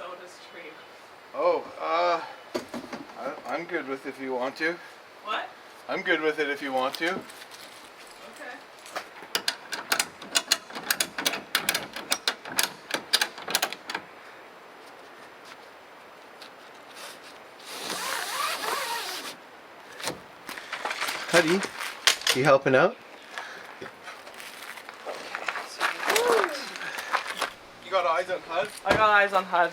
soda stream. Oh, I'm good with it if you want to. What? I'm good with it if you want to. Okay. Huddy, you helping out? You got eyes on HUD? I got eyes on HUD.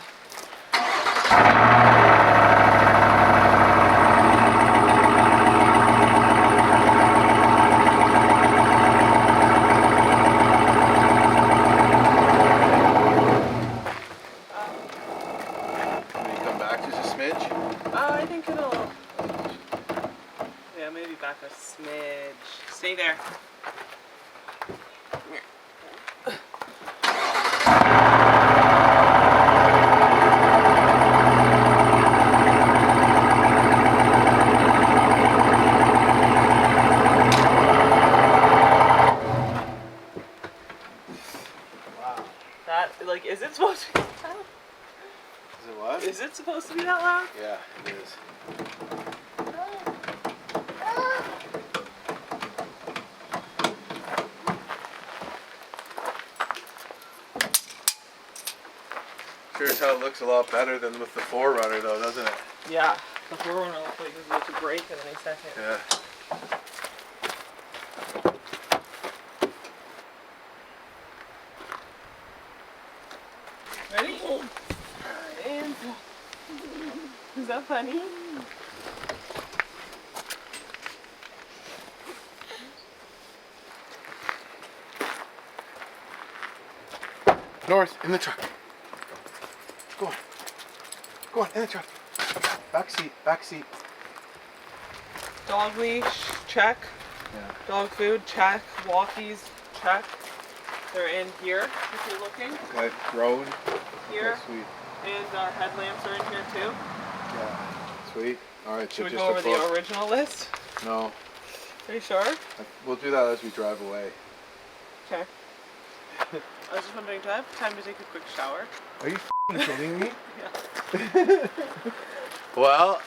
Will you come back just a smidge? I think it'll... Yeah, maybe back a smidge. Stay there. Come here. Wow. That, like, is it supposed to be that loud? Is it what? Is it supposed to be that loud? Yeah, it is. Sure as hell looks a lot better than with the 4Runner though, doesn't it? Yeah. The 4Runner looked like it was about to break in any second. Yeah. Ready? And... Is that funny? North, in the truck. Go on. Go on, in the truck. Back seat, back seat. Dog leash, check. Yeah. Dog food, check. Walkies, check. They're in here, if you're looking. Okay, road. Here. Okay, sweet. And our headlamps are in here too. Yeah, sweet. Alright, so Should we just go over a book. the original list? No. Are you sure? We'll do that as we drive away. Okay. I was just wondering, do I have time to take a quick shower? Are you f***ing kidding me? Yeah. Well,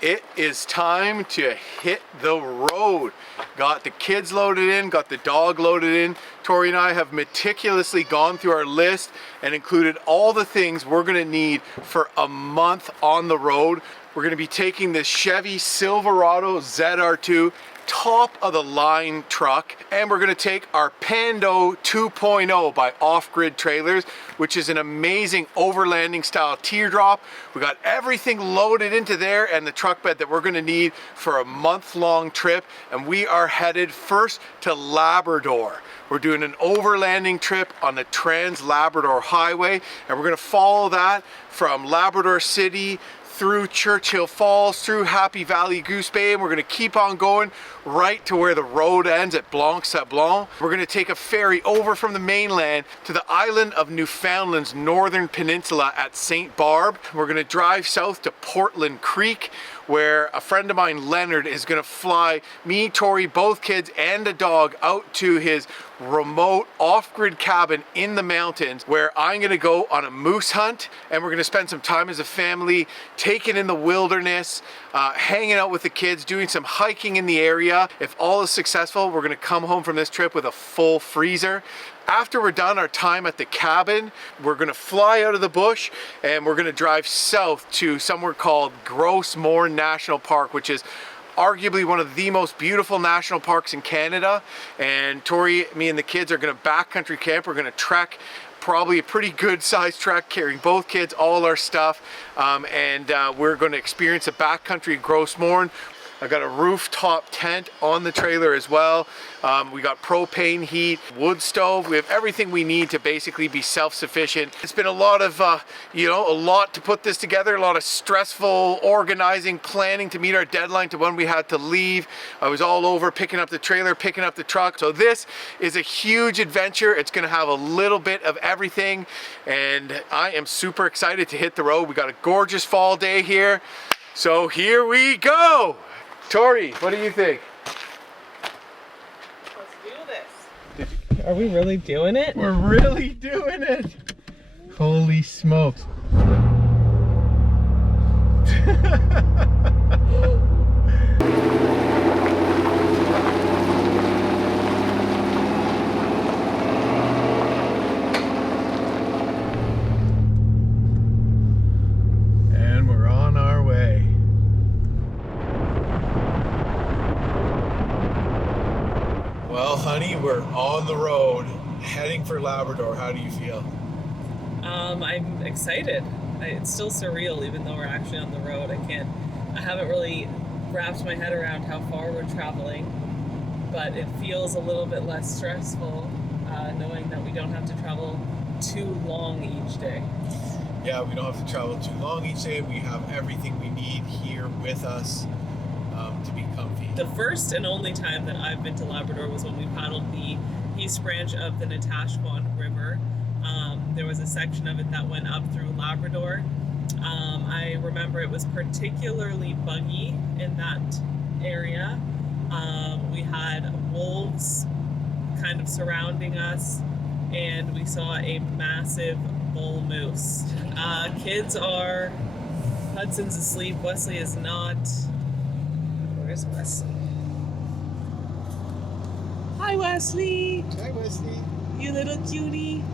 it is time to hit the road. Got the kids loaded in, got the dog loaded in. Tori and I have meticulously gone through our list and included all the things we're gonna need for a month on the road. We're gonna be taking this Chevy Silverado ZR2 top of the line truck, and we're gonna take our Pando 2.0 by Off Grid Trailers, which is an amazing overlanding style teardrop. We got everything loaded into there and the truck bed that we're gonna need for a month-long trip, and we are headed first to Labrador. We're doing an overlanding trip on the Trans-Labrador Highway, and we're gonna follow that from Labrador City through Churchill Falls, through Happy Valley Goose Bay, and we're gonna keep on going right to where the road ends at Blanc-Sablon. We're gonna take a ferry over from the mainland to the island of Newfoundland's northern peninsula at St. Barb. We're gonna drive south to Portland Creek, where a friend of mine, Leonard, is gonna fly me, Tori, both kids, and a dog out to his remote off-grid cabin in the mountains, where I'm gonna go on a moose hunt, and we're gonna spend some time as a family taking in the wilderness, hanging out with the kids, doing some hiking in the area. If all is successful, we're gonna come home from this trip with a full freezer. After we're done our time at the cabin, we're gonna fly out of the bush and we're gonna drive south to somewhere called Gros Morne National Park, which is arguably one of the most beautiful national parks in Canada. And Tori, me and the kids are gonna backcountry camp. We're gonna trek probably a pretty good sized trek, carrying both kids, all our stuff, and we're going to experience a backcountry Gros Morne. I got a rooftop tent on the trailer as well. We got propane heat, wood stove. We have everything we need to basically be self-sufficient. It's been a lot of, a lot to put this together, a lot of stressful organizing, planning to meet our deadline to when we had to leave. I was all over picking up the trailer, picking up the truck. So this is a huge adventure. It's gonna have a little bit of everything, and I am super excited to hit the road. We got a gorgeous fall day here. So here we go. Tori, what do you think? Let's do this. Are we really doing it? We're really doing it. Holy smokes. And we're on our way. Well, honey, we're on the road, heading for Labrador. How do you feel? I'm excited. It's still surreal, even though we're actually on the road. I haven't really wrapped my head around how far we're traveling, but it feels a little bit less stressful, knowing that we don't have to travel too long each day. Yeah, we don't have to travel too long each day. We have everything we need here with us to be comfy. The first and only time that I've been to Labrador was when we paddled the east branch of the Natashquan River. There was a section of it that went up through Labrador. I remember it was particularly buggy in that area. We had wolves kind of surrounding us, and we saw a massive bull moose. Hudson's asleep, Wesley is not. Where's Wesley? Hi, Wesley. Hi, Wesley. You little cutie.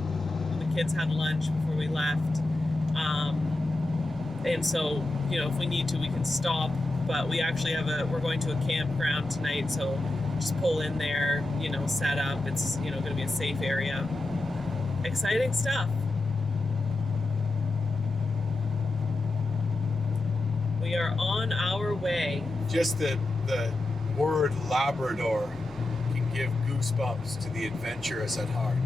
The kids had lunch before we left. And so, if we need to, we can stop. But we actually we're going to a campground tonight, so just pull in there, set up. It's, going to be a safe area. Exciting stuff. We are on our way. Just the word Labrador can give goosebumps to the adventurous at heart.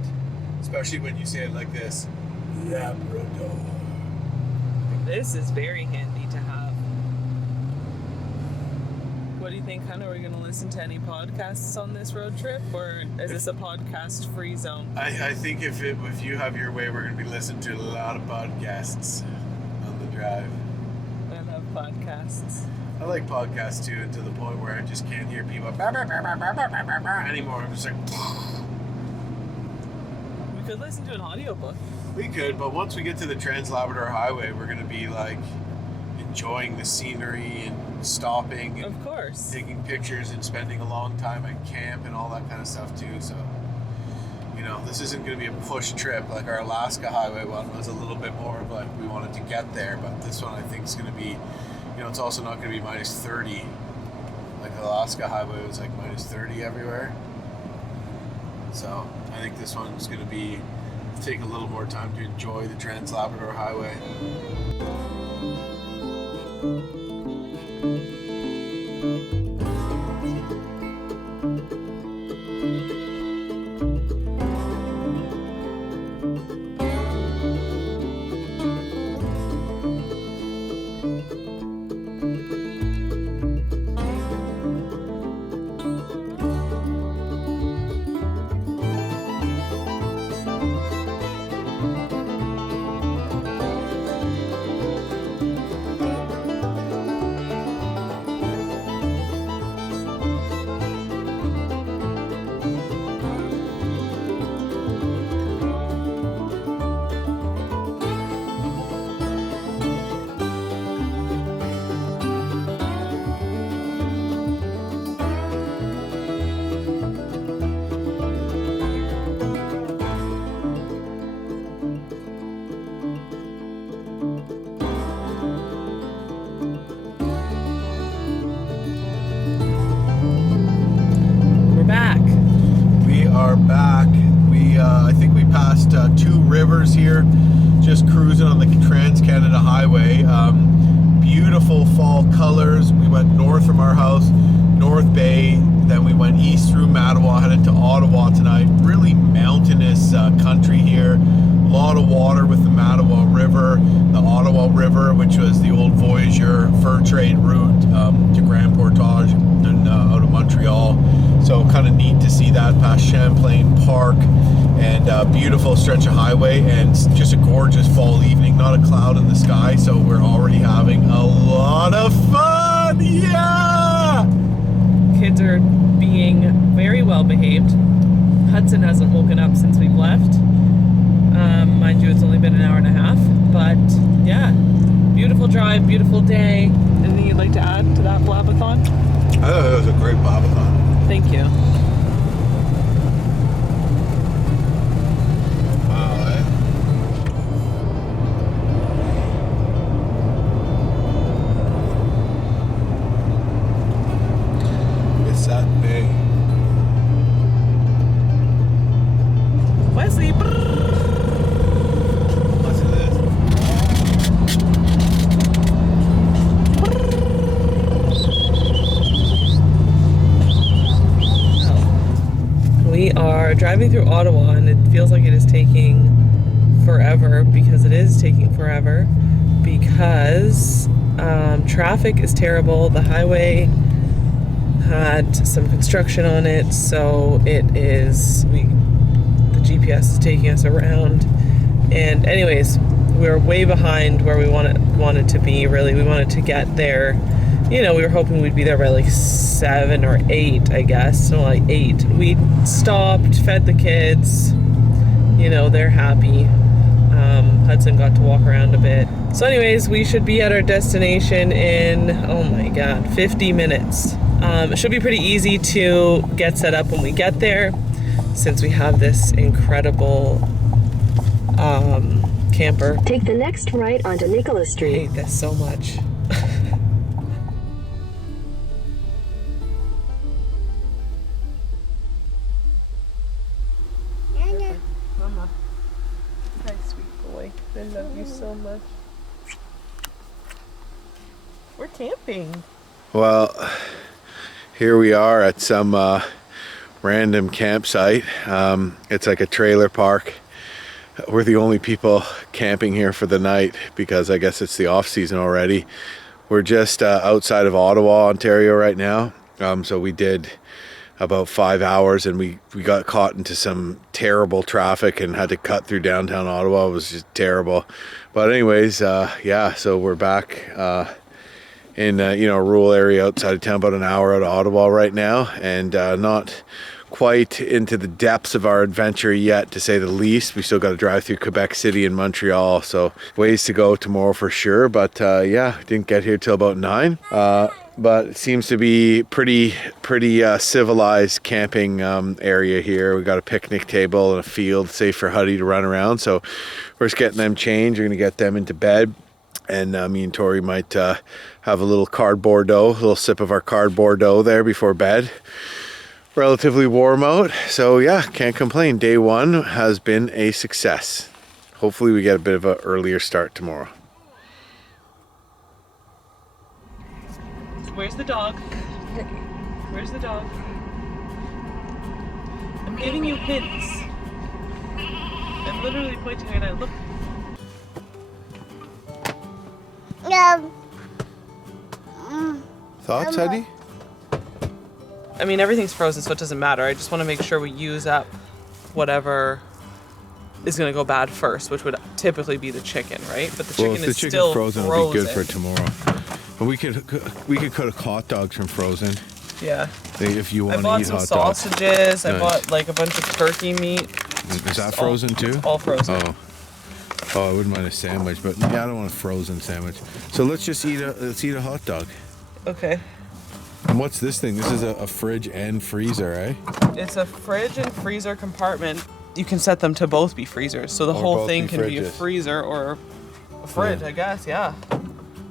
Especially when you say it like this, Labrador. This is very handy to have. What do you think, Hannah? Are we going to listen to any podcasts on this road trip, or is this a podcast-free zone? I think if you have your way, we're going to be listening to a lot of podcasts on the drive. I love podcasts. I like podcasts too, and to the point where I just can't hear people anymore. I'm just like... We could listen to an audiobook. We could, but once we get to the Trans-Labrador Highway, we're going to be like enjoying the scenery and stopping and of course taking pictures and spending a long time at camp and all that kind of stuff too. So, this isn't going to be a push trip like our Alaska Highway one was. A little bit more of like we wanted to get there, but this one I think is going to be, it's also not going to be minus 30. Like the Alaska Highway was like minus 30 everywhere. So I think this one's going to take a little more time to enjoy the Trans-Labrador Highway. Two rivers here, just cruising on the Trans-Canada Highway. Beautiful fall colors. We went north from our house, North Bay, then we went east through Mattawa, headed to Ottawa tonight. Really mountainous country here. A lot of water with the Mattawa River, the Ottawa River, which was the old Voyageur fur trade route to Grand Portage and out of Montreal. So kind of neat to see that past Champlain Park, and a beautiful stretch of highway, and just a gorgeous fall evening. Not a cloud in the sky, so we're already having a lot of fun. Yeah! Kids are being very well behaved. Hudson hasn't woken up since we've left. Mind you, it's only been an hour and a half, but yeah, Beautiful drive, beautiful day. Anything you'd like to add to that blabathon? I thought it was a great blabathon. Thank you. Wow, eh? It's that big. Wesley. What's this? We are driving through Ottawa and it feels like it is taking forever because it is taking forever because traffic is terrible. The highway had some construction on it, so the GPS is taking us around. And anyways, we're way behind where we wanted to be, really. We wanted to get there. You know, we were hoping we'd be there by like 7 or 8, I guess. So like 8. We stopped, fed the kids. You know, they're happy. Hudson got to walk around a bit. So anyways, we should be at our destination in, oh my God, 50 minutes. It should be pretty easy to get set up when we get there, since we have this incredible camper. Take the next right onto Nicholas I Street. hate this so much. Mama. Hi, sweet boy. I love you so much. We're camping. Well, here we are at some random campsite. It's like a trailer park. We're the only people camping here for the night because I guess it's the off season already. We're just outside of Ottawa, Ontario right now. So we did about 5 hours and we got caught into some terrible traffic and had to cut through downtown Ottawa. It was just terrible. But anyways, yeah, so we're back in a rural area outside of town, about an hour out of Ottawa right now, and not quite into the depths of our adventure yet, to say the least. We still got to drive through Quebec City and Montreal, so ways to go tomorrow for sure. But yeah, didn't get here till about 9. But it seems to be pretty civilized camping area here. We got a picnic table and a field safe for Huddy to run around. So we're just getting them changed. We're gonna get them into bed. And me and Tori might have a little little sip of our cardboard dough there before bed. Relatively warm out, so yeah, can't complain. Day 1 has been a success. Hopefully we get a bit of an earlier start tomorrow. Where's the dog? Where's the dog? I'm giving you hints. I'm literally pointing right at. Look. Thoughts, Huddy? I mean, everything's frozen, so it doesn't matter. I just want to make sure we use up whatever is going to go bad first, which would typically be the chicken, right? But the chicken is still frozen. It'll be good for tomorrow. But we could cook hot dogs from frozen. Yeah. If you want I to bought eat some hot dogs. sausages. Nice. I bought like a bunch of turkey meat. Is that frozen too? All frozen. Oh, I wouldn't mind a sandwich, but yeah, I don't want a frozen sandwich. So let's eat a hot dog. Okay. And what's this thing? This is a fridge and freezer, eh? It's a fridge and freezer compartment. You can set them to both be freezers, so the Or whole both thing be can be a fridges. freezer or a fridge, Yeah. I guess. Yeah.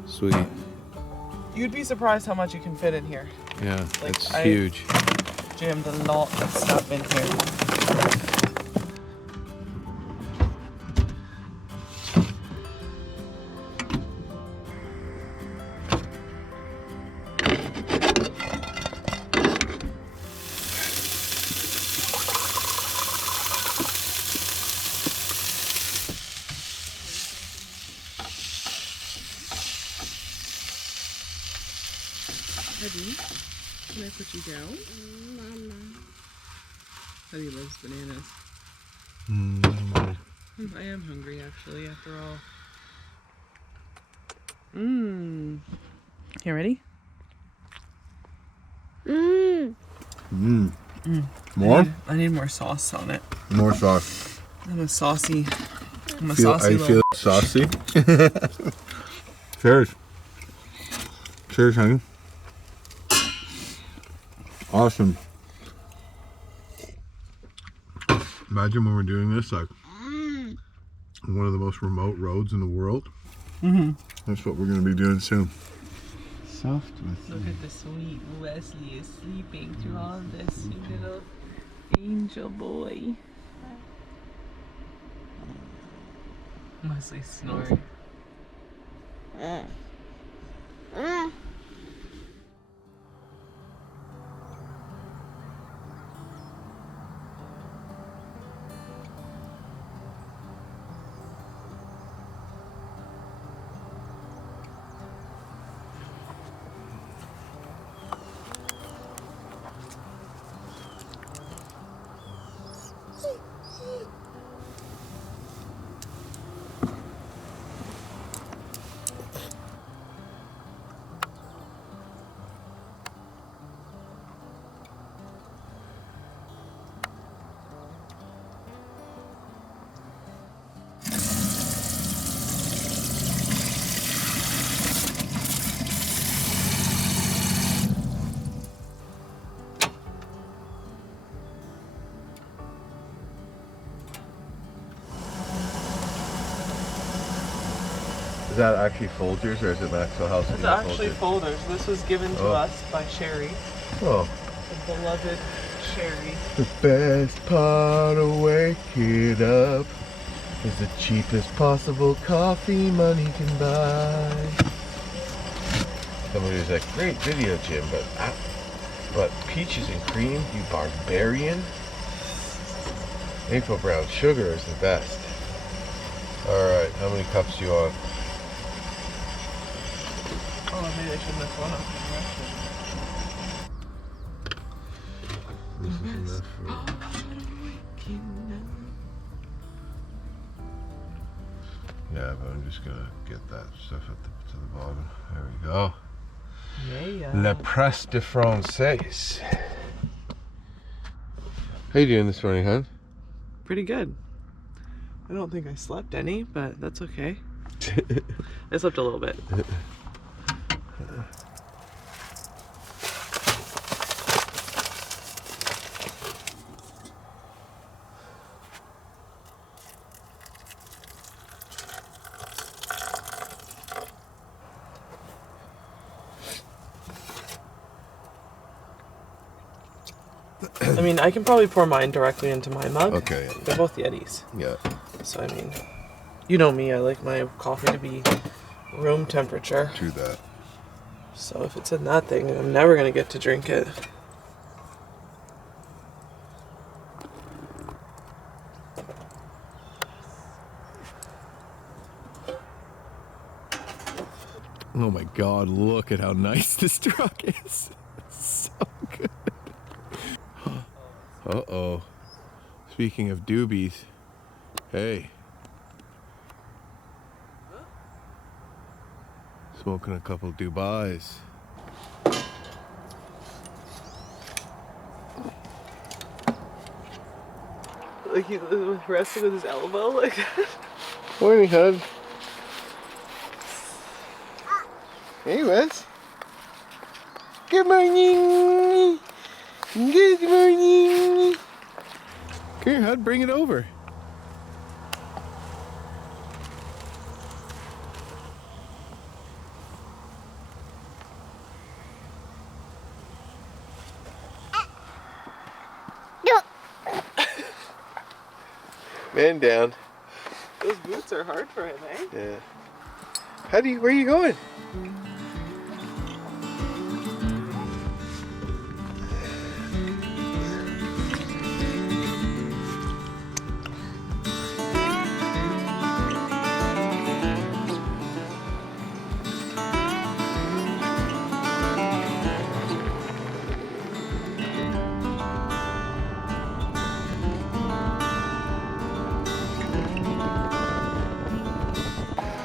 Sweet. You'd be surprised how much you can fit in here. Yeah, Like, it's I- huge. Jammed a lot of stuff in here. Huddy, can I put you down? Mama. Huddy loves bananas. I am hungry, actually, after all. You ready? More? I need more sauce on it. More sauce. I'm a saucy I little... feel saucy. Cheers. Cheers, honey. Awesome. Imagine when we're doing this, like one of the most remote roads in the world. That's what we're going to be doing soon. Soft with Look at the sweet Wesley is sleeping through all of this, you little angel boy. Wesley's snoring. Is that actually Folgers or is it Maxwell House? It's actually folders. This was given to us by Sherry. Oh. The beloved Sherry. The best part of waking up is the cheapest possible coffee money can buy. Somebody was like, great video, Jim, but peaches and cream, you barbarian. Maple brown sugar is the best. Alright, how many cups do you want? Oh, maybe I shouldn't have gone up This is enough for... Yeah, but I'm just gonna get that stuff to the bottom. There we go. Yeah. La Presse de Française. How you doing this morning, hon? Pretty good. I don't think I slept any, but that's okay. I slept a little bit. I mean, I can probably pour mine directly into my mug. Okay. They're both Yetis. Yeah. So, I mean, you know me, I like my coffee to be room temperature. True that. So if it's in that thing, I'm never going to get to drink it. Oh my God, look at how nice this truck is. So good. Uh-oh. Speaking of doobies, hey. Smoking a couple Dubais. Like he's resting with his elbow like that. Morning, hon. Hey, Wes. Good morning. Good morning. Come here, hon. Bring it over. Man down. Those boots are hard for him, eh? Yeah. Where are you going?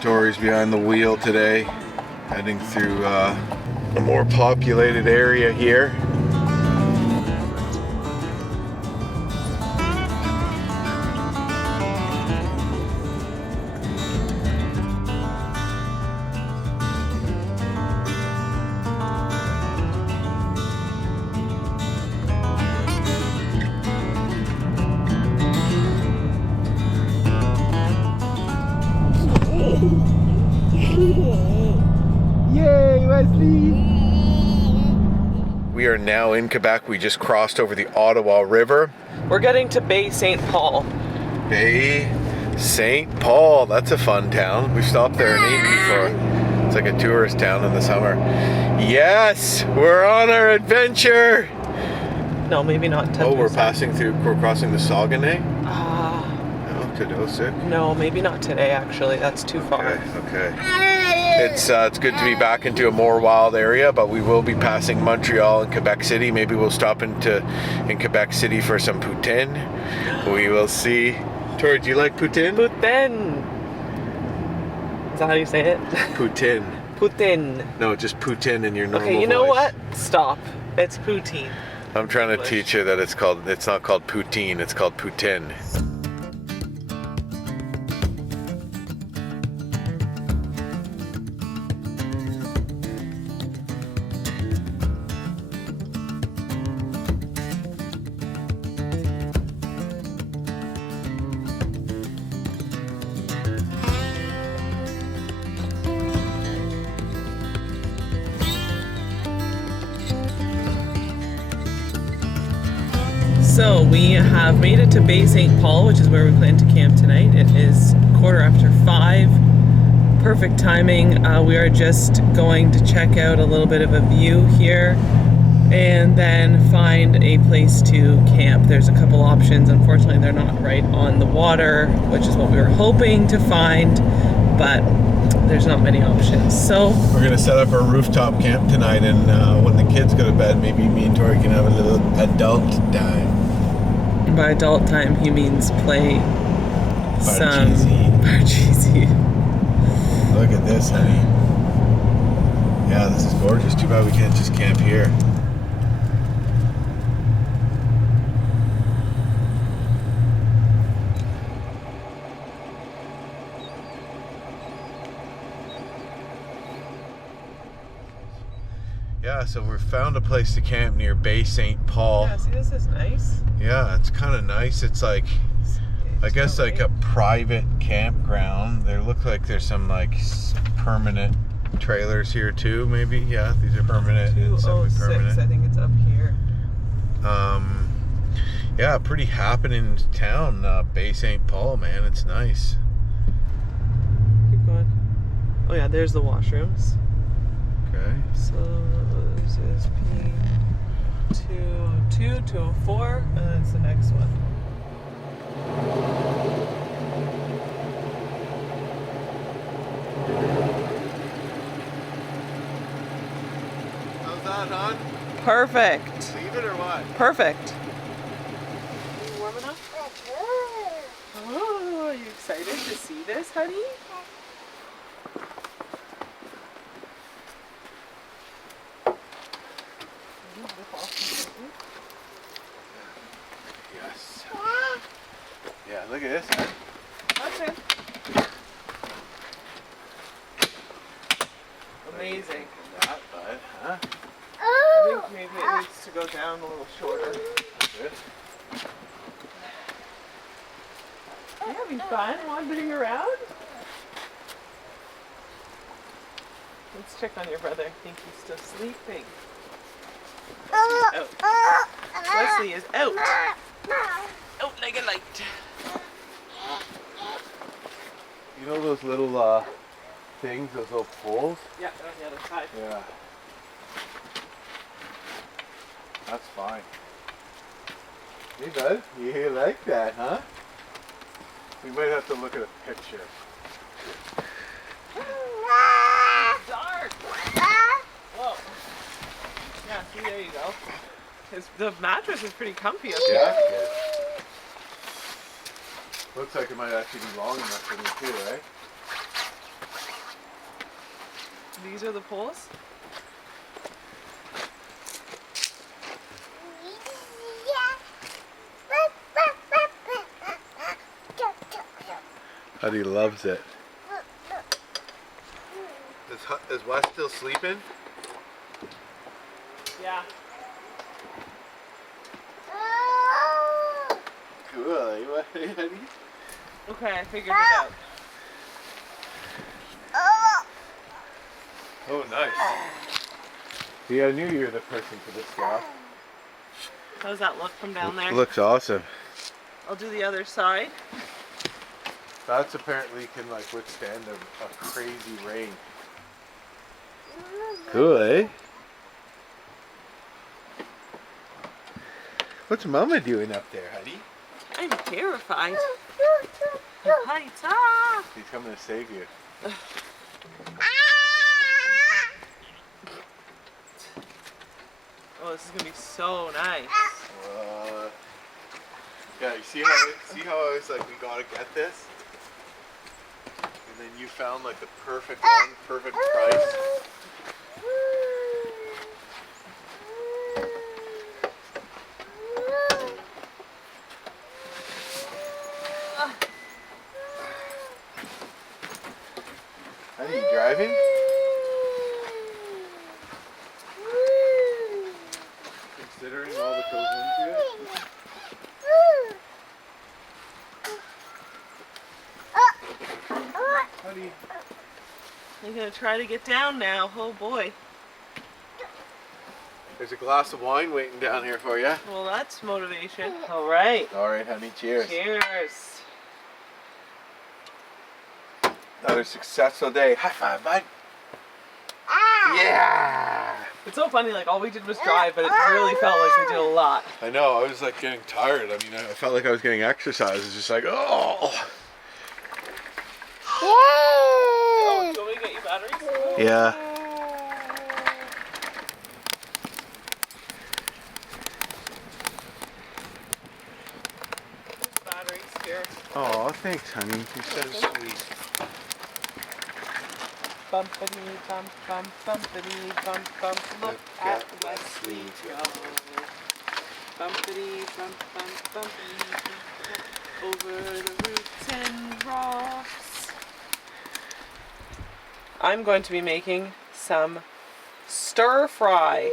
Tori's behind the wheel today, heading through a more populated area here. We are now in Quebec. We just crossed over the Ottawa River. We're getting to Baie St. Paul. Baie St. Paul. That's a fun town. We've stopped there and eaten before. It's like a tourist town in the summer. Yes, we're on our adventure. No, maybe not Tadoussac. Oh, we're crossing the Saguenay? Ah. Tadoussac? No, maybe not today, actually. That's too far. Okay. It's good to be back into a more wild area, but we will be passing Montreal and Quebec City. Maybe we'll stop in Quebec City for some poutine. We will see. Tori, do you like poutine? Poutine. Is that how you say it? Poutine. Poutine. No, just poutine in your normal Okay, you know voice. what? Stop. It's poutine. I'm trying to teach you that it's not called poutine, it's called poutine. So we have made it to Baie St. Paul, which is where we plan to camp tonight. It is 5:15. Perfect timing. We are just going to check out a little bit of a view here and then find a place to camp. There's a couple options. Unfortunately, they're not right on the water, which is what we were hoping to find, but there's not many options. So we're gonna set up our rooftop camp tonight, and when the kids go to bed, maybe me and Tori can have a little adult time. By adult time, he means play some Parcheesi. Look at this, honey. Yeah, this is gorgeous. Too bad we can't just camp here. Yeah, so we found a place to camp near Baie St. Paul. Yeah, see, this is nice. Yeah, it's kind of nice. It's like, I guess like a private campground. There look like there's some like permanent trailers here too, maybe. Yeah, these are permanent and semi-permanent. I think it's up here. Yeah, pretty happening town, Baie St. Paul, man. It's nice. Keep going. Oh yeah, there's the washrooms. Okay. So this is P202, 204, and that's the next one. How's that, hon? Perfect. Leave it or what? Perfect. Warm enough? Oh, are you excited to see this, honey? Yes. Yeah, look at this. Okay. Amazing. That, bud, huh? I think maybe it needs to go down a little shorter. Good. You're having fun wandering around? Let's check on your brother. I think he's still sleeping. Out. Wesley is out. Out like a light. You know those little things, those little poles? Yeah, they're on the other side. Yeah. That's fine. Hey bud, you like that, huh? We might have to look at a picture. Dark. Whoa. Yeah, see, there you go. The mattress is pretty comfy up here. Yeah. Looks like it might actually be long enough for me too, right? These are the poles? Huddy loves it. Is Wes still sleeping? Yeah. Cool. What, honey? Okay, I figured it out. Oh, nice. See, I knew you were the person for this stuff. How does that look from down there? Looks awesome. I'll do the other side. That's apparently can like withstand a crazy rain. Cool, eh? What's Mama doing up there, honey? I'm terrified. Hi, He's coming to save you. Oh, this is gonna be so nice. Yeah, you see how I was like, we gotta get this? And then you found like the perfect one, perfect price. Are you driving? Considering all that goes into it. Honey. I'm gonna try to get down now. Oh boy. There's a glass of wine waiting down here for you. Well, that's motivation. All right. All right, honey. Cheers. Cheers. Another successful day. High five, bud. Yeah. It's so funny. Like all we did was drive, but it really felt like we did a lot. I know. I was like getting tired. I mean, I felt like I was getting exercise. It's just like, oh. Oh, do you want me to get you batteries? Yeah. Batteries here. Oh, thanks, honey. You're so sweet. Bumpity bump bump bumpity bump bump. Look at Wesley go. Bumpity bump bump bumpity bump over the roots and rocks. I'm going to be making some stir fry.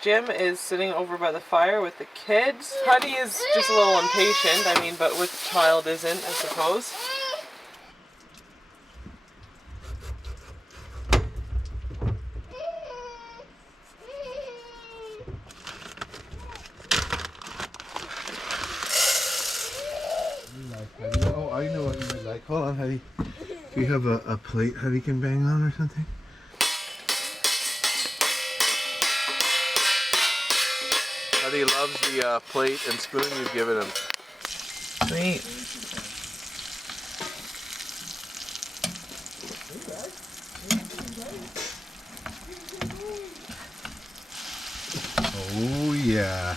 Jim is sitting over by the fire with the kids. Huddy is just a little impatient. I mean, but what child isn't, I suppose. Oh, I know what you would like. Hold on, honey. Do you have a plate Honey can bang on or something? Honey loves the plate and spoon you've given him. Sweet. Oh, yeah.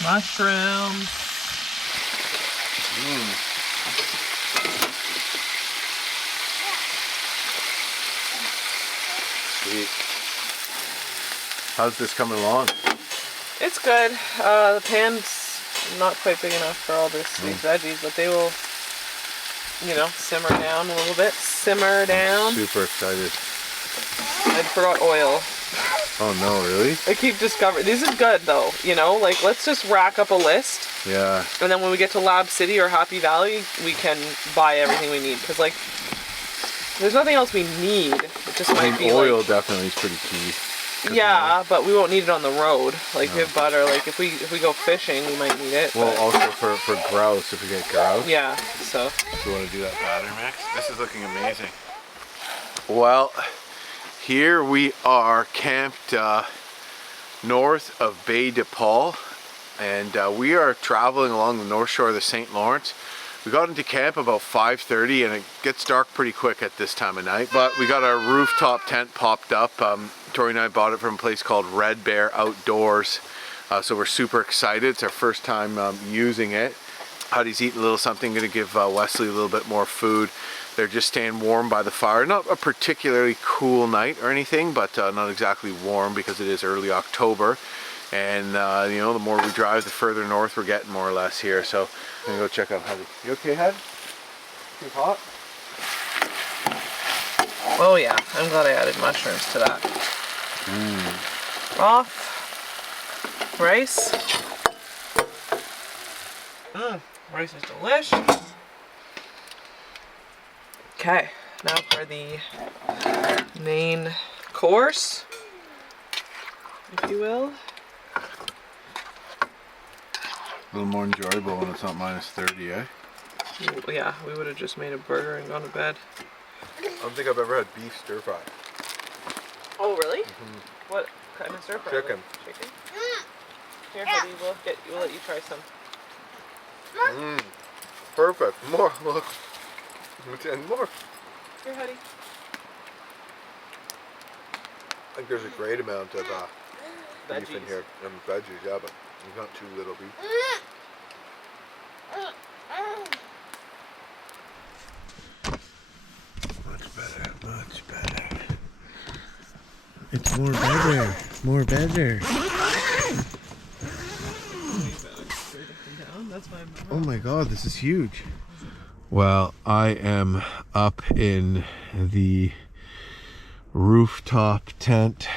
Mushrooms. Sweet. How's this coming along? It's good. The pan's not quite big enough for all the sweet veggies, but they will, you know, simmer down a little bit. Simmer down. Super excited. I forgot oil. Oh no, really? I keep discovering, this is good though, you know, like let's just rack up a list. Yeah. And then when we get to Lab City or Happy Valley, we can buy everything we need. Because like, there's nothing else we need. It just might be oil like, definitely is pretty key. yeah, but we won't need it on the road. Like we have butter. Like if we go fishing, we might need it. Well, but also for grouse, if we get grouse. yeah, so. Do you want to do that batter mix? This is looking amazing. Well, here we are camped north of Baie de Paul, and we are traveling along the north shore of the St. Lawrence. We got into camp about 5:30 and it gets dark pretty quick at this time of night, but we got our rooftop tent popped up. Tori and I bought it from a place called Red Bear Outdoors, so we're super excited. It's our first time using it. Huddy's eating a little something, gonna give Wesley a little bit more food. they're just staying warm by the fire. Not a particularly cool night or anything, but not exactly warm because it is early October. And you know, the more we drive, the further north we're getting, more or less here. So I'm gonna go check out Huddy. You okay, Hud? Too hot? Oh yeah, I'm glad I added mushrooms to that. Broth, rice. Rice is delish. Okay, now for the main course, if you will. A little more enjoyable when it's not -30, eh? Yeah, we would have just made a burger and gone to bed. I don't think I've ever had beef stir fry. Oh really? What kind of stir fry? Chicken. Chicken? Here, Hubby, we'll let you try some. Perfect. More. Look. And more. Here, Huddy. I think there's a great amount of beef in Veggies. here. And veggies, yeah, but there's not too little beef. Much better, much better. It's more better, more better. Oh my god, this is huge. Well, I am up in the rooftop tent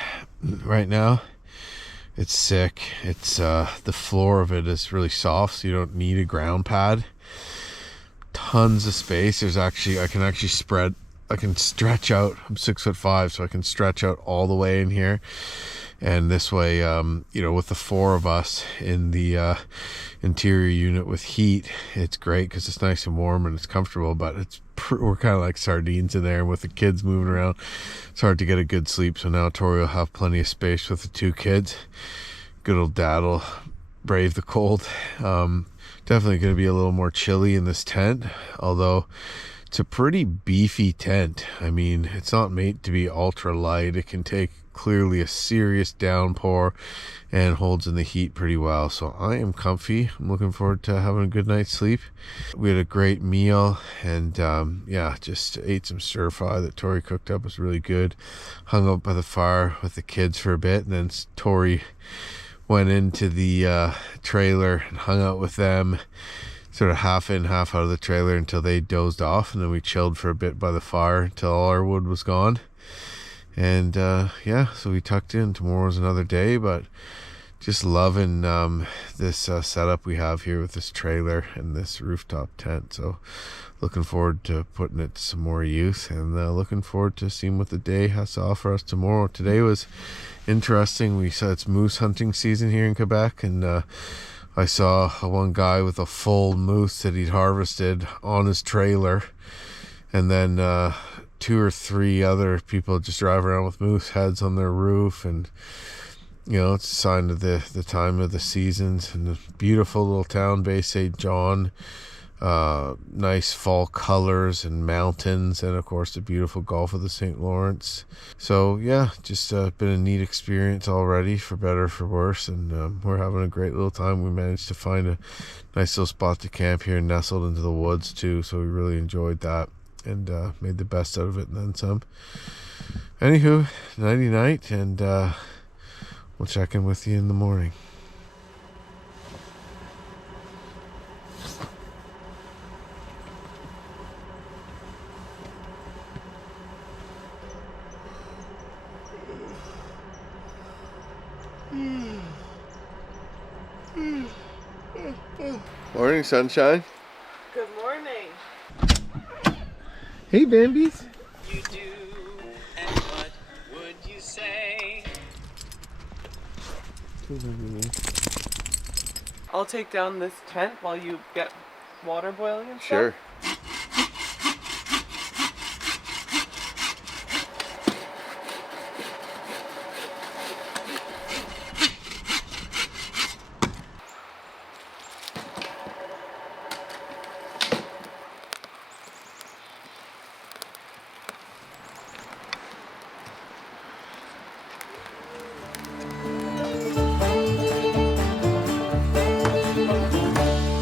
right now. It's sick. It's the floor of it is really soft, so you don't need a ground pad. Tons of space. There's actually, I can stretch out. I'm 6'5", so I can stretch out all the way in here. And this way, you know, with the 4 of us in the interior unit with heat, it's great because it's nice and warm and it's comfortable, but we're kind of like sardines in there, and with the kids moving around, it's hard to get a good sleep. So now Tori will have plenty of space with the 2 kids. Good old dad will brave the cold. Definitely going to be a little more chilly in this tent, although it's a pretty beefy tent. I mean, it's not made to be ultra light. It can take clearly a serious downpour and holds in the heat pretty well. So I am comfy. I'm looking forward to having a good night's sleep. We had a great meal, and yeah, just ate some stir fry that Tori cooked up. It was really good. Hung out by the fire with the kids for a bit, and then Tori went into the trailer and hung out with them, sort of half in, half out of the trailer until they dozed off, and then we chilled for a bit by the fire until all our wood was gone. And yeah, so we tucked in. Tomorrow's another day, but just loving this setup we have here with this trailer and this rooftop tent. So looking forward to putting it to some more use, and looking forward to seeing what the day has to offer us tomorrow. Today was interesting. We saw it's moose hunting season here in Quebec, and I saw one guy with a full moose that he'd harvested on his trailer, and then 2 or 3 other people just drive around with moose heads on their roof. And you know, it's a sign of the time of the seasons. And the beautiful little town, Baie St. John, nice fall colors and mountains, and of course the beautiful Gulf of the St. Lawrence. So yeah, just been a neat experience already, for better or for worse, and we're having a great little time. We managed to find a nice little spot to camp here, nestled into the woods too, so we really enjoyed that, and made the best out of it and then some. Anywho, nighty night, and we'll check in with you in the morning. Morning, sunshine. Good morning. Hey, Bambies. You do, and what would you say? I'll take down this tent while you get water boiling and stuff. Sure.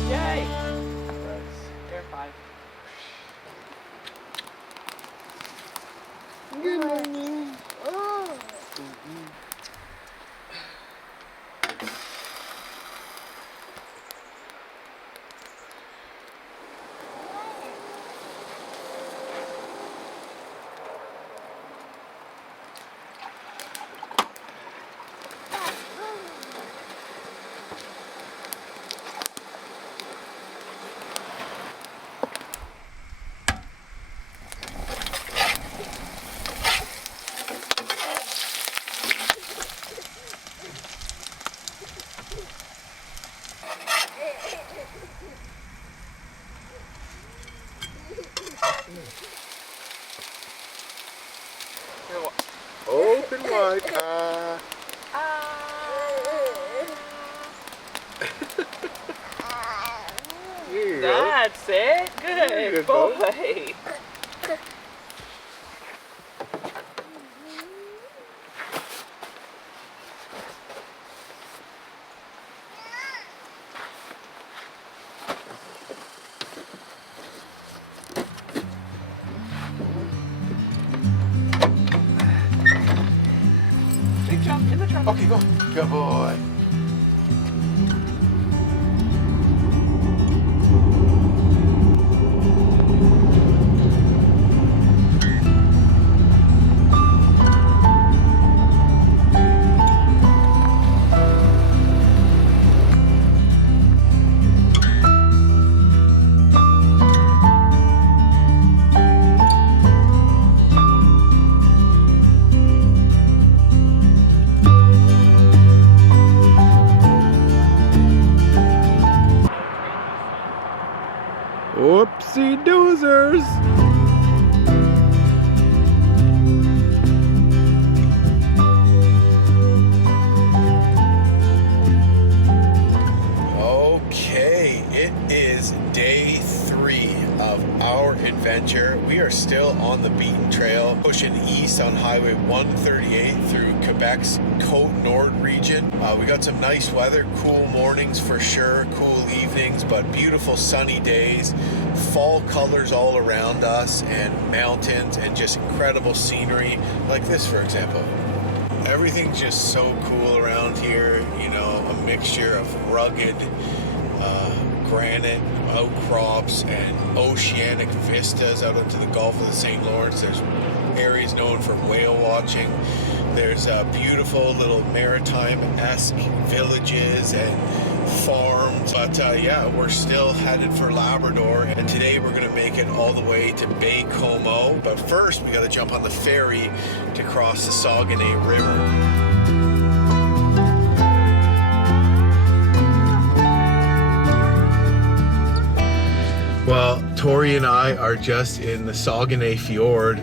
Yay! Air 5. That's it. Good boy. Big jump in the truck. Okay, go. Good boy. Whoopsie doozers. Okay, it is day 3 of our adventure. We are still on the beaten trail, pushing east on Highway 138 through Quebec's Cote Nord region. We got some nice weather, cool mornings for sure, cool evenings, but beautiful sunny days, fall colors all around us, and mountains, and just incredible scenery like this, for example. Everything's just so cool around here, you know, a mixture of rugged granite outcrops and oceanic vistas out into the Gulf of the St. Lawrence. There's areas known for whale watching. There's beautiful little maritime-esque villages and farms. But yeah, we're still headed for Labrador, and today we're going to make it all the way to Baie Comeau. But first, we got to jump on the ferry to cross the Saguenay River. Well, Tori and I are just in the Saguenay Fjord,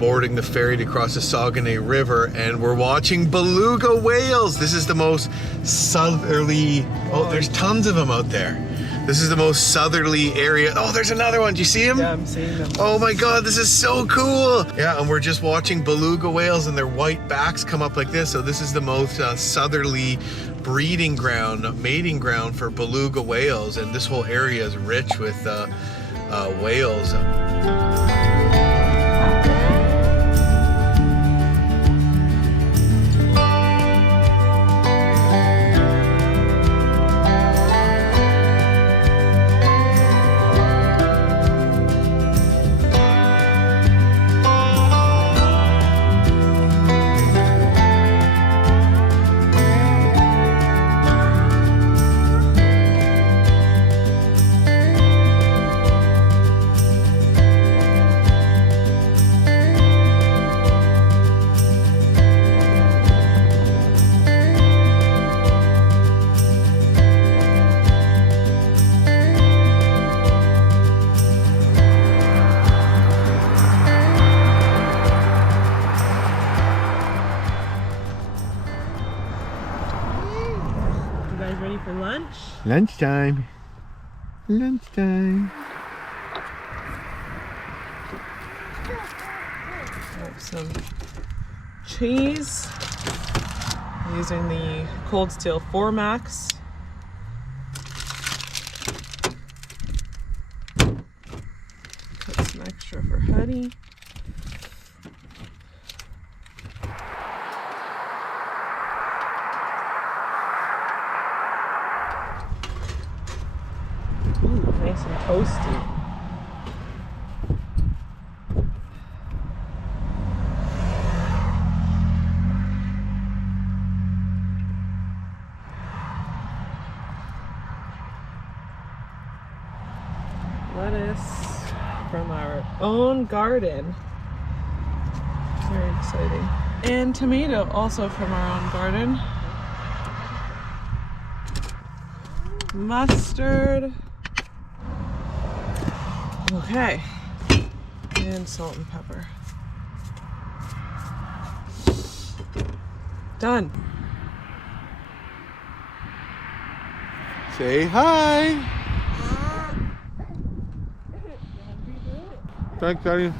boarding the ferry to cross the Saguenay River, and we're watching beluga whales. This is the most southerly, oh, there's tons of them out there. This is the most southerly area. Oh, there's another one. Do you see him? Yeah, I'm seeing them. Oh my God, this is so cool. Yeah, and we're just watching beluga whales and their white backs come up like this. So this is the most southerly breeding ground, mating ground for beluga whales. And this whole area is rich with whales. For lunch? Lunchtime. Lunchtime. Some cheese using the Cold Steel 4 Max. Put some extra for Huddy. Ooh, nice and toasty. Lettuce from our own garden. Very exciting. And tomato also from our own garden. Mustard. Okay. And salt and pepper. Done. Say hi. Thanks, Daddy.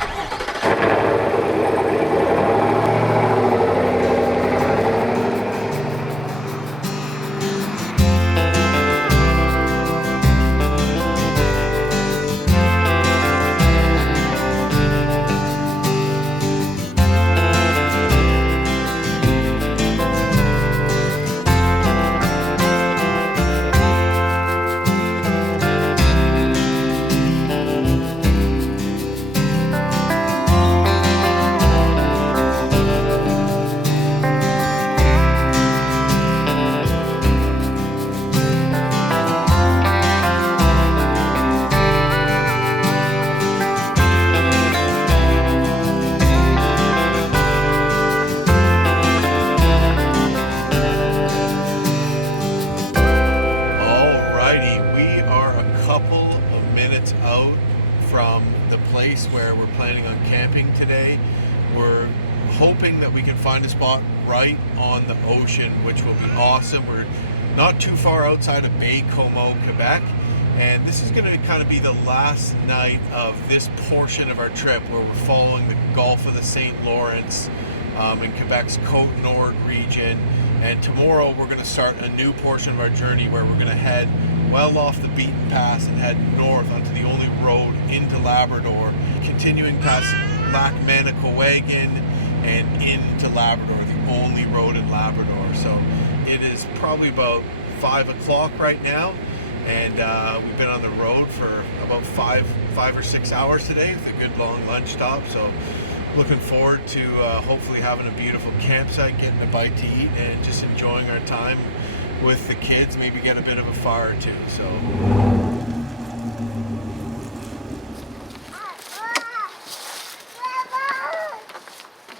Where we're planning on camping today. We're hoping that we can find a spot right on the ocean, which will be awesome. We're not too far outside of Baie, Comeau, Quebec, and this is going to kind of be the last night of this portion of our trip where we're following the Gulf of the St. Lawrence in Quebec's Cote Nord region. And tomorrow we're going to start a new portion of our journey where we're going to head well off the beaten path and head north onto the only road into Labrador, continuing past Lac Manicowagan and into Labrador, the only road in Labrador. So it is probably about 5 o'clock right now, and we've been on the road for about five or 6 hours today with a good long lunch stop. So looking forward to hopefully having a beautiful campsite, getting a bite to eat, and just enjoying our time with the kids, maybe get a bit of a fire or two. So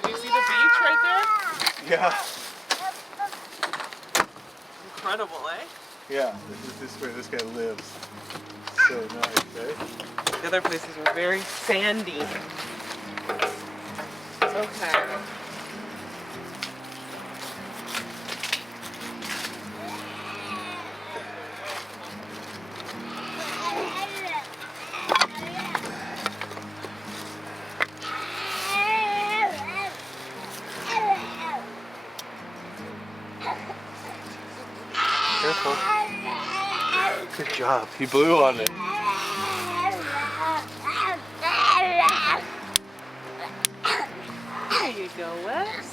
do you see the beach right there? yeah, Incredible, eh? yeah, this is where this guy lives. So nice, eh? The other places are very sandy. Okay. Careful. Good job. He blew on it. There you go, Wes.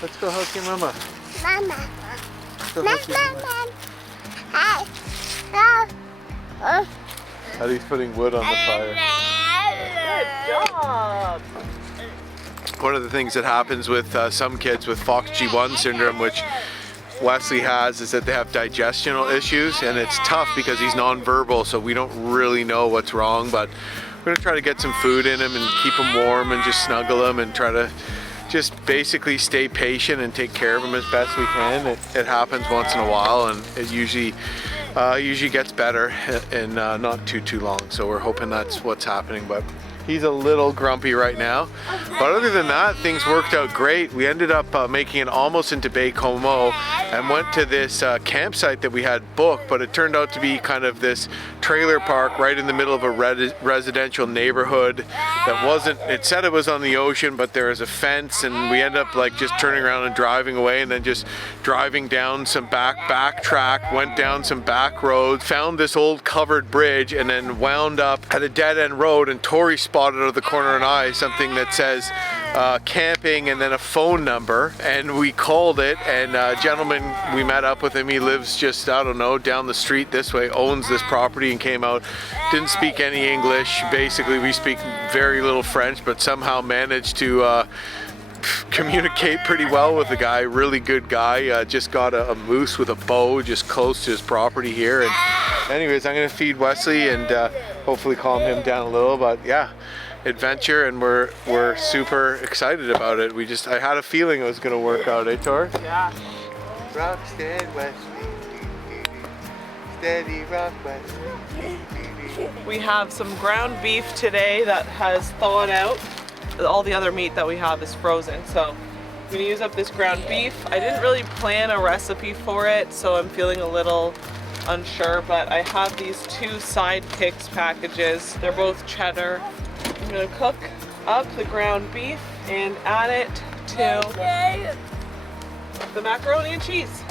Let's go hug your mama. Mama. Let's go hug your mama. Eddie's putting wood on the fire. Good job. One of the things that happens with some kids with FOXG1 syndrome, which Wesley has, is that they have digestional issues, and it's tough because he's nonverbal, so we don't really know what's wrong, but we're gonna try to get some food in him and keep him warm and just snuggle him and try to just basically stay patient and take care of him as best we can. It happens once in a while, and it usually gets better in not too long, so we're hoping that's what's happening. But he's a little grumpy right now, but other than that, things worked out great. We ended up making it almost into Baie Comeau and went to this campsite that we had booked, but it turned out to be kind of this trailer park right in the middle of a residential neighborhood that wasn't, it said it was on the ocean, but there was a fence, and we ended up like just turning around and driving away, and then just driving down some back track, went down some back roads, found this old covered bridge, and then wound up at a dead-end road, and Tori spotted out of the corner of an eye something that says camping and then a phone number, and we called it, and a gentleman, we met up with him, he lives just, I don't know, down the street this way, owns this property, and came out, didn't speak any English, basically we speak very little French, but somehow managed to communicate pretty well with the guy. Really good guy. Just got a moose with a bow just close to his property here, and anyways, I'm gonna feed Wesley and hopefully calm him down a little, but yeah, adventure, and we're super excited about it. I had a feeling it was gonna work out, eh, Tor? Yeah. Rock steady, Wesley. Steady rock, Wesley. We have some ground beef today that has thawed out. All the other meat that we have is frozen, so I'm gonna use up this ground beef. I didn't really plan a recipe for it, so I'm feeling a little unsure, but I have these 2 sidekicks packages. They're both cheddar. I'm gonna cook up the ground beef and add it to the macaroni and cheese.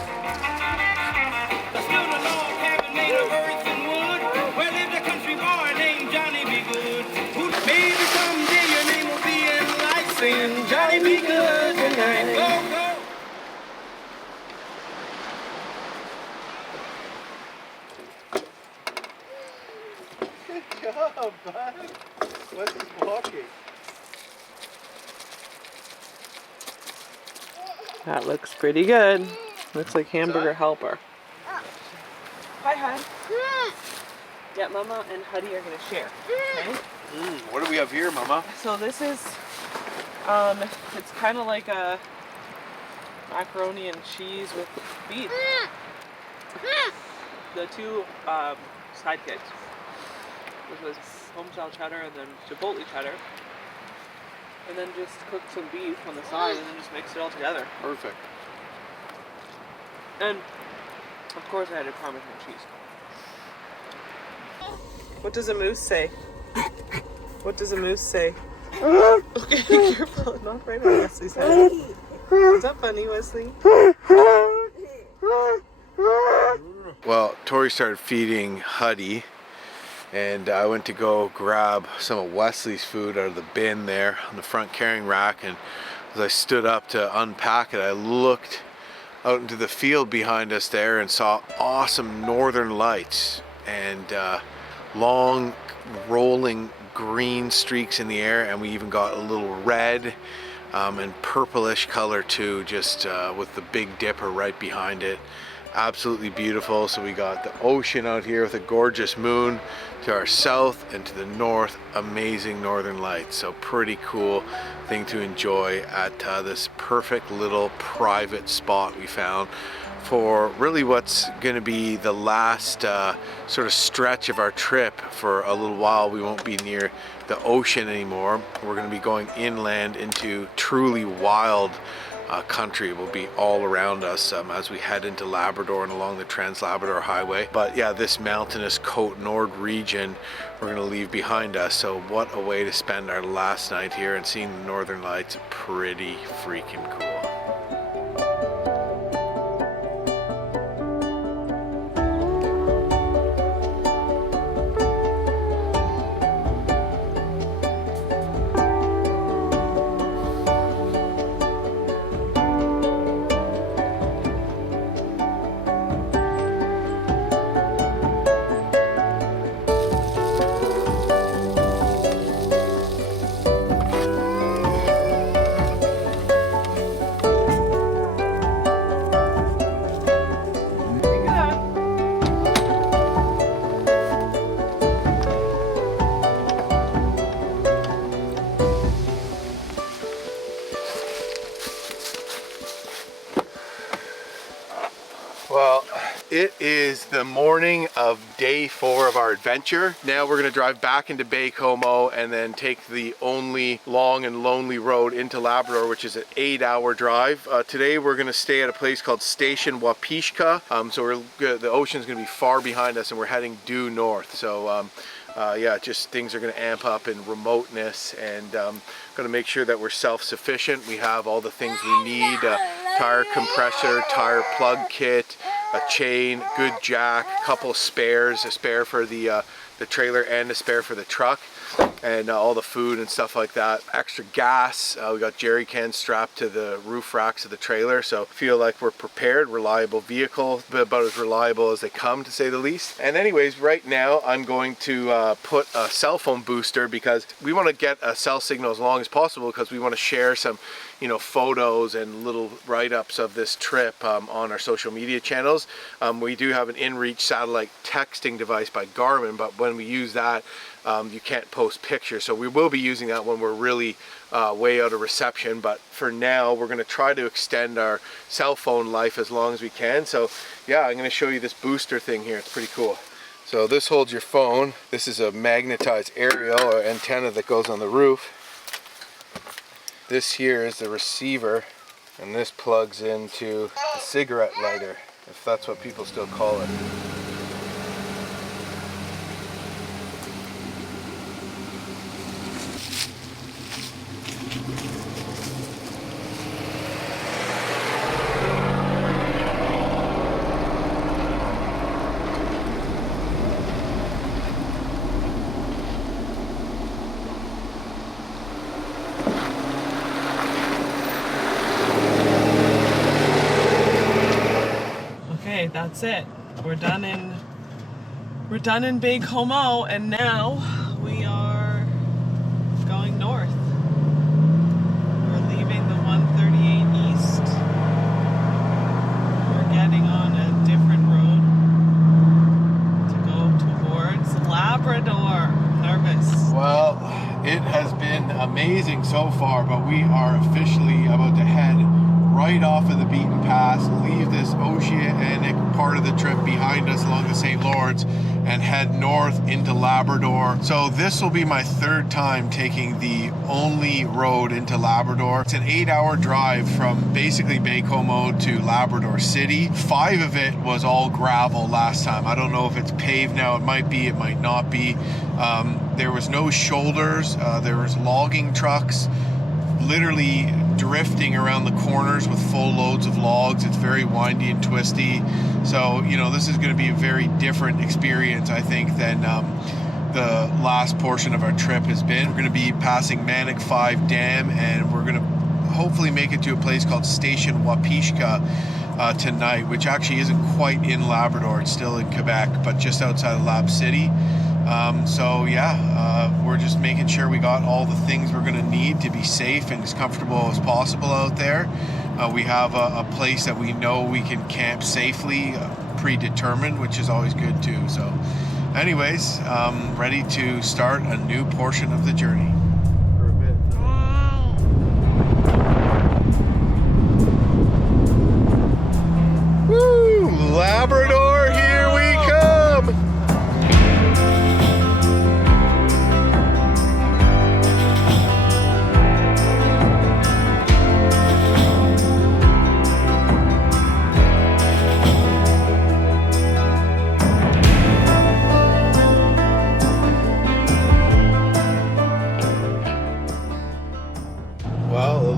The still the Lord having made of earth and wood. Well, if the country boy named Johnny Be Good, who maybe someday your name will be in lights saying Johnny Be Good tonight. Go, go. Good job, bud. What's this walking? That looks pretty good. Looks like hamburger helper. Hi, hon. Yeah, Mama and Huddy are gonna share. Okay. What do we have here, Mama? So this is, it's kind of like a macaroni and cheese with beef. The 2 sidekicks, which was home-style cheddar and then chipotle cheddar. And then just cook some beef on the side and then just mix it all together. Perfect. And of course I added Parmesan cheese. What does a moose say? What does a moose say? Okay, careful, not right on Wesley's head. Is that funny, Wesley? Well, Tori started feeding Huddy, and I went to go grab some of Wesley's food out of the bin there on the front carrying rack, and as I stood up to unpack it, I looked out into the field behind us there and saw awesome northern lights and long rolling green streaks in the air, and we even got a little red and purplish color too, just with the Big Dipper right behind it. Absolutely beautiful. So we got the ocean out here with a gorgeous moon to our south, and to the north, amazing northern lights. So pretty cool thing to enjoy at this perfect little private spot we found for really what's going to be the last sort of stretch of our trip. For a little while we won't be near the ocean anymore. We're going to be going inland into truly wild country. Will be all around us as we head into Labrador and along the Trans-Labrador Highway. But yeah, this mountainous Cote Nord region we're going to leave behind us. So what a way to spend our last night here, and seeing the northern lights, pretty freaking cool. Well, it is the morning of day 4 of our adventure. Now we're going to drive back into Baie Comeau and then take the only long and lonely road into Labrador, which is an 8-hour drive. Today we're going to stay at a place called Station Wapishka. So the ocean's going to be far behind us, and we're heading due north. So yeah, just things are going to amp up in remoteness, and going to make sure that we're self-sufficient. We have all the things we need: tire compressor, tire plug kit, a chain, good jack, a couple spares, a spare for the trailer and a spare for the truck, and all the food and stuff like that. Extra gas. We got jerry cans strapped to the roof racks of the trailer, so feel like we're prepared. Reliable vehicle, but about as reliable as they come, to say the least. And anyways, right now I'm going to put a cell phone booster, because we want to get a cell signal as long as possible, because we want to share some, you know, photos and little write-ups of this trip on our social media channels. We do have an InReach satellite texting device by Garmin, but when we use that, you can't post pictures, so we will be using that when we're really way out of reception. But for now, we're going to try to extend our cell phone life as long as we can. So yeah, I'm going to show you this booster thing here. It's pretty cool. So this holds your phone. This is a magnetized aerial or antenna that goes on the roof. This here is the receiver, and this plugs into a cigarette lighter, if that's what people still call it. that's it. We're done in Baie Comeau, and now we are going north. We're leaving the 138 east. We're getting on a different road to go towards Labrador. Nervous. Well, it has been amazing so far, but we are officially about to head right off of the beaten path, leave this oceanic part of the trip behind us along the St. Lawrence, and head north into Labrador. So this will be my third time taking the only road into Labrador. It's an 8-hour drive from basically Baie Comeau to Labrador City. 5 of it was all gravel last time. I don't know if it's paved now. It might be, it might not be. There was no shoulders. There was logging trucks literally drifting around the corners with full loads of logs. It's very windy and twisty. So, you know, this is going to be a very different experience, I think, than the last portion of our trip has been. We're going to be passing Manic Five Dam, and we're going to hopefully make it to a place called Station Wapishka tonight, which actually isn't quite in Labrador. It's still in Quebec, but just outside of Lab City. So yeah, we're just making sure we got all the things we're going to need to be safe and as comfortable as possible out there. We have a place that we know we can camp safely, predetermined, which is always good too. So anyways, ready to start a new portion of the journey. For a bit. Woo! Labrador, here we come!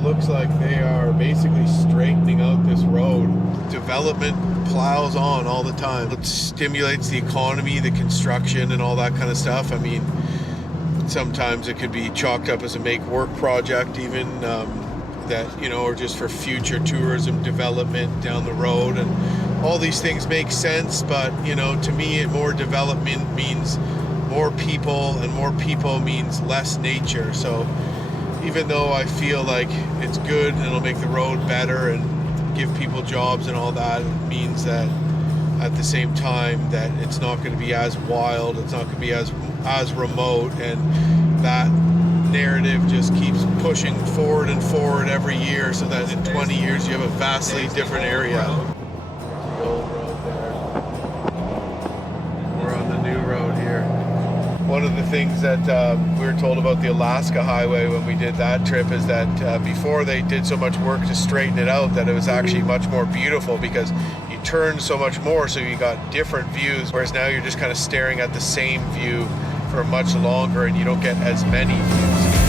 Looks like they are basically straightening out this road. Development plows on all the time. It stimulates the economy, the construction, and all that kind of stuff. I mean, sometimes it could be chalked up as a make work project even, that, you know, or just for future tourism development down the road, and all these things make sense. But, you know, to me, more development means more people, and more people means less nature. So even though I feel like it's good and it'll make the road better and give people jobs and all that, it means that at the same time that it's not going to be as wild, it's not going to be as remote, and that narrative just keeps pushing forward and forward every year, so that in 20 years you have a vastly different area. The old road there. We're on the new road here. One of the things that we were told about the Alaska Highway when we did that trip is that before they did so much work to straighten it out, that it was actually much more beautiful because you turned so much more, so you got different views, whereas now you're just kind of staring at the same view for much longer and you don't get as many views.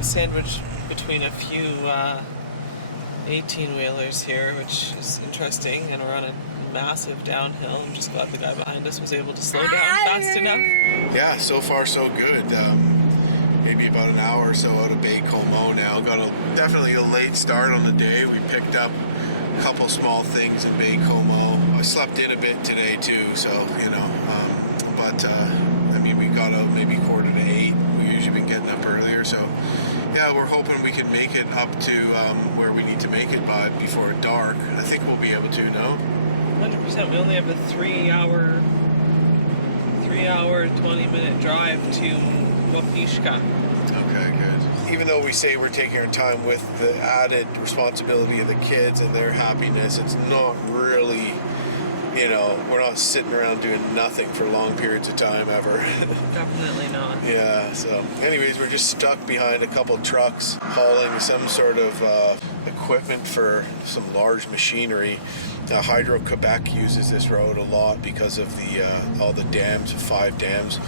Sandwiched between a few 18-wheelers here, which is interesting, and we're on a massive downhill. I'm just glad the guy behind us was able to slow down fast enough. Yeah, so far so good. Maybe about an hour or so out of Baie Comeau now. Got definitely a late start on the day. We picked up a couple small things in Baie Comeau. I slept in a bit today too, so, you know, but I mean, we got out maybe 7:45. We usually been getting up earlier, so yeah, we're hoping we can make it up to where we need to make it by before dark. I think we'll be able to, no? 100%. We only have a 3-hour, 20-minute drive to Wapishka. Okay, good. Even though we say we're taking our time with the added responsibility of the kids and their happiness, it's not really, you know, we're not sitting around doing nothing for long periods of time ever. Definitely not. Yeah, so anyways, we're just stuck behind a couple trucks hauling some sort of equipment for some large machinery. Hydro-Québec uses this road a lot because of the all the dams, 5 dams.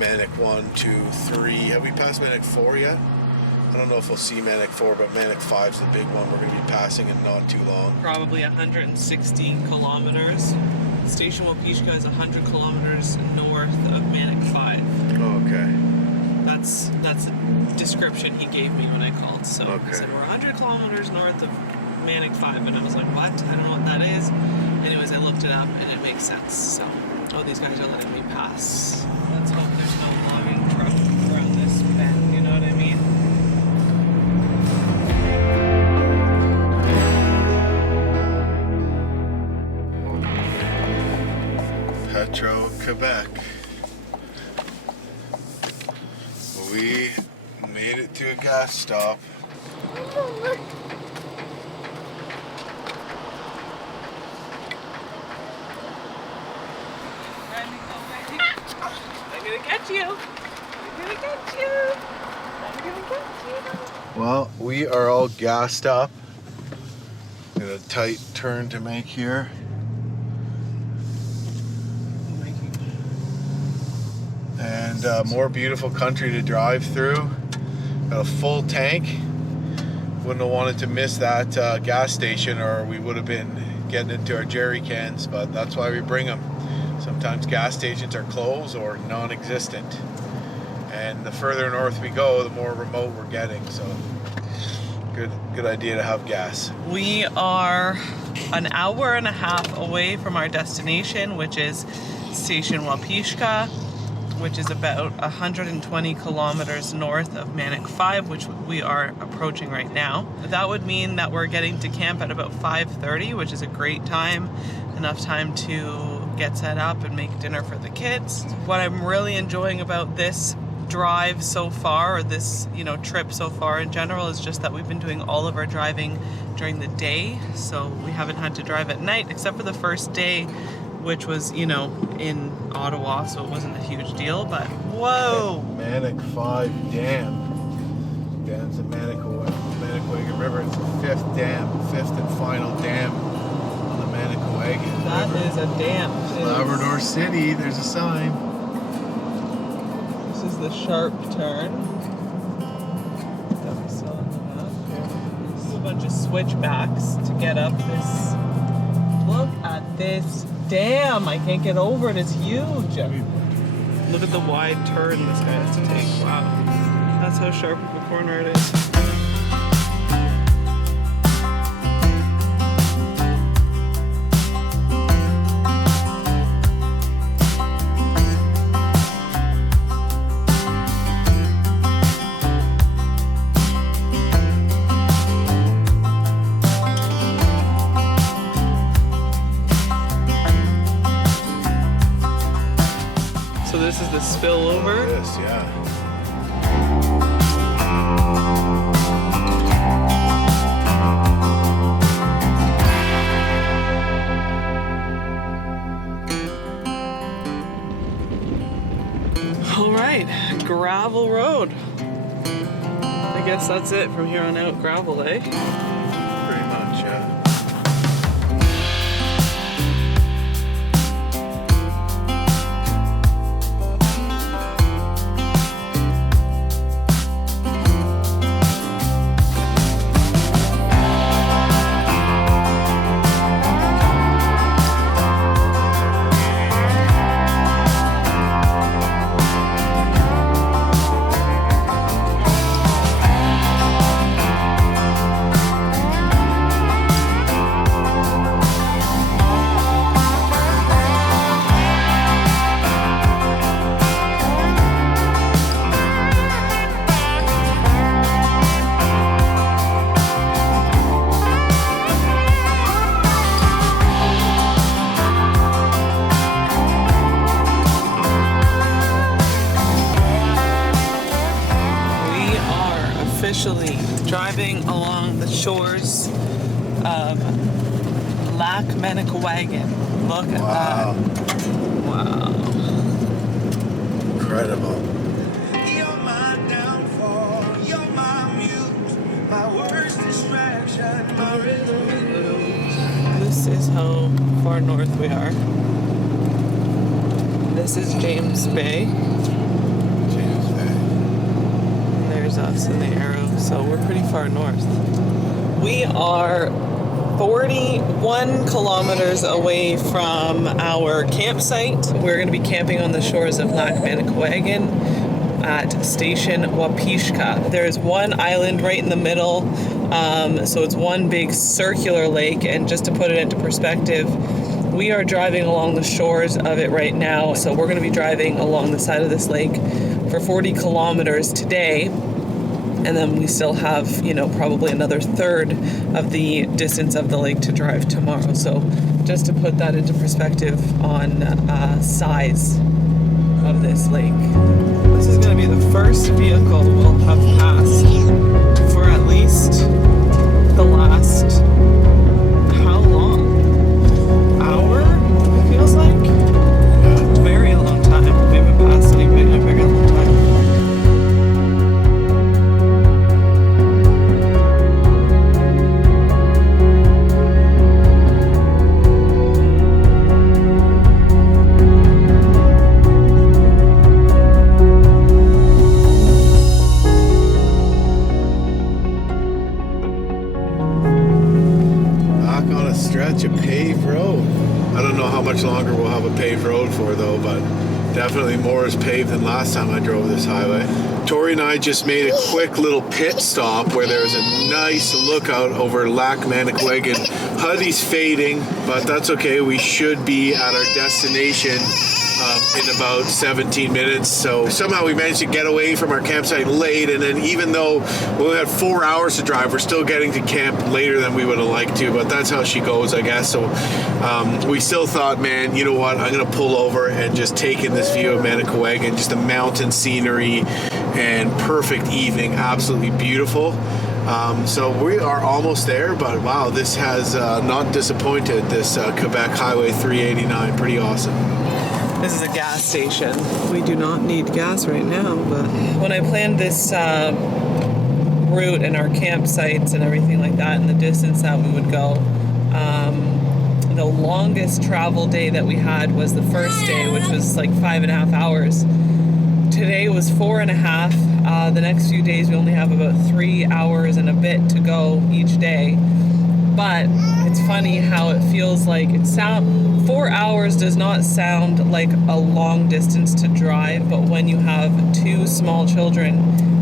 Manic 1, 2, 3. Have we passed Manic 4 yet? I don't know if we'll see Manic 4, but Manic 5's the big one we're going to be passing in not too long. Probably 160 kilometers. Station Wapishka is 100 kilometers north of Manic 5. Oh, okay. That's the description he gave me when I called. So Okay. he said we're 100 kilometers north of Manic 5, and I was like, what? I don't know what that is. Anyways, I looked it up, and it makes sense. So, oh, these guys are letting me pass. Let's hope there's no logging truck around this bend. You know what I mean? Petro-Québec. We made it to a gas stop. I'm gonna get you. I'm gonna get you. I'm gonna get you. Well, we are all gassed up. Got a tight turn to make here. And more beautiful country to drive through. Got a full tank. Wouldn't have wanted to miss that gas station, or we would have been getting into our jerry cans, but that's why we bring them. Sometimes gas stations are closed or non-existent. And the further north we go, the more remote we're getting, so good idea to have gas. We are an hour and a half away from our destination, which is Station Wapishka, which is about 120 kilometers north of Manic 5, which we are approaching right now. That would mean that we're getting to camp at about 5:30, which is a great time, enough time to get set up and make dinner for the kids. What I'm really enjoying about this drive so far, or this, you know, trip so far in general, is just that we've been doing all of our driving during the day, so we haven't had to drive at night, except for the first day, which was, you know, in Ottawa, so it wasn't a huge deal, but whoa! Manic 5 Dam. Down to Mattawa River. It's the 5th dam, 5th and final dam on the Mattawa. That is a dam. Labrador City, there's a sign. This is the sharp turn that we saw on the map. This is a bunch of switchbacks to get up this. Look at this dam. I can't get over it. It's huge. Look at the wide turn this guy has to take. Wow. That's how sharp of a corner it is. So this is the spillover. Yes, yeah. All right, gravel road. I guess that's it from here on out. Gravel, eh? Pretty much, yeah. driving along the shores of Lac Manicouagan. Look at that. Wow. Incredible. You're my downfall, you're my muse, my worst distraction, my rhythm and blues. This is how far north we are. This is James Bay. James Bay. And there's us in the arrow, so we're pretty far north. We are 41 kilometers away from our campsite. We're going to be camping on the shores of Lac Manicouagan at Station Wapishka. There's one island right in the middle, so it's one big circular lake, and just to put it into perspective, we are driving along the shores of it right now, so we're going to be driving along the side of this lake for 40 kilometers today. And then we still have, probably another third of the distance of the lake to drive tomorrow. So just to put that into perspective on size of this lake. This is going to be the first vehicle we'll have passed for at least the last, how long? Hour, it feels like? Yeah. Very long time. We haven't passed anybody in a very long time. Stretch of paved road. I don't know how much longer we'll have a paved road for though, but definitely more is paved than last time I drove this highway. Tori and I just made a quick little pit stop where there's a nice lookout over Lac Manicouagan. Huddy's fading, but that's okay. We should be at our destination in about 17 minutes. So somehow we managed to get away from our campsite late, and then even though we had 4 hours to drive, we're still getting to camp later than we would have liked to, but that's how she goes, I guess. So we still thought, man, you know what, I'm gonna pull over and just take in this view of Manicouagan, just the mountain scenery and perfect evening, absolutely beautiful. So we are almost there, but wow, this has not disappointed, this Quebec Highway 389, pretty awesome. This is a gas station. We do not need gas right now, but when I planned this route and our campsites and everything like that and the distance that we would go, the longest travel day that we had was the first day, which was like 5.5 hours. Today was 4.5. The next few days we only have about 3 hours and a bit to go each day. But it's funny how it feels like 4 hours does not sound like a long distance to drive, but when you have 2 small children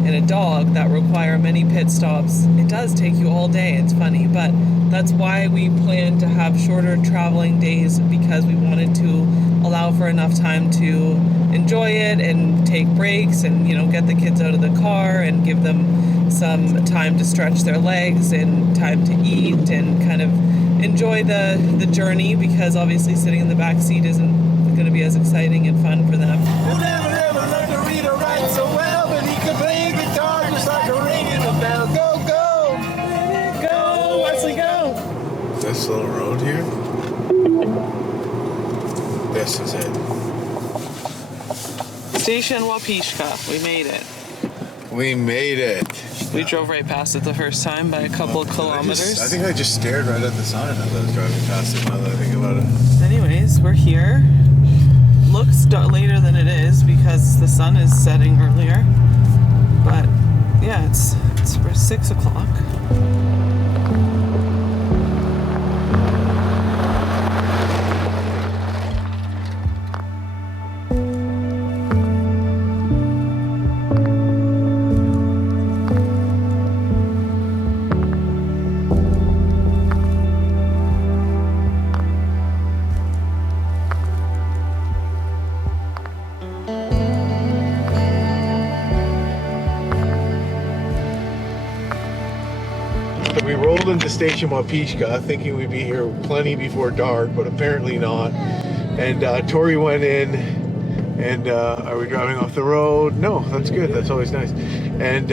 and a dog that require many pit stops, it does take you all day. It's funny, but that's why we plan to have shorter traveling days, because we wanted to allow for enough time to enjoy it and take breaks and, get the kids out of the car and give them some time to stretch their legs and time to eat and kind of enjoy the journey, because obviously sitting in the back seat isn't going to be as exciting and fun for them. Who never learned to read or write so well, but he could play guitar just like a ringing a bell. Go, go! Go, Wesley, go! This little road here? This is it. Station Wapishka. We made it. We made it. We drove right past it the first time by a couple of kilometers. I think I just stared right at the sign as I was driving past it, now that I think about it. Anyways, we're here. Looks later than it is because the sun is setting earlier. But yeah, it's 6 o'clock. We rolled into Station Wapishka thinking we'd be here plenty before dark, but apparently not. And Tori went in And are we driving off the road? No, that's good. That's always nice. And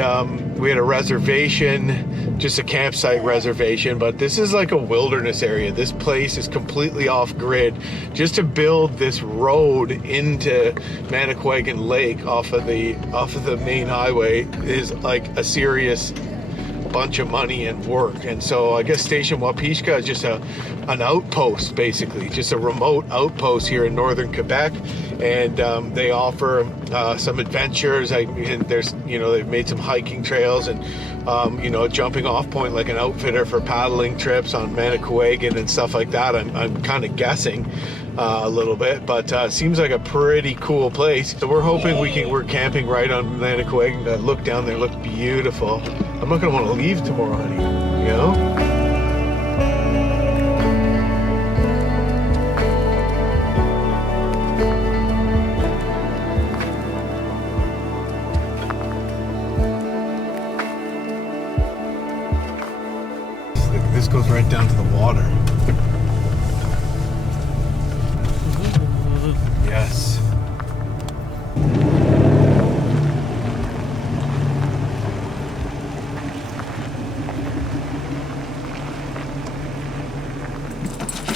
we had a reservation, just a campsite reservation, but this is like a wilderness area. This place is completely off grid. Just to build this road into Manicouagan Lake off of the main highway is like a serious bunch of money and work. And so I guess Station Wapishka is just an outpost, basically, just a remote outpost here in northern Quebec. And they offer some adventures. There's, they've made some hiking trails and a jumping off point, like an outfitter for paddling trips on Manicouagan and stuff like that. I'm kind of guessing a little bit, but seems like a pretty cool place. So we're hoping we're camping right on Manicouagan. That look down there looks beautiful. I'm not gonna want to leave tomorrow, honey. This goes right down to the water. Yes.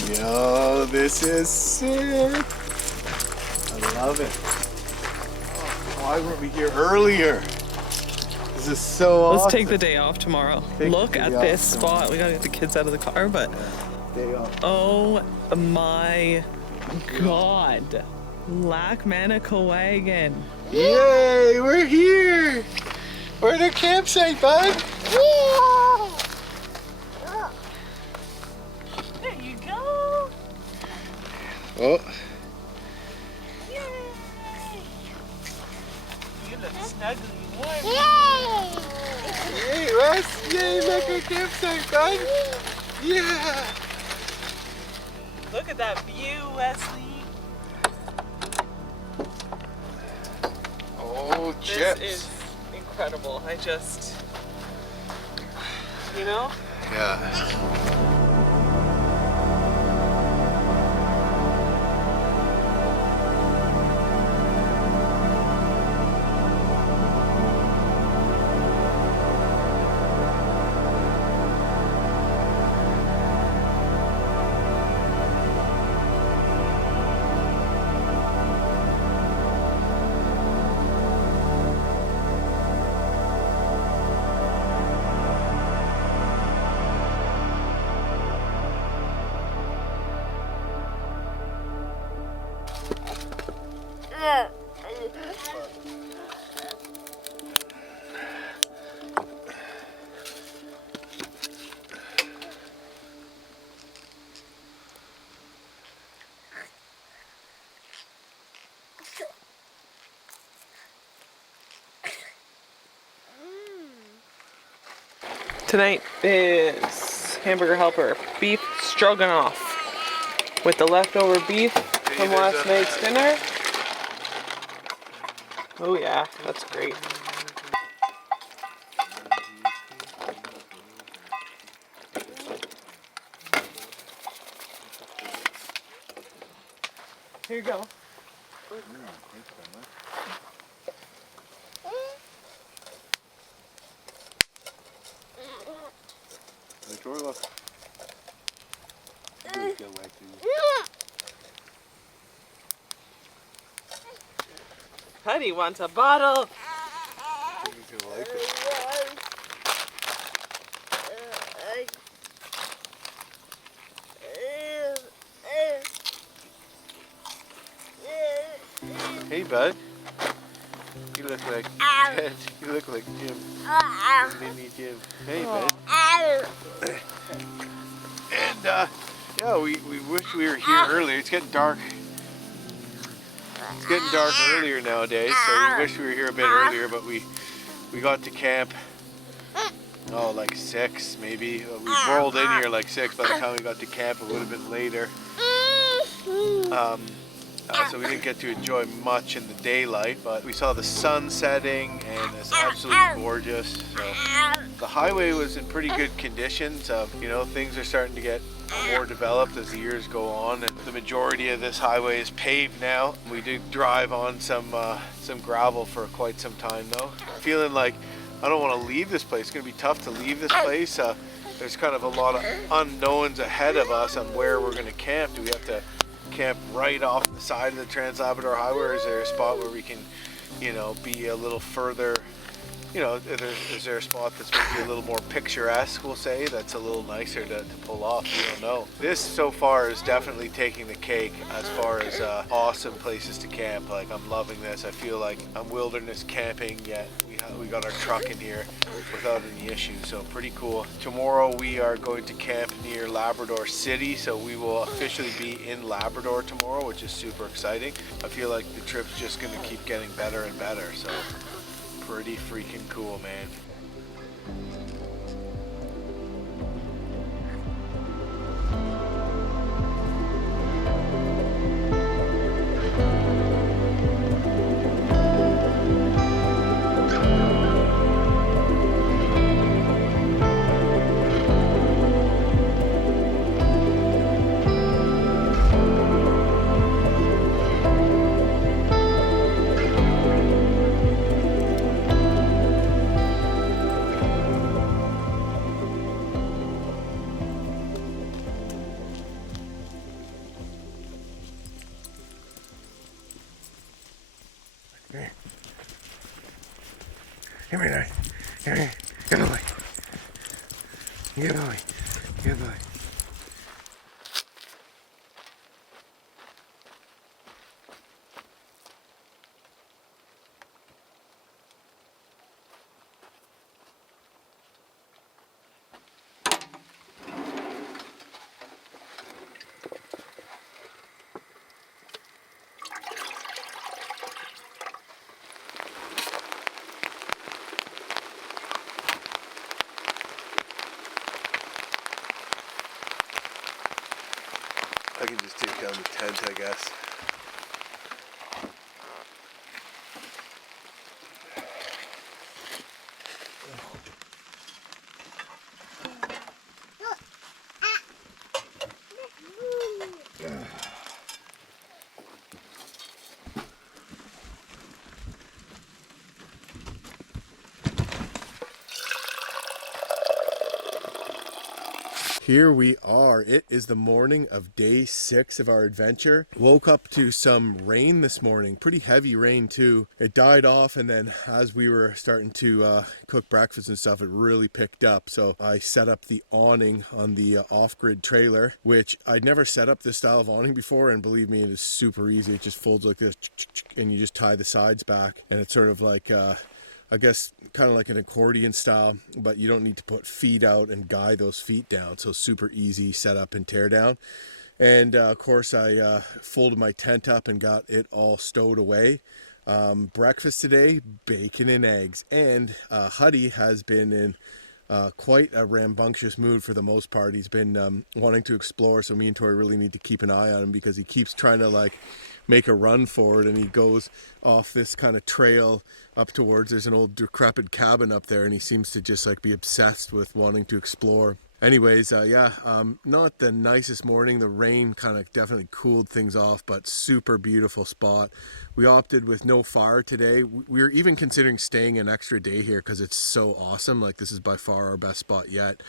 Yo, this is sick. I love it. Why weren't we here earlier? This is so awesome. Let's take the day off tomorrow. Look at this spot. We gotta get the kids out of the car, but Day off. oh my God. Lac Manicouagan. Yay, we're here. We're at our campsite, bud. There you go. Oh. Yay. You look snuggly and warm. Yay, Wes. Yay, look at campsite, bud. Yeah. Look at that view, Wesley. Oh, chips. This is incredible. Yeah. Tonight is hamburger helper beef stroganoff with the leftover beef from last night's dinner. Oh yeah, that's great. Here you go. Putty wants a bottle. Hey, bud. You look like Jim. Mini Jim. Hey, bud. And yeah, we wish we were here earlier. It's getting dark. It's getting dark earlier nowadays, so we wish we were here a bit earlier, but we got to camp, like 6 maybe. We rolled in here like 6. By the time we got to camp, it would have been later. so we didn't get to enjoy much in the daylight, but we saw the sun setting and it's absolutely gorgeous. So the highway was in pretty good condition. So, you know, things are starting to get more developed as the years go on, and the majority of this highway is paved now. We did drive on some gravel for quite some time though. Feeling like I don't want to leave this place. It's going to be tough to leave this place. There's kind of a lot of unknowns ahead of us on where we're going to camp. Do we have to camp right off the side of the Trans-Labrador Highway, or is there a spot where we can, you know, be a little further, you know, is there a spot that's maybe a little more picturesque, we'll say, that's a little nicer to pull off? We don't know. This so far is definitely taking the cake as far as awesome places to camp. Like, I'm loving this. I feel like I'm wilderness camping, yet we got our truck in here without any issues, so pretty cool. Tomorrow we are going to camp near Labrador City, so we will officially be in Labrador tomorrow, which is super exciting. I feel like the trip's just going to keep getting better and better, so pretty freaking cool, man. Come here, Nate. Come here. Good boy. Good boy. Good boy. I can just take down the tent, I guess. Here we are. It is the morning of day 6 of our adventure. Woke up to some rain this morning, pretty heavy rain too. It died off, and then as we were starting to cook breakfast and stuff, it really picked up. So I set up the awning on the off-grid trailer, which I'd never set up this style of awning before, and believe me, it is super easy. It just folds like this, and you just tie the sides back, and it's sort of like I guess kind of like an accordion style, but you don't need to put feet out and guide those feet down. So super easy setup and tear down. And of course I folded my tent up and got it all stowed away. Breakfast today, bacon and eggs. And Huddy has been in quite a rambunctious mood for the most part. He's been wanting to explore, so me and Tori really need to keep an eye on him, because he keeps trying to like make a run for it, and he goes off this kind of trail up towards, there's an old decrepit cabin up there, and he seems to just like be obsessed with wanting to explore. Anyways, not the nicest morning. The rain kind of definitely cooled things off, but super beautiful spot. We opted with no fire today. We were even considering staying an extra day here because it's so awesome. Like, this is by far our best spot yet.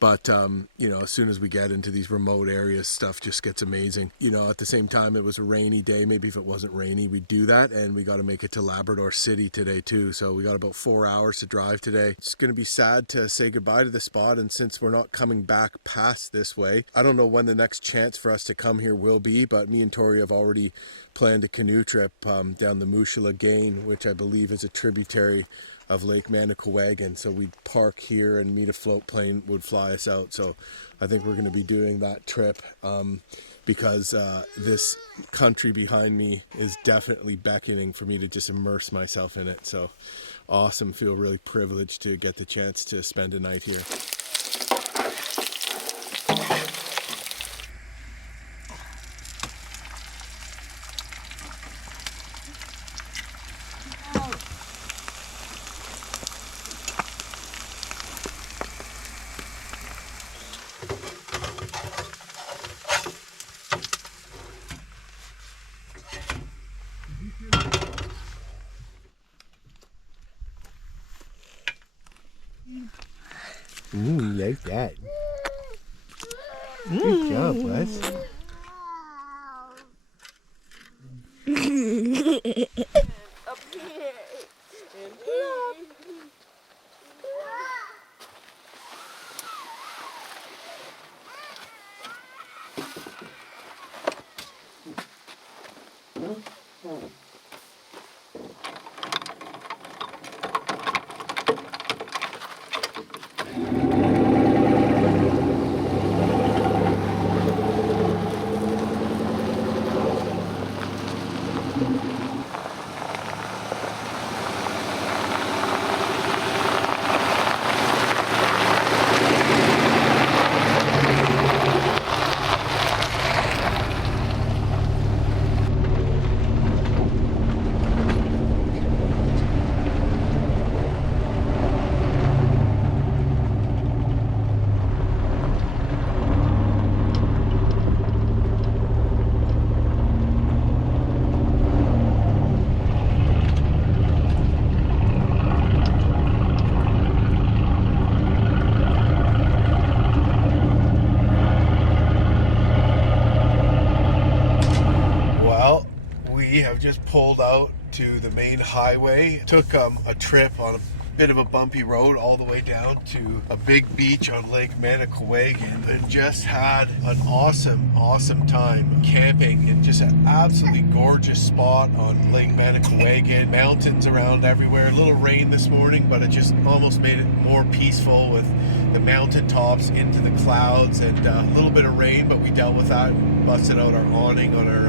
But, you know, as soon as we get into these remote areas, stuff just gets amazing. You know, at the same time, it was a rainy day. Maybe if it wasn't rainy, we'd do that. And we got to make it to Labrador City today, too. So we got about 4 hours to drive today. It's going to be sad to say goodbye to the spot. And since we're not coming back past this way, I don't know when the next chance for us to come here will be. But me and Tori have already planned a canoe trip down the Mooshla Gain, which I believe is a tributary of Lake Manicouagan. So we'd park here and meet a float plane would fly us out. So I think we're going to be doing that trip because this country behind me is definitely beckoning for me to just immerse myself in it. So awesome. Feel really privileged to get the chance to spend a night here. Ooh, like that. Good job, Wes. Just pulled out to the main highway. Took a trip on a bit of a bumpy road all the way down to a big beach on Lake Manic, and just had an awesome time camping in just an absolutely gorgeous spot on Lake Manic. Mountains around everywhere. A little rain this morning, but it just almost made it more peaceful with the mountain tops into the clouds, and a little bit of rain, but we dealt with that. Busted out our awning on our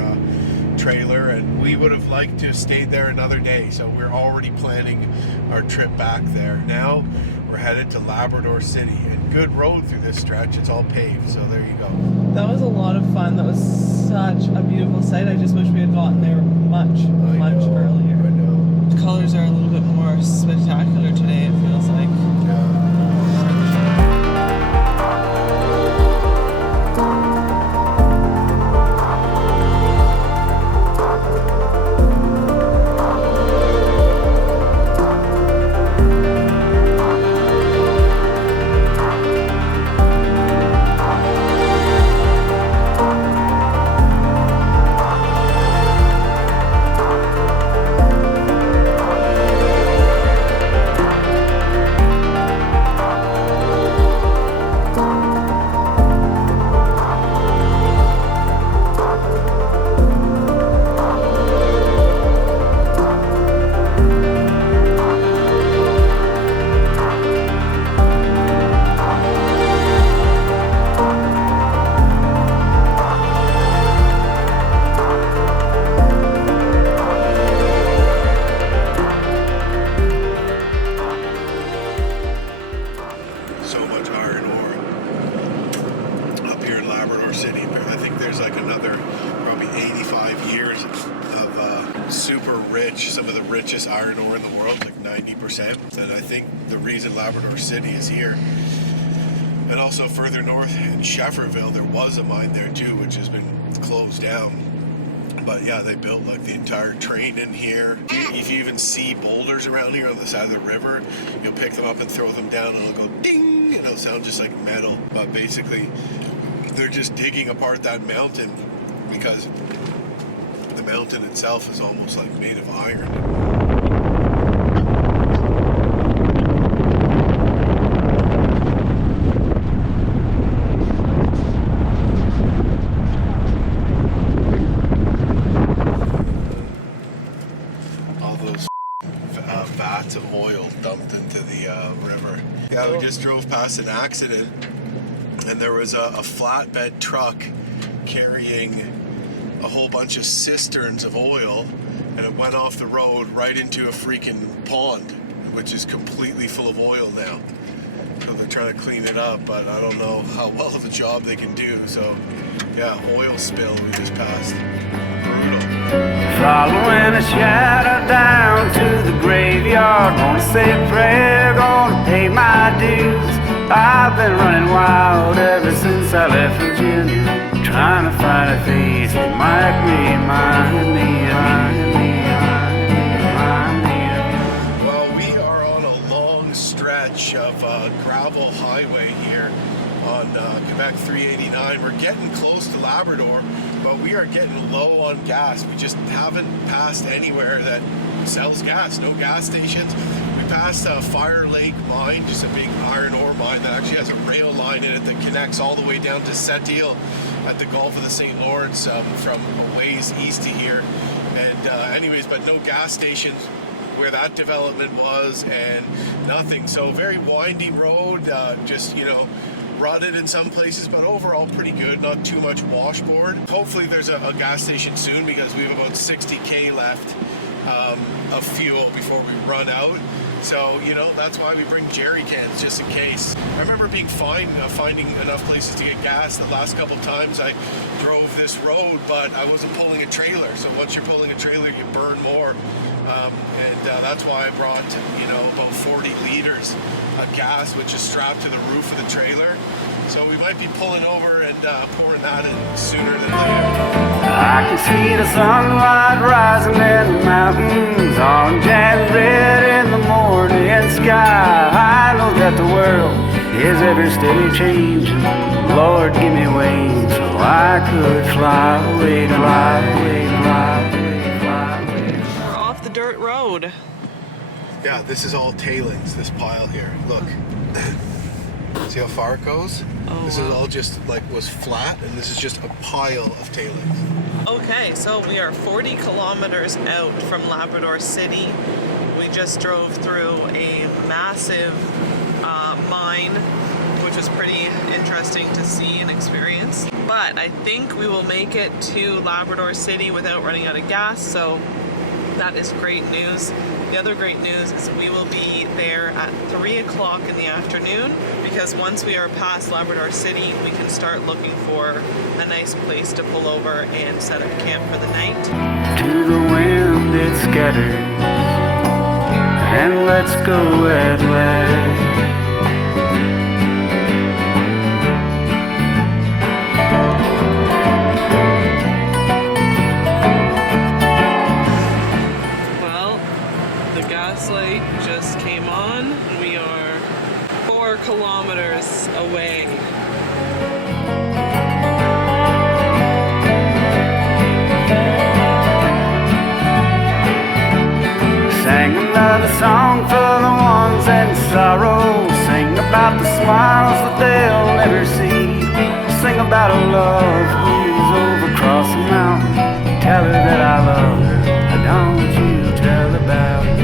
trailer, and we would have liked to have stayed there another day, so we're already planning our trip back there. Now we're headed to Labrador City, and good road through this stretch. It's all paved, so there you go. That was a lot of fun. That was such a beautiful sight. I just wish we had gotten there much earlier. I know. The colors are a little bit more spectacular today, it feels like. Iron ore in the world, like 90%. And I think the reason Labrador City is here, and also further north in Shefferville, there was a mine there too, which has been closed down. But yeah, they built like the entire train in here. If you even see boulders around here on the side of the river, you'll pick them up and throw them down, and it'll go ding, and it'll sound just like metal. But basically, they're just digging apart that mountain because the mountain itself is almost like made of iron. Of oil dumped into the river. Yeah, we just drove past an accident, and there was a flatbed truck carrying a whole bunch of cisterns of oil, and it went off the road right into a freaking pond, which is completely full of oil now. So they're trying to clean it up, but I don't know how well of a job they can do. So yeah, oil spill we just passed. Brutal. Following a shadow down to the graveyard. Gonna say a prayer, gonna pay my dues. I've been running wild ever since I left Virginia, trying to find a face that might remind me of you. sign. We're getting close to Labrador, but we are getting low on gas. We just haven't passed anywhere that sells gas, no gas stations. We passed a Fire Lake mine, just a big iron ore mine that actually has a rail line in it that connects all the way down to Sept-Îles at the Gulf of the St. Lawrence, from a ways east of here. And anyways, but no gas stations where that development was, and nothing. So very windy road, just, you know, rutted in some places, but overall pretty good, not too much washboard. Hopefully there's a gas station soon, because we have about 60k left of fuel before we run out. So, you know, that's why we bring jerry cans, just in case. I remember being fine finding enough places to get gas the last couple times I drove this road, but I wasn't pulling a trailer. So once you're pulling a trailer, you burn more. That's why I brought, you know, about 40 liters of gas, which is strapped to the roof of the trailer. So we might be pulling over and pouring that in sooner than later. I can see the sunlight rising in the mountains, orange and red in the morning sky. I know that the world is every steady changing. Lord, give me wings so I could fly away, fly away, fly away, fly away. We're off the dirt road. Yeah, this is all tailings, this pile here. Look. See how far it goes? Oh, this wow. is all just like was flat, and this is just a pile of tailings. Okay, so we are 40 kilometers out from Labrador City. We just drove through a massive mine, which was pretty interesting to see and experience. But I think we will make it to Labrador City without running out of gas, so that is great news. The other great news is we will be there at 3 o'clock in the afternoon, because once we are past Labrador City, we can start looking for a nice place to pull over and set up camp for the night. To the wind it scatters, and let's go at last. Light just came on, and we are 4 kilometers away. Sing another song for the ones in sorrow. Sing about the smiles that they'll never see. Sing about a love who's over across the mountain. Tell her that I love her. Don't you tell about it.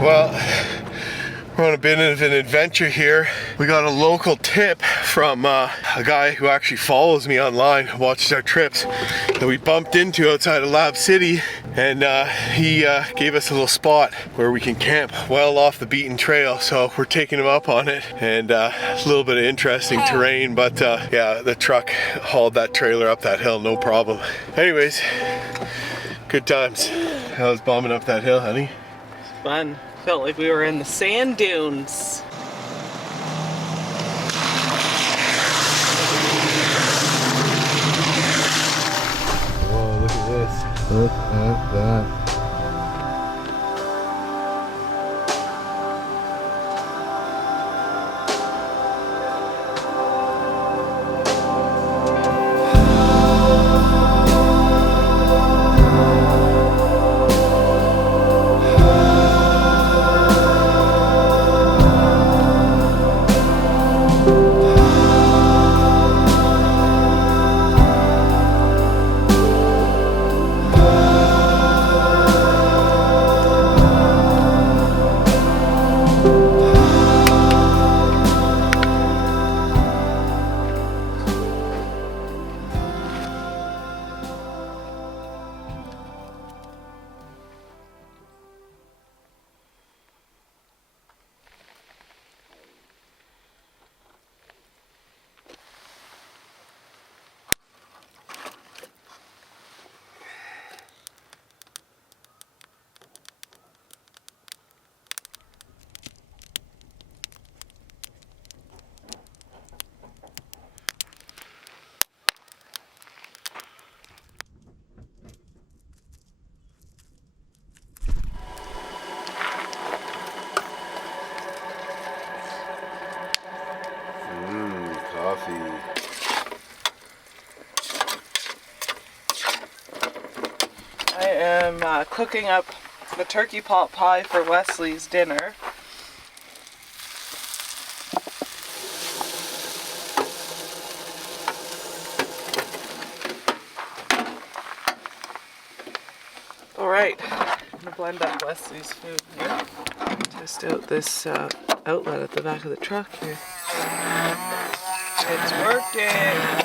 Well, we're on a bit of an adventure here. We got a local tip from a guy who actually follows me online, watches our trips, that we bumped into outside of Lab City, and he gave us a little spot where we can camp well off the beaten trail. So we're taking him up on it, and a little bit of interesting terrain, but yeah, the truck hauled that trailer up that hill, no problem. Anyways, good times. I was bombing up that hill, honey. Fun. Felt like we were in the sand dunes. Whoa, look at this. Look at that. food. I am cooking up the turkey pot pie for Wesley's dinner. Alright, I'm going to blend up Wesley's food here. Test out this outlet at the back of the truck here. It's working!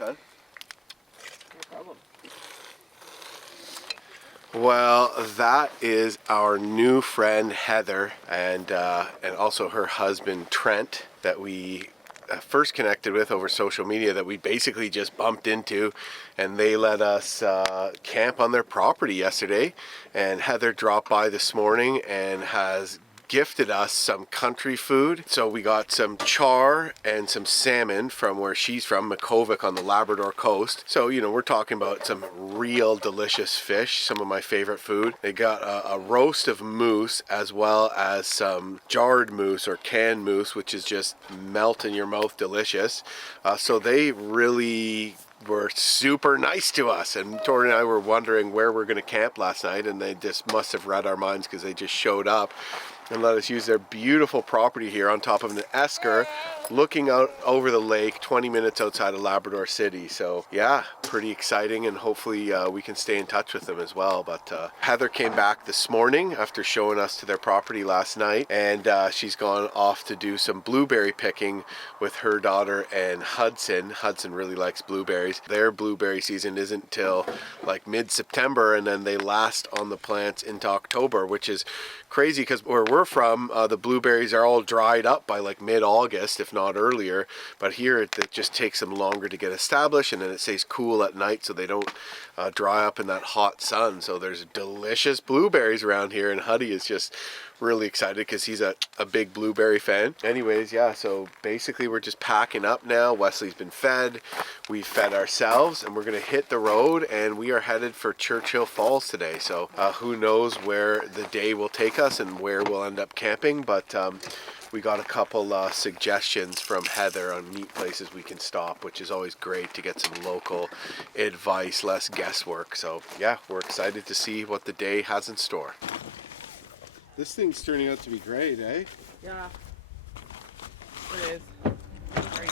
Okay. No problem. Well, that is our new friend Heather and also her husband Trent that we first connected with over social media, that we basically just bumped into, and they let us camp on their property yesterday. And Heather dropped by this morning and has gifted us some country food. So we got some char and some salmon from where she's from, Makkovik on the Labrador coast. So, you know, we're talking about some real delicious fish, some of my favorite food. They got a roast of moose as well as some jarred moose or canned moose, which is just melt in your mouth delicious. So they really were super nice to us, and Tori and I were wondering where we're going to camp last night, and they just must have read our minds because they just showed up and let us use their beautiful property here on top of an esker looking out over the lake 20 minutes outside of Labrador City. So yeah, pretty exciting, and hopefully we can stay in touch with them as well. But Heather came back this morning after showing us to their property last night, and she's gone off to do some blueberry picking with her daughter and Hudson. Hudson really likes blueberries. Their blueberry season isn't till like mid-September, and then they last on the plants into October, which is crazy because where we're from, the blueberries are all dried up by like mid-August, if not earlier. But here it just takes them longer to get established, and then it stays cool at night so they don't dry up in that hot sun. So there's delicious blueberries around here, and Huddy is just really excited because he's a big blueberry fan. Anyways, yeah, so basically we're just packing up now. Wesley's been fed, we've fed ourselves, and we're gonna hit the road, and we are headed for Churchill Falls today. So who knows where the day will take us and where we'll end up camping, but we got a couple suggestions from Heather on neat places we can stop, which is always great to get some local advice, less guesswork. So yeah, we're excited to see what the day has in store. This thing's turning out to be great, eh? Yeah, it is. Great.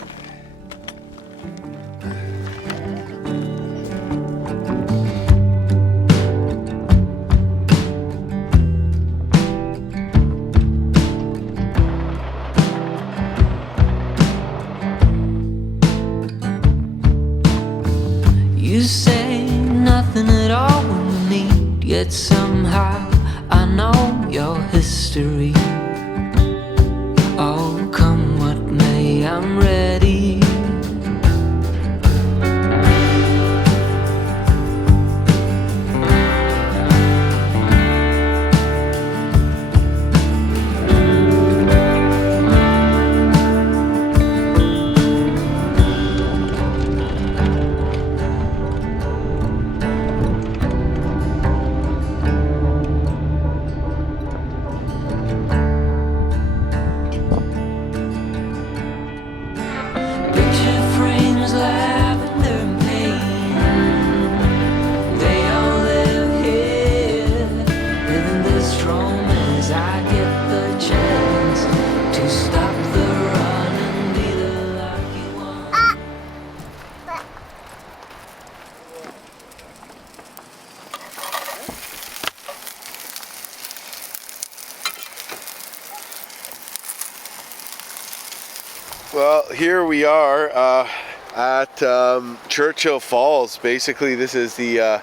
You say nothing at all when we meet, yet somehow I know your history. Oh, come what may, I'm ready. Well, here we are at Churchill Falls. Basically, this is the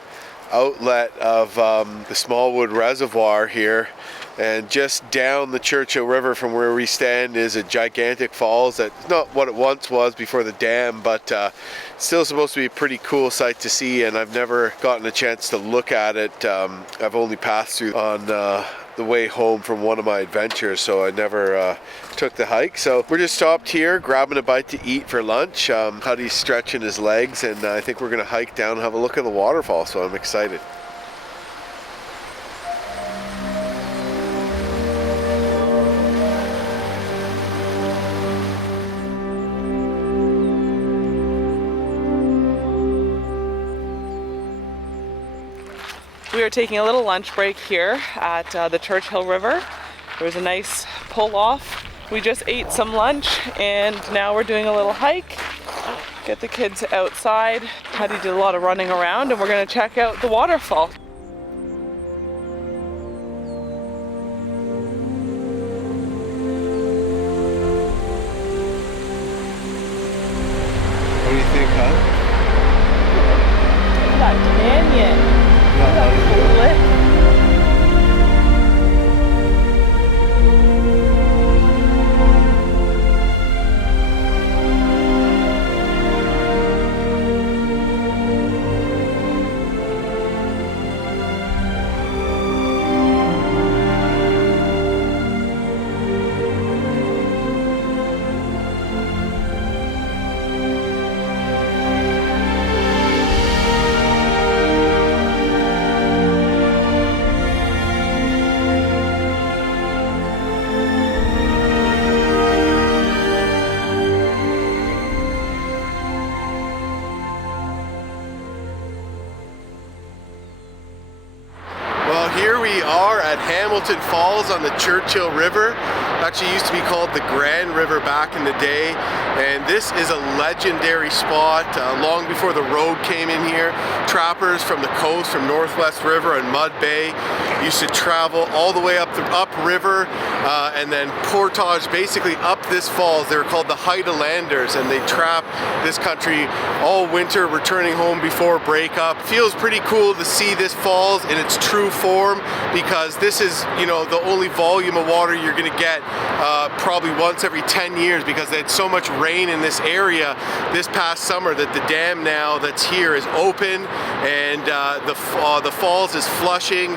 outlet of the Smallwood Reservoir here. And just down the Churchill River from where we stand is a gigantic falls that's not what it once was before the dam, but still supposed to be a pretty cool sight to see, and I've never gotten a chance to look at it. I've only passed through on the way home from one of my adventures, so I never took the hike. So we're just stopped here grabbing a bite to eat for lunch. Huddy's stretching his legs, and I think we're going to hike down and have a look at the waterfall, so I'm excited. We are taking a little lunch break here at the Churchill River. There was a nice pull off. We just ate some lunch and now we're doing a little hike. Get the kids outside. Huddy did a lot of running around and we're going to check out the waterfall. What do you think, huh? That canyon. That's lit. Here we are at Hamilton Falls on the Churchill River. Actually used to be called the Grand River back in the day, and this is a legendary spot. Long before the road came in here, trappers from the coast, from Northwest River and Mud Bay, used to travel all the way up the upriver and then portage basically up this falls. They were called the Heidelanders, and they trapped this country all winter, returning home before breakup. Feels pretty cool to see this falls in its true form, because this is, you know, the only volume of water you're going to get probably once every 10 years, because they had so much rain in this area this past summer that the dam now that's here is open, and the falls is flushing.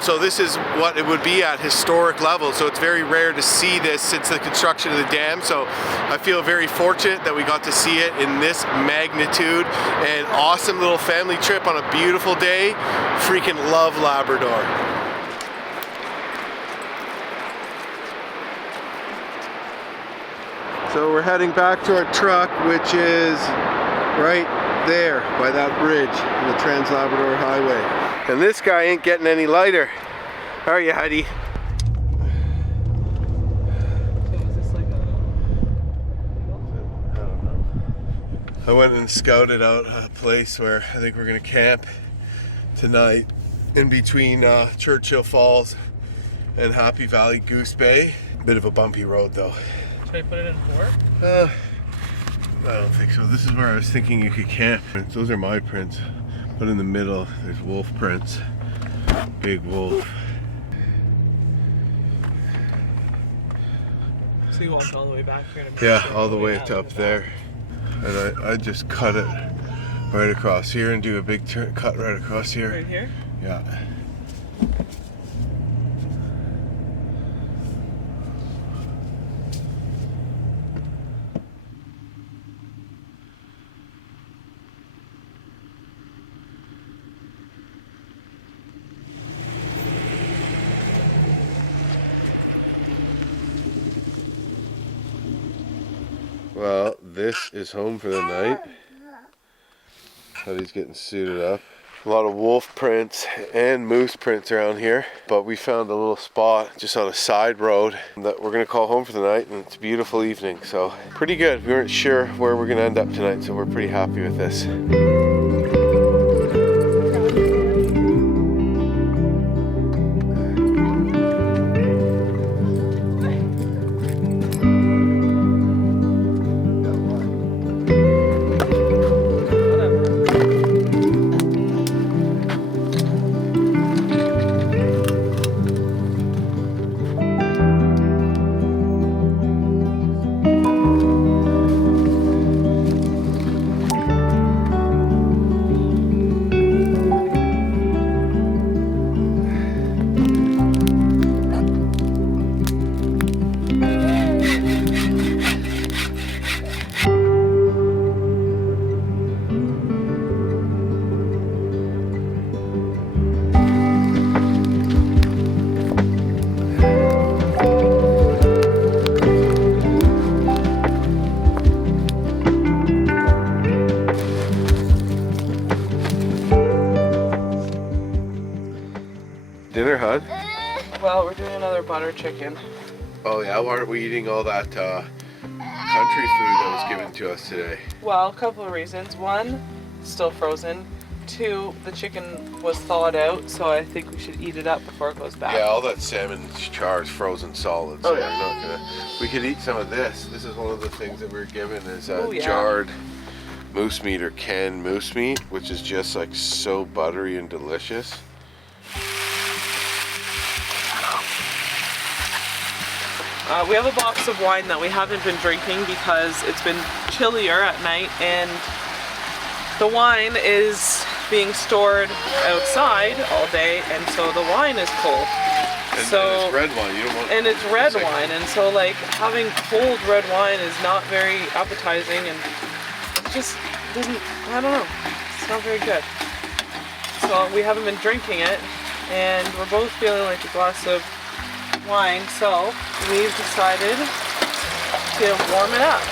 So this is what it would be at historic level. So it's very rare to see this since the construction of the dam. So I feel very fortunate that we got to see it in this magnitude. And awesome little family trip on a beautiful day. Freaking love Labrador. So we're heading back to our truck, which is right there by that bridge on the Trans-Labrador Highway. And this guy ain't getting any lighter. Are you, Heidi? I went and scouted out a place where I think we're gonna camp tonight in between Churchill Falls and Happy Valley Goose Bay. Bit of a bumpy road though. Should I put it in 4? I don't think so. This is where I was thinking you could camp. Those are my prints, but in the middle there's wolf prints. Big wolf. So you walked all the way back here to Yeah, all the way to up there. And I just cut it right across here and do a big cut right across here. Right here? Yeah. Well, this is home for the night. He's getting suited up. A lot of wolf prints and moose prints around here, but we found a little spot just on a side road that we're gonna call home for the night, and it's a beautiful evening, so pretty good. We weren't sure where we're gonna end up tonight, so we're pretty happy with this. butter chicken. Oh yeah, why aren't we eating all that country food that was given to us today? Well, a couple of reasons. One, still frozen. Two, the chicken was thawed out, so I think we should eat it up before it goes bad. Yeah, all that salmon char is frozen solid, so Oh, yeah. we're not gonna. We could eat some of this. This is one of the things that we're given is Oh, yeah. jarred moose meat or canned moose meat, which is just like so buttery and delicious. We have a box of wine that we haven't been drinking because it's been chillier at night, and the wine is being stored outside all day, and so the wine is cold. And So it's red wine. You don't want. and it's red like- wine, and so like having cold red wine is not very appetizing, and it just doesn't, I don't know, it's not very good. So we haven't been drinking it, and we're both feeling like a glass of wine, so we've decided to warm it up.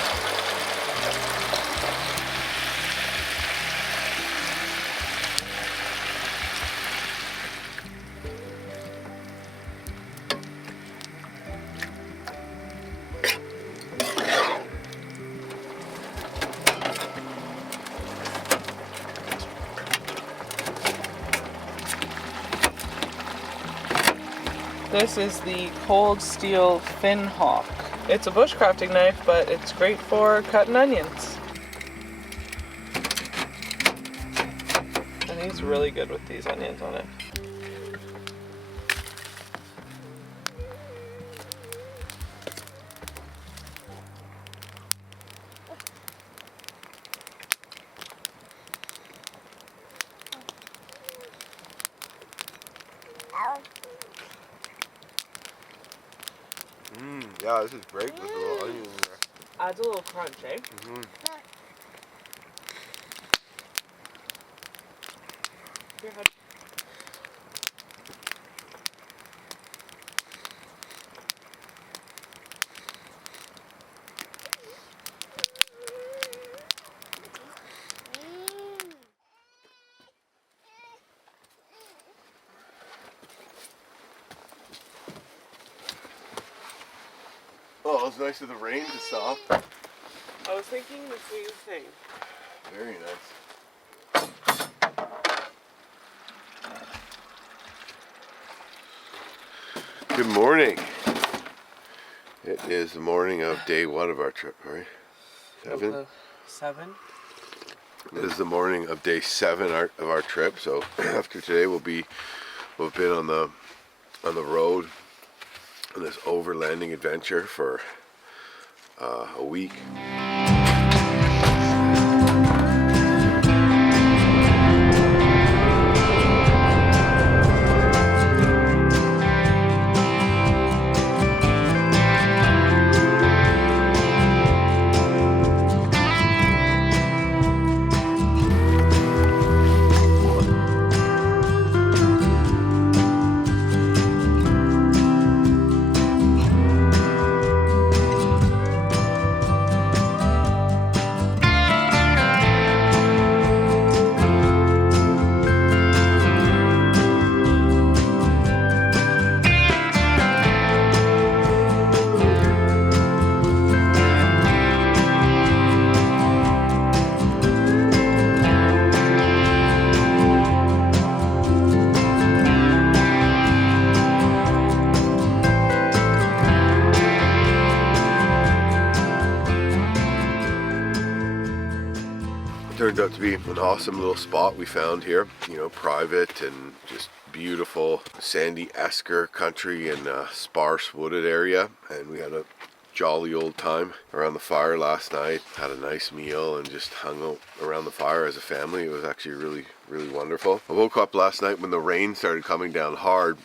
This is the Cold Steel Fin Hawk. It's a bushcrafting knife, but it's great for cutting onions. And he's really good with these onions on it. Yeah, this is great with the little onion in there. Adds a little crunch, eh? Your head. Oh, it's nice of the rain to stop. I was thinking the same thing. Very nice. Good morning. It is the morning of day 1 of our trip, right? 7? 7? It is the morning of day 7 of our trip. So after today, we've been on the road on this overlanding adventure for a week. Turned out to be an awesome little spot we found here, you know, private and just beautiful sandy esker country and sparse wooded area, and we had a jolly old time around the fire last night, had a nice meal and just hung out around the fire as a family. It was actually really wonderful. I woke up last night when the rain started coming down hard,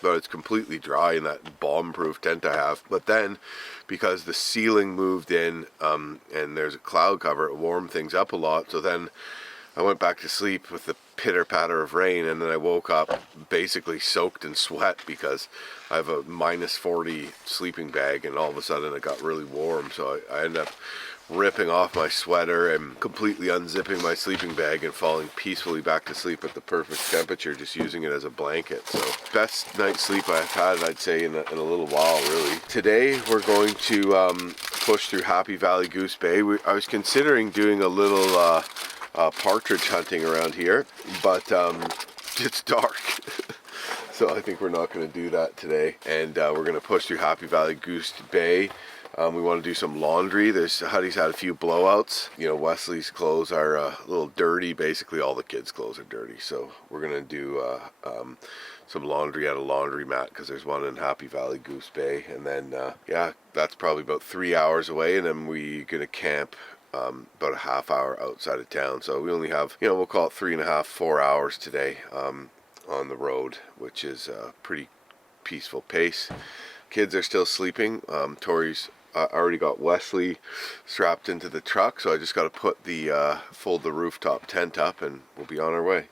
but it's completely dry in that bomb-proof tent I have. But then, because the ceiling moved in and there's a cloud cover, it warmed things up a lot. So then I went back to sleep with the pitter patter of rain, and then I woke up basically soaked in sweat because I have a -40 sleeping bag, and all of a sudden it got really warm, so I ended up ripping off my sweater and completely unzipping my sleeping bag and falling peacefully back to sleep at the perfect temperature, just using it as a blanket. So best night's sleep I've had, I'd say, in a little while, really. Today we're going to push through Happy Valley Goose Bay. I was considering doing a little partridge hunting around here, but it's dark. So I think we're not going to do that today, and we're going to push through Happy Valley Goose Bay. We want to do some laundry. Huddy's had a few blowouts. You know, Wesley's clothes are a little dirty. Basically all the kids' clothes are dirty, so we're going to do some laundry at a laundromat, because there's one in Happy Valley Goose Bay. And then yeah, that's probably about 3 hours away, and then we're going to camp about a half hour outside of town. So we only have, you know, we'll call it 3.5, 4 hours today on the road, which is a pretty peaceful pace. Kids are still sleeping. Tori's already got Wesley strapped into the truck, so I just got to put the fold the rooftop tent up, and we'll be on our way.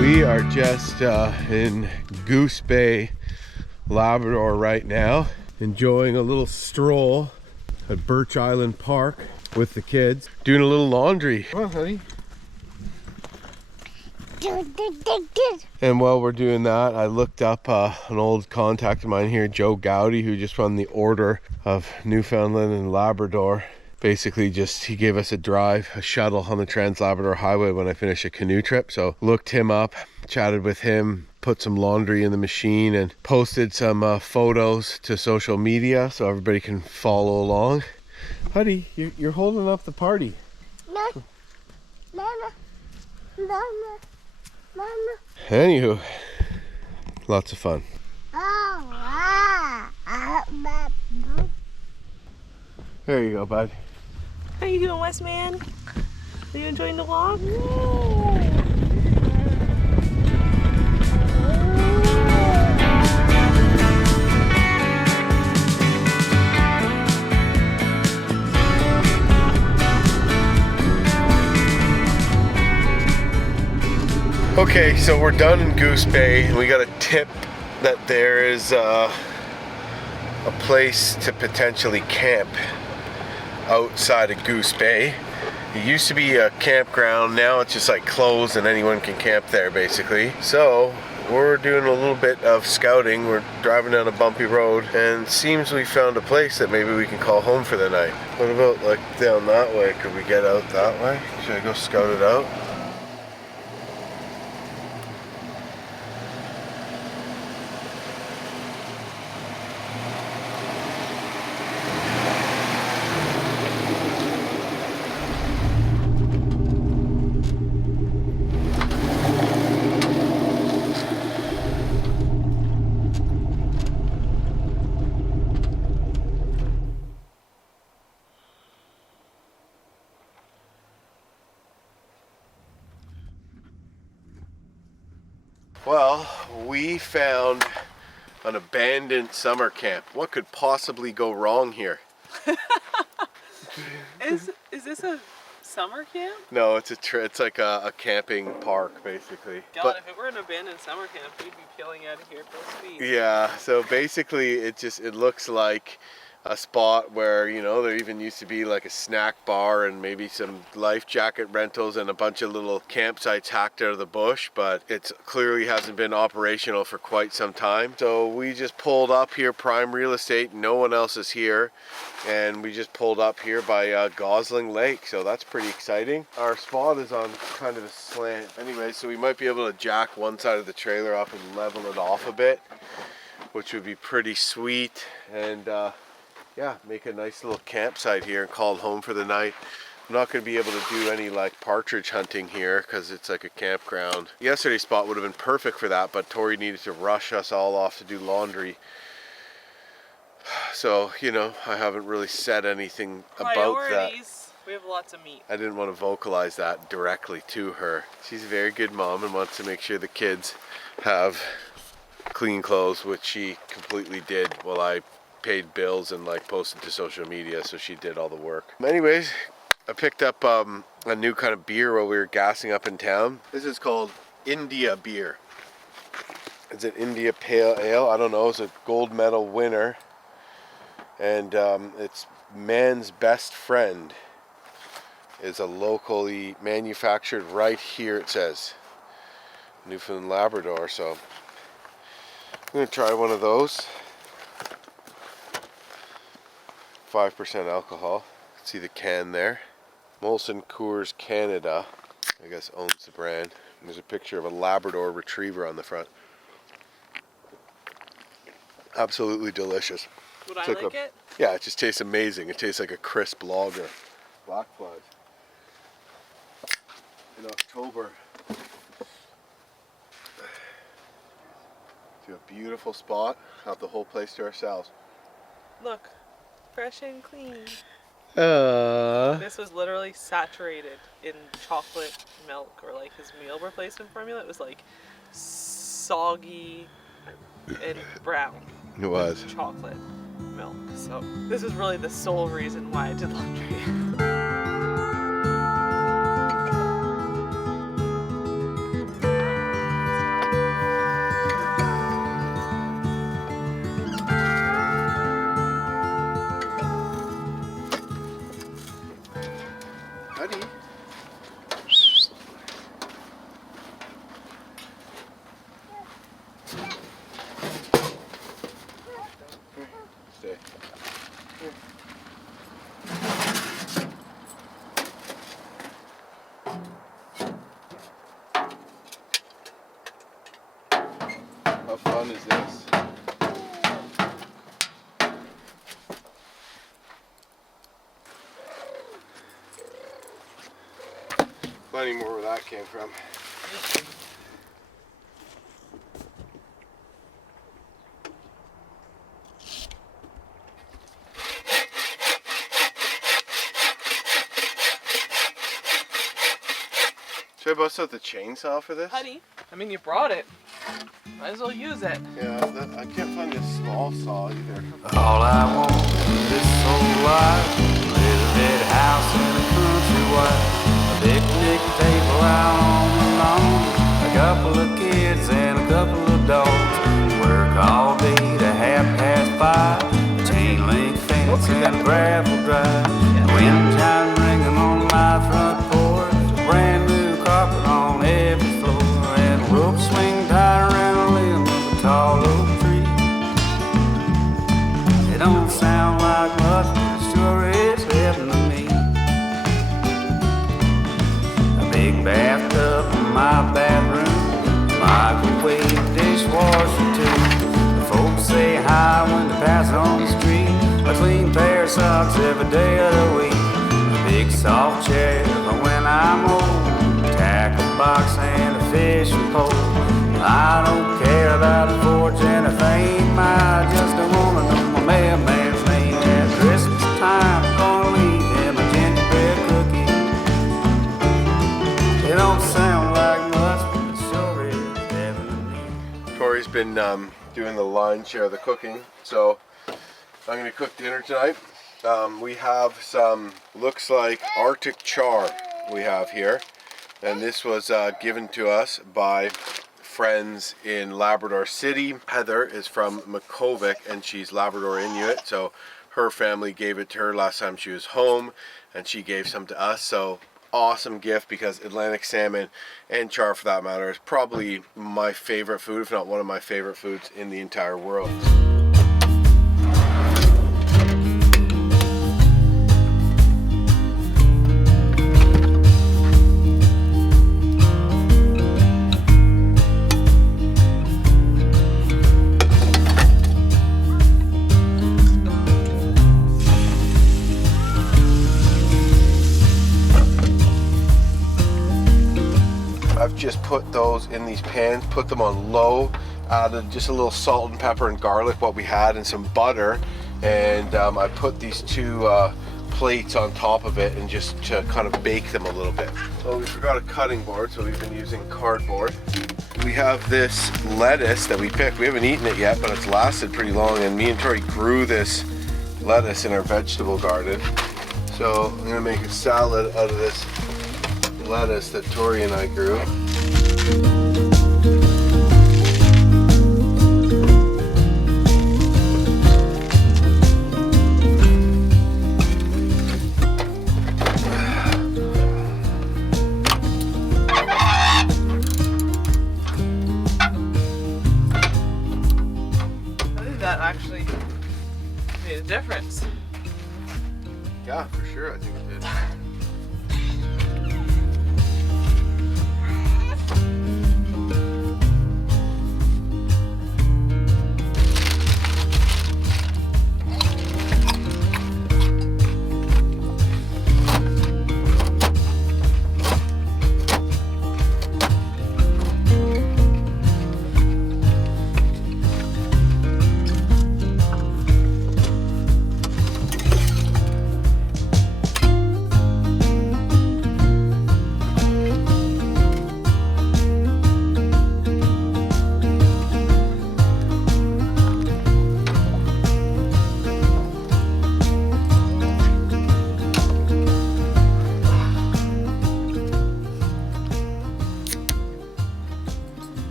We are just in Goose Bay, Labrador right now, enjoying a little stroll at Birch Island Park with the kids, doing a little laundry. Come on, honey. And while we're doing that, I looked up an old contact of mine here, Joe Gowdy, who just run the Order of Newfoundland and Labrador. Basically he gave us a shuttle on the Trans-Labrador Highway when I finished a canoe trip. So looked him up, chatted with him, put some laundry in the machine, and posted some photos to social media so everybody can follow along. Huddy, you're holding up the party. No. Mama. Mama. Mama. Anywho, lots of fun. There you go, bud. How you doing, West Man? Are you enjoying the walk? Okay, so we're done in Goose Bay, and we got a tip that there is a place to potentially camp outside of Goose Bay. It used to be a campground, now it's just like closed and anyone can camp there basically. So we're doing a little bit of scouting. We're driving down a bumpy road, and it seems we found a place that maybe we can call home for the night. What about like down that way? Could we get out that way? Should I go scout it out? Well, we found an abandoned summer camp. What could possibly go wrong here? Is this a summer camp? No, it's like a camping park basically. God, if it were an abandoned summer camp, we'd be peeling out of here full speed. Yeah, so basically it looks like a spot where, you know, there even used to be like a snack bar and maybe some life jacket rentals and a bunch of little campsites hacked out of the bush, but it clearly hasn't been operational for quite some time. So we just pulled up here, prime real estate, no one else is here, and we just pulled up here by Gosling Lake, so that's pretty exciting. Our spot is on kind of a slant anyway, so we might be able to jack one side of the trailer up and level it off a bit, which would be pretty sweet, and yeah, make a nice little campsite here and call it home for the night. I'm not going to be able to do any like partridge hunting here because it's like a campground. Yesterday's spot would have been perfect for that, but Tori needed to rush us all off to do laundry. So, you know, I haven't really said anything about that. We have lots of meat. I didn't want to vocalize that directly to her. She's a very good mom and wants to make sure the kids have clean clothes, which she completely did while I paid bills and like posted to social media, so she did all the work. Anyways, I picked up a new kind of beer while we were gassing up in town. This is called India beer. It's an India Pale Ale. I don't know, it's a gold medal winner, and it's Man's Best Friend. Is a locally manufactured right here, it says Newfoundland, Labrador. So I'm gonna try one of those. 5% alcohol. See the can there. Molson Coors Canada, I guess, owns the brand. And there's a picture of a Labrador Retriever on the front. Absolutely delicious. Would It's I like like it? Yeah, it just tastes amazing. It tastes like a crisp lager. Black Flag. In October. To a beautiful spot. Have the whole place to ourselves. Look, fresh and clean. Uh. This was literally saturated in chocolate milk, or like his meal replacement formula. It was like soggy and brown. It was. Chocolate milk. So this is really the sole reason why I did laundry. How fun is this? Plenty more where that came from. Should I bust out the chainsaw for this? Honey, I mean, you brought it. Might as well use it. Yeah, I can't find a small saw either. All I want is this old life, little bit house in the country wild, a picnic table out on the lawn, a couple of kids and a couple of dogs. Work all day to 5:30, chain link fence and a gravel drive. Wind chime ringing on my front porch, a brand new carpet on every floor, and a rope swing tied around a limb of a tall oak tree. It don't sound like much, but it sure is heaven to me. A big bathtub in my bathroom, microwave, dishwasher too. The folks say hi when they pass on the street. A clean pair of socks every day of the week. A big soft chair for when I'm old. Tackle box and a fishing pole. I don't care about a fortune or fame. I just wanna know my mailman's name. At Christmas time, I'm gonna leave him a gingerbread cookie. It don't sound like much, but it sure is heaven to me. has been doing the lion's share of the cooking. So I'm going to cook dinner tonight. We have some, looks like Arctic char we have here. And this was given to us by friends in Labrador City. Heather is from Makkovik and she's Labrador Inuit. So her family gave it to her last time she was home and she gave some to us. So awesome gift, because Atlantic salmon and char for that matter is probably my favorite food, if not one of my favorite foods in the entire world. Just put those in these pans, put them on low, added just a little salt and pepper and garlic, what we had, and some butter, and I put these two plates on top of it and just to kind of bake them a little bit. So we forgot a cutting board, so we've been using cardboard. We have this lettuce that we picked. We haven't eaten it yet, but it's lasted pretty long, and me and Tori grew this lettuce in our vegetable garden. So I'm gonna make a salad out of this lettuce that Tori and I grew. I think that actually made a difference. Yeah, for sure, I think it did.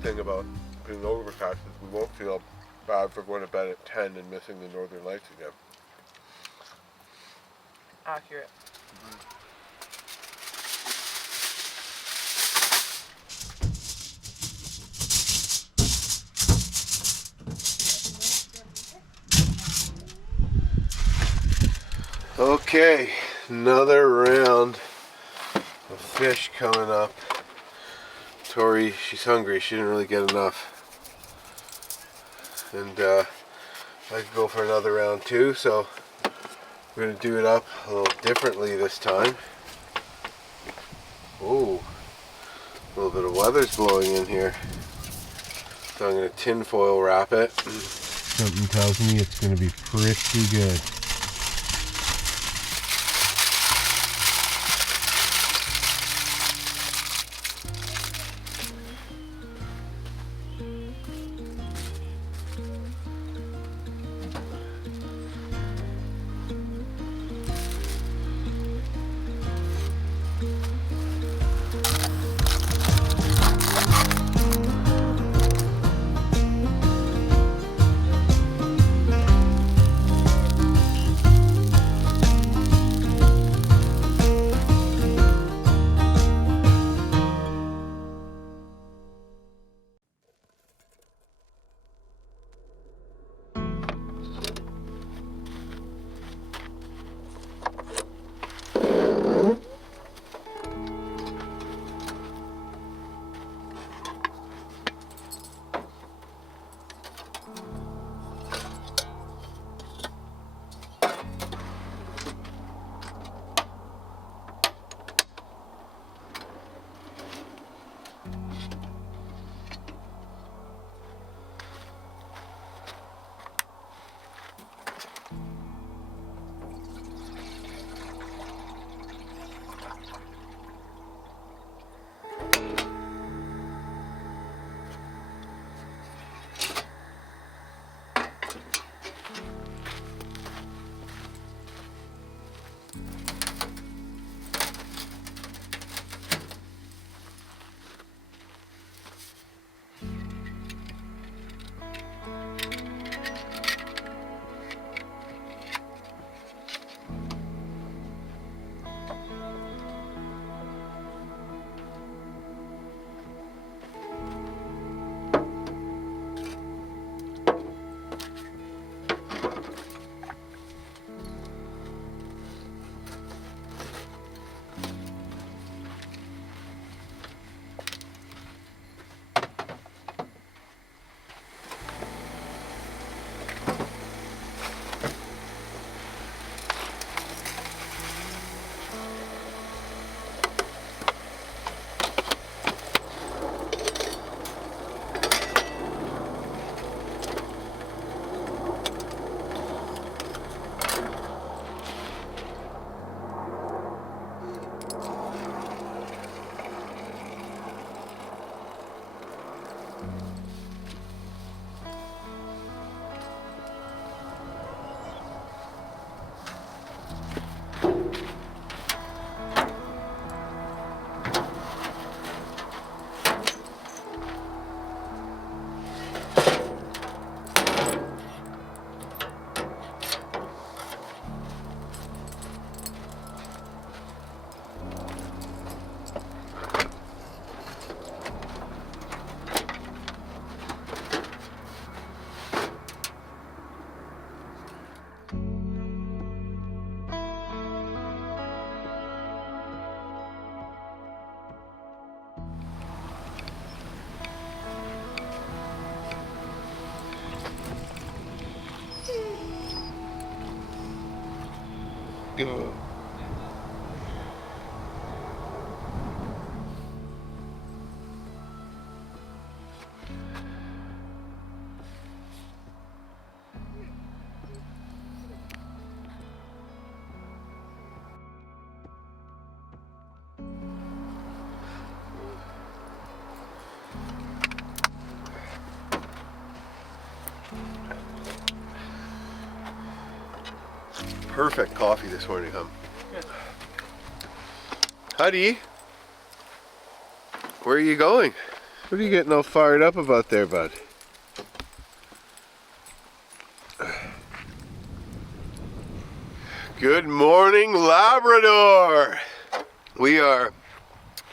Thing about being overcast is we won't feel bad for going to bed at 10 and missing the northern lights again. Accurate. Okay, another round of fish coming up. Tori, she's hungry. She didn't really get enough. And I could go for another round too, so we're going to do it up a little differently this time. Ooh, a little bit of weather's blowing in here. So I'm going to tin foil wrap it. Something tells me it's going to be pretty good. Go. Perfect coffee this morning, huh? Good. Howdy. Where are you going? What are you getting all fired up about there, bud? Good morning, Labrador. We are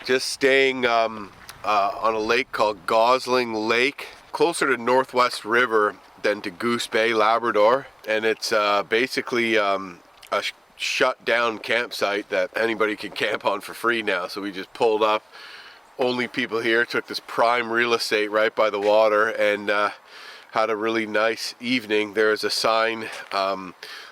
just staying on a lake called Gosling Lake, closer to Northwest River than to Goose Bay, Labrador, and it's basically a shut down campsite that anybody can camp on for free now. So we just pulled up, only people here, took this prime real estate right by the water, and had a really nice evening. There's a sign,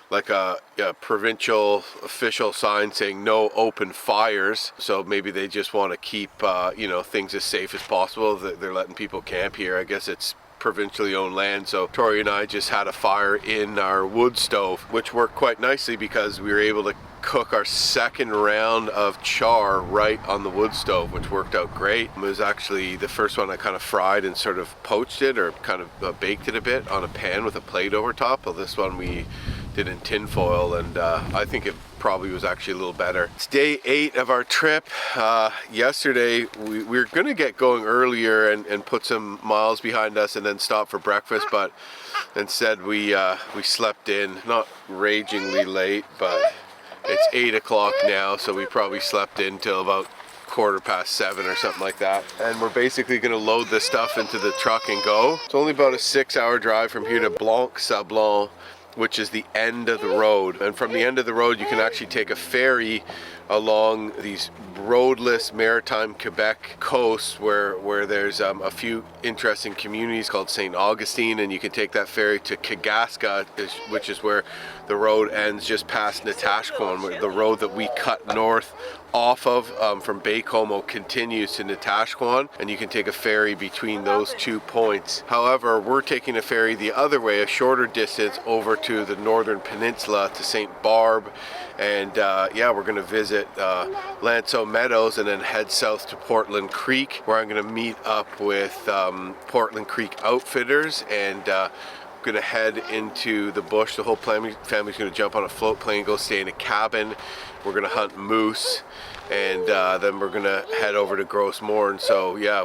like a provincial official sign saying no open fires, so maybe they just want to keep you know, things as safe as possible. They're letting people camp here. I guess it's provincially owned land. So Tori and I just had a fire in our wood stove, which worked quite nicely because we were able to cook our second round of char right on the wood stove, which worked out great. It was actually the first one I kind of fried and sort of poached it, or kind of baked it a bit on a pan with a plate over top. Well, this one we did in tin foil, and I think it probably was actually a little better. It's day 8 of our trip. Yesterday we were gonna get going earlier and put some miles behind us and then stop for breakfast, but instead we slept in, not ragingly late, but it's 8 o'clock now, so we probably slept in till about 7:15 or something like that. And we're basically gonna load this stuff into the truck and go. It's only about a 6-hour drive from here to Blanc-Sablon, which is the end of the road. And from the end of the road, you can actually take a ferry along these roadless maritime Quebec coasts where there's a few interesting communities called St. Augustine, and you can take that ferry to Kagasca, which is where the road ends just past Natashquan. The road that we cut north off of from Baie Comeau continues to Natashquan, and you can take a ferry between those 2 points. However, we're taking a ferry the other way, a shorter distance, over to the northern peninsula to St. Barbe, and yeah, we're going to visit Lanceau Meadows and then head south to Portland Creek, where I'm going to meet up with Portland Creek Outfitters, and going to head into the bush. The whole family's going to jump on a float plane, go stay in a cabin. We're going to hunt moose, and then we're going to head over to Gros Morne. So yeah,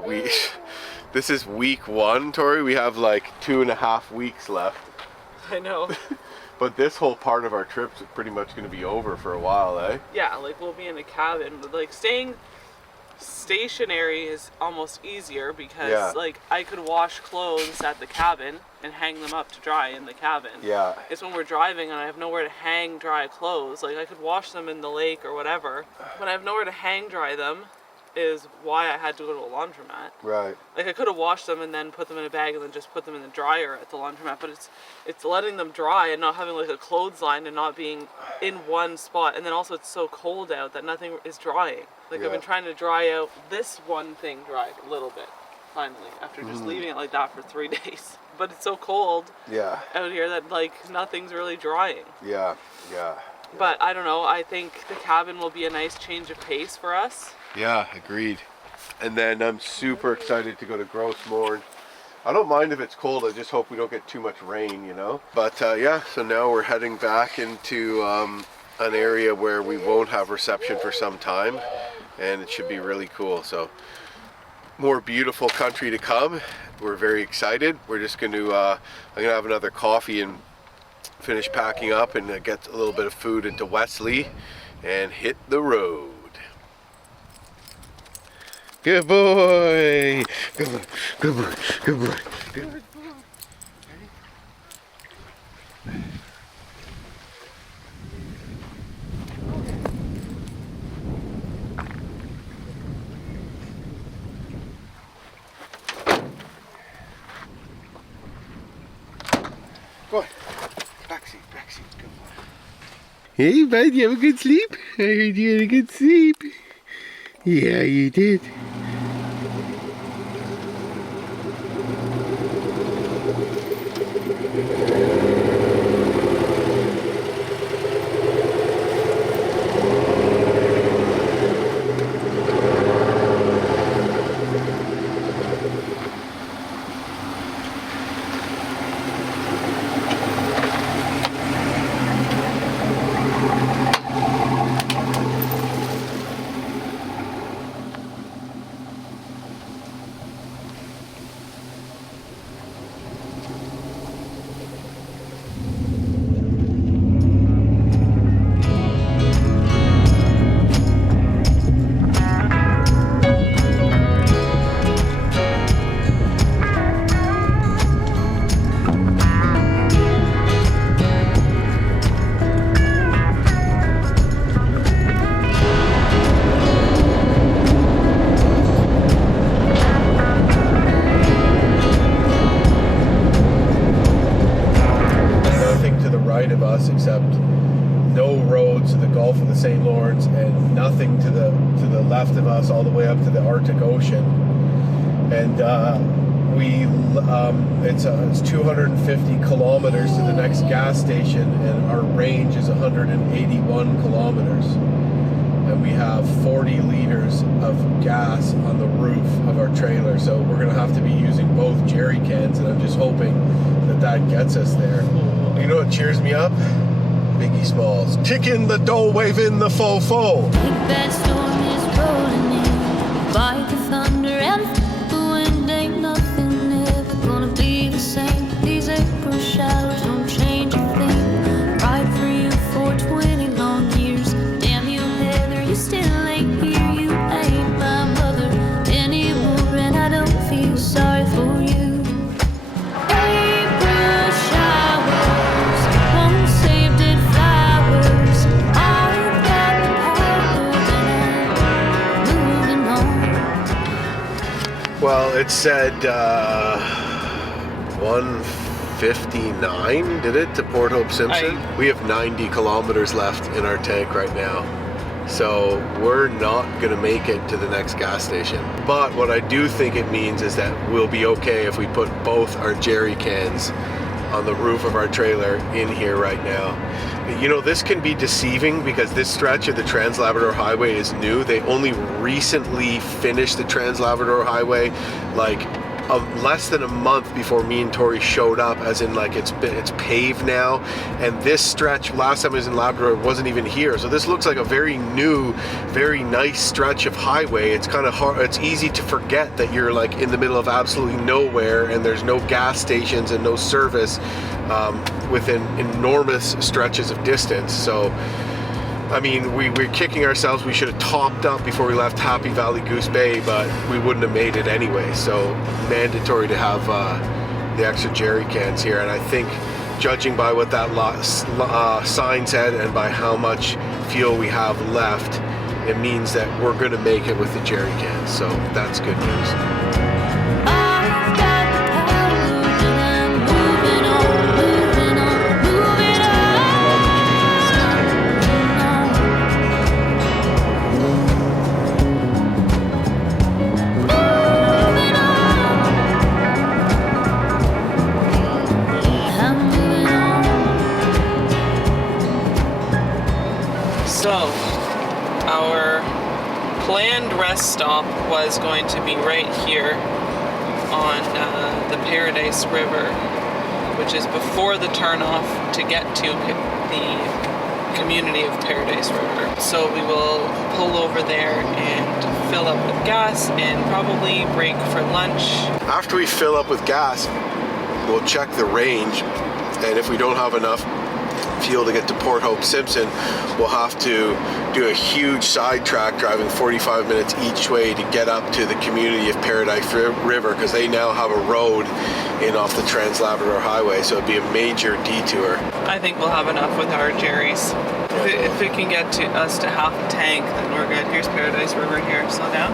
this is week 1, Tori. We have like 2.5 weeks left. I know. But this whole part of our trip's pretty much going to be over for a while, eh? Yeah, like we'll be in a cabin, but like staying stationary is almost easier because like I could wash clothes at the cabin and hang them up to dry in the cabin. Yeah. It's when we're driving and I have nowhere to hang dry clothes. Like I could wash them in the lake or whatever, but I have nowhere to hang dry them, is why I had to go to a laundromat. Right. Like I could have washed them and then put them in a bag and then just put them in the dryer at the laundromat, but it's letting them dry and not having like a clothesline and not being in one spot. And then also it's so cold out that nothing is drying. Like I've been trying to dry out this one thing dried a little bit finally after just leaving it like that for 3 days. But it's so cold out here that like nothing's really drying. Yeah. But I don't know, I think the cabin will be a nice change of pace for us. Yeah, agreed. And then I'm super excited to go to Gros Morne. I don't mind if it's cold, I just hope we don't get too much rain, you know? But yeah, so now we're heading back into an area where we won't have reception for some time, and it should be really cool. So more beautiful country to come. We're very excited. We're just going to, I'm going to have another coffee and finish packing up and get a little bit of food into Wesley and hit the road. Good boy! Good boy, good boy, good boy. Good boy. Go on. Backseat, good boy. Hey, bud, you have a good sleep? I heard you had a good sleep. Yeah, you did. Except no roads to the Gulf of the St. Lawrence and nothing to the left of us all the way up to the Arctic Ocean. And it's 250 kilometers to the next gas station, and our range is 181 kilometers. And we have 40 liters of gas on the roof of our trailer, so we're gonna have to be using both jerry cans, and I'm just hoping that gets us there. You know what cheers me up? Biggie Smalls. Kicking the dough, waving the fo-fo. Big bad storm is rolling in. By the thunder and the wind, ain't nothing ever gonna be the same. These April showers don't change a thing. Ride for you for 20 long years. Damn you, Heather, you still ain't here. You ain't my mother anymore, and I don't feel sorry for you. Well, it said 159, did it, to Port Hope Simpson? We have 90 kilometers left in our tank right now. So we're not going to make it to the next gas station. But what I do think it means is that we'll be okay if we put both our jerry cans on the roof of our trailer in here right now. You know, this can be deceiving because this stretch of the Trans-Labrador Highway is new. They only recently finished the Trans-Labrador Highway, like less than a month before me and Tori showed up, as in like it's paved now. And this stretch, last time I was in Labrador, wasn't even here. So this looks like a very new, very nice stretch of highway. It's kind of hard, it's easy to forget that you're like in the middle of absolutely nowhere and there's no gas stations and no service within enormous stretches of distance. So I mean, we're kicking ourselves. We should have topped up before we left Happy Valley Goose Bay, but we wouldn't have made it anyway. So mandatory to have the extra jerry cans here. And I think, judging by what that sign said and by how much fuel we have left, it means that we're going to make it with the jerry cans. So that's good news. So, our planned rest stop was going to be right here on the Paradise River, which is before the turnoff to get to the community of Paradise River. So we will pull over there and fill up with gas and probably break for lunch. After we fill up with gas, we'll check the range, and if we don't have enough fuel to get to Port Hope Simpson, we'll have to do a huge sidetrack driving 45 minutes each way to get up to the community of Paradise River, because they now have a road in off the Trans-Labrador Highway, so it'd be a major detour. I think we'll have enough with our jerrys. If it can get to us to half a tank, then we're good. Here's Paradise River here, slow down.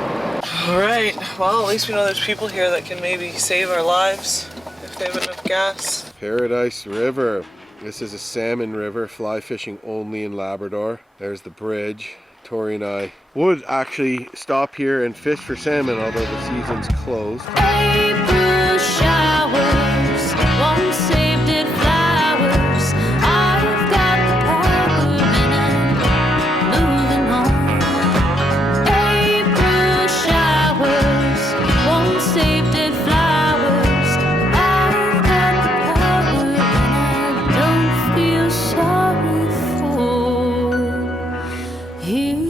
All right, well, at least we know there's people here that can maybe save our lives if they have enough gas. Paradise River. This is a salmon river, fly fishing only in Labrador. There's the bridge. Tori and I would actually stop here and fish for salmon, although the season's closed. April showers won't save dead flowers. I've got the power and I'm moving on. April showers won't save dead flowers. I've got the power and I don't feel sorry for you.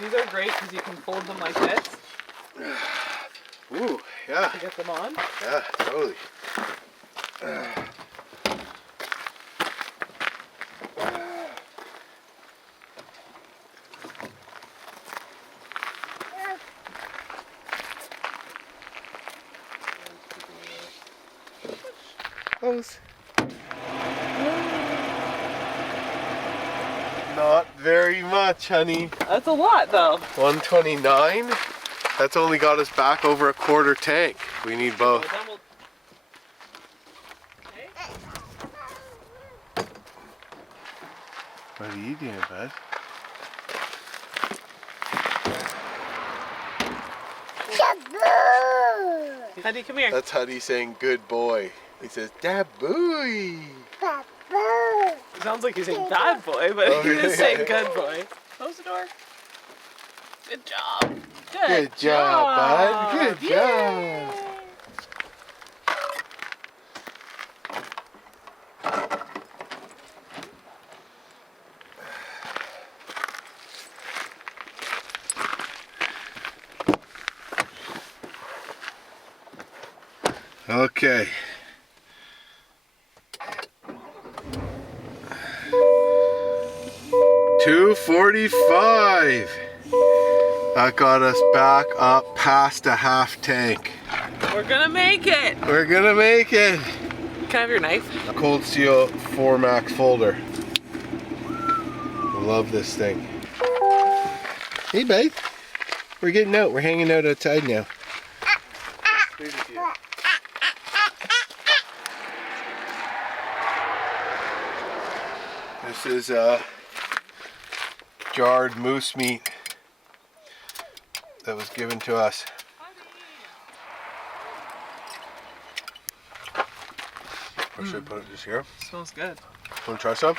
These are great because you can fold them like this Ooh, yeah. to get them on. Yeah, totally. Close. Not very much, honey. That's a lot though. 129. That's only got us back over a quarter tank. We need both. Then we'll... What are you doing, bud? Huddy, come here. That's Huddy saying good boy. He says, "Da boy." It sounds like he's saying bad boy, but Oh, he's really? saying good boy. Close the door. Good job. Good job, bud. Good job. Okay. $2.45. That got us back up past a half tank. We're gonna make it. We're gonna make it. Can I have your knife? Cold Steel 4 Max folder. Love this thing. Hey, babe. We're getting out. We're hanging out outside now. This is jarred moose meat that was given to us. Or should I put it just here? Smells good. Want to try some?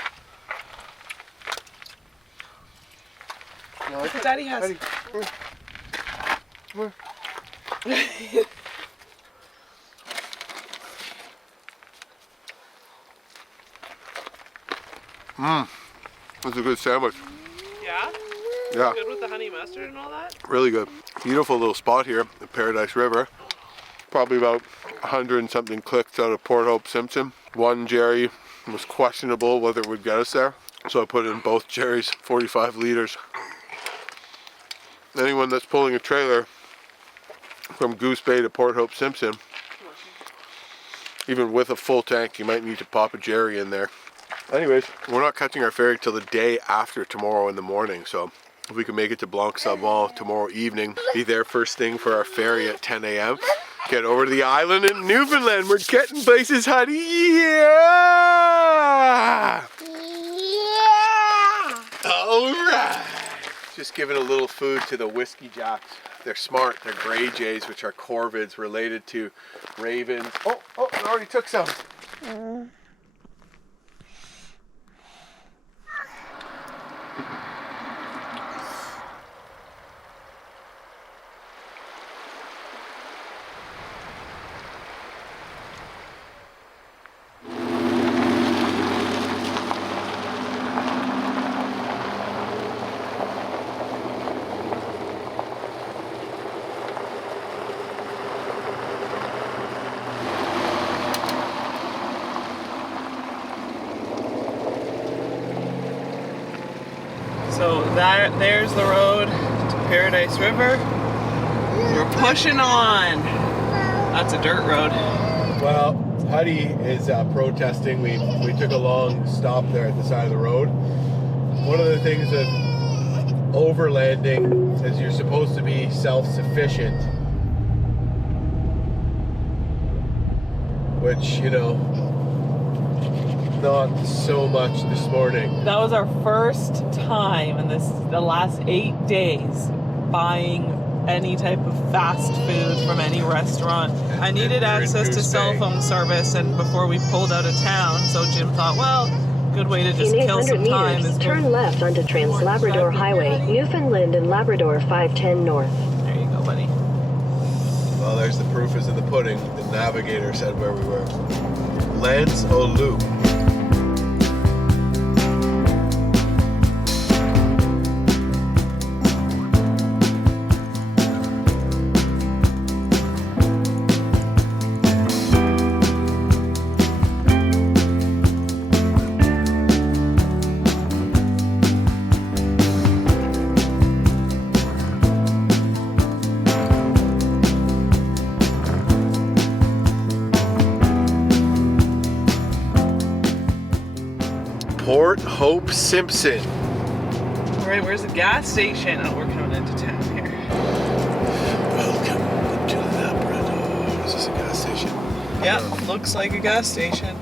Look what Daddy has. Daddy, come here. Mmm, that's a good sandwich. Yeah? Yeah, Good with the honey mustard and all that? really good. Beautiful little spot here, the Paradise River. Probably about 100 and something clicks out of Port Hope Simpson. One jerry was questionable whether it would get us there, so I put in both jerrys, 45 liters. Anyone that's pulling a trailer from Goose Bay to Port Hope Simpson, even with a full tank, you might need to pop a jerry in there. Anyways, we're not catching our ferry till the day after tomorrow in the morning, so if we can make it to Blanc-Sablon tomorrow evening, be there first thing for our ferry at 10 a.m. Get over to the island in Newfoundland. We're getting places, honey. Yeah! Yeah! All right. Just giving a little food to the whiskey jacks. They're smart. They're gray jays, which are corvids related to ravens. Oh, I already took some. So there's the road to Paradise River. We're pushing on. That's a dirt road. Well, Huddy is protesting. We took a long stop there at the side of the road. One of the things that overlanding, as you're supposed to be self-sufficient, which, you know, not so much this morning. That was our first time in the last 8 days buying any type of fast food from any restaurant. I needed access to cell phone service and before we pulled out of town, so Jim thought, well, good way to just In kill 800 some time meters, is turn left onto Trans-Labrador Highway, Newfoundland and Labrador 510 north. There you go, buddy. Well, there's the proof is in the pudding. The navigator said where we were. Lance O'Lou. Port Hope Simpson. All right, where's the gas station? Oh, we're coming into town here. Welcome to Labrador. Is this a gas station? Yeah, looks like a gas station.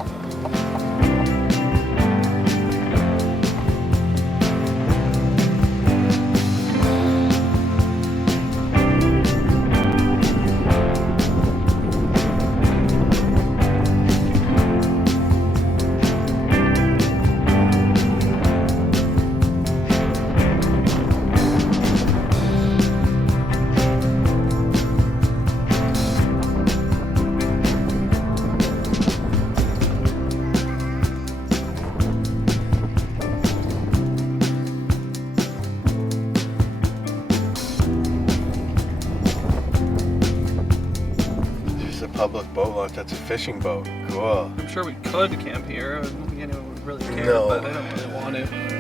Public boat launch. That's a fishing boat. Cool. I'm sure we could camp here. I don't think anyone would really care, No. but I don't really want to.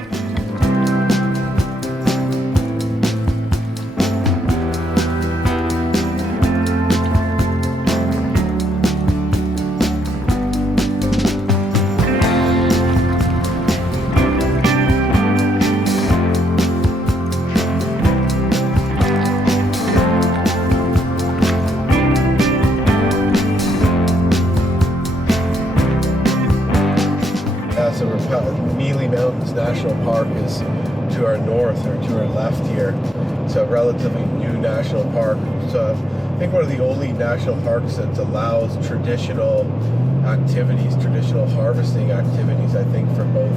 National Park is to our north or to our left here. It's a relatively new national park. So I think one of the only national parks that allows traditional activities, traditional harvesting activities, I think, for both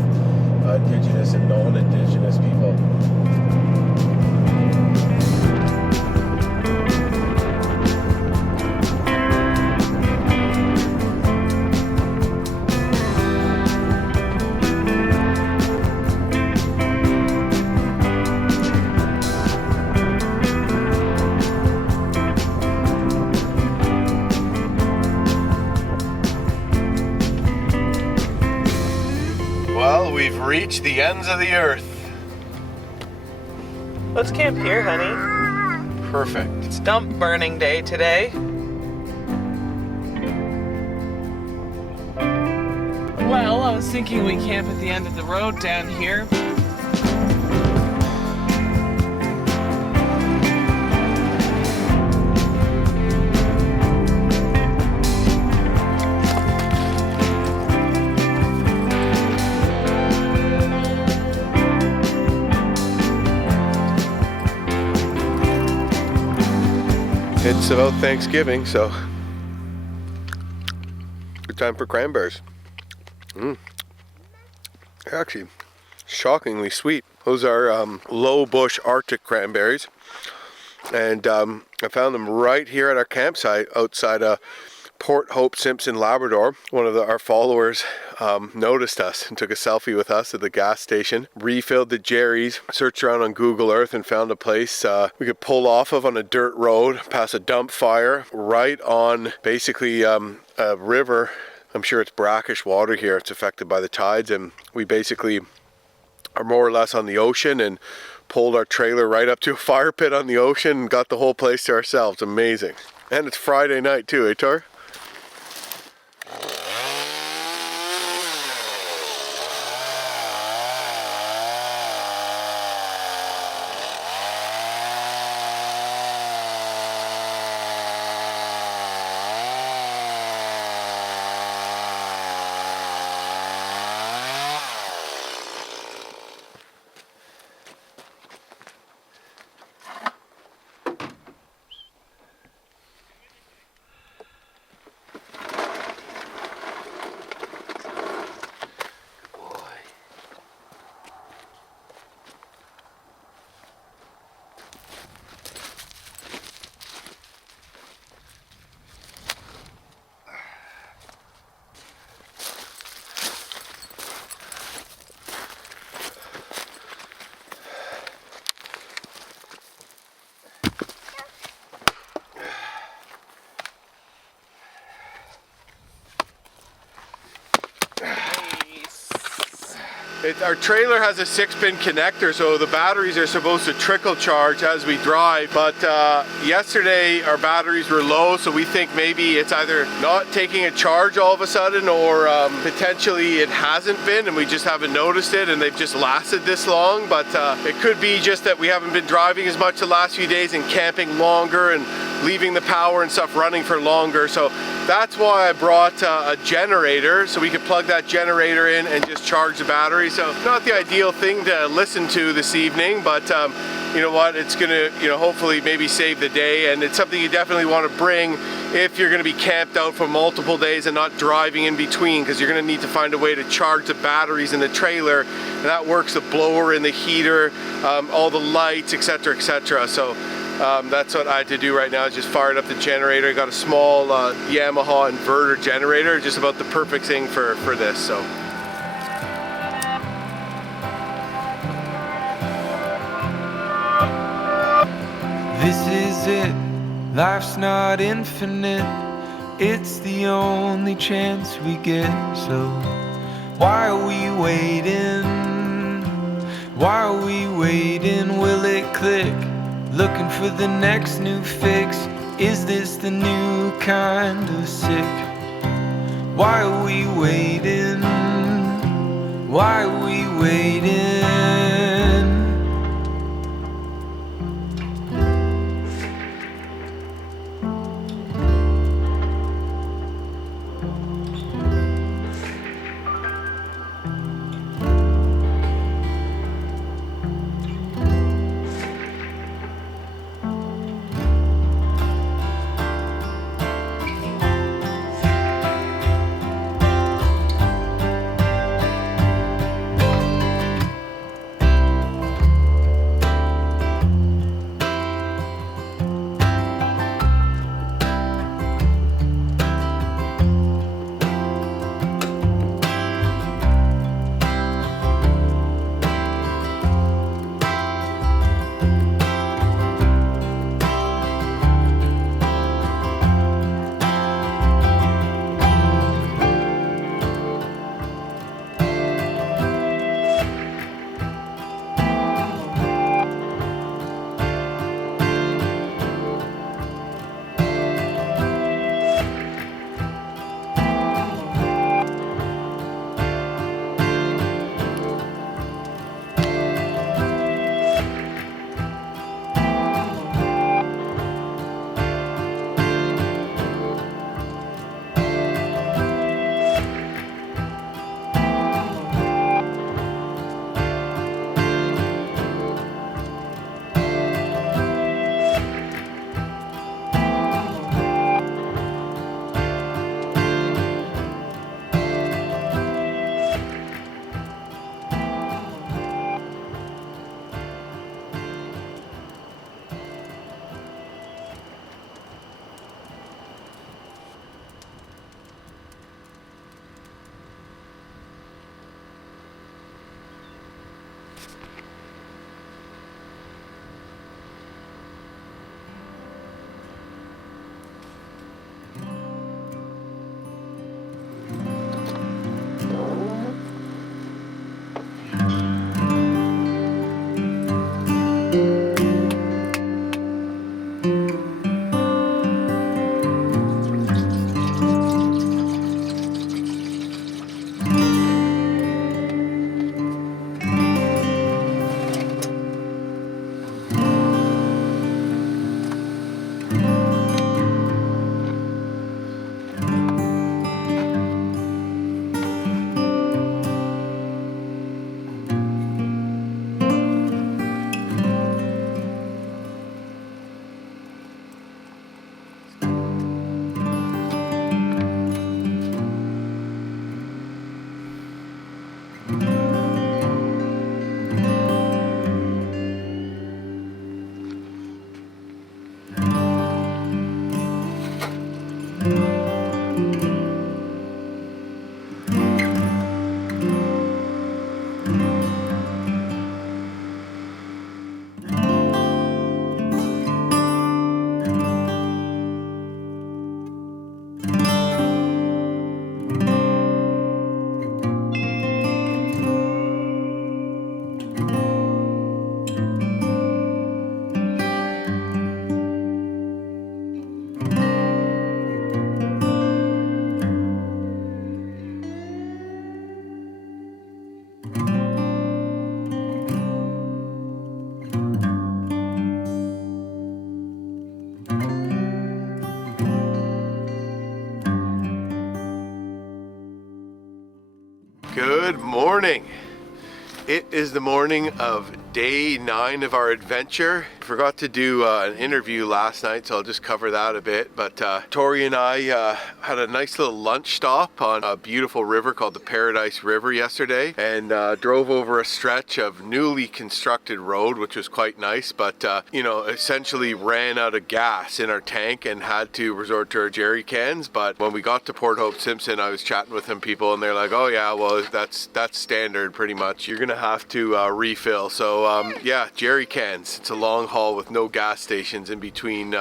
Indigenous and non-Indigenous people. We've reached the ends of the earth. Let's camp here, honey. Perfect. It's dump burning day today. Well, I was thinking we camp at the end of the road down here. It's about Thanksgiving, so good time for cranberries. They're actually shockingly sweet. Those are low bush Arctic cranberries, and I found them right here at our campsite outside Port Hope Simpson, Labrador. One of our followers noticed us and took a selfie with us at the gas station, refilled the Jerry's, searched around on Google Earth and found a place we could pull off of on a dirt road, past a dump fire, right on basically a river. I'm sure it's brackish water here. It's affected by the tides, and we basically are more or less on the ocean and pulled our trailer right up to a fire pit on the ocean and got the whole place to ourselves. Amazing. And it's Friday night too, eh, Tor? Our trailer has a 6-pin connector, so the batteries are supposed to trickle charge as we drive, but yesterday our batteries were low, so we think maybe it's either not taking a charge all of a sudden, or potentially it hasn't been and we just haven't noticed it and they've just lasted this long. But it could be just that we haven't been driving as much the last few days and camping longer and leaving the power and stuff running for longer. So that's why I brought a generator, so we could plug that generator in and just charge the battery. So not the ideal thing to listen to this evening, but you know what, it's gonna, you know, hopefully maybe save the day, and it's something you definitely want to bring if you're going to be camped out for multiple days and not driving in between, because you're going to need to find a way to charge the batteries in the trailer, and that works the blower and the heater, all the lights, etc, etc. So that's what I had to do right now, is just fired up the generator. I got a small Yamaha inverter generator, just about the perfect thing for this. So this is it, life's not infinite, it's the only chance we get. So why are we waiting? Why are we waiting? Will it click? Looking for the next new fix. Is this the new kind of sick? Why are we waiting? Why are we waiting? morning. It is the morning of day 9 of our adventure. Forgot to do an interview last night, so I'll just cover that a bit. But Tori and I had a nice little lunch stop on a beautiful river called the Paradise River yesterday, and drove over a stretch of newly constructed road, which was quite nice, but you know, essentially ran out of gas in our tank and had to resort to our jerry cans. But when we got to Port Hope Simpson, I was chatting with some people and they're like, oh yeah, well that's standard pretty much. You're gonna have to refill. So yeah, jerry cans. It's a long haul with no gas stations in between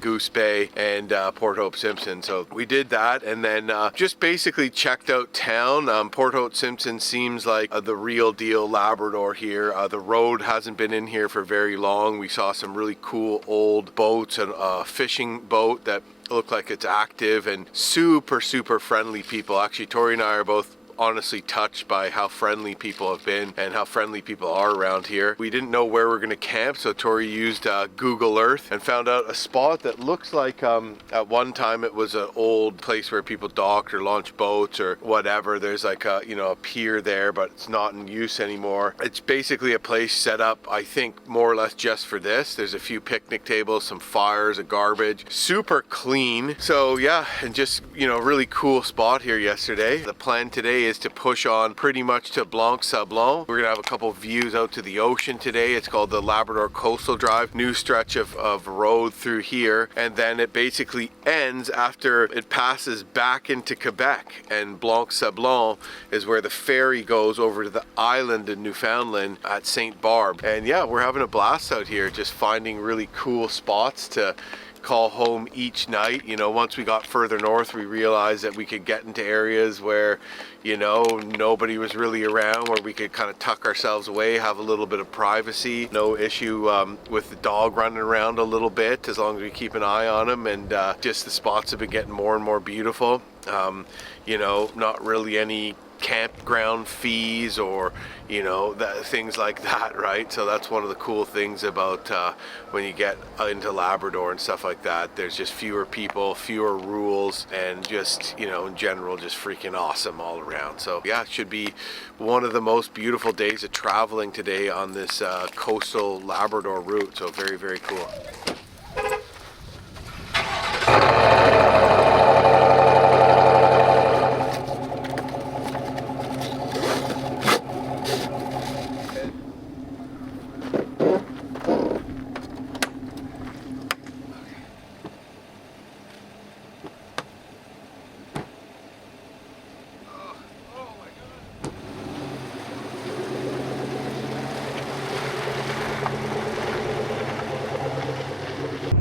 Goose Bay and Port Hope Simpson. So we did that, and then just basically checked out town. Port Hope Simpson seems like the real deal Labrador here. The road hasn't been in here for very long. We saw some really cool old boats and a fishing boat that looked like it's active, and super friendly people. Actually, Tori and I are both honestly touched by how friendly people have been and how friendly people are around here. We didn't know where we're going to camp, so Tori used Google Earth and found out a spot that looks like at one time it was an old place where people docked or launched boats or whatever. There's like a, you know, a pier there, but it's not in use anymore. It's basically a place set up, I think, more or less just for this. There's a few picnic tables, some fires, a garbage, super clean. So yeah, and just, you know, really cool spot here yesterday. The plan today is to push on pretty much to Blanc-Sablon. We're gonna have a couple views out to the ocean today. It's called the Labrador Coastal Drive, new stretch of road through here, and then it basically ends after it passes back into Quebec, and Blanc-Sablon is where the ferry goes over to the island in Newfoundland at St. Barb. And yeah, we're having a blast out here, just finding really cool spots to call home each night. You know, once we got further north, we realized that we could get into areas where, you know, nobody was really around, where we could kind of tuck ourselves away, have a little bit of privacy. No issue with the dog running around a little bit, as long as we keep an eye on him. And just the spots have been getting more and more beautiful. You know, not really any campground fees or, you know, things like that, right? So that's one of the cool things about when you get into Labrador and stuff like that. There's just fewer people, fewer rules, and just, you know, in general, just freaking awesome all around. So yeah, it should be one of the most beautiful days of traveling today on this coastal Labrador route. So very cool.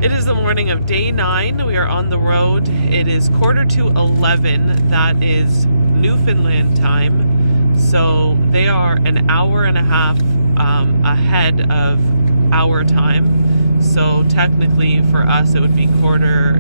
It is the morning of day 9. We are on the road. It is 11:15. That is Newfoundland time. So they are an hour and a half ahead of our time. So technically for us it would be quarter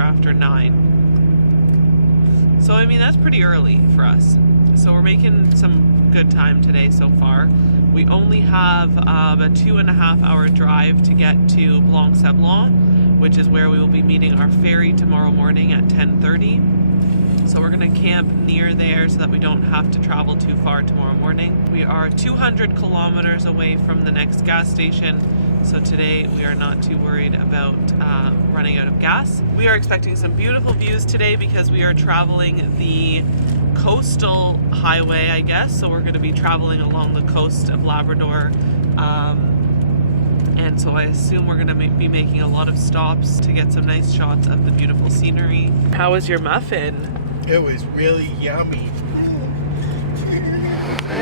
after 9. So I mean, that's pretty early for us. So we're making some good time today so far. We only have a 2.5 hour drive to get to Blanc-Sablon, which is where we will be meeting our ferry tomorrow morning at 10:30. So we're gonna camp near there so that we don't have to travel too far tomorrow morning. We are 200 kilometers away from the next gas station. So today we are not too worried about running out of gas. We are expecting some beautiful views today because we are traveling the coastal highway, I guess. So we're going to be traveling along the coast of Labrador. And so I assume we're going to be making a lot of stops to get some nice shots of the beautiful scenery. How was your muffin? It was really yummy.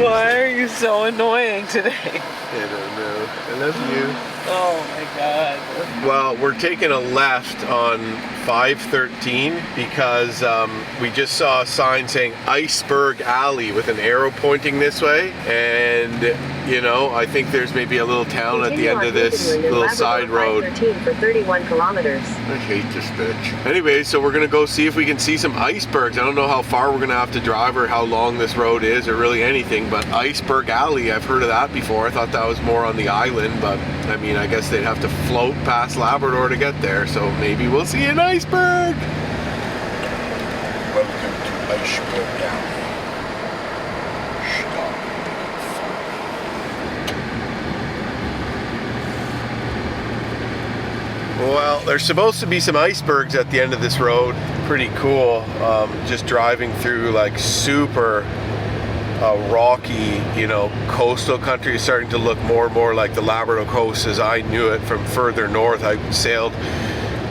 Why are you so annoying today? I don't know. I love you. Oh my God. Well, we're taking a left on 513 because we just saw a sign saying Iceberg Alley with an arrow pointing this way, and you know, I think there's maybe a little town at the end of this little side road. 513 for 31 kilometers. I hate this bitch. Anyway, so we're gonna go see if we can see some icebergs. I don't know how far we're gonna have to drive or how long this road is or really anything, but Iceberg Alley, I've heard of that before. I thought that was more on the island, but I mean, I guess they'd have to float past Labrador to get there, so maybe we'll see an iceberg. Welcome to Iceberg Alley. there's supposed to be some icebergs at the end of this road. Pretty cool. Just driving through like super rocky, you know, coastal country is starting to look more and more like the Labrador coast as I knew it from further north. I sailed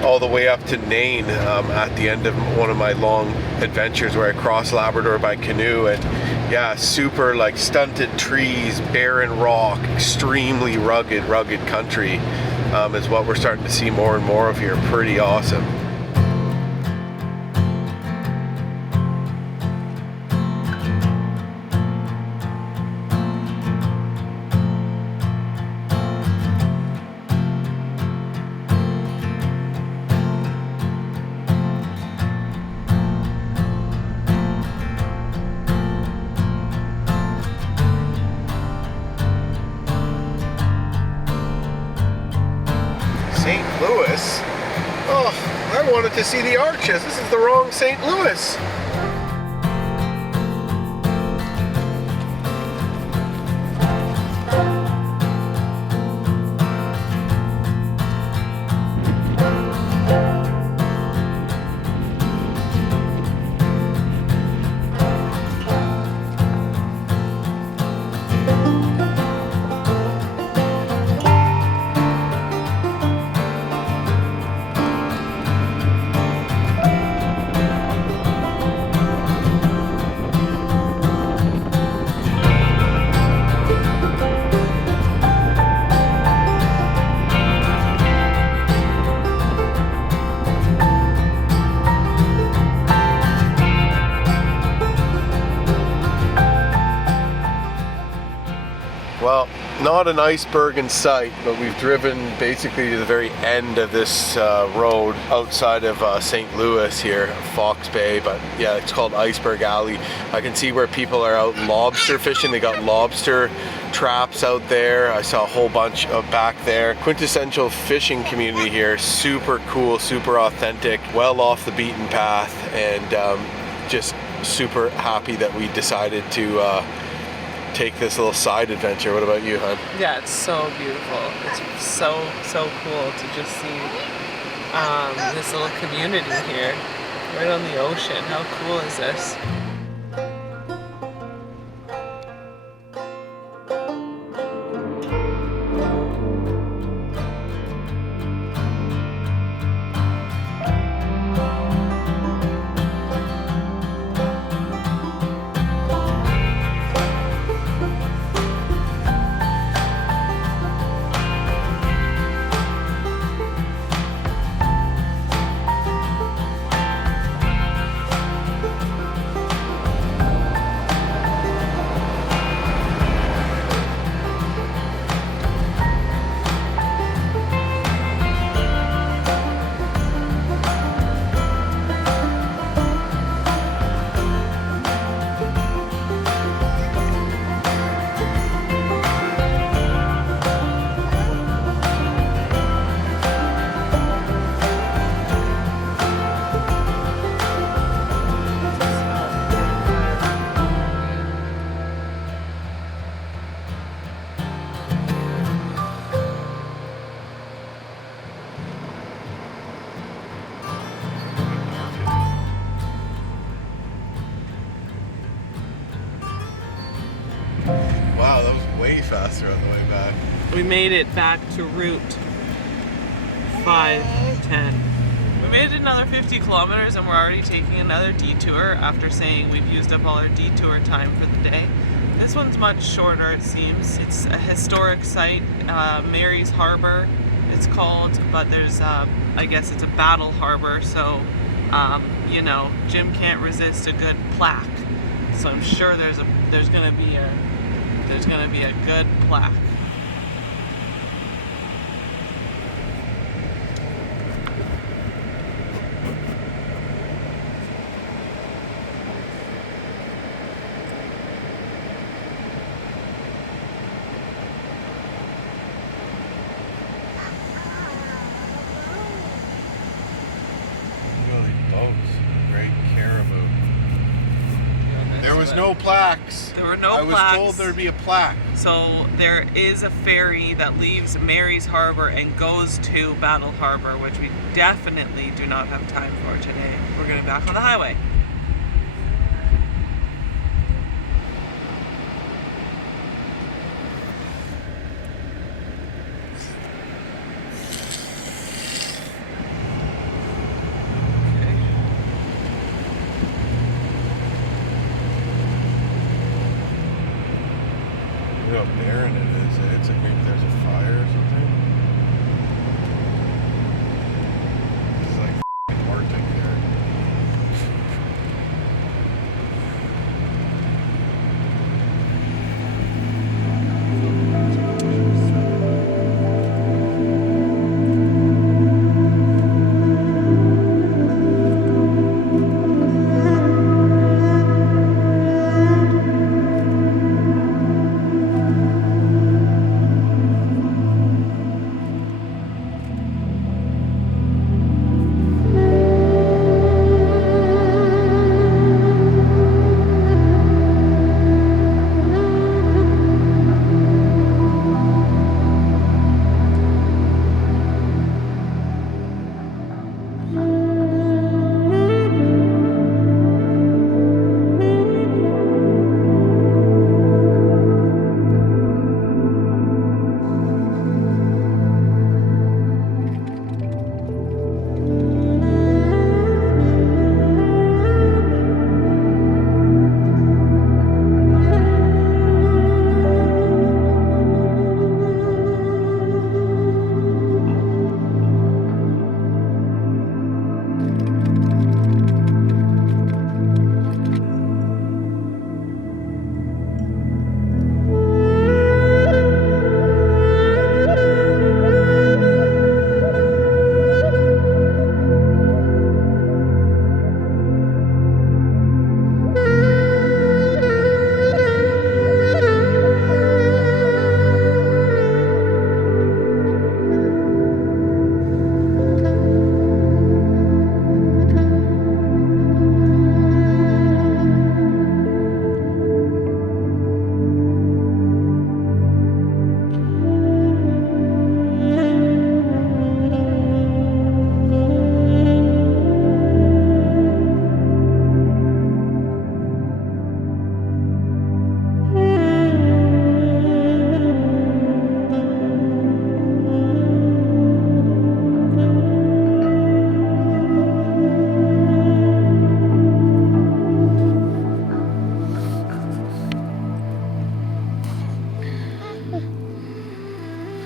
all the way up to Nain at the end of one of my long adventures where I crossed Labrador by canoe, and yeah, super like stunted trees, barren rock, extremely rugged country is what we're starting to see more and more of here. Pretty awesome. St. Louis? Oh, I wanted to see the arches. This is the wrong St. Louis. Well, not an iceberg in sight, but we've driven basically to the very end of this road outside of St. Louis here, Fox Bay, but yeah, it's called Iceberg Alley. I can see where people are out lobster fishing. They got lobster traps out there. I saw a whole bunch of back there. Quintessential fishing community here, super cool, super authentic, well off the beaten path, and just super happy that we decided to take this little side adventure. What about you, hon? Yeah, it's so beautiful. It's so cool to just see this little community here, right on the ocean. How cool is this? Wow, that was way faster on the way back. We made it back to Route 510. We made it another 50 kilometers and we're already taking another detour after saying we've used up all our detour time for the day. This one's much shorter, it seems. It's a historic site, Mary's Harbor it's called, but there's I guess it's a battle harbor, so you know, Jim can't resist a good plaque. So I'm sure there's gonna be a good plaque. no plaques. There were no I was plaques. told there'd be a plaque. So there is a ferry that leaves Mary's Harbor and goes to Battle Harbor, which we definitely do not have time for today. We're going to be back on the highway. Look how barren it is. It's like maybe there's a fire or something. It's like f***ing Arctic there.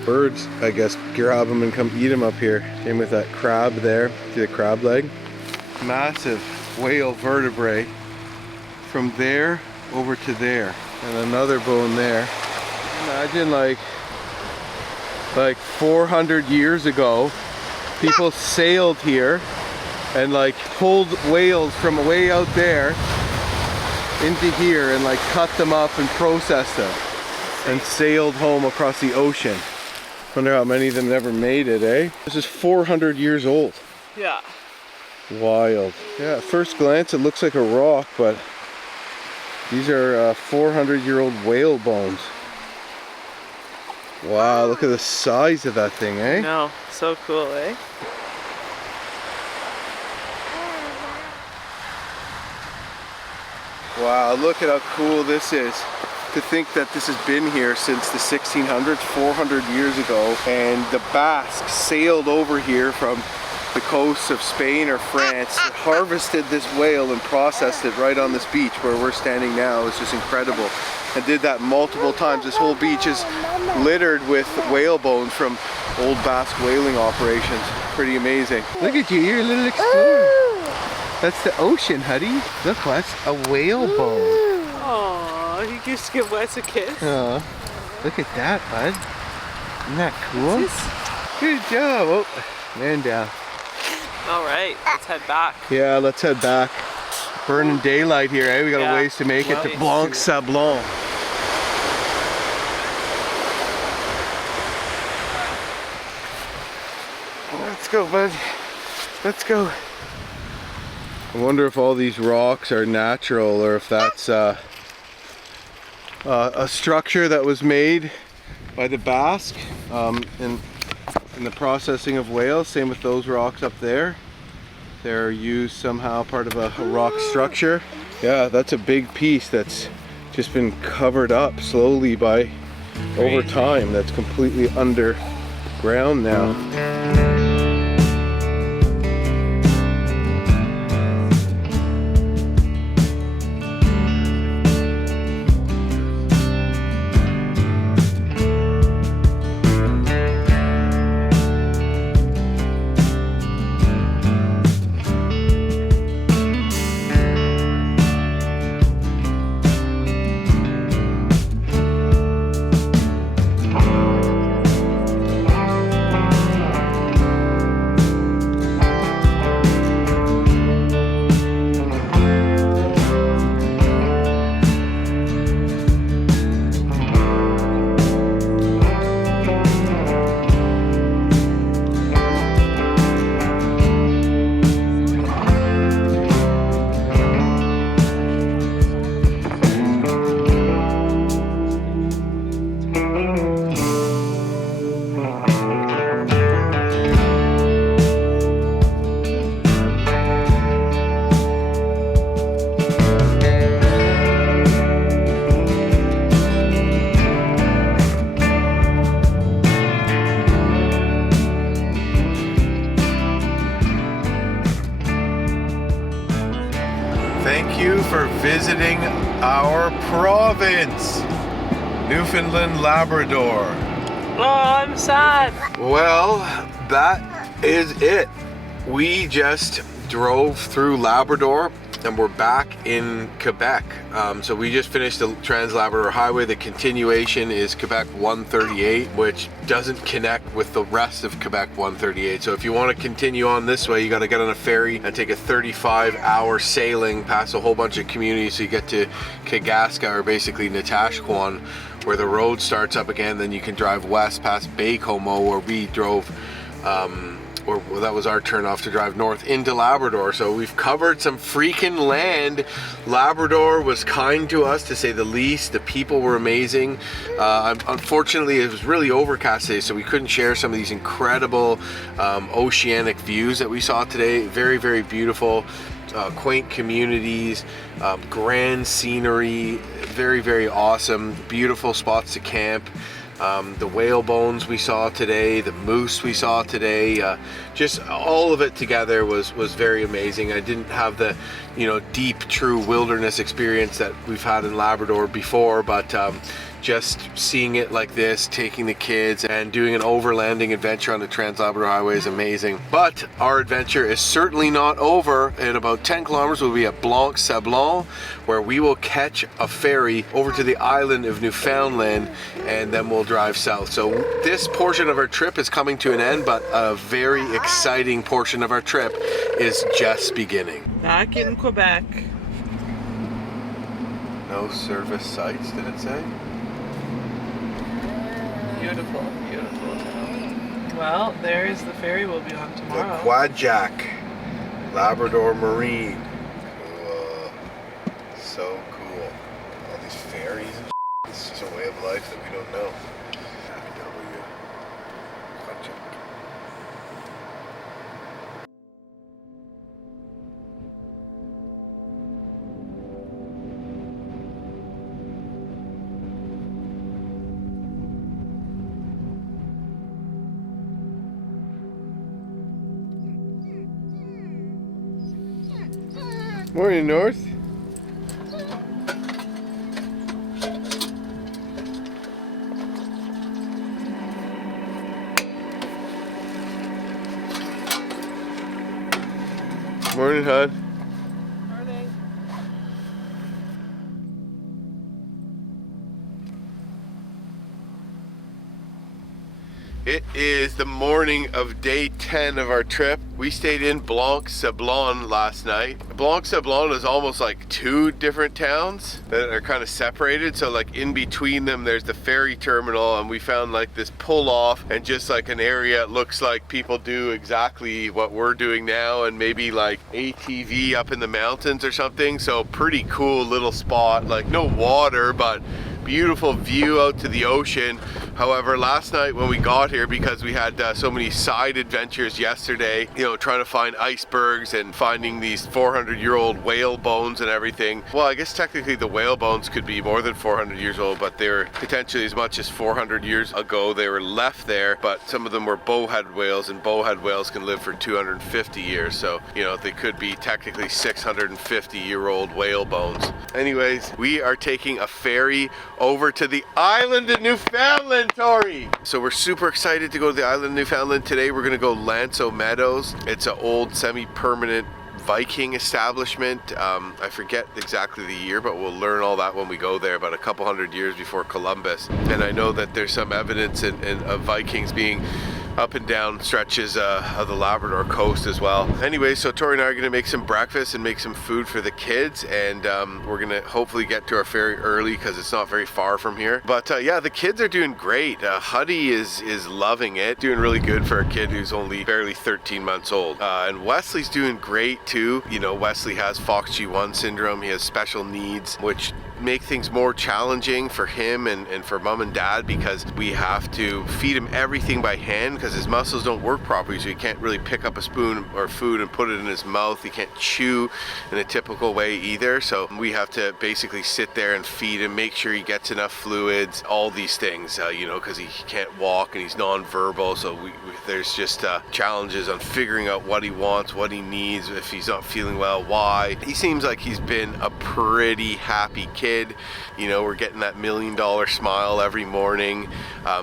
Birds, I guess, grab them and come eat them up here. Same with that crab there. See the crab leg? Massive whale vertebrae from there over to there. And another bone there. Imagine like 400 years ago, people sailed here and like pulled whales from way out there into here and like cut them up and processed them and sailed home across the ocean. Wonder how many of them never made it, eh? This is 400 years old. Yeah. Wild. Yeah, at first glance it looks like a rock, but these are 400-year-old whale bones. Wow, look at the size of that thing, eh? No, so cool, eh? Wow, look at how cool this is. To think that this has been here since the 1600s, 400 years ago, and the Basque sailed over here from the coasts of Spain or France, harvested this whale and processed it right on this beach where we're standing now. It's just incredible. And did that multiple times. This whole beach is littered with whale bones from old Basque whaling operations. Pretty amazing. Look at you, you're a little explorer. That's the ocean, Huddy. Look, that's a whale bone. Aww, you just give Wes a kiss. Look at that, bud. Isn't that cool? Good job. Oh, man down. All right, let's head back. Yeah, let's head back. Burning daylight here, eh? We got a ways to make it to Blanc Sablon. Let's go, bud. Let's go. I wonder if all these rocks are natural or if that's a structure that was made by the Basque in the processing of whales. Same with those rocks up there. They're used somehow part of a rock structure. Yeah, that's a big piece that's just been covered up slowly by over time. That's completely underground now. Thank you for visiting our province, Newfoundland, Labrador. Oh, I'm sad. Well, that is it. We just drove through Labrador and we're back in Quebec. So we just finished the Trans-Labrador Highway. The continuation is Quebec 138, which doesn't connect with the rest of Quebec 138. So if you want to continue on this way, you got to get on a ferry and take a 35-hour sailing past a whole bunch of communities. So you get to Kagasca, or basically Natashquan, where the road starts up again. Then you can drive west past Baie, Comeau, where we drove or that was our turn off to drive north into Labrador. So we've covered some freaking land. Labrador was kind to us, to say the least. The people were amazing. Unfortunately, it was really overcast today, so we couldn't share some of these incredible oceanic views that we saw today. Very, very beautiful, quaint communities, grand scenery, very, very awesome, beautiful spots to camp. The whale bones we saw today, the moose we saw today, just all of it together was very amazing. I didn't have the, deep, true wilderness experience that we've had in Labrador before, but just seeing it like this, taking the kids and doing an overlanding adventure on the Trans-Labrador Highway is amazing. But our adventure is certainly not over. In about 10 kilometers we'll be at Blanc-Sablon, where we will catch a ferry over to the island of Newfoundland, and then we'll drive south. So this portion of our trip is coming to an end, but a very exciting portion of our trip is just beginning. Back in Quebec. No service sites, did it say? Beautiful, beautiful. Well, there's the ferry we'll be on tomorrow. The Quadjack, Labrador Marine. So cool. All these ferries and shit. It's just a way of life that we don't know. Quadjack. Morning, North. Morning, hon. Morning. It is the morning of day 10 of our trip. We stayed in Blanc-Sablon last night. Blanc-Sablon is almost like two different towns that are kind of separated. So like in between them, there's the ferry terminal, and we found like this pull off and just like an area. It looks like people do exactly what we're doing now, and maybe like ATV up in the mountains or something. So pretty cool little spot, like no water, but beautiful view out to the ocean. However, last night when we got here, because we had so many side adventures yesterday, you know, trying to find icebergs and finding these 400-year-old whale bones and everything. Well, I guess technically the whale bones could be more than 400 years old, but they're potentially as much as 400 years ago they were left there. But some of them were bowhead whales, and bowhead whales can live for 250 years. So, you know, they could be technically 650-year-old whale bones. Anyways, we are taking a ferry over to the island of Newfoundland, Tori. So we're super excited to go to the island of Newfoundland today. We're gonna go Lanceau Meadows. It's an old semi-permanent Viking establishment. I forget exactly the year, but we'll learn all that when we go there, about a couple hundred years before Columbus. And I know that there's some evidence of Vikings being up and down stretches of the Labrador coast as well. Anyway, so Tori and I are gonna make some breakfast and make some food for the kids, and we're gonna hopefully get to our ferry early because it's not very far from here. But yeah, the kids are doing great. Huddy is loving it, doing really good for a kid who's only barely 13 months old. And Wesley's doing great too. You know, Wesley has FOXG1 syndrome. He has special needs, which make things more challenging for him and for mom and dad, because we have to feed him everything by hand because his muscles don't work properly, so he can't really pick up a spoon or food and put it in his mouth. He can't chew in a typical way either, so we have to basically sit there and feed him, make sure he gets enough fluids, all these things, you know, because he can't walk and he's non-verbal. So there's just challenges on figuring out what he wants, what he needs, if he's not feeling well, why. He seems like he's been a pretty happy kid. You know, we're getting that $1 million smile every morning.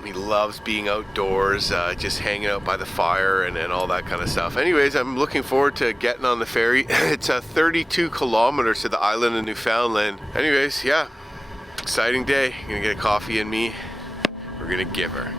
He loves being outdoors, just hanging out by the fire and all that kind of stuff. Anyways, I'm looking forward to getting on the ferry. It's 32 kilometers to the island of Newfoundland. Anyways, yeah, exciting day. Gonna get a coffee in me. We're gonna give her.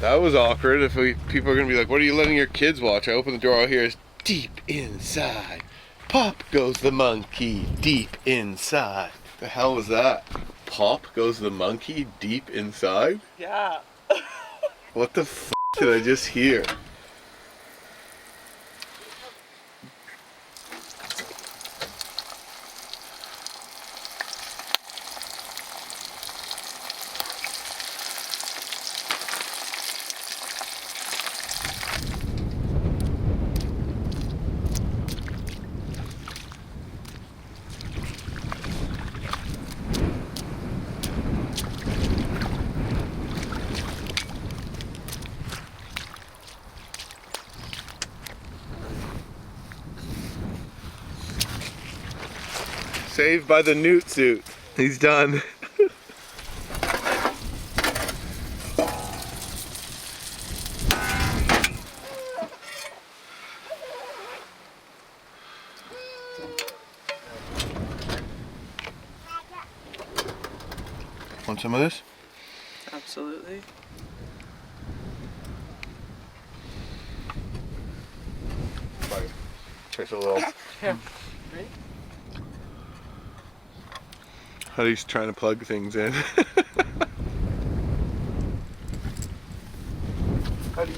That was awkward. If people are gonna be like, "What are you letting your kids watch?" I open the door, all I hear is "deep inside." Pop goes the monkey deep inside. The hell was that? Pop goes the monkey deep inside? Yeah. What the f did I just hear? Saved by the newt suit. He's done. Want some of this? Absolutely. Just a little. Yeah. Ready? Huddy's trying to plug things in. Huddy.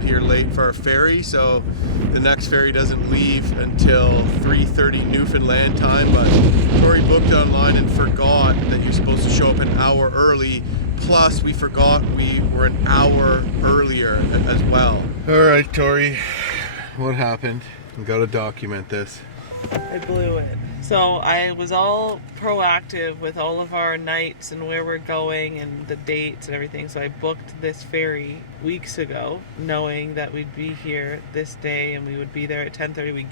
got here late for our ferry, so the next ferry doesn't leave until 3:30 Newfoundland time, but Tori booked online and forgot that you're supposed to show up an hour early. Plus, we forgot we were an hour earlier as well. All right, Tori, what happened? We gotta document this. I blew it. So I was all proactive with all of our nights and where we're going and the dates and everything. So I booked this ferry weeks ago, knowing that we'd be here this day and we would be there at 10:30. We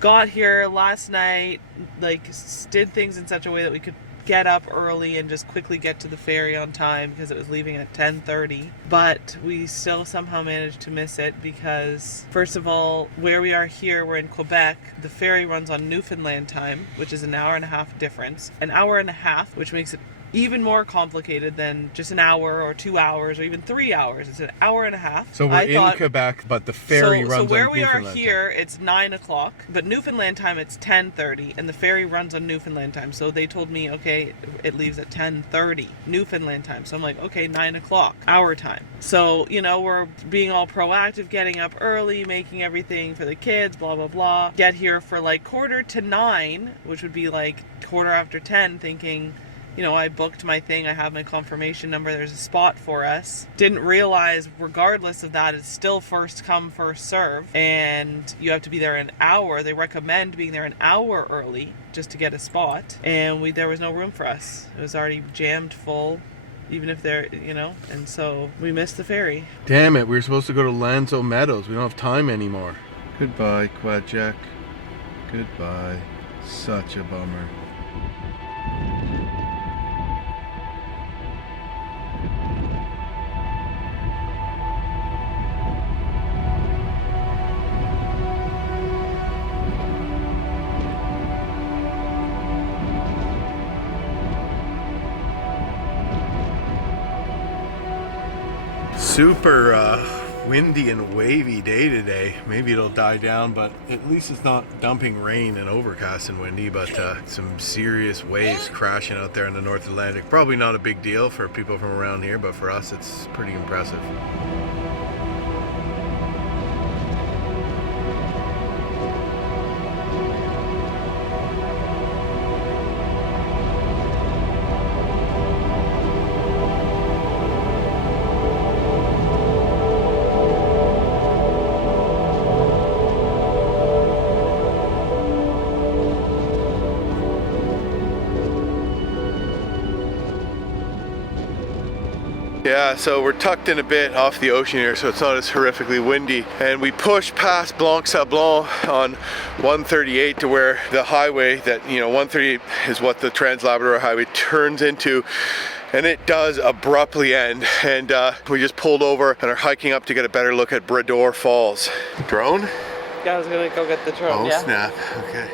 got here last night, like did things in such a way that we could get up early and just quickly get to the ferry on time because it was leaving at 10:30. But we still somehow managed to miss it because, first of all, where we are here, we're in Quebec. The ferry runs on Newfoundland time, which is an hour and a half difference. An hour and a half, which makes it even more complicated than just an hour or 2 hours or even 3 hours. It's an hour and a half. So we're in Quebec, but the ferry runs on Newfoundland. So where we are here, it's 9 o'clock, but Newfoundland time it's 10:30, and the ferry runs on Newfoundland time. So they told me, okay, it leaves at 10:30 Newfoundland time. So I'm like, okay, 9 o'clock, our time. So, you know, we're being all proactive, getting up early, making everything for the kids, blah, blah, blah. Get here for like 8:45, which would be like 10:15, thinking, you know, I booked my thing, I have my confirmation number, there's a spot for us. Didn't realize, regardless of that, it's still first come, first serve, and you have to be there an hour. They recommend being there an hour early just to get a spot, and there was no room for us. It was already jammed full, even if they're, you know, and so we missed the ferry. Damn it, we were supposed to go to Lanzo Meadows. We don't have time anymore. Goodbye, Quad Jack. Goodbye. Such a bummer. Super windy and wavy day today. Maybe it'll die down, but at least it's not dumping rain and overcast and windy, but some serious waves crashing out there in the North Atlantic. Probably not a big deal for people from around here, but for us it's pretty impressive. Yeah, so we're tucked in a bit off the ocean here, so it's not as horrifically windy. And we pushed past Blanc-Sablon on 138 to where the highway that, you know, 138 is what the Trans-Labrador Highway turns into. And it does abruptly end. And we just pulled over and are hiking up to get a better look at Brador Falls. Drone? Yeah, I was gonna go get the drone. Oh, yeah. snap. Okay.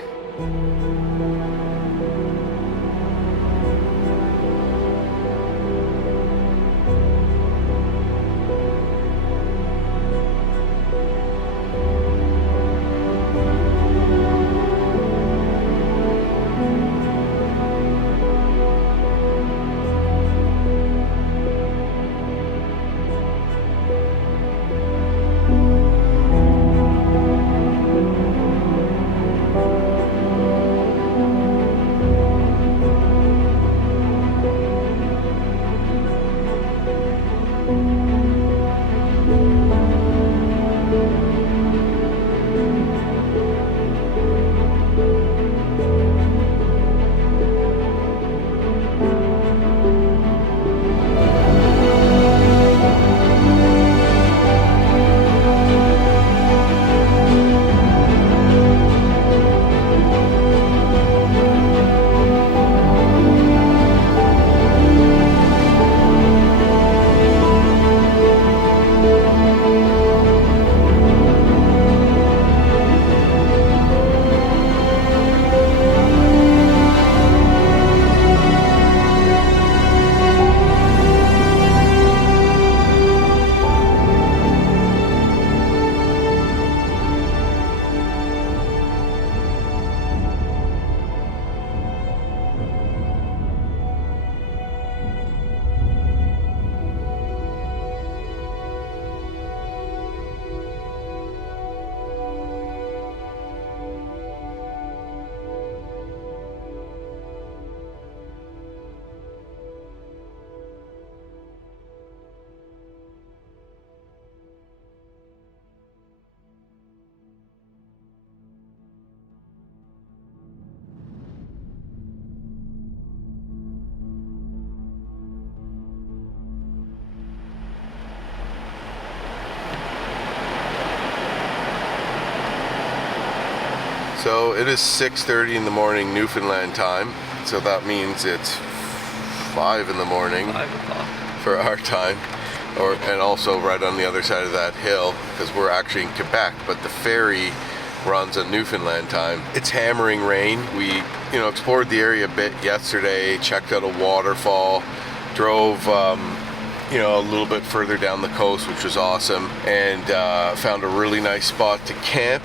So it is 6:30 in the morning Newfoundland time. So that means it's 5 in the morning 5 o'clock. for our time. And also right on the other side of that hill, because we're actually in Quebec, but the ferry runs on Newfoundland time. It's hammering rain. We, explored the area a bit yesterday, checked out a waterfall, drove, a little bit further down the coast, which was awesome, and found a really nice spot to camp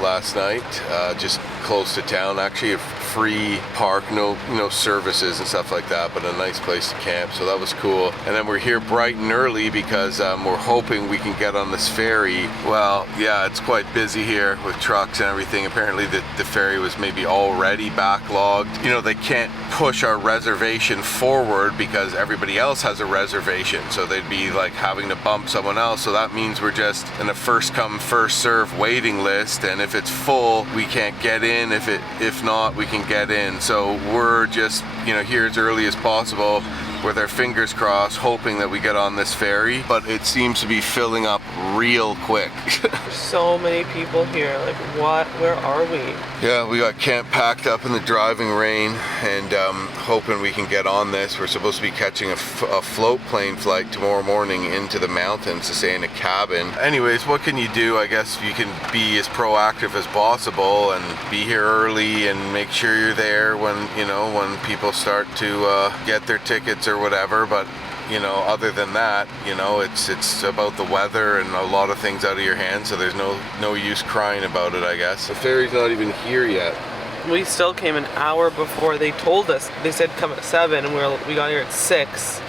last night, just close to town. Actually, a free park, no services and stuff like that, but a nice place to camp, so that was cool. And then we're here bright and early because we're hoping we can get on this ferry. Well, yeah, it's quite busy here with trucks and everything. Apparently the ferry was maybe already backlogged. They can't push our reservation forward because everybody else has a reservation, so they'd be like having to bump someone else. So that means we're just in a first come first serve waiting list, and if it's full we can't get in. If not, we can get in. So we're just here as early as possible with our fingers crossed, hoping that we get on this ferry, but it seems to be filling up real quick. So many people here, like what, where are we? Yeah, we got camp packed up in the driving rain, and hoping we can get on this. We're supposed to be catching a floatplane flight tomorrow morning into the mountains to stay in a cabin. Anyways, what can you do? I guess you can be as proactive as possible and be here early and make sure you're there when people start to get their tickets or whatever. But other than that, it's about the weather and a lot of things out of your hands, so there's no use crying about it, I guess. The ferry's not even here yet. We still came an hour before they told us. They said come at 7 and we got here at 6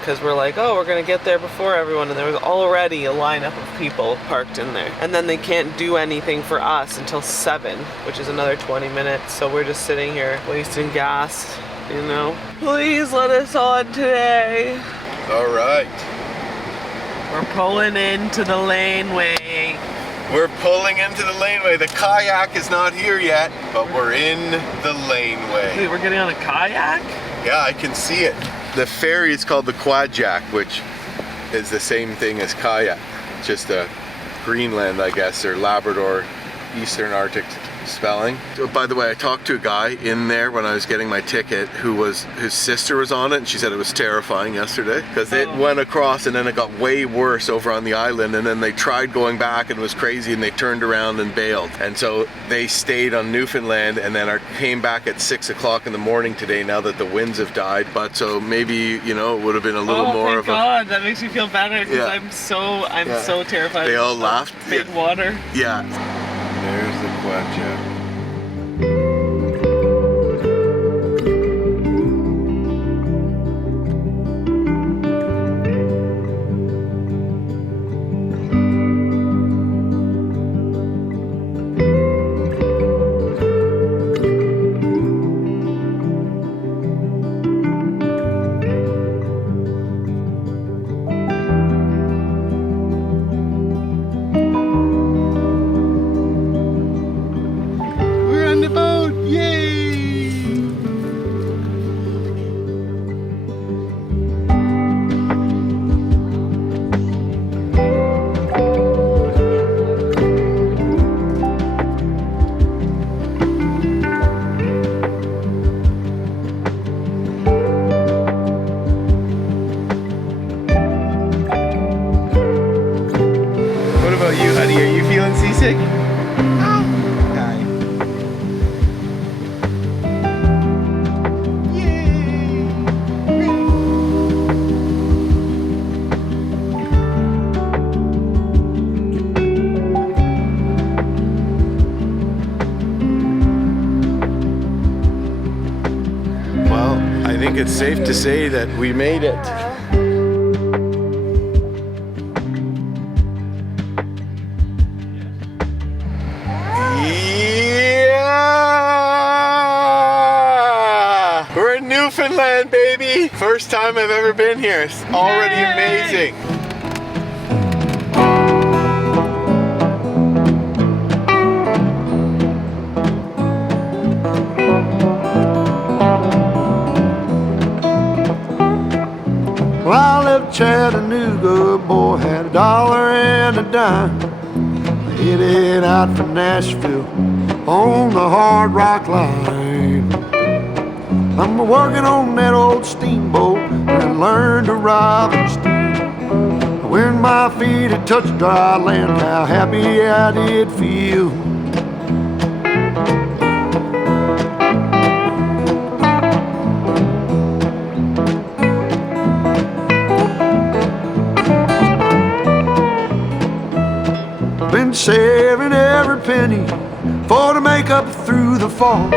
because we're like, oh, we're gonna get there before everyone, and there was already a lineup of people parked in there. And then they can't do anything for us until 7, which is another 20 minutes, so we're just sitting here wasting gas. Please let us on today. All right. We're pulling into the laneway. We're pulling into the laneway. The kayak is not here yet, but we're in the laneway. Wait, we're getting on a kayak? Yeah, I can see it. The ferry is called the Quadjack, which is the same thing as kayak. Just a Greenland, I guess, or Labrador, Eastern Arctic spelling. By the way, I talked to a guy in there when I was getting my ticket his sister was on it, and she said it was terrifying yesterday because it went across and then it got way worse over on the island, and then they tried going back and it was crazy and they turned around and bailed, and so they stayed on Newfoundland and then came back at 6 o'clock in the morning today now that the winds have died. But so maybe it would have been a little more of God, that makes me feel better because Yeah. I'm so terrified. They all laughed. Big water. Yeah. There's the Quadjack. It's safe to say that we made it. Yeah! We're in Newfoundland, baby! First time I've ever been here. It's already amazing. Well, I left Chattanooga, boy, had $1 and a dime. Headed out from Nashville, on the hard rock line. I'm working on that old steamboat and I learned to ride the steam. When my feet had touched dry land, how happy I did feel. Been saving every penny for to make up through the fall.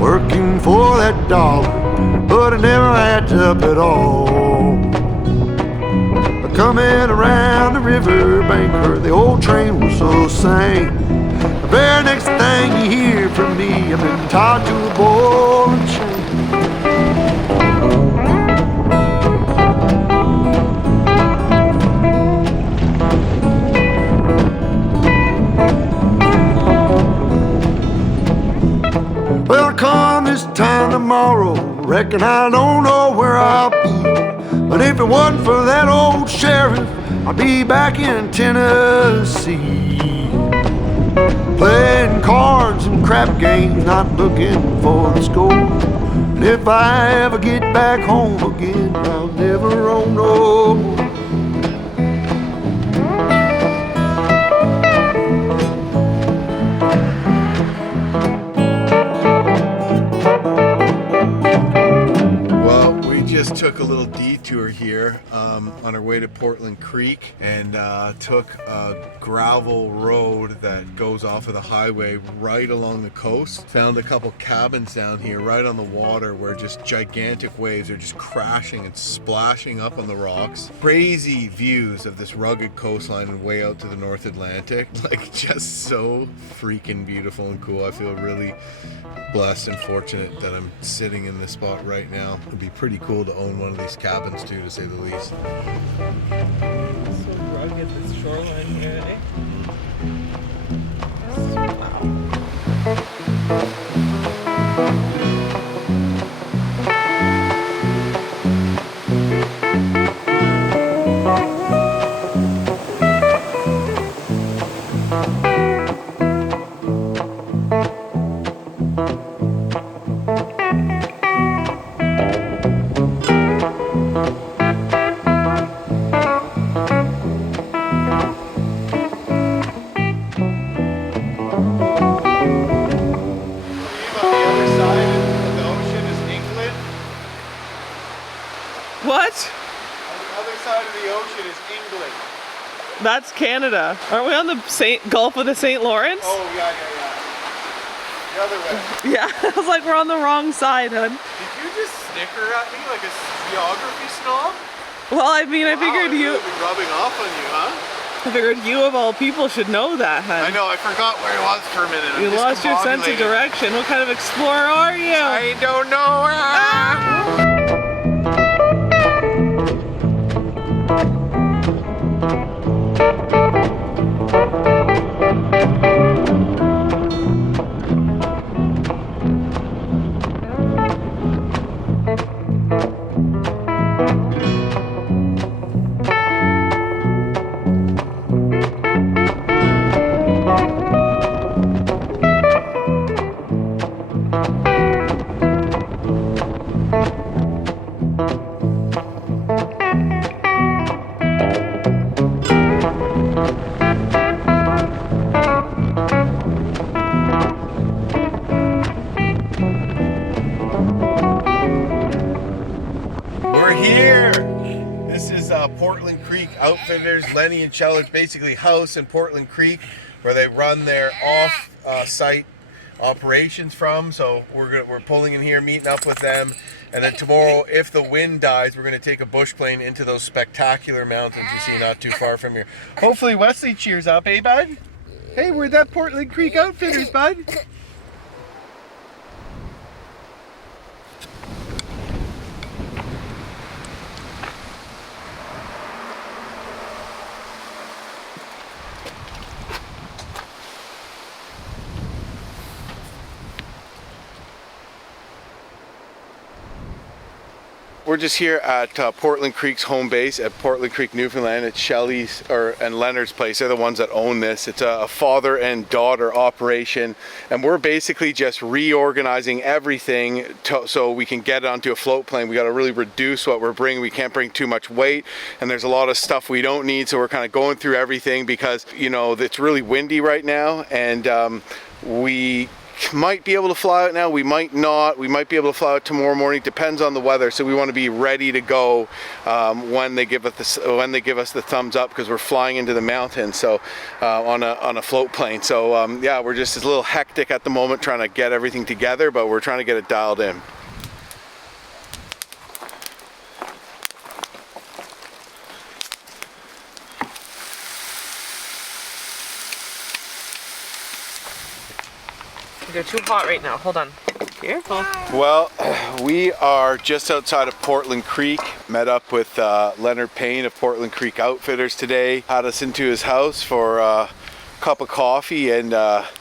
Working for that dollar, but it never adds up at all. Coming around the river bank where the old train whistle sang. The very next thing you hear from me, I've been tied to a ball and chain. Well, come this time tomorrow, reckon I don't know where I'll be. But if it wasn't for that old sheriff, I'd be back in Tennessee. Playing cards and crap games, not looking for the score. And if I ever get back home again, I'll never roam no more. Just took a little detour here on our way to Portland Creek and took a gravel road that goes off of the highway right along the coast. Found a couple cabins down here right on the water where just gigantic waves are just crashing and splashing up on the rocks. Crazy views of this rugged coastline and way out to the North Atlantic. Like just so freaking beautiful and cool. I feel really blessed and fortunate that I'm sitting in this spot right now. It'd be pretty cool to own one of these cabins too, to say the least. So rugged, this shoreline here, eh? That's Canada. Aren't we on the Gulf of the St. Lawrence? Oh, yeah. The other way. Yeah, I was like, we're on the wrong side, hun. Did you just snicker at me like a geography snob? Well, I mean, I figured you... Really rubbing off on you, huh? I figured you, of all people, should know that, hun. I know, I forgot where I was for a minute. You lost your sense of direction. What kind of explorer are you? I don't know. Outfitters, Lenny and Cheller's basically house in Portland Creek where they run their off-site operations from. So we're pulling in here, meeting up with them, and then tomorrow, if the wind dies, we're going to take a bush plane into those spectacular mountains you see not too far from here. Hopefully Wesley cheers up, eh, bud? Hey, we're that Portland Creek Outfitters, bud. We're just here at Portland Creek's home base at Portland Creek, Newfoundland. It's Shelley's and Leonard's place. They're the ones that own this. It's a father and daughter operation, and we're basically just reorganizing everything so we can get it onto a float plane. We got to really reduce what we're bringing. We can't bring too much weight, and there's a lot of stuff we don't need, so we're kind of going through everything because, you know, it's really windy right now, and we might be able to fly out now, we might not. We might be able to fly out tomorrow morning, depends on the weather. So we want to be ready to go when they give us the thumbs up, because we're flying into the mountains, so on a float plane. So yeah, we're just a little hectic at the moment trying to get everything together, but we're trying to get it dialed in. They're too hot right now. Hold on. Careful. Well, we are just outside of Portland Creek. Met up with Leonard Payne of Portland Creek Outfitters today. Had us into his house for a cup of coffee and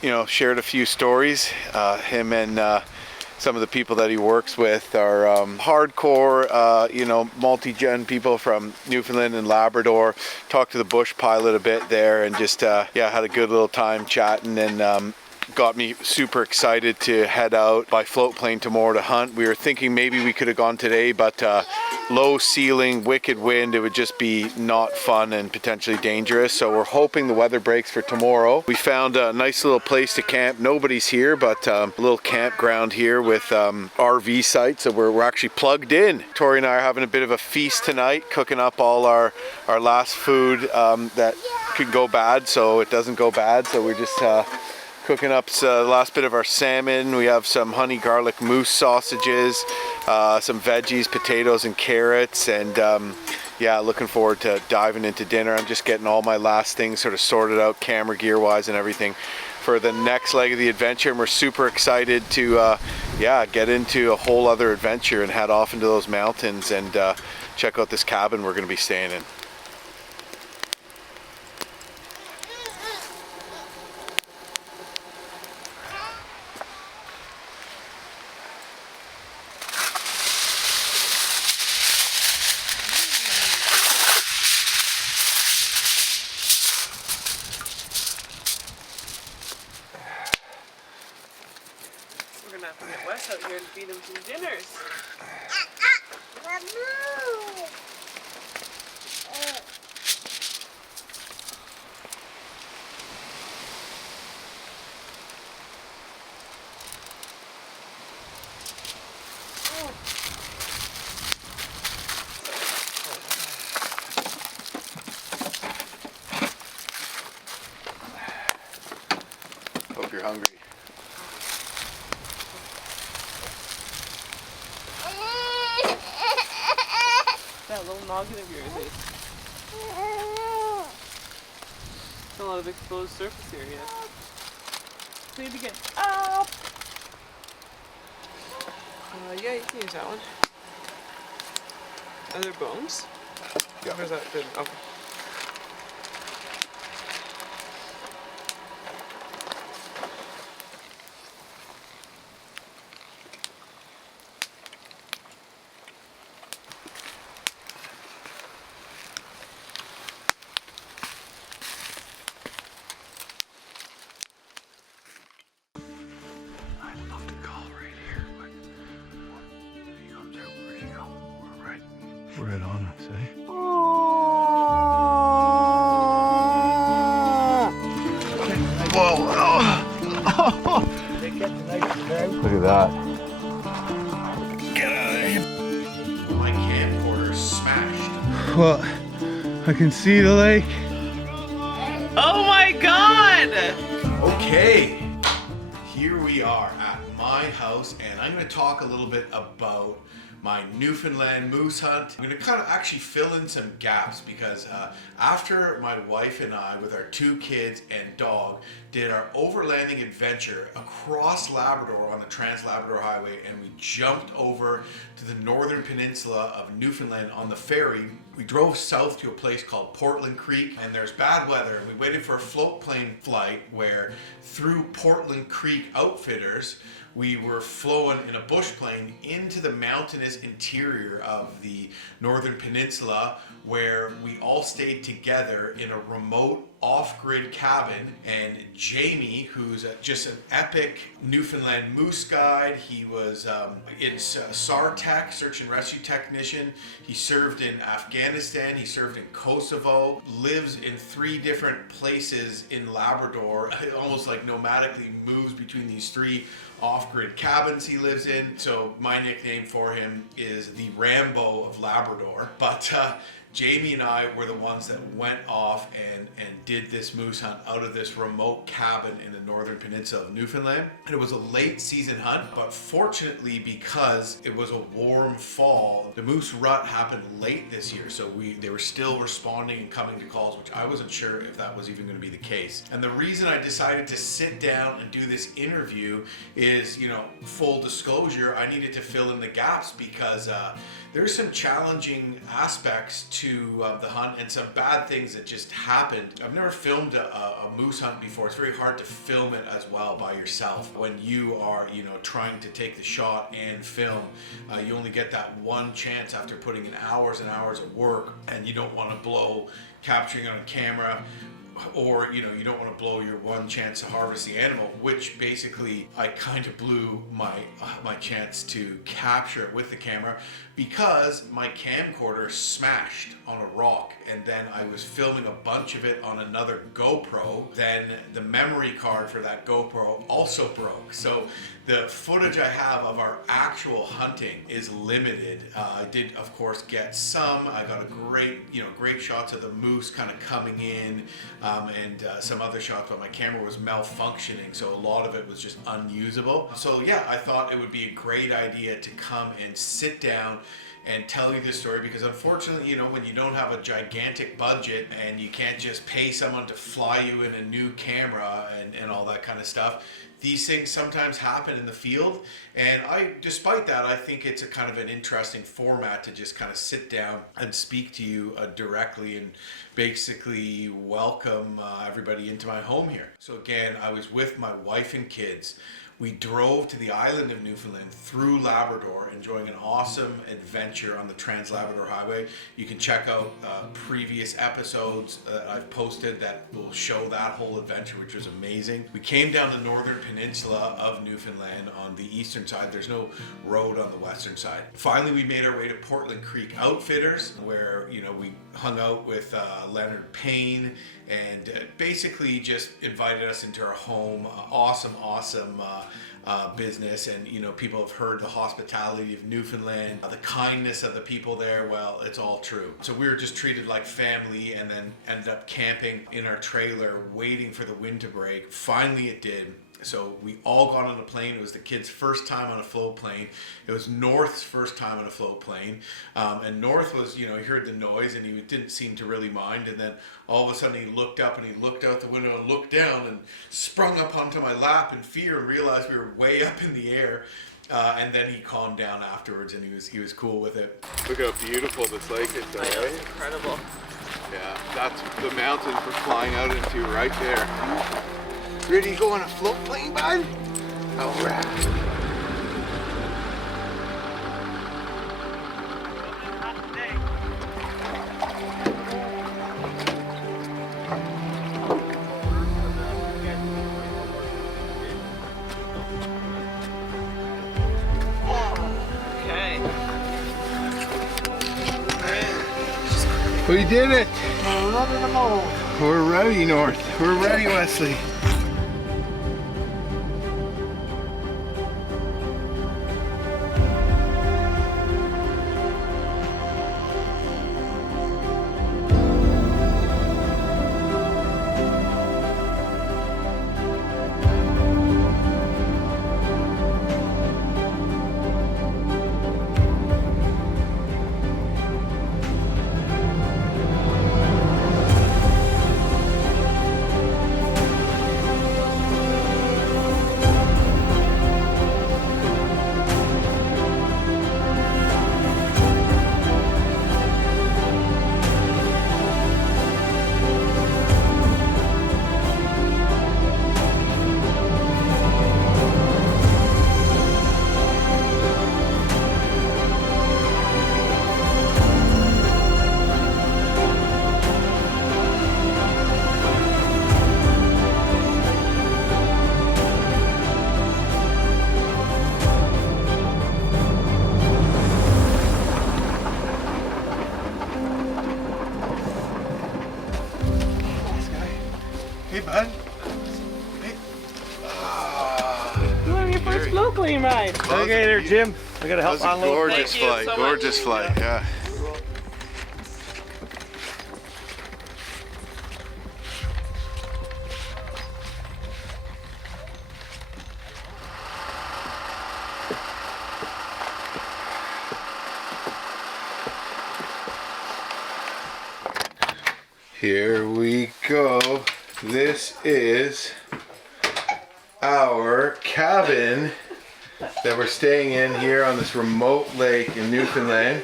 you know, shared a few stories. Him and some of the people that he works with are hardcore, you know, multi-gen people from Newfoundland and Labrador. Talked to the bush pilot a bit there, and just yeah, had a good little time chatting, and got me super excited to head out by float plane tomorrow to hunt. We were thinking maybe we could have gone today, but low ceiling, wicked wind, it would just be not fun and potentially dangerous. So we're hoping the weather breaks for tomorrow. We found a nice little place to camp. Nobody's here, but a little campground here with RV sites. So we're actually plugged in. Tori and I are having a bit of a feast tonight, cooking up all our last food that could go bad, so it doesn't go bad. So we're just cooking up the last bit of our salmon. We have some honey garlic moose sausages, some veggies, potatoes and carrots, and yeah, looking forward to diving into dinner. I'm just getting all my last things sort of sorted out, camera gear wise and everything, for the next leg of the adventure. And we're super excited to yeah, get into a whole other adventure and head off into those mountains and check out this cabin we're going to be staying in. Out here and feed them some dinners. Hope you're hungry. That little noggin of yours is a lot of exposed surface area. Play it again. Up! Yeah, you can use that one. Are there bones? Yeah. Or is that good? Okay. Right on us, eh? Whoa! Oh. Look at that. Get out of here. My camcorder smashed. Well, I can see the lake. Oh my god! Okay, here we are at my house, and I'm going to talk a little bit about my Newfoundland moose hunt. I'm going to kind of actually fill in some gaps because after my wife and I, with our 2 kids and dog, did our overlanding adventure across Labrador on the Trans-Labrador Highway, and we jumped over to the northern peninsula of Newfoundland on the ferry. We drove south to a place called Portland Creek, and there's bad weather, and we waited for a float plane flight where, through Portland Creek Outfitters, we were flowing in a bush plane into the mountainous interior of the Northern Peninsula, where we all stayed together in a remote off-grid cabin. And Jamie, who's just an epic Newfoundland moose guide, he was SAR tech, search and rescue technician. He served in Afghanistan, he served in Kosovo, lives in 3 different places in Labrador, almost like nomadically moves between these 3 off-grid cabins he lives in. So my nickname for him is the Rambo of Labrador. But Jamie and I were the ones that went off and did this moose hunt out of this remote cabin in the Northern Peninsula of Newfoundland. And it was a late season hunt, but fortunately, because it was a warm fall, the moose rut happened late this year. So they were still responding and coming to calls, which I wasn't sure if that was even going to be the case. And the reason I decided to sit down and do this interview is, full disclosure, I needed to fill in the gaps because there's some challenging aspects to the hunt and some bad things that just happened. I've never filmed a moose hunt before. It's very hard to film it as well by yourself. When you are, trying to take the shot and film, you only get that one chance after putting in hours and hours of work, and you don't want to blow capturing on camera, or you don't want to blow your one chance to harvest the animal, which basically I kind of blew my chance to capture it with the camera because my camcorder smashed on a rock, and then I was filming a bunch of it on another GoPro. Then the memory card for that GoPro also broke, so the footage I have of our actual hunting is limited. I did, of course, get some. I got a great shots of the moose kind of coming in, and some other shots, but my camera was malfunctioning, so a lot of it was just unusable. So yeah, I thought it would be a great idea to come and sit down and tell you this story, because unfortunately, when you don't have a gigantic budget and you can't just pay someone to fly you in a new camera and all that kind of stuff, these things sometimes happen in the field. And despite that, I think it's a kind of an interesting format to just kind of sit down and speak to you directly and basically welcome everybody into my home here. So again, I was with my wife and kids. We drove to the island of Newfoundland through Labrador, enjoying an awesome adventure on the Trans-Labrador Highway. You can check out previous episodes that I've posted that will show that whole adventure, which was amazing. We came down the Northern Peninsula of Newfoundland on the eastern side. There's no road on the western side. Finally, we made our way to Portland Creek Outfitters, where we hung out with Leonard Payne, and basically just invited us into our home. Awesome business, and people have heard the hospitality of Newfoundland, the kindness of the people there. Well, it's all true. So we were just treated like family, and then ended up camping in our trailer waiting for the wind to break. Finally it did. So we all got on a plane. It was the kids' first time on a floatplane. It was North's first time on a floatplane. And North was, he heard the noise and he didn't seem to really mind. And then all of a sudden he looked up and he looked out the window and looked down and sprung up onto my lap in fear and realized we were way up in the air. And then he calmed down afterwards, and he was cool with it. Look how beautiful this lake is, though, right? It's incredible. Yeah, that's the mountains we're flying out into right there. Ready to go on a float plane, bud? All right. We did it! We're ready, North. We're ready, Wesley. navigator, Jim. I gotta help That was a unload. gorgeous flight. Gorgeous flight. Yeah. Here we go. This is our cabin that we're staying in here on this remote lake in Newfoundland.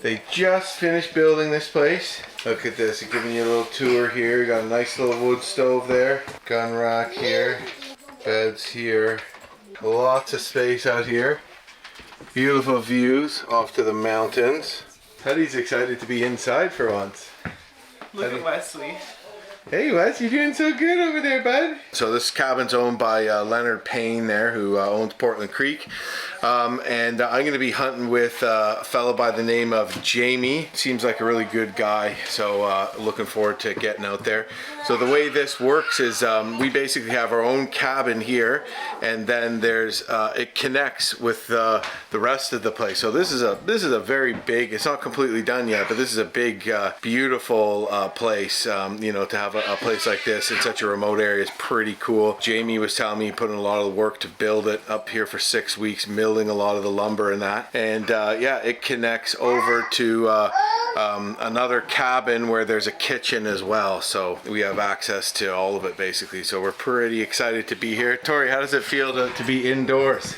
They just finished building this place. Look at this, I'm giving you a little tour here. You got a nice little wood stove there, gun rack here, beds here, lots of space out here. Beautiful views off to the mountains. Teddy's excited to be inside for once. Look at Wesley. Hey Wes, you're doing so good over there, bud. So this cabin's owned by Leonard Payne there, who owns Portland Creek. And I'm going to be hunting with a fellow by the name of Jamie. Seems like a really good guy, so looking forward to getting out there. So the way this works is we basically have our own cabin here, and then there's it connects with the rest of the place. So this is a very big. It's not completely done yet, but this is a big, beautiful place. You know, to have a place like this in such a remote area is pretty cool. Jamie was telling me he put in a lot of work to build it up here for 6 weeks, milling a lot of the lumber and that. And yeah, it connects over to another cabin where there's a kitchen as well. So we have access to all of it basically. So we're pretty excited to be here. Tori, how does it feel to be indoors?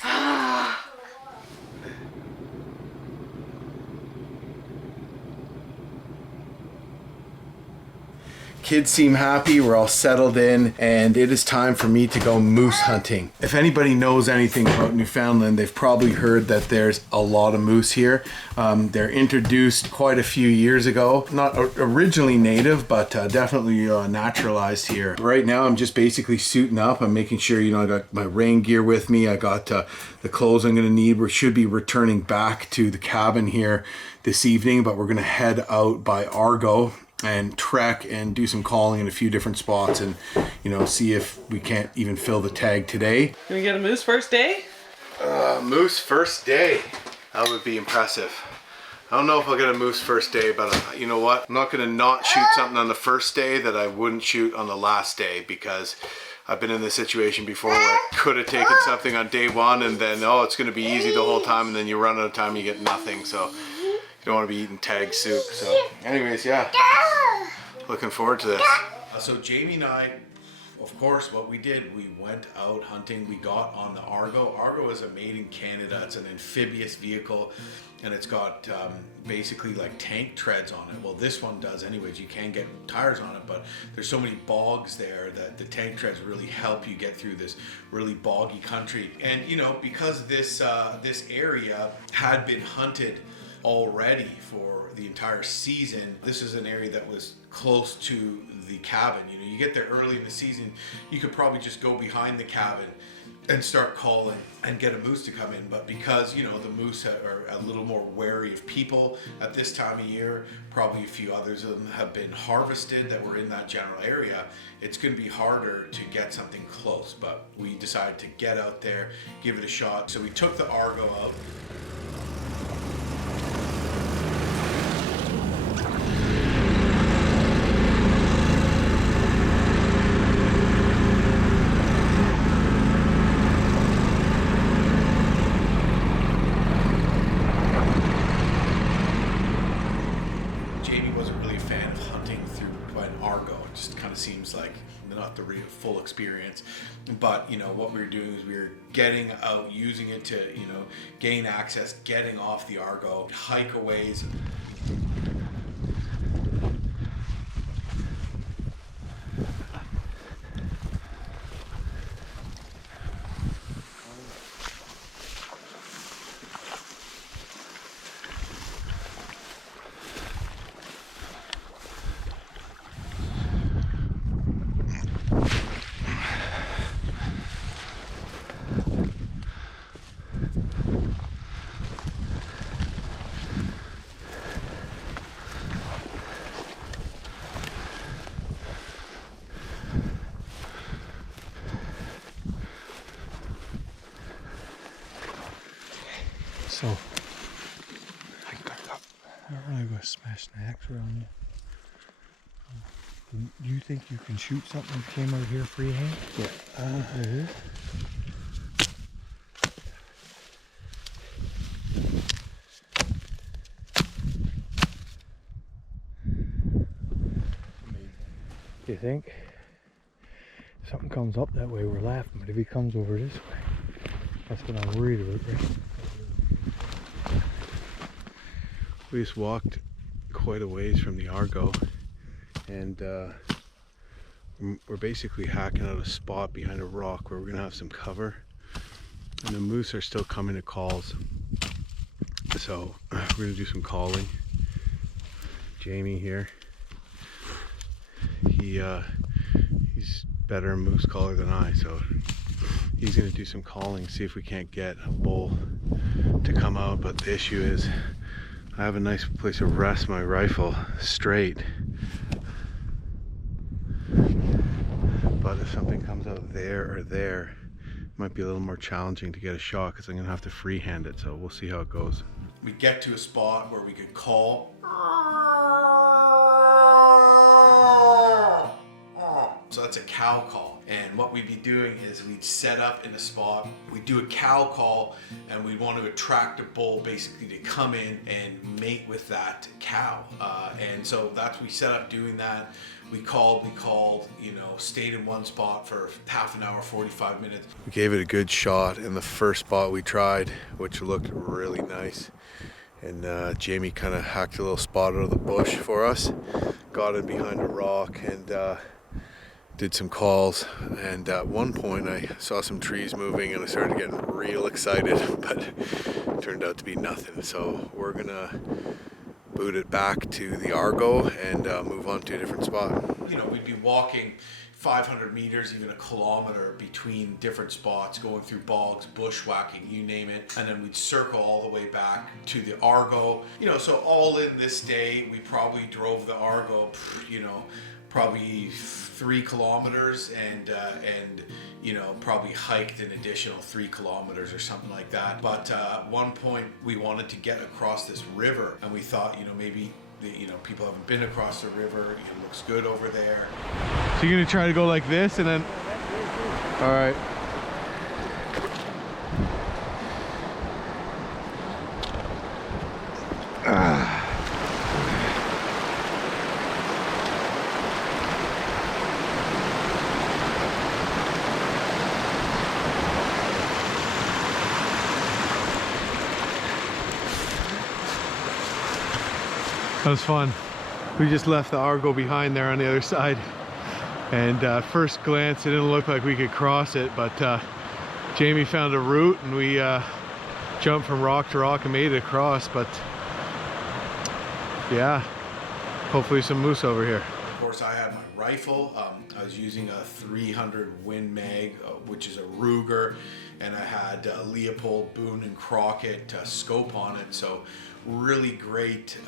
Kids seem happy, we're all settled in, and it is time for me to go moose hunting. If anybody knows anything about Newfoundland, they've probably heard that there's a lot of moose here. They're introduced quite a few years ago. Not originally native, but definitely naturalized here. Right now, I'm just basically suiting up. I'm making sure, you know, I got my rain gear with me. I got the clothes I'm gonna need. We should be returning back to the cabin here this evening, but we're gonna head out by Argo and trek and do some calling in a few different spots, and you know, see if we can't even fill the tag today. Can we get a moose first day? Moose first day. That would be impressive. I don't know if I'll get a moose first day, but you know what? I'm not gonna not shoot something on the first day that I wouldn't shoot on the last day, because I've been in this situation before where I could have taken something on day one and then, oh, it's gonna be easy the whole time, and then you run out of time, you get nothing. So you don't want to be eating tag soup. So anyways, yeah, looking forward to this. So Jamie and I, of course, what we did, we went out hunting. We got on the Argo. Argo is a made in Canada. It's an amphibious vehicle, and it's got basically like tank treads on it. Well, this one does anyways. You can get tires on it, but there's so many bogs there that the tank treads really help you get through this really boggy country. And you know, because this area had been hunted already for the entire season, this is an area that was close to the cabin. You know, you get there early in the season, you could probably just go behind the cabin and start calling and get a moose to come in. But because, you know, the moose are a little more wary of people at this time of year, probably a few others of them have been harvested that were in that general area, it's going to be harder to get something close. But we decided to get out there, give it a shot. So we took the Argo out. Seems like not the real full experience, but you know what we were doing is we were getting out, using it to, you know, gain access, getting off the Argo, hike a ways. So I think I don't really go smash snacks around you. Do you think you can shoot something that came out here freehand? Yeah. You think? If something comes up that way, we're laughing, but if he comes over this way, that's what I'm worried about, right? We just walked quite a ways from the Argo, and we're basically hacking out a spot behind a rock where we're gonna have some cover, and the moose are still coming to calls. So we're gonna do some calling. Jamie here, he's better moose caller than I, so he's gonna do some calling, see if we can't get a bull to come out. But the issue is I have a nice place to rest my rifle straight, but if something comes out there or there, it might be a little more challenging to get a shot because I'm gonna have to freehand it, so we'll see how it goes. We get to a spot where we could call. So that's a cow call, and what we'd be doing is we'd set up in a spot, we'd do a cow call, and we'd want to attract a bull basically to come in and mate with that cow, and so that's, we set up doing that. We called, you know, stayed in one spot for half an hour, 45 minutes. We gave it a good shot in the first spot we tried, which looked really nice. And Jamie kind of hacked a little spot out of the bush for us, got in behind a rock, and did some calls. And at one point I saw some trees moving and I started getting real excited, but it turned out to be nothing. So we're gonna boot it back to the Argo and move on to a different spot. You know, we'd be walking 500 meters, even a kilometer between different spots, going through bogs, bushwhacking, you name it, and then we'd circle all the way back to the Argo. You know, so all in this day, we probably drove the Argo, you know, probably 3 kilometers, and you know, probably hiked an additional 3 kilometers or something like that. But at one point we wanted to get across this river, and we thought, you know, maybe people haven't been across the river, it looks good over there. So you're gonna try to go like this and then, all right. That was fun. We just left the Argo behind there on the other side, and first glance it didn't look like we could cross it, but Jamie found a route and we jumped from rock to rock and made it across. But yeah, hopefully some moose over here. Of course, I had my rifle. I was using a 300 Win Mag, which is a Ruger, and I had Leopold, Boone, and Crockett scope on it. So really great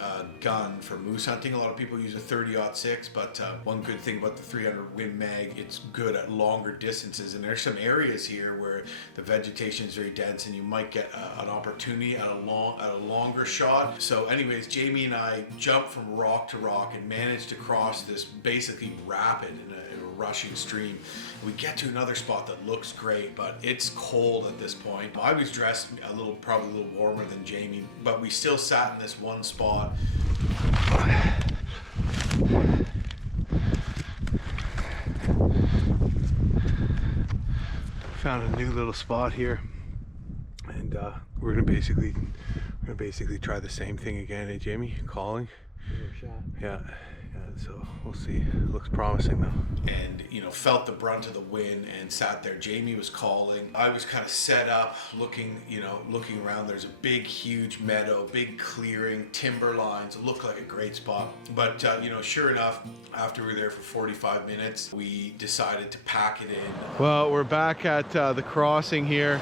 gun for moose hunting. A lot of people use a 30-06, but one good thing about the 300 Win Mag, it's good at longer distances. And there's some areas here where the vegetation is very dense, and you might get an opportunity at a longer shot. So anyways, Jamie and I jumped from rock to rock and managed to cross this basically rapid in a rushing stream. We get to another spot that looks great, but it's cold at this point. I was dressed probably a little warmer than Jamie, but we still sat in this one spot. Found a new little spot here, and we're gonna basically try the same thing again. Hey, Jamie, calling. Yeah. So we'll see. It looks promising though. And you know, felt the brunt of the wind and sat there. Jamie was calling. I was kind of set up, looking around. There's a big, huge meadow, big clearing, timber lines. It looked like a great spot. But you know, sure enough, after we were there for 45 minutes, we decided to pack it in. Well, we're back at the crossing here.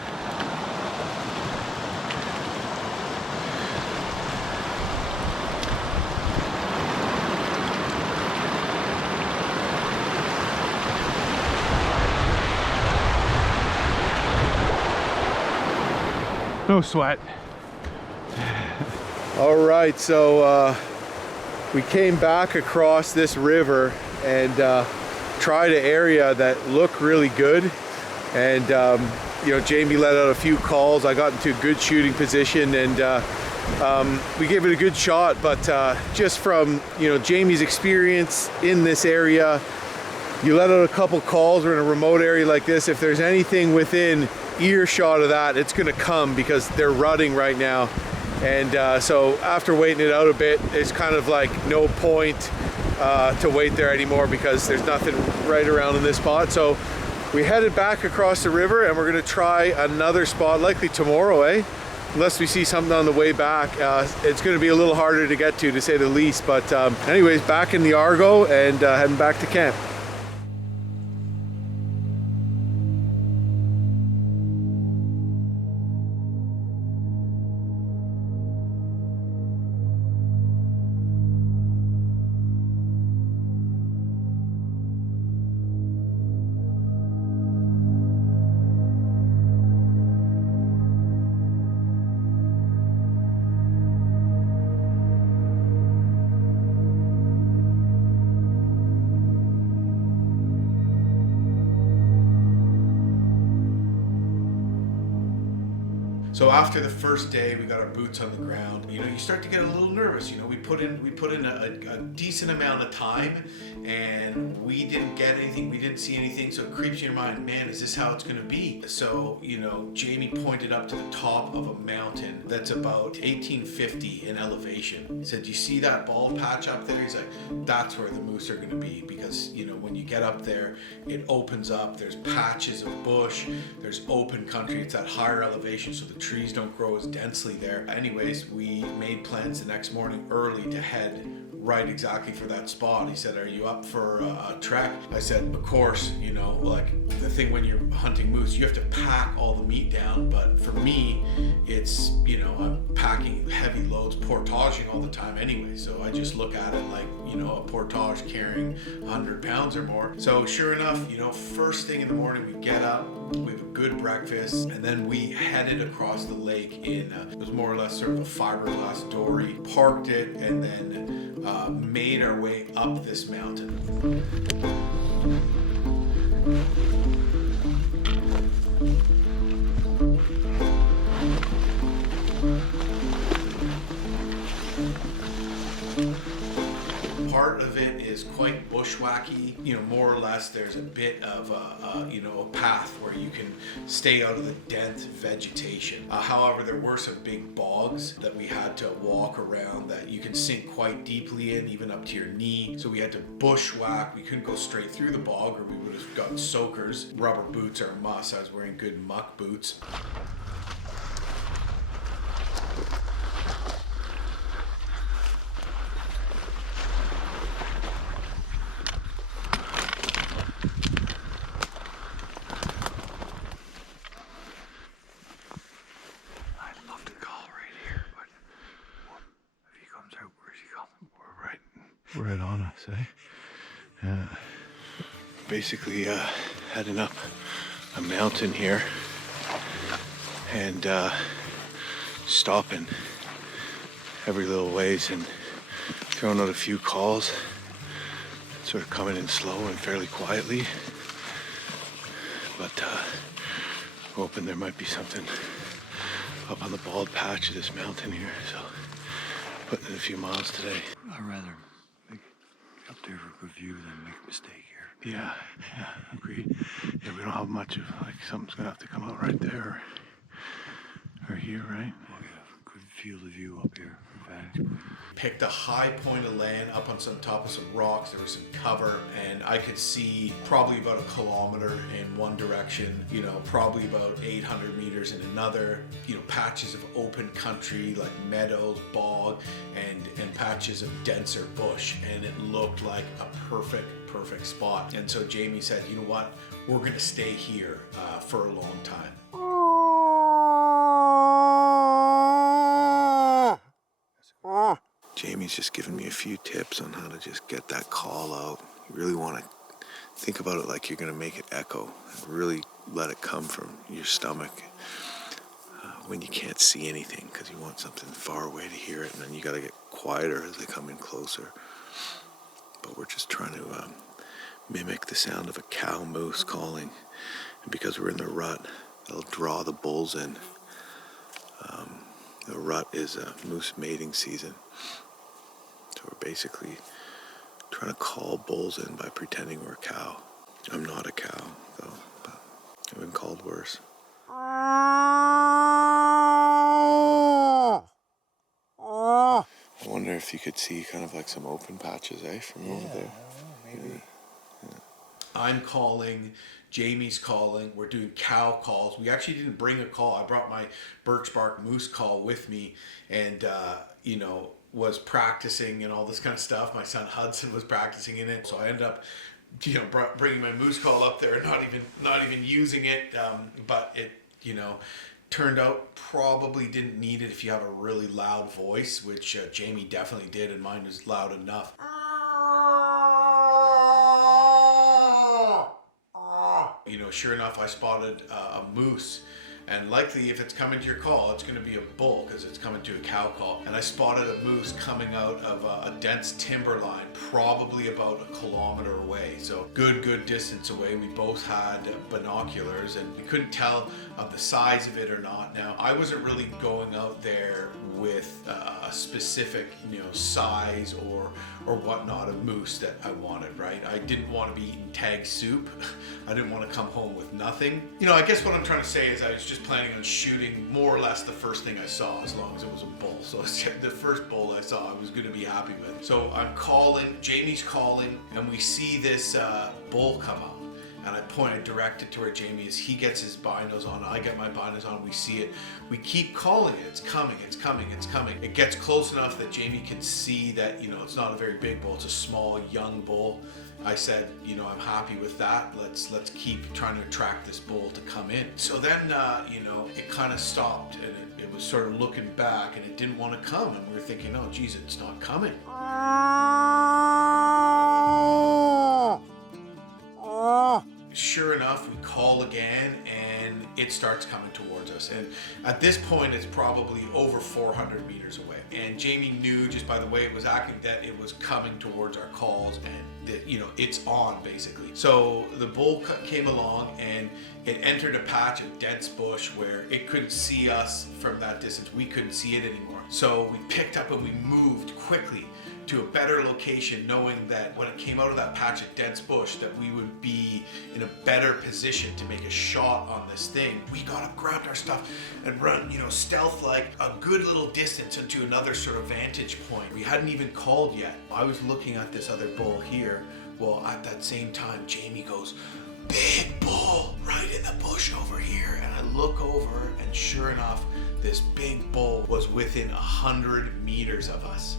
No sweat. All right, so we came back across this river and tried an area that looked really good. And you know, Jamie let out a few calls. I got into a good shooting position, and we gave it a good shot. But just from, you know, Jamie's experience in this area, you let out a couple calls. We're in a remote area like this. If there's anything within earshot of that, it's gonna come, because they're rutting right now. And so after waiting it out a bit, it's kind of like no point to wait there anymore, because there's nothing right around in this spot. So we headed back across the river, and we're gonna try another spot, likely tomorrow, unless we see something on the way back. It's gonna be a little harder to get to say the least. But anyways, back in the Argo and heading back to camp. So after the first day, we got our boots on the ground. You know, you start to get a little nervous. You know, we put in a decent amount of time, and we didn't get anything. We didn't see anything. So it creeps in your mind, man, is this how it's going to be? So, you know, Jamie pointed up to the top of a mountain that's about 1850 in elevation. He said, "You see that bald patch up there?" He's like, "That's where the moose are going to be," because, you know, when you get up there, it opens up. There's patches of bush. There's open country. It's at higher elevation, so the trees don't grow as densely there. Anyways, we made plans the next morning early to head right exactly for that spot. He said, "Are you up for a trek?" I said, "Of course." You know, like the thing when you're hunting moose, you have to pack all the meat down. But for me, it's, you know, I'm packing heavy loads, portaging all the time anyway. So I just look at it like, you know, a portage carrying 100 pounds or more. So sure enough, you know, first thing in the morning, we get up, we have a good breakfast, and then we headed across the lake in, it was more or less sort of a fiberglass dory, parked it, and then made our way up this mountain. Part of it is quite bushwhacky, you know, more or less. There's a bit of you know, a path where you can stay out of the dense vegetation. However, there were some big bogs that we had to walk around that you can sink quite deeply in, even up to your knee. So we had to bushwhack. We couldn't go straight through the bog, or we would have gotten soakers. Rubber boots are a must. I was wearing good muck boots. Right on us, Yeah. Basically heading up a mountain here and stopping every little ways and throwing out a few calls, sort of coming in slow and fairly quietly, but hoping there might be something up on the bald patch of this mountain here. So putting in a few miles today. I'd rather up there for a good view than make a mistake here. Yeah, agreed. Yeah, we don't have much of, like, something's gonna have to come out right there or here, right? Oh yeah, good feel the view up here. Picked a high point of land up on some top of some rocks. There was some cover, and I could see probably about 1 kilometer in one direction, you know, probably about 800 meters in another, you know, patches of open country like meadows, bog, and patches of denser bush, and it looked like a perfect spot. And so Jamie said, "You know what, we're gonna stay here for a long time." Jamie's just giving me a few tips on how to just get that call out. You really want to think about it like you're going to make it echo and really let it come from your stomach. when you can't see anything because you want something far away to hear it, and then you got to get quieter as they come in closer. But we're just trying to mimic the sound of a cow moose calling, and because we're in the rut, it'll draw the bulls in. The rut is a moose mating season, so we're basically trying to call bulls in by pretending we're a cow. I'm not a cow, though, but I've been called worse. I wonder if you could see kind of like some open patches, from over there. Maybe. Yeah. I'm calling, Jamie's calling, we're doing cow calls. We actually didn't bring a call. I brought my birch bark moose call with me, and was practicing and all this kind of stuff. My son Hudson was practicing in it, so I ended up bringing my moose call up there, not even using it, but it turned out probably didn't need it if you have a really loud voice, which Jamie definitely did, and mine was loud enough. Sure enough, I spotted a moose, and likely if it's coming to your call, it's going to be a bull because it's coming to a cow call. And I spotted a moose coming out of a dense timber line, probably about 1 kilometer away. So good distance away. We both had binoculars, and we couldn't tell of the size of it or not. Now, I wasn't really going out there with a specific, size or whatnot of moose that I wanted, right? I didn't want to be eating tag soup. I didn't want to come home with nothing. I guess what I'm trying to say is I was just planning on shooting more or less the first thing I saw, as long as it was a bull. So the first bull I saw, I was going to be happy with. So I'm calling, Jamie's calling, and we see this bull come up. And I pointed directed to where Jamie is. He gets his binos on. I get my binos on. We see it. We keep calling it. It's coming. It's coming. It's coming. It gets close enough that Jamie can see that, it's not a very big bull. It's a small, young bull. I said, I'm happy with that. Let's keep trying to attract this bull to come in. So then, it kind of stopped, and it was sort of looking back, and it didn't want to come. And we were thinking, oh, geez, it's not coming. Sure enough, we call again, and it starts coming towards us. And at this point, it's probably over 400 meters away. And Jamie knew just by the way it was acting that it was coming towards our calls, and that, it's on basically. So the bull came along, and it entered a patch of dense bush where it couldn't see us from that distance. We couldn't see it anymore. So we picked up and we moved quickly to a better location, knowing that when it came out of that patch of dense bush that we would be in a better position to make a shot on this thing. We got up, grabbed our stuff, and run, stealth like a good little distance into another sort of vantage point. We hadn't even called yet. I was looking at this other bull here. Well, at that same time, Jamie goes, "Big bull right in the bush over here." And I look over, and sure enough, this big bull was within 100 meters of us.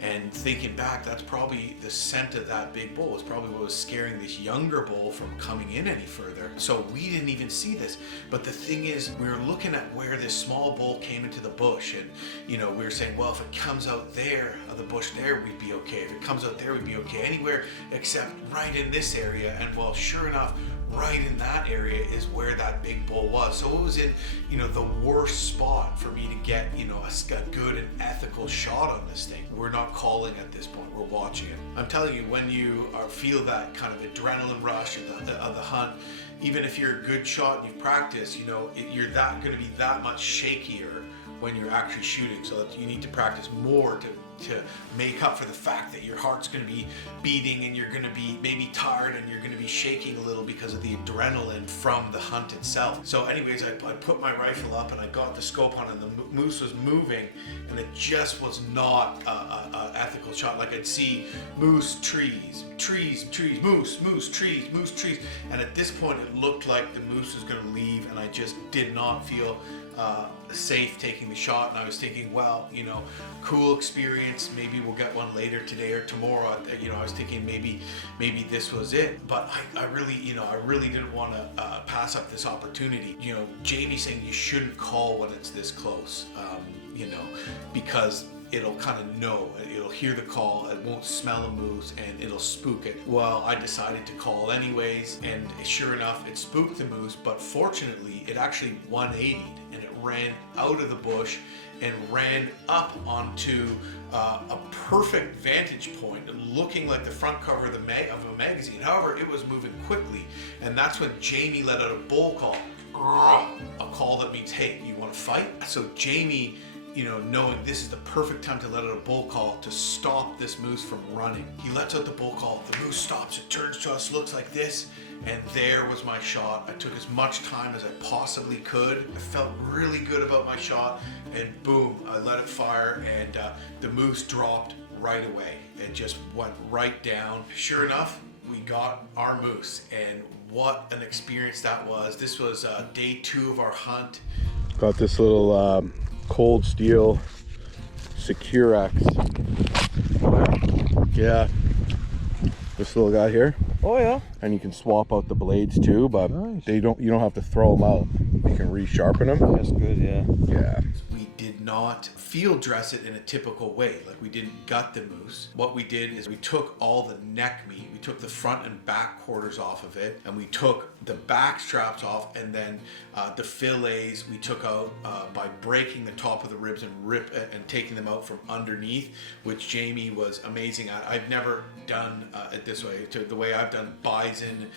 And thinking back, that's probably the scent of that big bull. It's probably what was scaring this younger bull from coming in any further. So we didn't even see this. But the thing is, we were looking at where this small bull came into the bush, and we were saying, well, if it comes out there of the bush there, we'd be okay. If it comes out there, we'd be okay. Anywhere except right in this area. And well, sure enough, right in that area is where that big bull was. So it was in, the worst spot for me to get, a good and ethical shot on this thing. We're not calling at this point, we're watching it. I'm telling you, when you feel that kind of adrenaline rush of the hunt, even if you're a good shot and you've practiced, you're going to be that much shakier when you're actually shooting. So that you need to practice more to make up for the fact that your heart's going to be beating, and you're going to be maybe tired, and you're going to be shaking a little because of the adrenaline from the hunt itself. So anyways, I put my rifle up, and I got the scope on, and the moose was moving, and it just was not a ethical shot. Like I'd see moose, trees, moose, trees. And at this point, it looked like the moose was going to leave, and I just did not feel safe taking the shot. And I was thinking, well, cool experience, maybe we'll get one later today or tomorrow. I was thinking maybe this was it, but I really didn't want to pass up this opportunity. Jamie saying you shouldn't call when it's this close, because it'll kind of know, it'll hear the call, it won't smell a moose, and it'll spook it. Well, I decided to call anyways, and sure enough, it spooked the moose, but fortunately, it actually 180'd, and it ran out of the bush and ran up onto a perfect vantage point, looking like the front cover of a magazine. However, it was moving quickly, and that's when Jamie let out a bull call, a call that means, hey, you want to fight? So Jamie, you know, knowing this is the perfect time to let out a bull call to stop this moose from running. He lets out the bull call, the moose stops, it turns to us, looks like this, and there was my shot. I took as much time as I possibly could. I felt really good about my shot, and boom, I let it fire, and the moose dropped right away. It just went right down. Sure enough, we got our moose, and what an experience that was. This was day 2 of our hunt. Got this little cold steel Secure-X. Yeah, this little guy here. Oh yeah. And you can swap out the blades too, but nice. You don't have to throw them out. You can resharpen them. That's good, yeah. Yeah. We did not field dress it in a typical way. Like, we didn't gut the moose. What we did is we took all the neck meat, we took the front and back quarters off of it, and we took the back straps off, and then the fillets we took out by breaking the top of the ribs and taking them out from underneath, which Jamie was amazing at. I've never done it this way. The way I've done bison,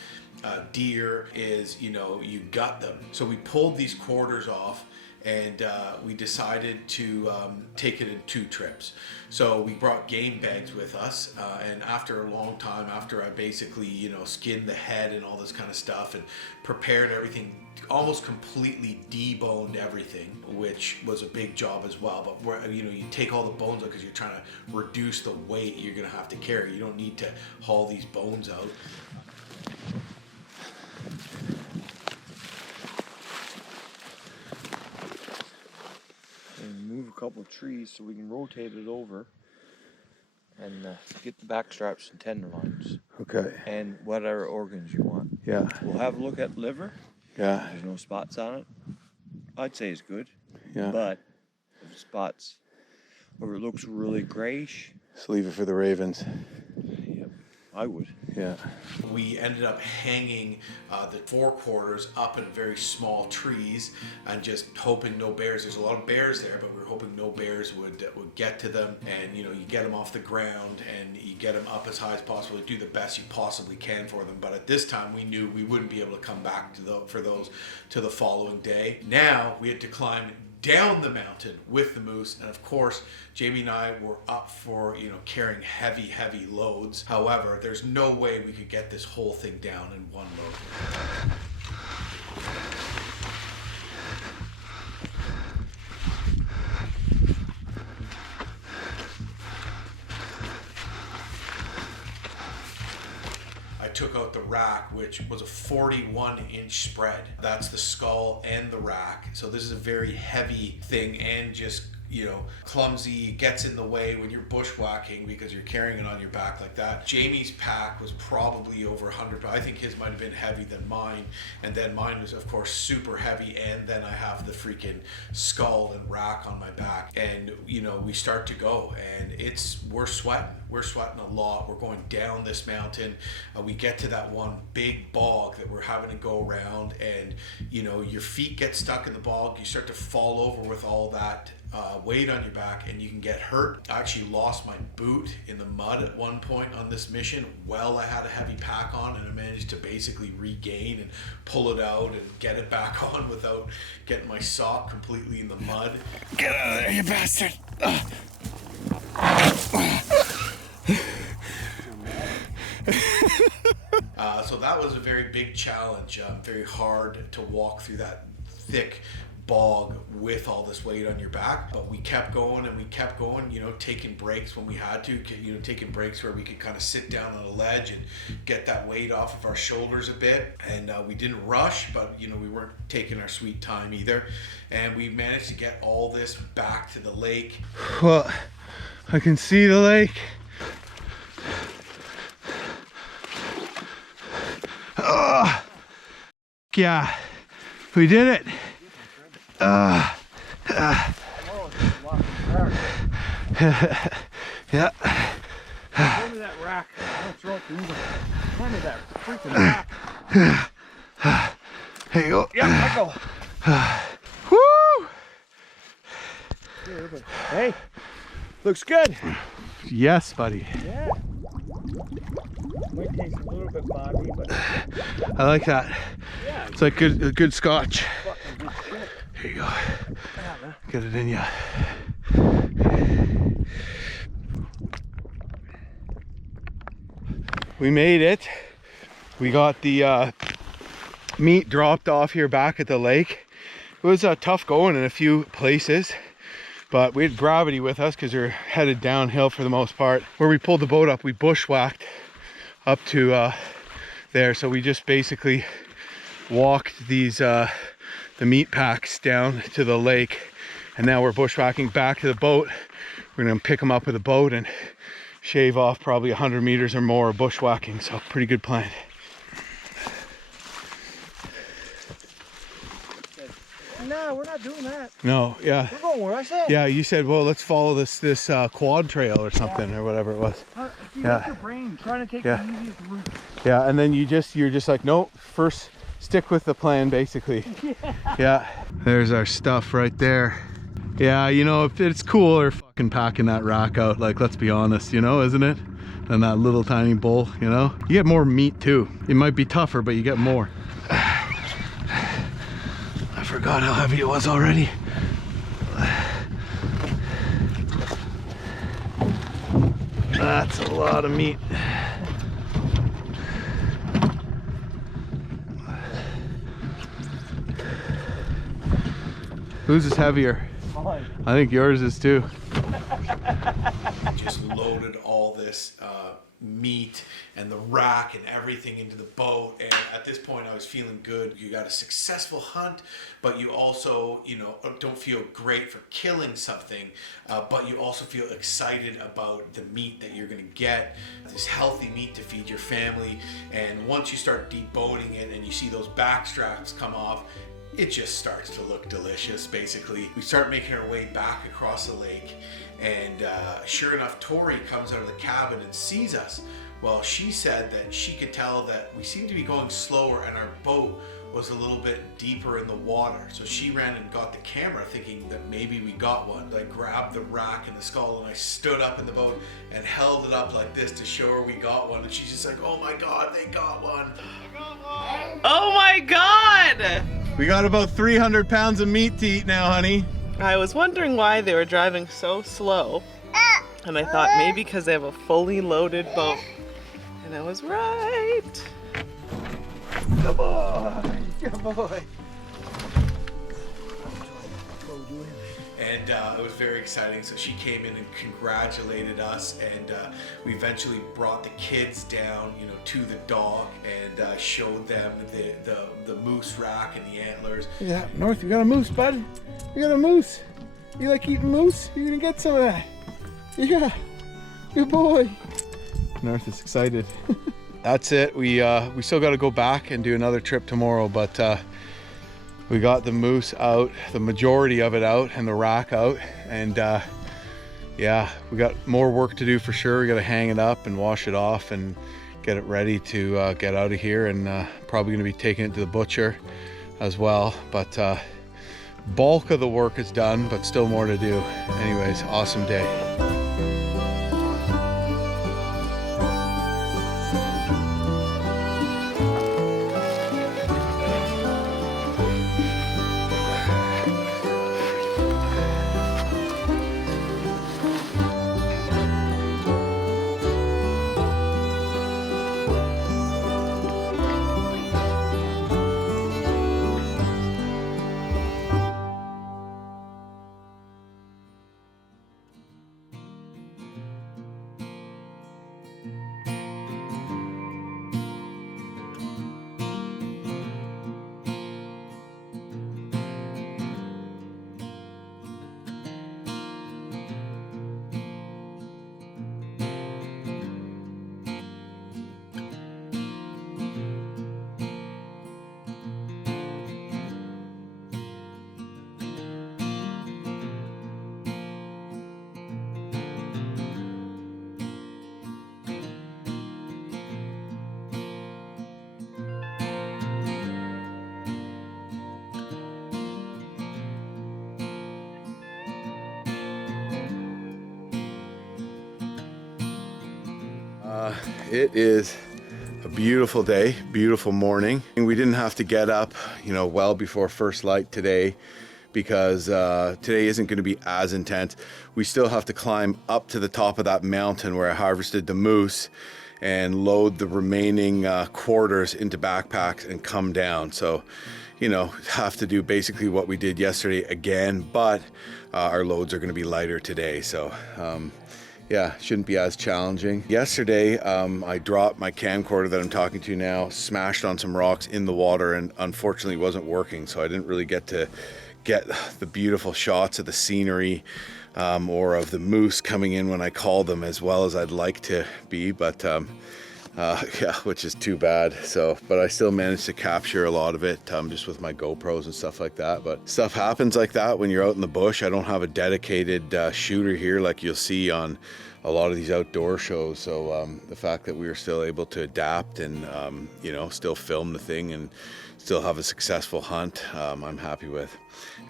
deer is, you know, you gut them. So we pulled these quarters off, and we decided to take it in 2 trips. So we brought game bags with us, and after a long time, after I basically, you know, skinned the head and all this kind of stuff and prepared everything, almost completely deboned everything, which was a big job as well. But you know, you take all the bones out because you're trying to reduce the weight you're gonna have to carry. You don't need to haul these bones out. Move a couple of trees so we can rotate it over and get the back straps and tenderloins. Okay. And whatever organs you want. Yeah. We'll have a look at liver. Yeah. There's no spots on it. I'd say it's good. Yeah. But if spots, or it looks really grayish, just leave it for the ravens. Yep, I would. Yeah. We ended up hanging the 4 quarters up in very small trees and just hoping no bears. There's a lot of bears there, but we were hoping no bears would get to them. And you know, you get them off the ground and you get them up as high as possible. You do the best you possibly can for them. But at this time, we knew we wouldn't be able to come back for those to the following day. Now we had to climb down the mountain with the moose, and of course Jamie and I were up for, you know, carrying heavy loads. However, there's no way we could get this whole thing down in one load. I took out the rack, which was a 41-inch spread. That's the skull and the rack. So this is a very heavy thing, and just, you know, clumsy, gets in the way when you're bushwhacking because you're carrying it on your back like that. Jamie's pack was probably over 100, but I think his might have been heavy than mine. And then mine was, of course, super heavy, and then I have the freaking skull and rack on my back. And, you know, we start to go, and we're sweating. We're sweating a lot. We're going down this mountain. We get to that one big bog that we're having to go around, and, you know, your feet get stuck in the bog. You start to fall over with all that weight on your back, and you can get hurt. I actually lost my boot in the mud at one point on this mission. Well, I had a heavy pack on, and I managed to basically regain and pull it out and get it back on without getting my sock completely in the mud. Get out of there, you bastard! So that was a very big challenge. Very hard to walk through that thick bog with all this weight on your back, but we kept going and we kept going, you know, taking breaks when we had to, you know, taking breaks where we could kind of sit down on a ledge and get that weight off of our shoulders a bit. And we didn't rush, but, you know, we weren't taking our sweet time either. And we managed to get all this back to the lake. Well, I can see the lake. Oh, yeah, we did it. Yeah. Hand me that rack. I'll throw it through them. Hand me that freaking rack. Here you go. Yeah, I go. Woo! Hey, looks good. Yes, buddy. Yeah. Might taste a little bit boggy, but I like that. yeah, It's like a good scotch. fucking good shit. Here you go. Yeah, man. Get it in ya. We made it. We got the meat dropped off here back at the lake. It was tough going in a few places, but we had gravity with us because we're headed downhill for the most part. Where we pulled the boat up, we bushwhacked up to there. So we just basically walked these the meat packs down to the lake, and now we're bushwhacking back to the boat. We're gonna pick them up with a boat and shave off probably 100 meters or more of bushwhacking. So pretty good plan. No, we're not doing that. No, yeah. We're going where I said. Yeah, you said, well, let's follow this quad trail or something, or whatever it was. You Yeah. got your brain trying to take Yeah. the easiest route. Yeah, and then you're just like, nope, first stick with the plan, basically. Yeah. There's our stuff right there. Yeah, you know, if it's cooler fucking packing that rack out, like, let's be honest, you know, isn't it? Than that little tiny bowl, you know? You get more meat too. It might be tougher, but you get more. I forgot how heavy it was already. That's a lot of meat. Whose is heavier? Mine. I think yours is too. Just loaded all this meat and the rack and everything into the boat, and at this point I was feeling good. You got a successful hunt, but you also, you know, don't feel great for killing something, but you also feel excited about the meat that you're gonna get, this healthy meat to feed your family. And once you start deboning it and you see those back straps come off, it just starts to look delicious. Basically, we start making our way back across the lake, and sure enough, Tori comes out of the cabin and sees us. Well, she said that she could tell that we seemed to be going slower and our boat was a little bit deeper in the water. So she ran and got the camera thinking that maybe we got one. I grabbed the rack and the skull and I stood up in the boat and held it up like this to show her we got one. And she's just like, oh my God, they got one. Oh my God! We got about 300 pounds of meat to eat now, honey. I was wondering why they were driving so slow, and I thought maybe because they have a fully loaded boat. And I was right. Good boy. Good boy. And it was very exciting. So she came in and congratulated us, and we eventually brought the kids down, you know, to the dock and showed them the moose rack and the antlers. Yeah, North, you got a moose, bud. You got a moose. You like eating moose? You're gonna get some of that. Yeah, good boy. North is excited. That's it. We still got to go back and do another trip tomorrow, but we got the moose out, the majority of it out, and the rack out, and yeah, we got more work to do for sure. We got to hang it up and wash it off and get it ready to get out of here, and probably going to be taking it to the butcher as well. But bulk of the work is done, but still more to do. Anyways, awesome day. It is a beautiful day, beautiful morning. We didn't have to get up, you know, well before first light today because today isn't going to be as intense. We still have to climb up to the top of that mountain where I harvested the moose and load the remaining quarters into backpacks and come down. So, you know, have to do basically what we did yesterday again, but our loads are going to be lighter today. So, yeah, shouldn't be as challenging. Yesterday, I dropped my camcorder that I'm talking to now, smashed on some rocks in the water, and unfortunately wasn't working. So I didn't really get to get the beautiful shots of the scenery or of the moose coming in when I called them as well as I'd like to be, but yeah, which is too bad. So, but I still managed to capture a lot of it just with my GoPros and stuff like that. But stuff happens like that when you're out in the bush. I don't have a dedicated shooter here like you'll see on a lot of these outdoor shows. So the fact that we were still able to adapt and you know, still film the thing and still have a successful hunt, I'm happy with.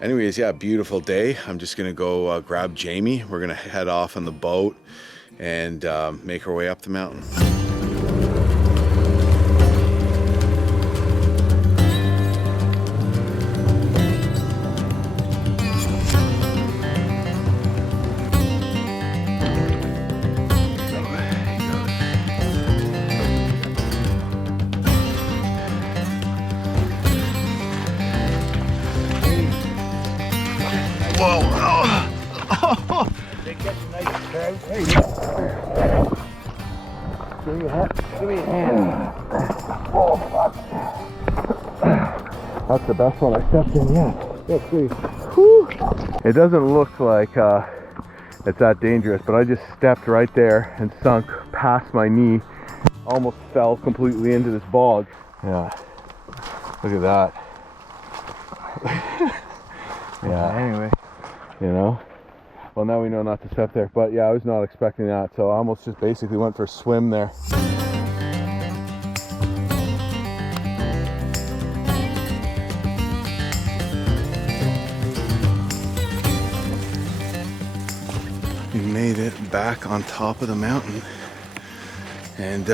Anyways, yeah, beautiful day. I'm just gonna go grab Jamie. We're gonna head off on the boat and make our way up the mountain. That's the best one I stepped in yet. Let's see. Whew. It doesn't look like it's that dangerous, but I just stepped right there and sunk past my knee. Almost fell completely into this bog. Yeah. Look at that. Yeah. Anyway. You know? Well, now we know not to step there. But yeah, I was not expecting that. So I almost just basically went for a swim there. We made it back on top of the mountain and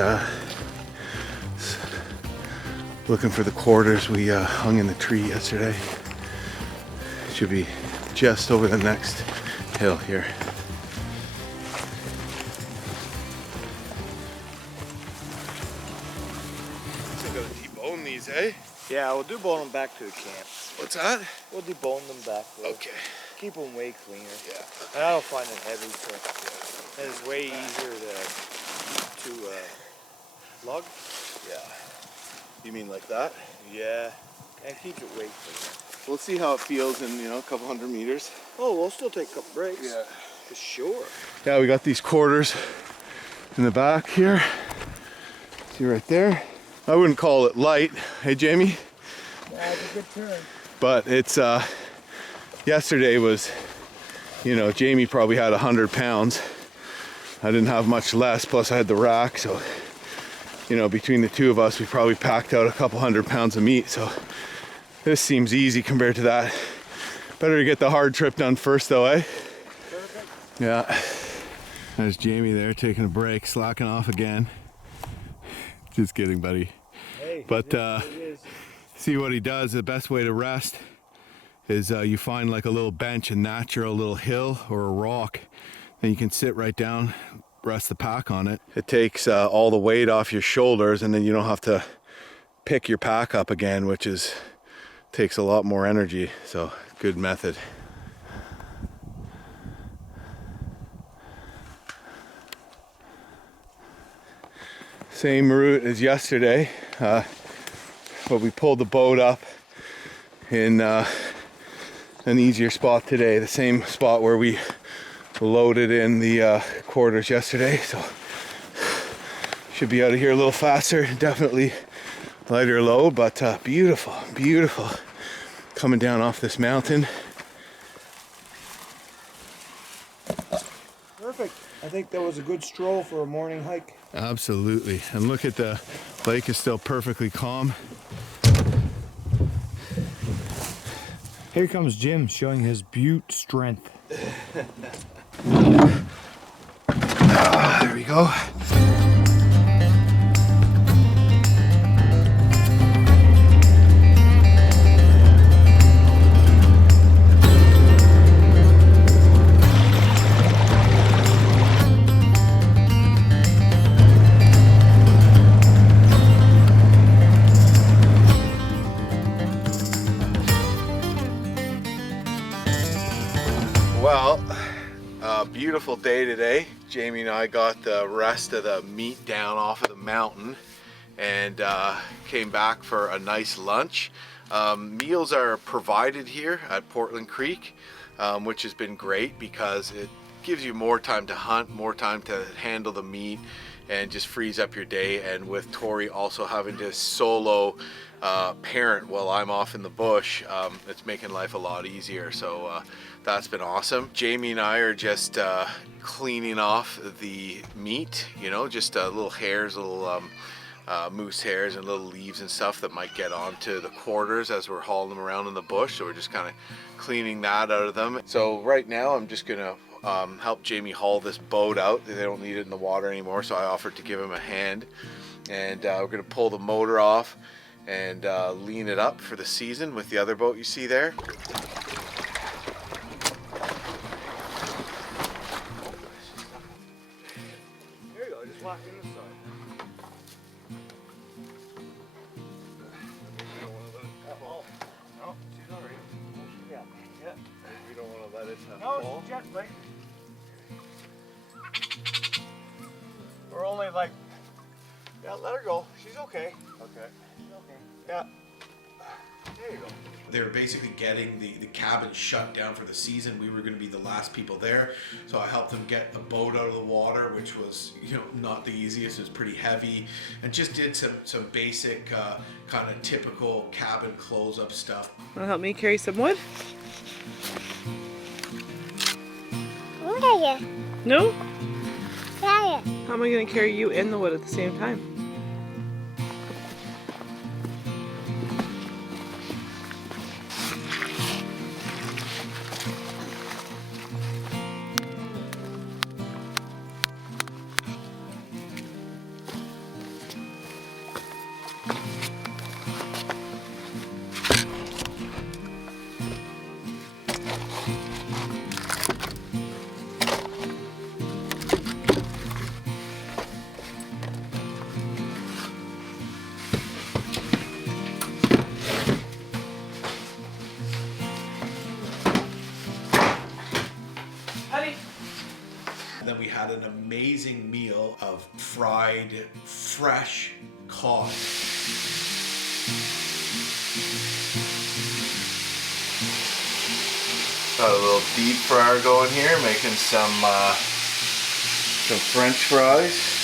looking for the quarters we hung in the tree yesterday. Should be just over the next hill here. Still gotta debone these, eh? Yeah, we'll debone them back to the camp. What's that? We'll debone them back there. Okay. Keep them way cleaner. Yeah. And I don't find it heavy, so it's way easier to lug. Yeah. You mean like that? Yeah. And keeps it way cleaner. We'll see how it feels in, you know, a couple hundred meters. Oh, we'll still take a couple breaks. Yeah. For sure. Yeah, we got these quarters in the back here. See right there? I wouldn't call it light. Hey, Jamie? Yeah, it's a good turn. But it's, yesterday was, you know, Jamie probably had 100 pounds. I didn't have much less, plus I had the rack, so, you know, between the two of us, we probably packed out a couple 100 pounds of meat, so this seems easy compared to that. Better to get the hard trip done first though, eh? Perfect. Yeah. There's Jamie there taking a break, slacking off again. Just kidding, buddy. Hey, but see what he does, the best way to rest is you find like a little bench, a natural little hill or a rock, and you can sit right down, rest the pack on it. It takes all the weight off your shoulders, and then you don't have to pick your pack up again, which takes a lot more energy. So good method. Same route as yesterday, but we pulled the boat up in an easier spot today, the same spot where we loaded in the quarters yesterday, so should be out of here a little faster. Definitely lighter load, but beautiful, beautiful coming down off this mountain. Perfect. I think that was a good stroll for a morning hike. Absolutely. And look at the lake is still perfectly calm. Here comes Jim showing his butte strength. There we go. Well, beautiful day today. Jamie and I got the rest of the meat down off of the mountain and came back for a nice lunch. Meals are provided here at Portland Creek, which has been great because it gives you more time to hunt, more time to handle the meat, and just frees up your day. And with Tori also having to solo parent while I'm off in the bush, it's making life a lot easier. So that's been awesome. Jamie and I are just cleaning off the meat, you know, just little hairs, little moose hairs and little leaves and stuff that might get onto the quarters as we're hauling them around in the bush. So we're just kind of cleaning that out of them. So right now I'm just gonna help Jamie haul this boat out. They don't need it in the water anymore, so I offered to give him a hand. And we're gonna pull the motor off and lean it up for the season with the other boat you see there. There you go, just walk in the side. No, she's all right. Yeah, yeah. We don't want to let it No, fall. she's gently. We're only like, yeah, let her go. She's okay. Okay. She's okay. Yeah. There you go. They were basically getting the cabin shut down for the season. We were going to be the last people there, so I helped them get the boat out of the water, which was, you know, not the easiest. It was pretty heavy, and just did some basic kind of typical cabin close-up stuff. Want to help me carry some wood? Yeah. No? Yeah. How am I going to carry you in the wood at the same time? Then we had an amazing meal of fried, fresh cod. Got a little deep fryer going here, making some French fries.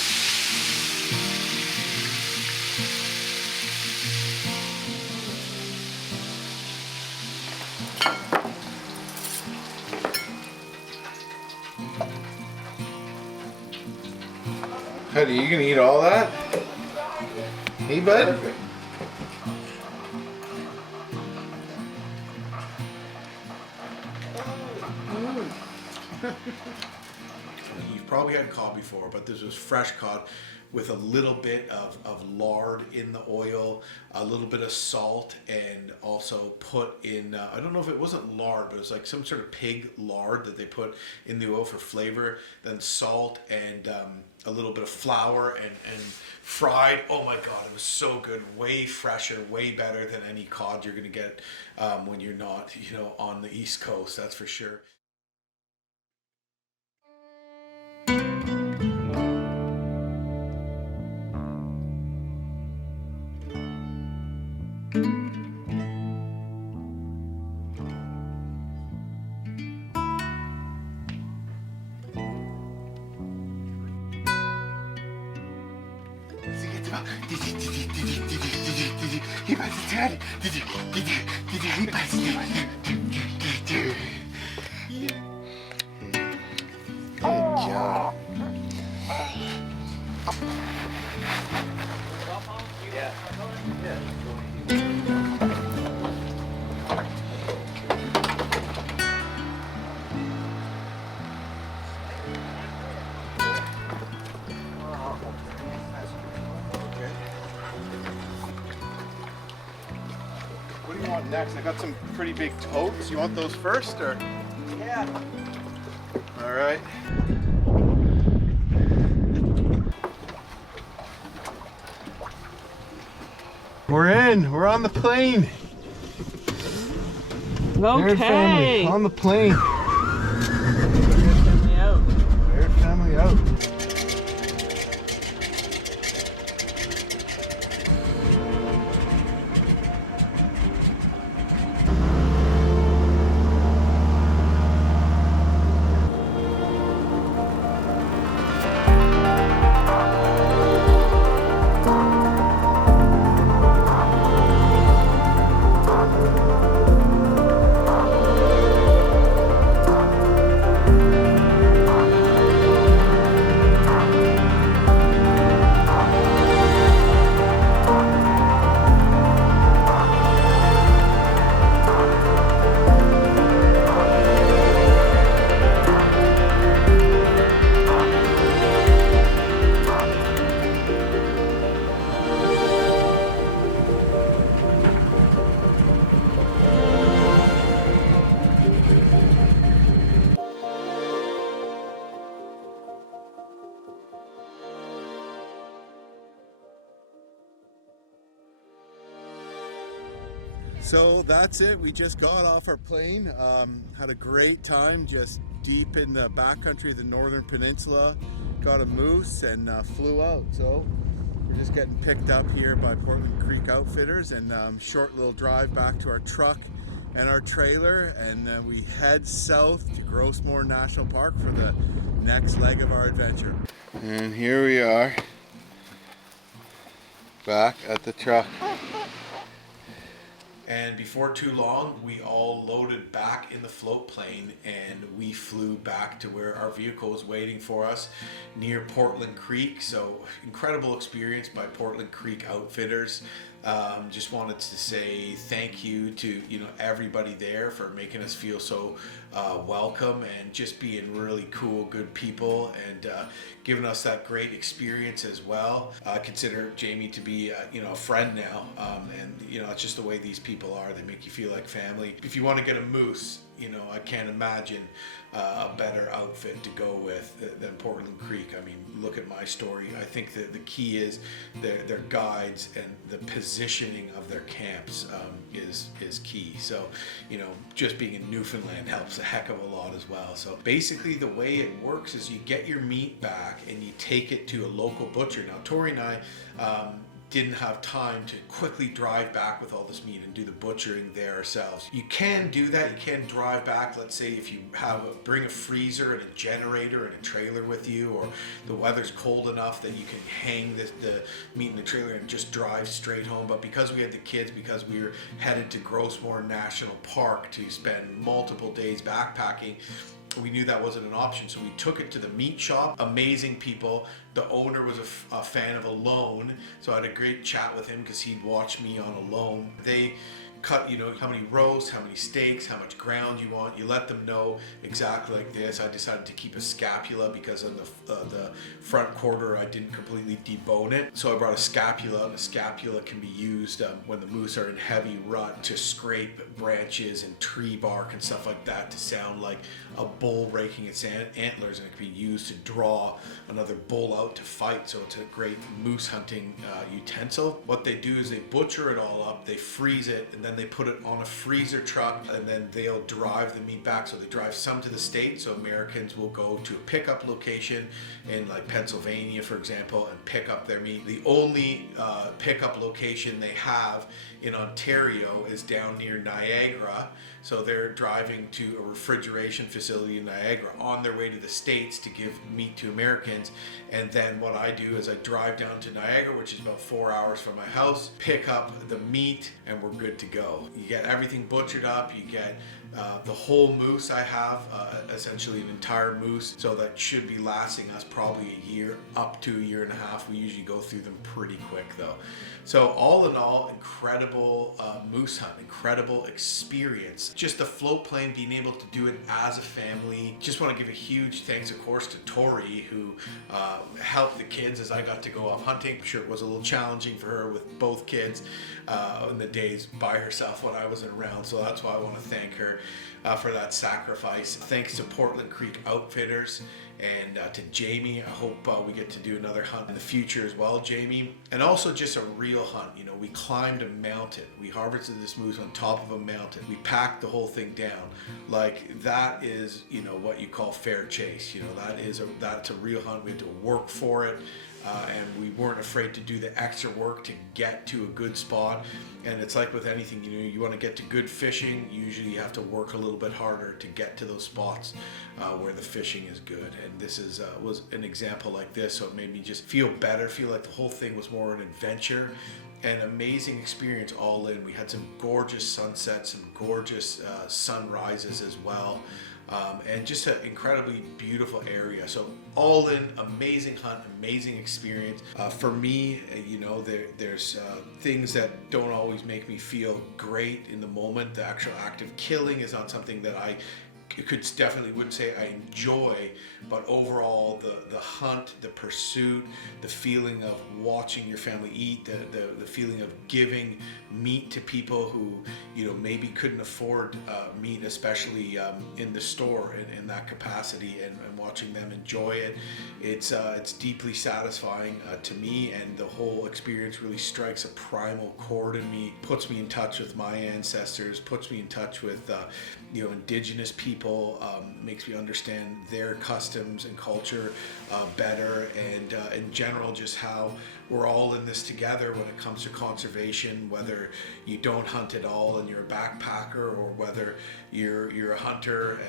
Honey, you gonna eat all that? Hey, bud? You've probably had cod before, but this was fresh cod with a little bit of lard in the oil, a little bit of salt, and also put in, I don't know if it wasn't lard, but it was like some sort of pig lard that they put in the oil for flavor, then salt and a little bit of flour and fried. Oh my God, it was so good. Way fresher, way better than any cod you're gonna get when you're not, you know, on the East Coast, that's for sure. Good job. What do you want next? I got some pretty big totes. You want those first, or? Yeah. All right. We're in. We're on the plane. Okay. Family, on the plane. out. So that's it. We just got off our plane. Had a great time just deep in the backcountry of the Northern Peninsula. Got a moose and flew out. So we're just getting picked up here by Portland Creek Outfitters, and short little drive back to our truck and our trailer, and then we head south to Gros Morne National Park for the next leg of our adventure. And here we are back at the truck. And before too long, we all loaded back in the float plane and we flew back to where our vehicle was waiting for us near Portland Creek. So incredible experience by Portland Creek Outfitters. Just wanted to say thank you to everybody there for making us feel so welcome and just being really cool, good people, and giving us that great experience as well. I consider Jamie to be a friend now, and it's just the way these people are. They make you feel like family. If you want to get a moose, I can't imagine a better outfit to go with than Portland Creek. I mean, look at my story. I think that the key is their guides and the positioning of their camps is key. So, just being in Newfoundland helps a heck of a lot as well. So basically the way it works is you get your meat back and you take it to a local butcher. Now, Tori and I didn't have time to quickly drive back with all this meat and do the butchering there ourselves. You can do that. You can drive back. Let's say if you bring a freezer and a generator and a trailer with you, or the weather's cold enough that you can hang the meat in the trailer and just drive straight home. But because we had the kids, because we were headed to Gros Morne National Park to spend multiple days backpacking, we knew that wasn't an option, so we took it to the meat shop. Amazing people. The owner was a fan of Alone, so I had a great chat with him because he'd watched me on Alone. They cut, how many roasts, how many steaks, how much ground you want. You let them know exactly like this. I decided to keep a scapula because on the front quarter I didn't completely debone it. So I brought a scapula, and a scapula can be used when the moose are in heavy rut to scrape branches and tree bark and stuff like that to sound like a bull raking its antlers, and it can be used to draw another bull out to fight. So it's a great moose hunting utensil. What they do is they butcher it all up, they freeze it, and then they put it on a freezer truck, and then they'll drive the meat back. So they drive some to the States, so Americans will go to a pickup location in like Pennsylvania, for example, and pick up their meat. The only pickup location they have in Ontario is down near Niagara. So they're driving to a refrigeration facility in Niagara on their way to the States to give meat to Americans. And then what I do is I drive down to Niagara, which is about 4 hours from my house, pick up the meat, and we're good to go. You get everything butchered up, you get the whole moose. I have essentially an entire moose, so that should be lasting us probably a year, up to a year and a half. We usually go through them pretty quick though. So all in all, incredible moose hunt, incredible experience. Just the float plane, being able to do it as a family. Just want to give a huge thanks, of course, to Tori, who helped the kids as I got to go off hunting. I'm sure it was a little challenging for her with both kids in the days by herself. herself when I wasn't around, so that's why I want to thank her for that sacrifice. Thanks to Portland Creek Outfitters and to Jamie. I hope we get to do another hunt in the future as well, Jamie. And also just a real hunt. You know, we climbed a mountain. We harvested this moose on top of a mountain. We packed the whole thing down. Like, that is, you know, what you call fair chase. You know, that's a real hunt. We had to work for it. And we weren't afraid to do the extra work to get to a good spot. And it's like with anything, you know, you want to get to good fishing, usually you have to work a little bit harder to get to those spots where the fishing is good. And this was an example like this, so it made me just feel better, feel like the whole thing was more an adventure. An amazing experience all in. We had some gorgeous sunsets, some gorgeous sunrises as well. And just an incredibly beautiful area. So all in, amazing hunt, amazing experience. For me, you know, there's things that don't always make me feel great in the moment. The actual act of killing is not something that I wouldn't say I enjoy, but overall the hunt, the pursuit, the feeling of watching your family eat, the feeling of giving meat to people who, you know, maybe couldn't afford meat, especially in the store in that capacity, and watching them enjoy it, it's deeply satisfying to me, and the whole experience really strikes a primal chord in me, puts me in touch with my ancestors, puts me in touch with you know, indigenous people, makes me understand their customs and culture better, and in general just how we're all in this together when it comes to conservation, whether you don't hunt at all and you're a backpacker, or whether you're a hunter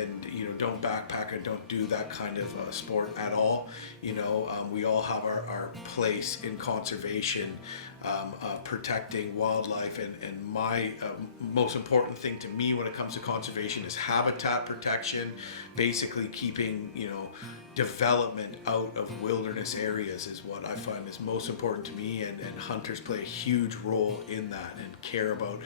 and you know, don't backpack and don't do that kind of sport at all. You know, we all have our place in conservation, protecting wildlife, and my most important thing to me when it comes to conservation is habitat protection, basically keeping, you know, development out of wilderness areas is what I find is most important to me, and hunters play a huge role in that and care about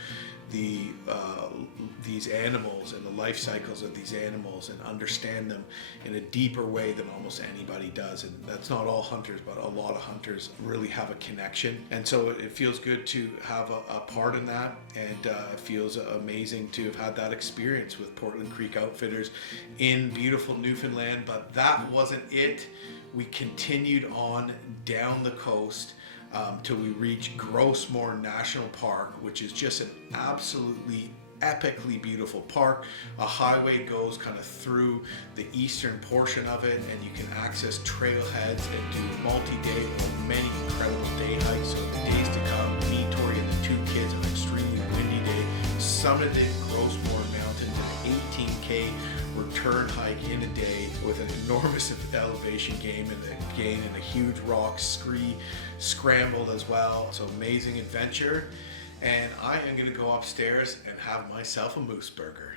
these animals and the life cycles of these animals, and understand them in a deeper way than almost anybody does. And that's not all hunters, but a lot of hunters really have a connection, and so it feels good to have a part in that, and it feels amazing to have had that experience with Portland Creek Outfitters in beautiful Newfoundland. But that wasn't it. We continued on down the coast till we reach Gros Morne National Park, which is just an absolutely epically beautiful park. A highway goes kind of through the eastern portion of it, and you can access trailheads and do multi-day or many incredible day hikes. So the days to come, me, Tori, and the two kids on an extremely windy day summited Gros Morne Mountain to an 18K return hike in a day with an enormous elevation gain and a huge rock scrambled as well. So amazing adventure, and I am going to go upstairs and have myself a moose burger.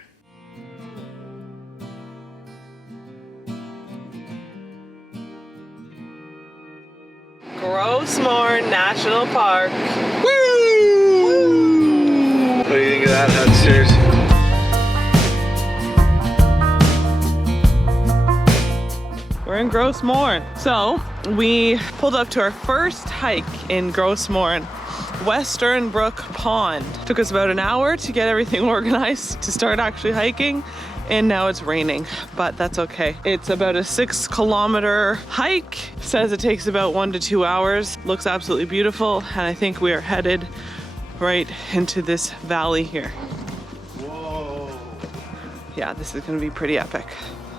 Gros Morne National Park. Woo! What do you think of that, Hudsters? We're in Gros Morne. So we pulled up to our first hike in Gros Morne, Western Brook Pond. Took us about an hour to get everything organized to start actually hiking, and now it's raining, but that's okay. It's about a 6-kilometer hike. Says it takes about 1 to 2 hours. Looks absolutely beautiful, and I think we are headed right into this valley here. Whoa. Yeah, this is gonna be pretty epic.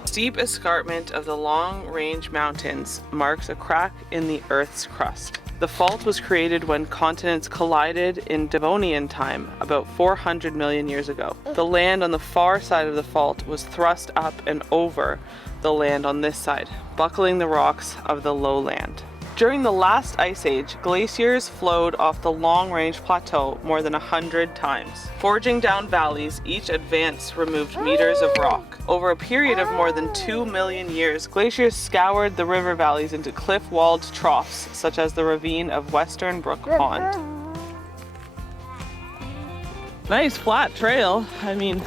Steep escarpment of the Long Range Mountains marks a crack in the Earth's crust. The fault was created when continents collided in Devonian time about 400 million years ago. The land on the far side of the fault was thrust up and over the land on this side, buckling the rocks of the lowland. During the last ice age, glaciers flowed off the Long Range Plateau more than 100 times. Forging down valleys, each advance removed meters of rock. Over a period of more than 2 million years, glaciers scoured the river valleys into cliff-walled troughs, such as the ravine of Western Brook Pond. Nice flat trail. I mean,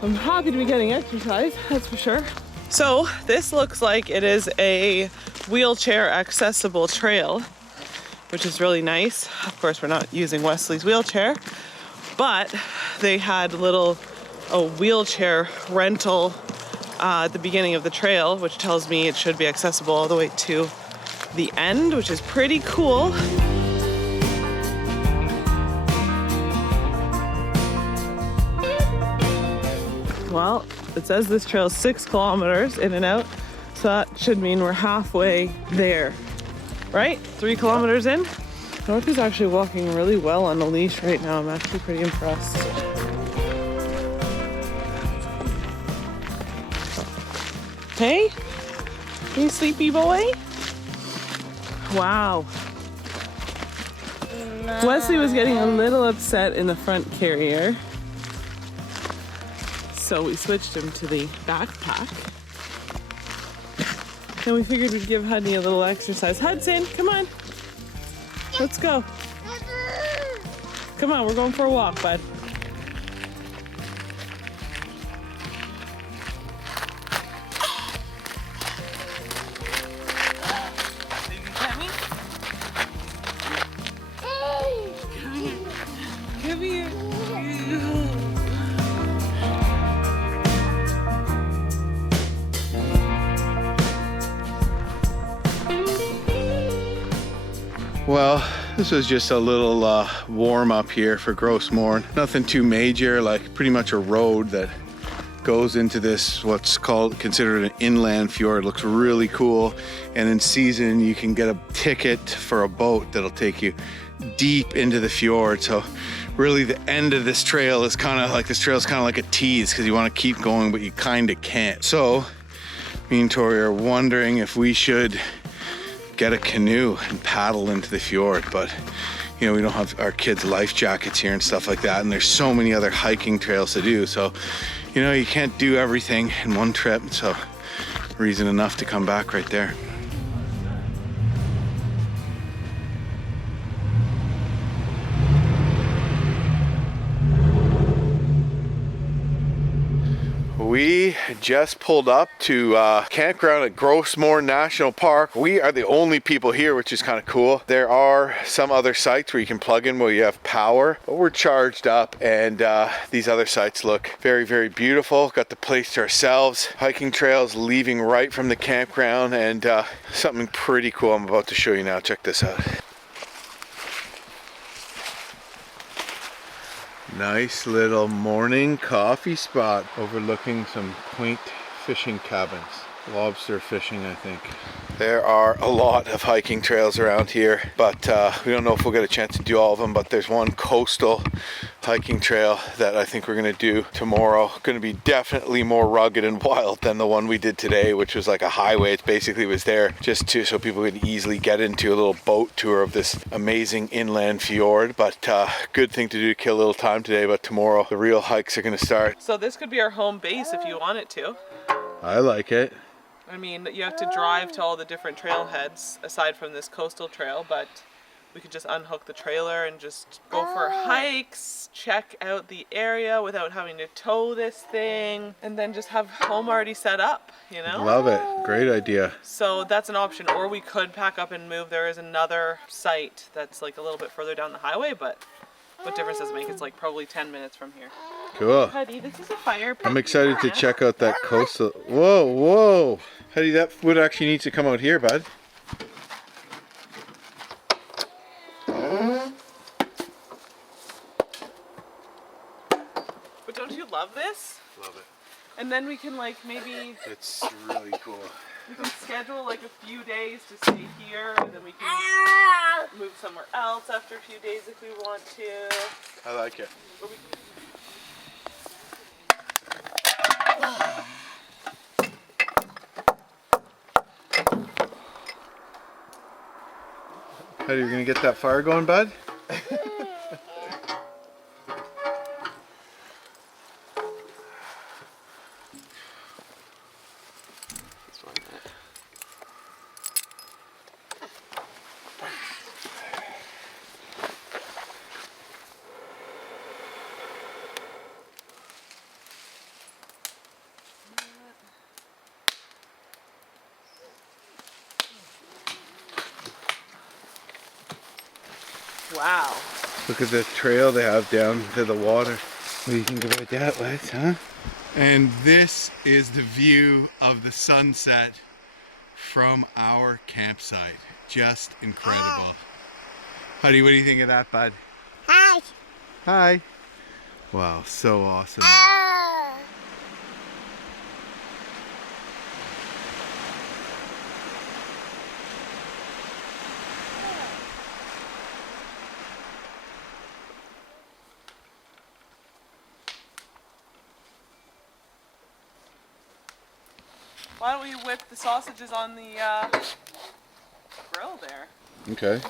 I'm happy to be getting exercise, that's for sure. So this looks like it is a wheelchair accessible trail. which is really nice. Of course, we're not using Wesley's wheelchair, but they had a wheelchair rental at the beginning of the trail, which tells me it should be accessible all the way to the end, which is pretty cool. Well, it says this trail is 6 kilometers in and out, so that should mean we're halfway there, right? 3 kilometers in. North is actually walking really well on the leash right now. I'm actually pretty impressed. Hey, you sleepy boy? Wow. Wesley was getting a little upset in the front carrier, so we switched him to the backpack. And we figured we'd give Hudney a little exercise. Hudson, come on. Let's go. Come on, we're going for a walk, bud. Come here. Well, this was just a little warm up here for Gros Morne. Nothing too major, like pretty much a road that goes into this what's considered an inland fjord. It looks really cool, and in season you can get a ticket for a boat that'll take you deep into the fjord. So really the end of this trail is kind of like a tease, because you want to keep going but you kind of can't. So me and Tori are wondering if we should get a canoe and paddle into the fjord, but you know, we don't have our kids' life jackets here and stuff like that, and there's so many other hiking trails to do, so you know, you can't do everything in one trip, so reason enough to come back right there. We just pulled up to campground at Gros Morne National Park. We are the only people here, which is kind of cool. There are some other sites where you can plug in where you have power, but we're charged up, and these other sites look very, very beautiful. Got the place to ourselves. Hiking trails leaving right from the campground, and something pretty cool I'm about to show you now. Check this out. Nice little morning coffee spot overlooking some quaint fishing cabins. Lobster fishing, I think. There are a lot of hiking trails around here, but we don't know if we'll get a chance to do all of them, but there's one coastal hiking trail that I think we're gonna do tomorrow. Gonna be definitely more rugged and wild than the one we did today, which was like a highway. It basically was there just so people could easily get into a little boat tour of this amazing inland fjord, but good thing to do to kill a little time today. But tomorrow the real hikes are gonna start. So this could be our home base if you want it to. I like it. I mean, you have to drive to all the different trailheads aside from this coastal trail, but we could just unhook the trailer and just go for hikes, check out the area without having to tow this thing, and then just have home already set up, you know? Love it. Great idea. So that's an option, or we could pack up and move. There is another site that's like a little bit further down the highway, but what difference does it make? It's like probably 10 minutes from here. Cool. Huddy, this is a fire pit. I'm excited to check out that coastal. Whoa, whoa. Huddy, that wood actually needs to come out here, bud. But don't you love this? Love it. And then we can like maybe... It's really cool. We can schedule like a few days to stay here, and then we can move somewhere else after a few days if we want to. I like it. How are you gonna get that fire going, bud? Wow. Look at the trail they have down to the water. What do you think about that, Wes, huh? And this is the view of the sunset from our campsite. Just incredible. Huddy, what do you think of that, bud? Hi. Hi. Wow, so awesome. Why don't we whip the sausages on the grill there? Okay. Is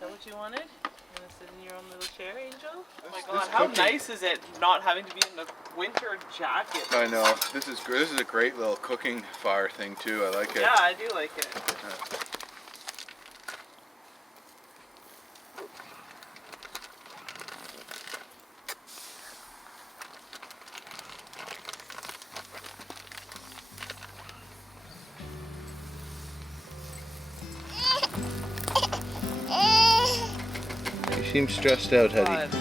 that what you wanted? You want to sit in your own little chair, Angel? Oh my God, how nice is it not having to be in a winter jacket? I know. This is good. This is a great little cooking fire thing too. I like it. Yeah, I do like it. You seem stressed out, Hetty. It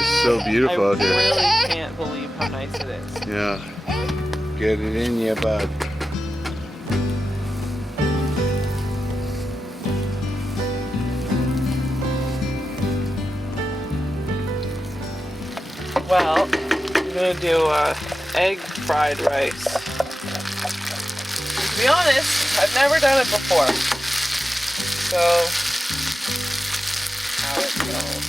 is so beautiful out here. I really can't believe how nice it is. Yeah. Get it in ya, bud. Well, I'm gonna do egg fried rice. To be honest, I've never done it before. So, how it goes.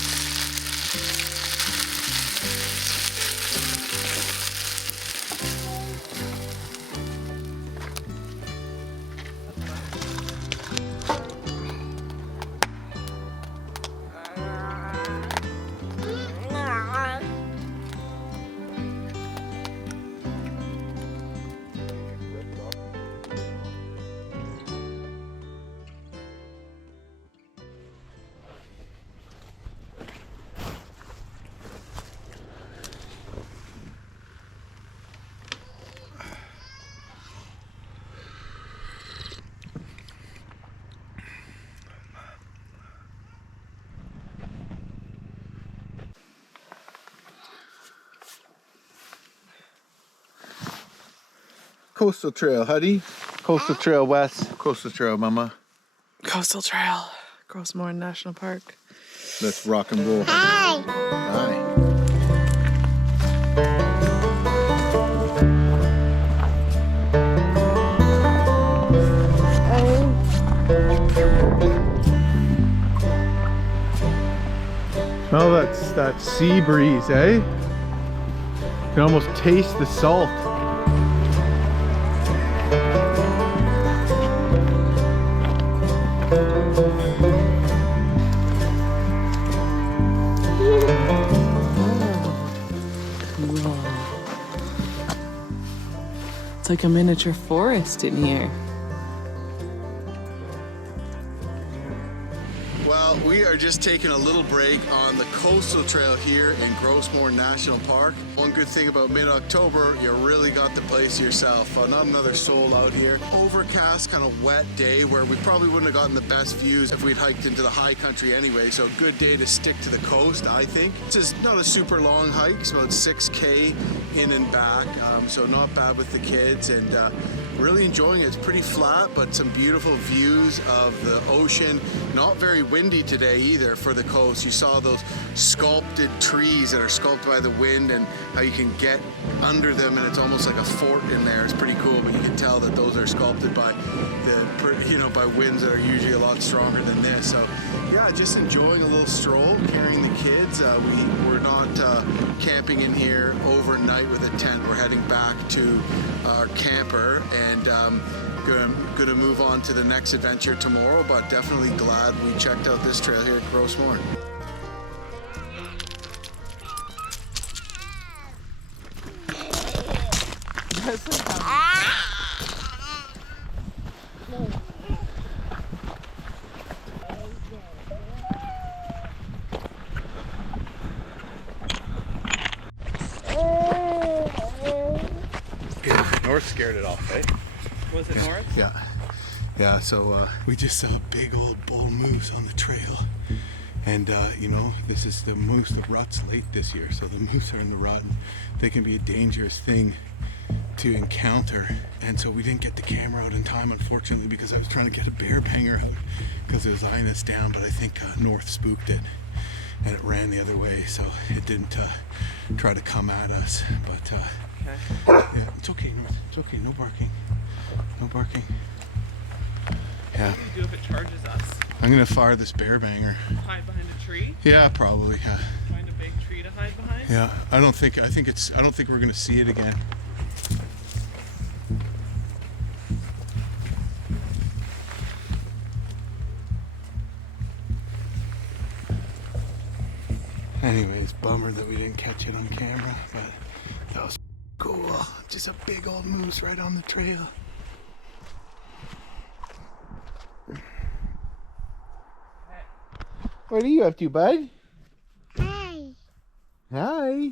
Coastal Trail, Huddy. Coastal Trail West. Coastal Trail, Mama. Coastal Trail, Gros Morne National Park. Let's rock and roll. Hi. Hi. Smell that sea breeze, eh? You can almost taste the salt. It's like a miniature forest in here. Well, we are just taking a little break on the Coastal Trail here in Gros Morne National Park. One good thing about mid-October, you really got the place to yourself. Not another soul out here. Overcast, kind of wet day where we probably wouldn't have gotten the best views if we'd hiked into the high country anyway. So a good day to stick to the coast, I think. It's just not a super long hike. It's about 6K in and back. So not bad with the kids, and really enjoying it. It's pretty flat, but some beautiful views of the ocean. Not very windy today either for the coast. You saw those sculpted trees that are sculpted by the wind and how you can get under them, and it's almost like a fort in there. It's pretty cool, but you can tell that those are sculpted by by winds that are usually a lot stronger than this. So yeah, just enjoying a little stroll, carrying the kids. We're not camping in here overnight with a tent. We're heading back to our camper, and gonna move on to the next adventure tomorrow, but definitely glad we checked out this trail here at Gros Morne. North scared it off, eh? Was it north? Yeah. Yeah, so we just saw big old bull moose on the trail. And you know, this is the moose. The rut's late this year, so the moose are in the rut, and they can be a dangerous thing to encounter. And so we didn't get the camera out in time, unfortunately, because I was trying to get a bear banger out because it was eyeing us down, but I think North spooked it and it ran the other way, so it didn't try to come at us. But yeah, it's okay, North. It's okay. No barking. No barking. Yeah. What do you do if it charges us? I'm gonna fire this bear banger. Hide behind a tree? Yeah, probably. Yeah. Find a big tree to hide behind? Yeah. I don't think we're gonna see it again. Anyways, bummer that we didn't catch it on camera, but that was cool. Just a big old moose right on the trail. What are you up to, bud? Hi. Hi.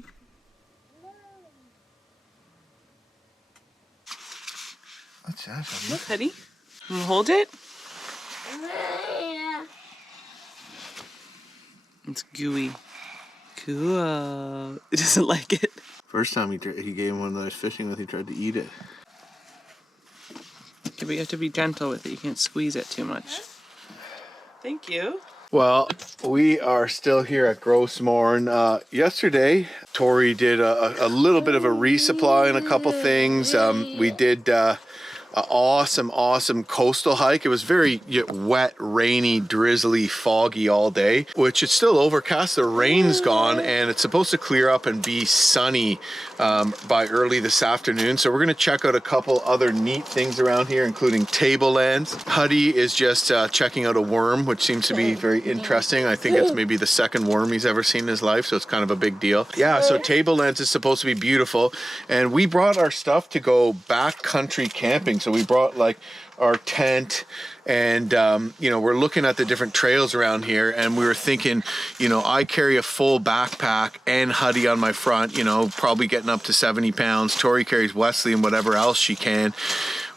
What's that? Look, Hetty. You wanna hold it? Yeah. It's gooey. Cool. It doesn't like it. First time he gave him one that I was fishing with, he tried to eat it. Okay, but you have to be gentle with it. You can't squeeze it too much. Thank you. Well, we are still here at Gros Morne. Yesterday, Tori did a little bit of a resupply on a couple things. We did an awesome coastal hike. It was very wet, rainy, drizzly, foggy all day, which it's still overcast. The rain's gone and it's supposed to clear up and be sunny by early this afternoon. So we're gonna check out a couple other neat things around here, including tablelands. Huddy is just checking out a worm, which seems to be very interesting. I think it's maybe the second worm he's ever seen in his life, so it's kind of a big deal. Yeah, so tablelands is supposed to be beautiful. And we brought our stuff to go backcountry camping. So we brought like our tent and you know, we're looking at the different trails around here and we were thinking, you know, I carry a full backpack and Huddy on my front, you know, probably getting up to 70 pounds. Tori carries Wesley and whatever else she can.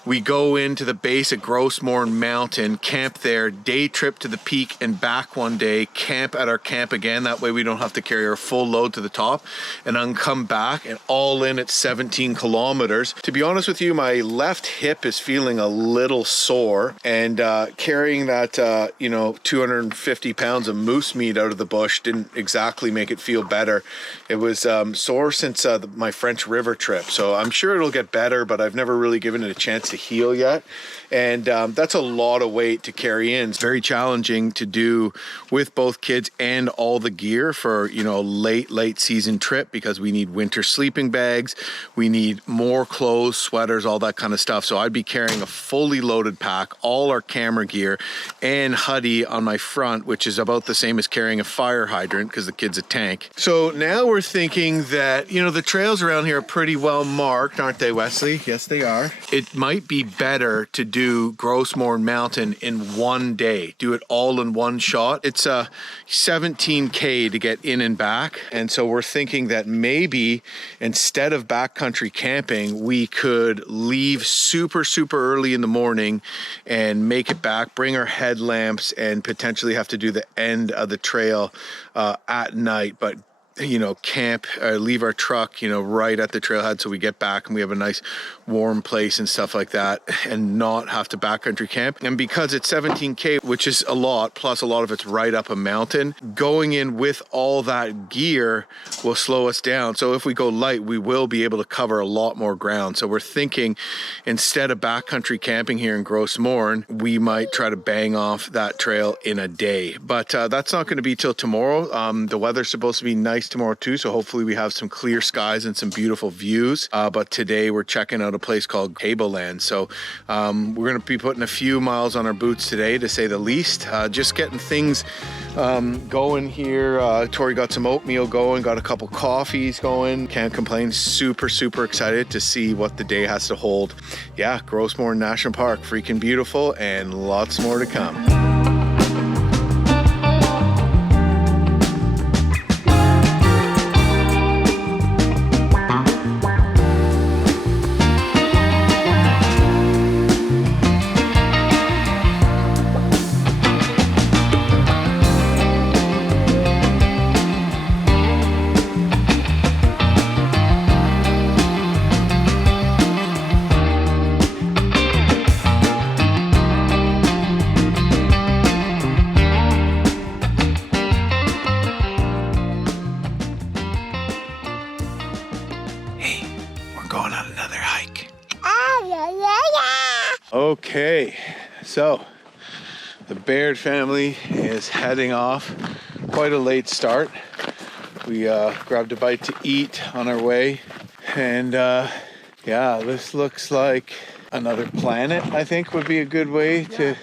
We go into the base of Gros Morne Mountain, camp there, day trip to the peak and back one day, camp at our camp again. That way we don't have to carry our full load to the top and then come back and all in at 17 kilometers. To be honest with you, my left hip is feeling a little sore and carrying that, you know, 250 pounds of moose meat out of the bush didn't exactly make it feel better. It was sore since my French River trip. So I'm sure it'll get better, but I've never really given it a chance to heal yet, and that's a lot of weight to carry in. It's very challenging to do with both kids and all the gear for, you know, late season trip, because we need winter sleeping bags, we need more clothes, sweaters, all that kind of stuff. So I'd be carrying a fully loaded pack, all our camera gear, and Huddy on my front, which is about the same as carrying a fire hydrant because the kid's a tank. So now we're thinking that, you know, the trails around here are pretty well marked, aren't they, Wesley? Yes, they are. It might be better to do Gros Morne Mountain in one day, do it all in one shot. It's a 17K to get in and back, and so we're thinking that maybe instead of backcountry camping, we could leave super early in the morning and make it back, bring our headlamps, and potentially have to do the end of the trail at night, but you know, camp, leave our truck, you know, right at the trailhead so we get back and we have a nice warm place and stuff like that, and not have to backcountry camp. And because it's 17K, which is a lot, plus a lot of it's right up a mountain, going in with all that gear will slow us down. So if we go light, we will be able to cover a lot more ground. So we're thinking instead of backcountry camping here in Gros Morne, we might try to bang off that trail in a day. But that's not going to be till tomorrow. The weather's supposed to be nice tomorrow too, so hopefully we have some clear skies and some beautiful views, but today we're checking out a place called Tableland. So we're going to be putting a few miles on our boots today, to say the least. Just getting things going here. Tori got some oatmeal going, got a couple coffees going. Can't complain. Super excited to see what the day has to hold. Yeah, Gros Morne National Park, freaking beautiful, and lots more to come. Okay, so the Baird family is heading off. Quite a late start. We grabbed a bite to eat on our way, and yeah, this looks like another planet, I think would be a good way to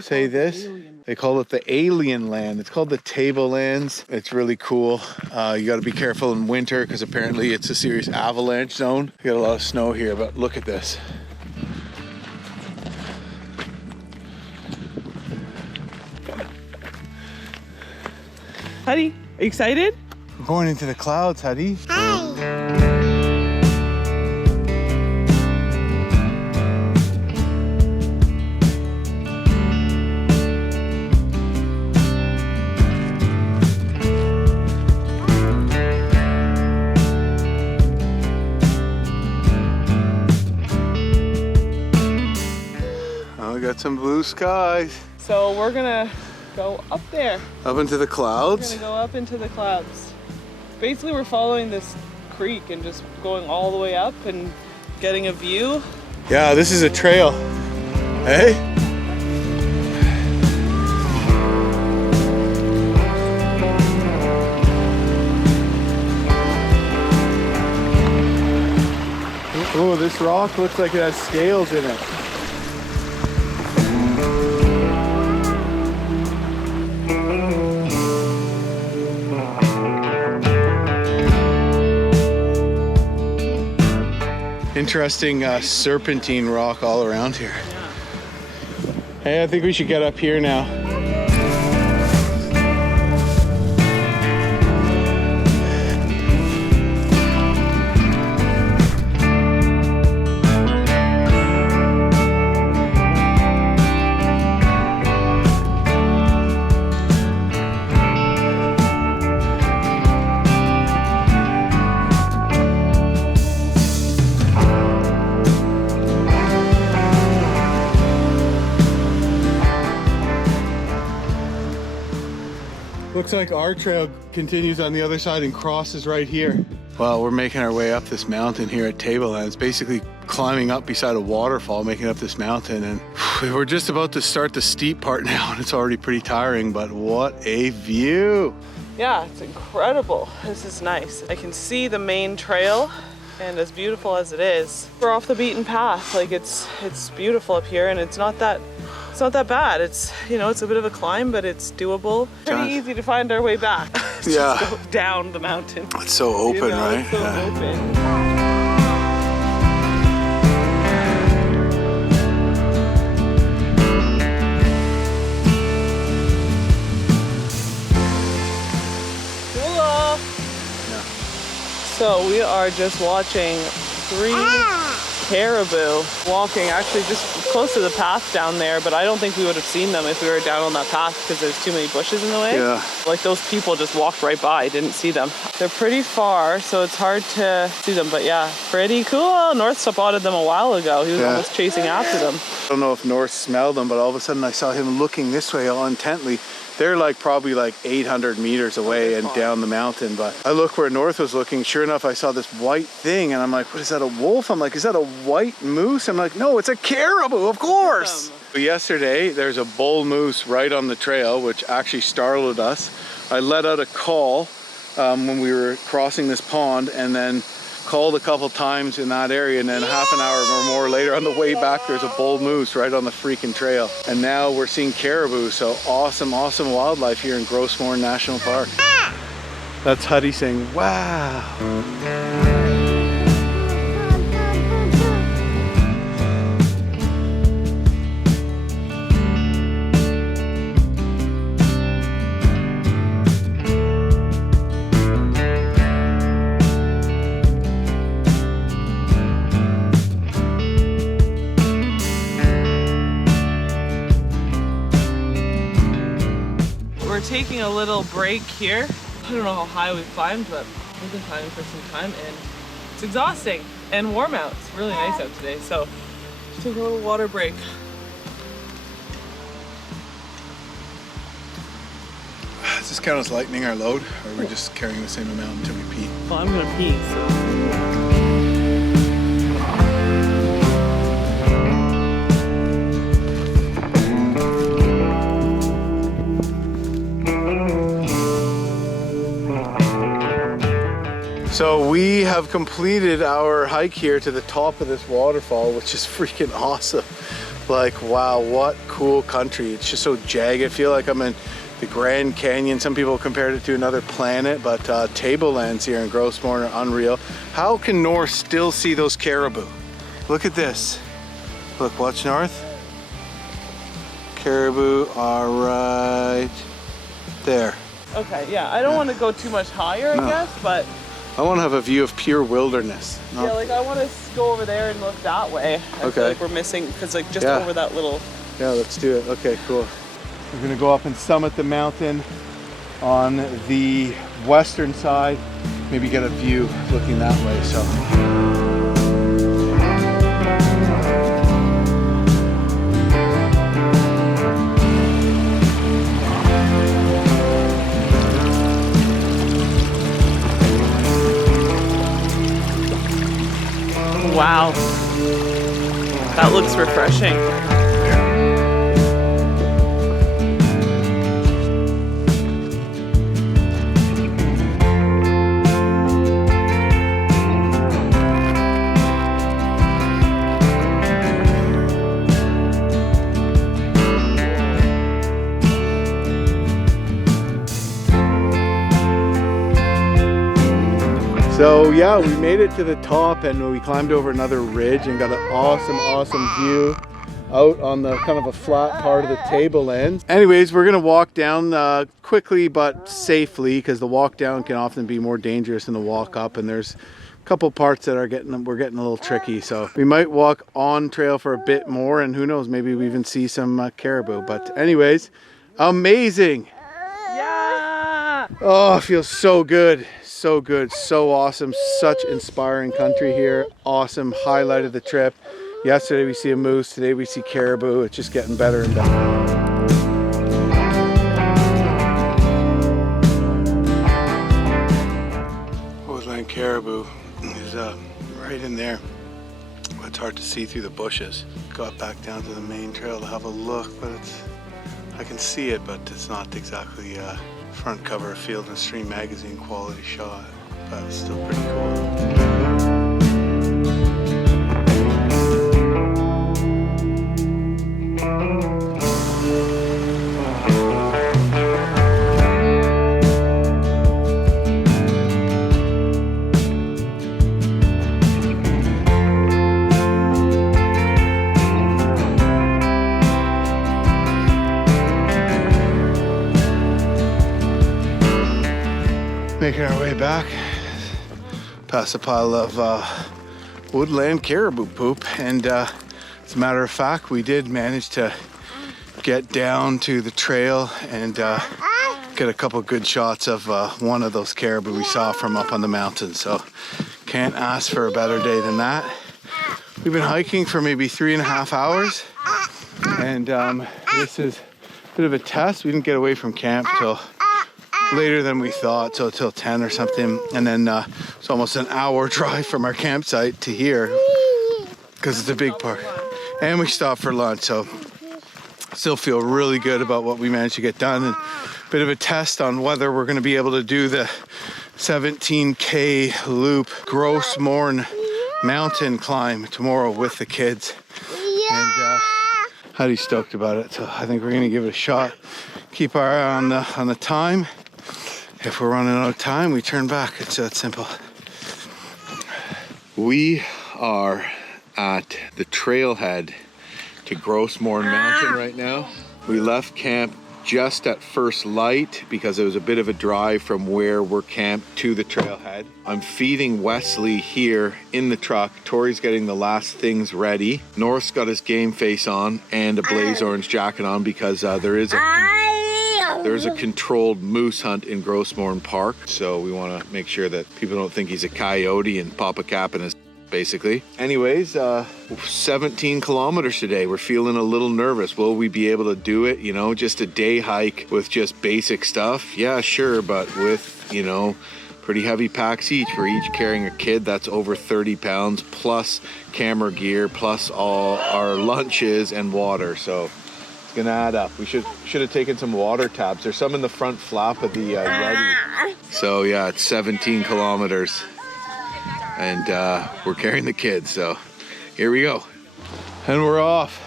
say this. They call it the alien land. It's called the Tablelands. It's really cool. You got to be careful in winter because apparently it's a serious avalanche zone. We got a lot of snow here, but look at this. Huddy, are you excited? We're going into the clouds, Huddy. Got some blue skies. So we're gonna go up there. Up into the clouds? We're gonna go up into the clouds. Basically, we're following this creek and just going all the way up and getting a view. Yeah, this is a trail. Hey? Oh, this rock looks like it has scales in it. Interesting serpentine rock all around here. Yeah. Hey, I think we should get up here now. Looks like our trail continues on the other side and crosses right here. Well, we're making our way up this mountain here at Tablelands, basically climbing up beside a waterfall, making up this mountain, and we're just about to start the steep part now, and it's already pretty tiring, but what a view. Yeah, it's incredible. This is nice. I can see the main trail, and as beautiful as it is, we're off the beaten path. Like it's beautiful up here, and it's not that bad. It's, you know, it's a bit of a climb, but it's doable. Pretty easy to find our way back. Yeah. Just go down the mountain. It's so open, you know, right? It's so open. Cool. Yeah. So we are just watching 3 caribou walking actually just close to the path down there, but I don't think we would have seen them if we were down on that path because there's too many bushes in the way. Yeah. Like those people just walked right by, didn't see them. They're pretty far, so it's hard to see them, but yeah, pretty cool. North spotted them a while ago. He was almost chasing after them. I don't know if North smelled them, but all of a sudden I saw him looking this way all intently. They're like probably like 800 meters away and down the mountain, but I look where North was looking. Sure enough, I saw this white thing and I'm like, what is that, a wolf? I'm like, is that a white moose? I'm like, no, it's a caribou, of course. But yesterday, there's a bull moose right on the trail, which actually startled us. I let out a call when we were crossing this pond, and then called a couple times in that area, and then half an hour or more later on the way back there's a bull moose right on the freaking trail. And now we're seeing caribou, so awesome wildlife here in Gros Morne National Park. That's Huddy saying wow. We're taking a little break here. I don't know how high we've climbed, but we've been climbing for some time and it's exhausting and warm out. It's really nice out today, so just take a little water break. Does this count as lightening our load, or are we just carrying the same amount until we pee? Well, I'm gonna pee, so. So we have completed our hike here to the top of this waterfall, which is freaking awesome. Like, wow, what cool country. It's just so jagged. I feel like I'm in the Grand Canyon. Some people compared it to another planet, but tablelands here in Gros Morne are unreal. How can North still see those caribou? Look at this. Look, watch north. Caribou are right there. Okay, yeah, I don't want to go too much higher, I guess, but I want to have a view of pure wilderness. yeah, like I want to go over there and look that way. I feel like we're missing, because like just over that little... Yeah, let's do it. Okay, cool. We're gonna go up and summit the mountain on the western side, maybe get a view looking that way. So. Wow, that looks refreshing. So yeah, we made it to the top and we climbed over another ridge and got an awesome view out on the kind of a flat part of the tablelands. Anyways, we're gonna walk down quickly but safely, because the walk down can often be more dangerous than the walk up, and there's a couple parts that are we're getting a little tricky. So we might walk on trail for a bit more, and who knows, maybe we even see some caribou. But anyways, amazing. Yeah. Oh, it feels so good. So good, so awesome, such inspiring country here. Awesome highlight of the trip. Yesterday we see a moose, today we see caribou. It's just getting better and better. Overland caribou is right in there. It's hard to see through the bushes. Got back down to the main trail to have a look, but I can see it, but it's not exactly front cover of Field and Stream magazine quality shot, but it's still pretty cool. Making our way back past a pile of woodland caribou poop, and as a matter of fact, we did manage to get down to the trail and get a couple good shots of one of those caribou we saw from up on the mountain. So can't ask for a better day than that. We've been hiking for maybe 3.5 hours, and this is a bit of a test. We didn't get away from camp till later than we thought, so till 10 or something, and then it's almost an hour drive from our campsite to here, because it's a big park, and we stopped for lunch. So still feel really good about what we managed to get done, and a bit of a test on whether we're going to be able to do the 17K loop Gros Morne Mountain climb tomorrow with the kids. And Heidi's stoked about it, so I think we're going to give it a shot. Keep our eye on the time. If we're running out of time, we turn back. It's that simple. We are at the trailhead to Gros Morne Mountain right now. We left camp just at first light because it was a bit of a drive from where we're camped to the trailhead. I'm feeding Wesley here in the truck. Tori's getting the last things ready. North's got his game face on and a blaze orange jacket on because there's a controlled moose hunt in Gros Morne Park. So we want to make sure that people don't think he's a coyote and pop a cap in his basically. Anyways, 17 kilometers today. We're feeling a little nervous. Will we be able to do it? You know, just a day hike with just basic stuff? Yeah, sure. But with, you know, pretty heavy packs each. We're each carrying a kid that's over 30 pounds, plus camera gear, plus all our lunches and water. So it's gonna add up. We should have taken some water tabs. There's some in the front flap of the Yeti. So yeah, it's 17 kilometers. and we're carrying the kids, so here we go. And we're off.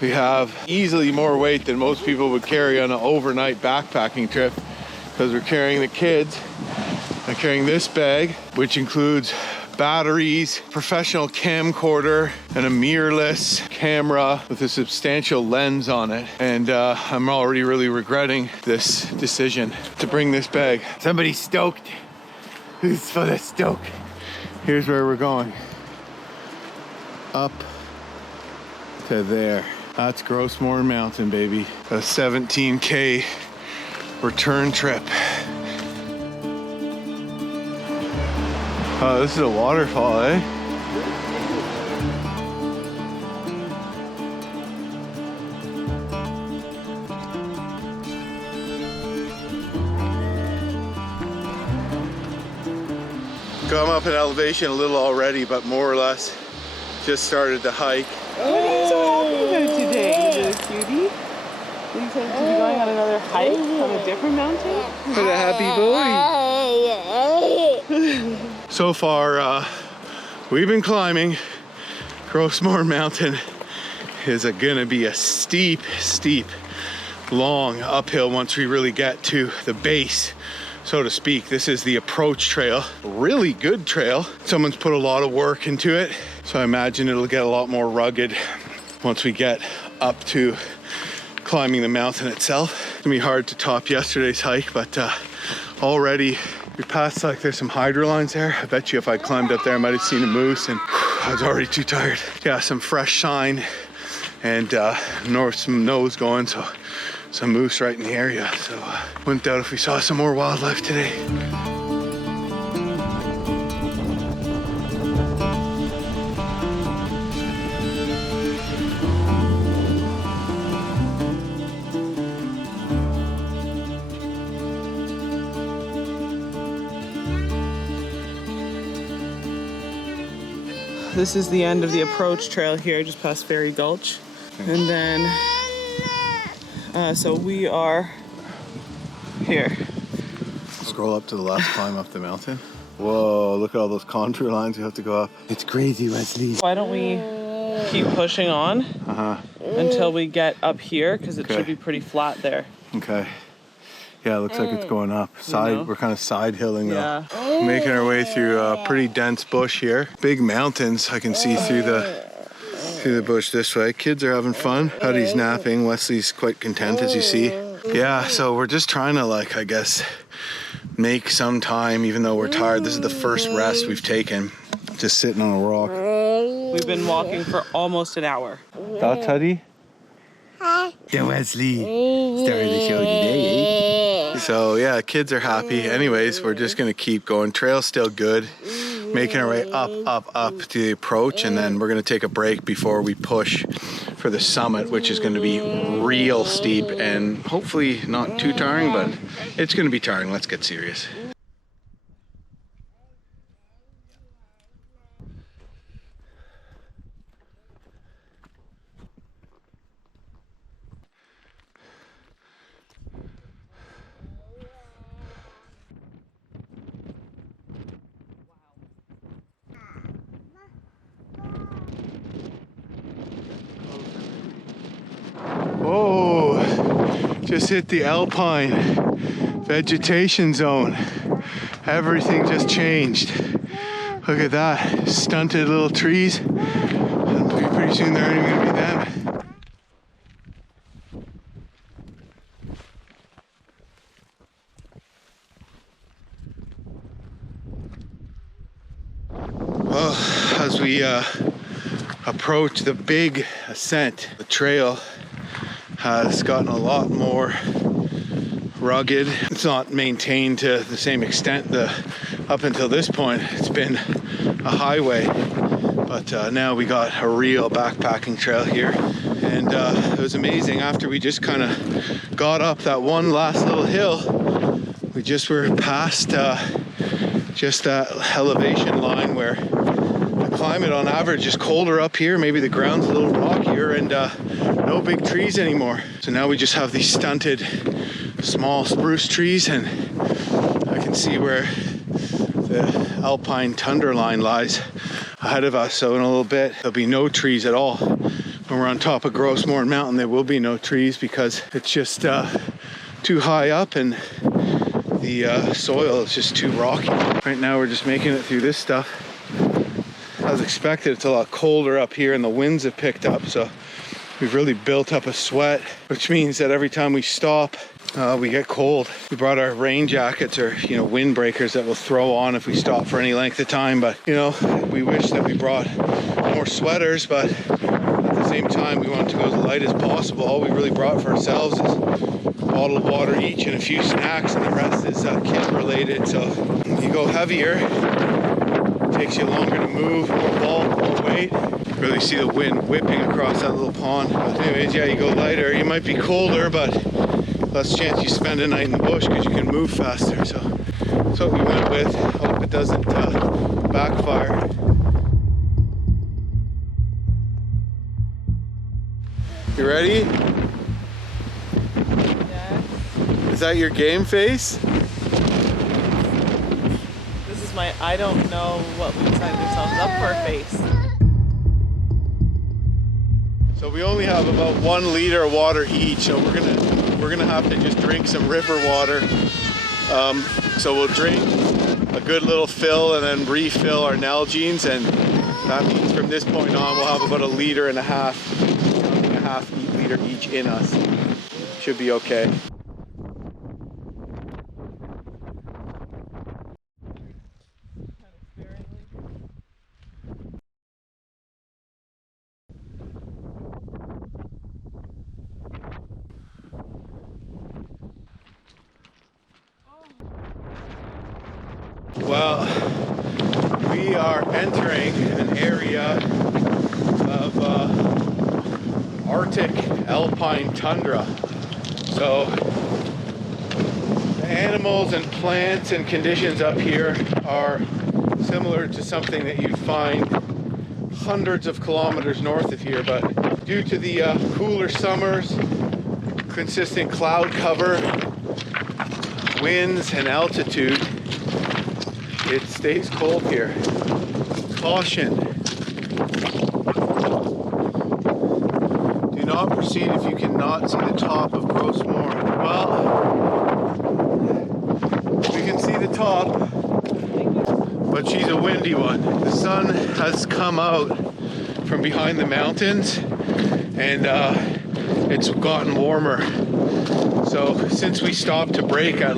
We have easily more weight than most people would carry on an overnight backpacking trip because we're carrying the kids. I'm carrying this bag, which includes batteries, professional camcorder, and a mirrorless camera with a substantial lens on it. And I'm already really regretting this decision to bring this bag. Somebody's stoked. Who's for the stoke? Here's where we're going. Up to there. That's Gros Morne Mountain, baby. A 17K return trip. Oh, this is a waterfall, eh? Come up in elevation a little already, but more or less just started to hike. What are you so happy about today, you little cutie? You excited to be going on another hike on a different mountain? For the happy boy. So far, we've been climbing. Gros Morne Mountain is gonna be a steep, long uphill once we really get to the base, so to speak. This is the approach trail. Really good trail. Someone's put a lot of work into it, so I imagine it'll get a lot more rugged once we get up to climbing the mountain itself. It's gonna be hard to top yesterday's hike, but already we passed, like, there's some hydro lines there. I bet you if I climbed up there, I might have seen a moose, and I was already too tired. Yeah, some fresh sign and some nose going, so some moose right in the area. So wouldn't doubt if we saw some more wildlife today. This is the end of the approach trail here, just past Ferry Gulch. And then, so we are here. Scroll up to the left, climb up the mountain. Whoa, look at all those contour lines you have to go up. It's crazy, Wesley. Why don't we keep pushing on until we get up here, because it should be pretty flat there. Okay. Yeah, it looks like it's going up. We're kind of side hilling though. Making our way through a pretty dense bush here. Big mountains. I can see through the bush this way. Kids are having fun. Huddy's napping. Wesley's quite content, as you see. Yeah, so we're just trying to, like, I guess, make some time, even though we're tired. This is the first rest we've taken. Just sitting on a rock. We've been walking for almost an hour. That's Huddy? Hi. Yeah, Wesley. Started the show today, eh? So yeah, kids are happy. Anyways, we're just gonna keep going. Trail's still good. Making our way up to the approach, and then we're gonna take a break before we push for the summit, which is gonna be real steep and hopefully not too tiring, but it's gonna be tiring. Let's get serious. Whoa, just hit the alpine vegetation zone. Everything just changed. Look at that, stunted little trees. And pretty soon there ain't even gonna be them. Well, as we approach the big ascent, the trail has gotten a lot more rugged. It's not maintained to the same extent. Up until this point, it's been a highway, but now we got a real backpacking trail here. And it was amazing. After we just kind of got up that one last little hill, we just were past just that elevation line where the climate on average is colder up here. Maybe the ground's a little rockier, and no big trees anymore. So now we just have these stunted small spruce trees, and I can see where the alpine tundra line lies ahead of us. So in a little bit, there'll be no trees at all. When we're on top of Gros Morne Mountain, there will be no trees because it's just too high up and the soil is just too rocky. Right now we're just making it through this stuff. As expected, it's a lot colder up here and the winds have picked up, so we've really built up a sweat, which means that every time we stop, we get cold. We brought our rain jackets or, windbreakers that we'll throw on if we stop for any length of time. But, we wish that we brought more sweaters, but at the same time, we wanted to go as light as possible. All we really brought for ourselves is a bottle of water each and a few snacks, and the rest is kit related. So you go heavier, it takes you longer to move, more bulk, more weight. Really see the wind whipping across that little pond. But anyways, yeah, you go lighter. You might be colder, but less chance you spend a night in the bush because you can move faster. So that's what we went with. Hope it doesn't backfire. You ready? Yeah. Is that your game face? This is my I don't know what we signed ourselves up for face. So we only have about 1 liter of water each, so we're gonna have to just drink some river water. So we'll drink a good little fill and then refill our Nalgene's, and that means from this point on we'll have about 1.5 liters liter each in us. Should be okay. Well, we are entering an area of Arctic alpine tundra. So the animals and plants and conditions up here are similar to something that you'd find hundreds of kilometers north of here, but due to the cooler summers, consistent cloud cover, winds, and altitude, it stays cold here. Caution. Do not proceed if you cannot see the top of Gros Morne. Well, we can see the top, but she's a windy one. The sun has come out from behind the mountains and it's gotten warmer. So since we stopped to break at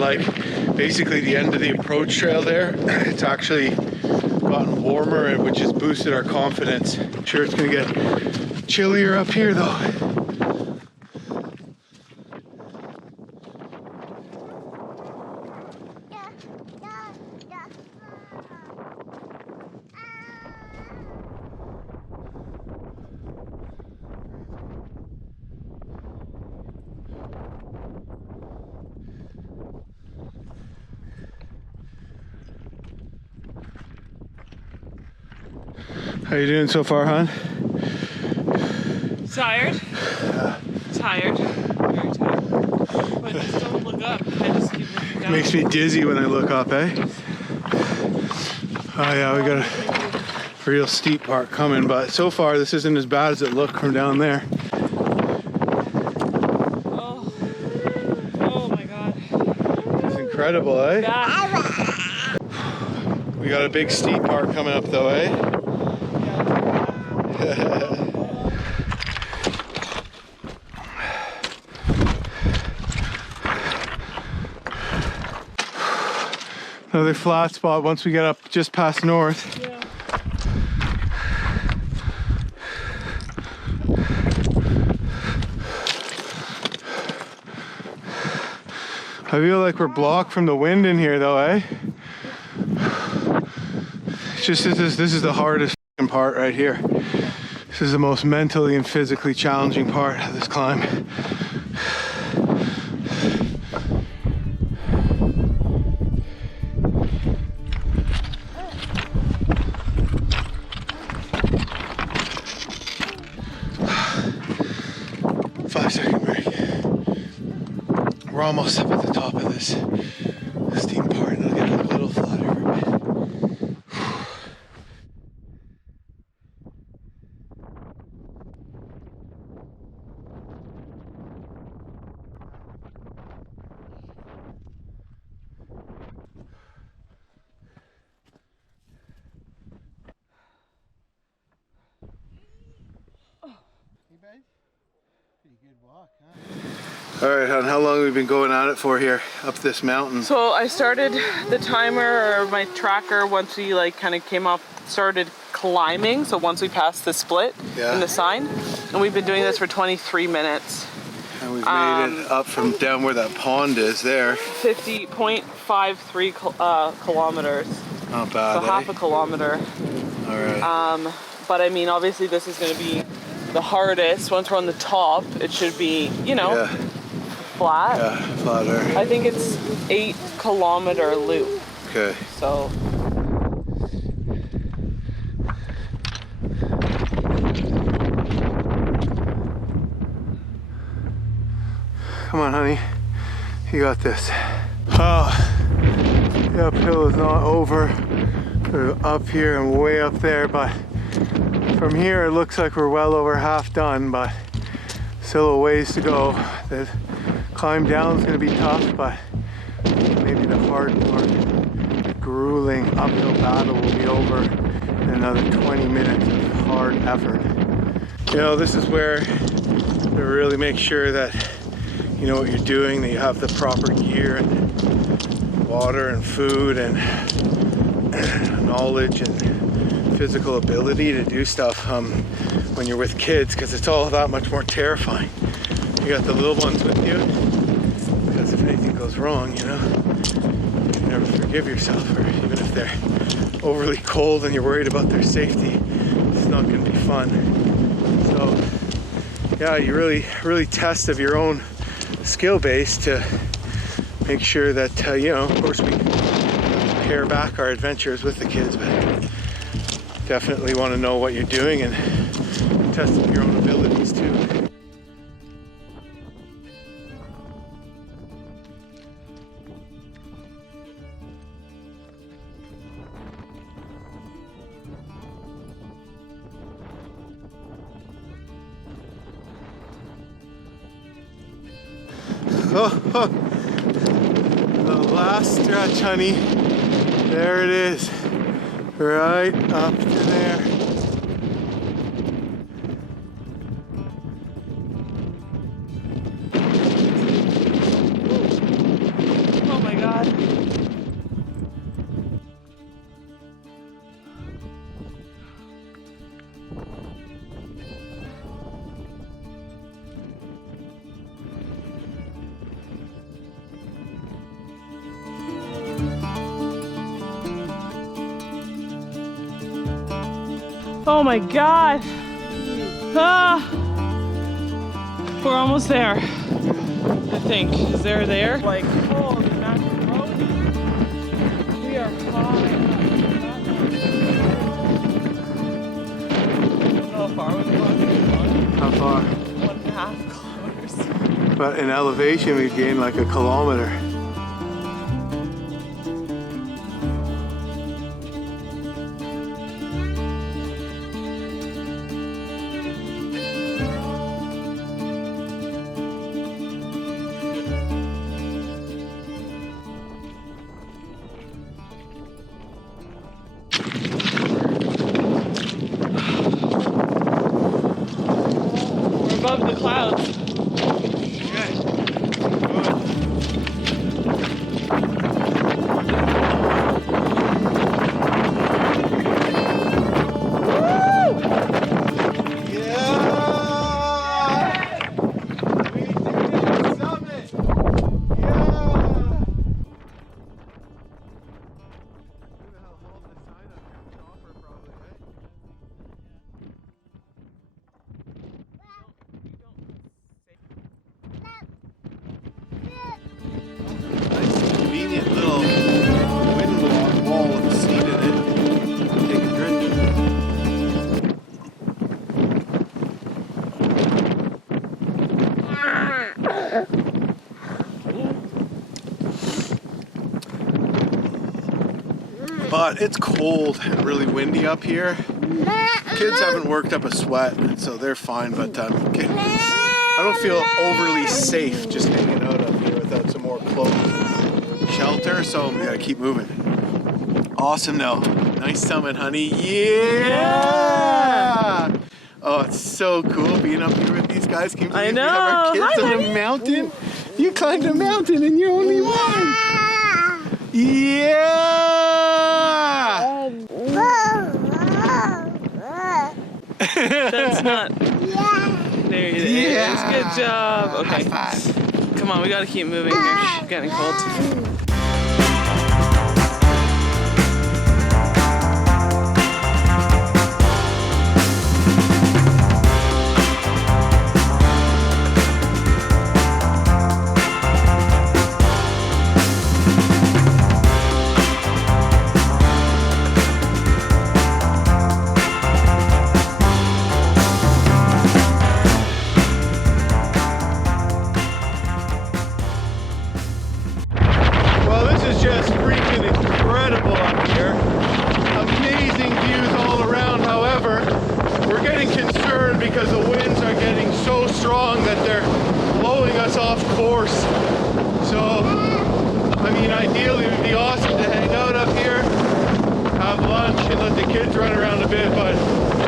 basically the end of the approach trail there, it's actually gotten warmer, which has boosted our confidence. I'm sure it's gonna get chillier up here though. How you doing so far, hon? Tired? Tired. Very tired. But just don't look up. I just keep looking down. Makes me dizzy when I look up, eh? Oh yeah, we got a real steep part coming, but so far this isn't as bad as it looked from down there. Oh my god. It's incredible, eh? Yeah. We got a big steep part coming up though, eh? Another flat spot once we get up just past north. Yeah. I feel like we're blocked from the wind in here though, eh? It's just this is the hardest part right here. This is the most mentally and physically challenging part of this climb. We're almost up at the top of this steep part, and it'll get a little flatter for a bit. All right, hon, how long have we been going at it for here up this mountain? So I started the timer or my tracker once we like kind of came up, started climbing. So once we passed the split in the sign, and we've been doing this for 23 minutes. And we've made it up from down where that pond is there. 50.53 kilometers. Not bad, So half a kilometer. All right. But I mean, obviously this is going to be the hardest. Once we're on the top, it should be, you know, flat. Yeah, flatter. I think it's 8 kilometer loop. Okay. So. Come on, honey. You got this. Oh, the uphill is not over. We're up here and way up there, but from here it looks like we're well over half done, but still a ways to go. The climb down is going to be tough, but maybe the hard, more grueling uphill battle will be over in another 20 minutes of hard effort. You know, this is where we really make sure that you know what you're doing, that you have the proper gear and water and food and knowledge and physical ability to do stuff when you're with kids, because it's all that much more terrifying. You got the little ones with you, because if anything goes wrong, you know, you never forgive yourself, or even if they're overly cold and you're worried about their safety, it's not going to be fun. So yeah, you really test of your own skill base to make sure that you know, of course we pare back our adventures with the kids, but definitely want to know what you're doing and test your own abilities too. Oh, the last stretch, honey. There it is. Right up to there. Oh my God. Oh my God. Ah. We're almost there, I think. Is there? Like, oh, the mountain road. We are high. How far we've gone? How far? 1.5 kilometers. But in elevation, we've gained like a kilometer. Above the clouds. Okay. But it's cold and really windy up here. Kids haven't worked up a sweat, so they're fine, but I don't feel overly safe just hanging out up here without some more clothes and shelter, so we gotta keep moving. Awesome though. Nice summit, honey. Yeah! Oh, it's so cool being up here with these guys. Can you I believe we have our know. kids Hi, on a mountain? You climbed a mountain and you're only one. Yeah! That's not. There it is. Good job. Okay. Come on, we gotta keep moving here. It's getting cold. Well, this is just freaking incredible up here. Amazing views all around. However, we're getting concerned because the winds are getting so strong that they're blowing us off course. So, I mean, ideally it would be awesome to hang out up here, have lunch, and let the kids run around a bit, but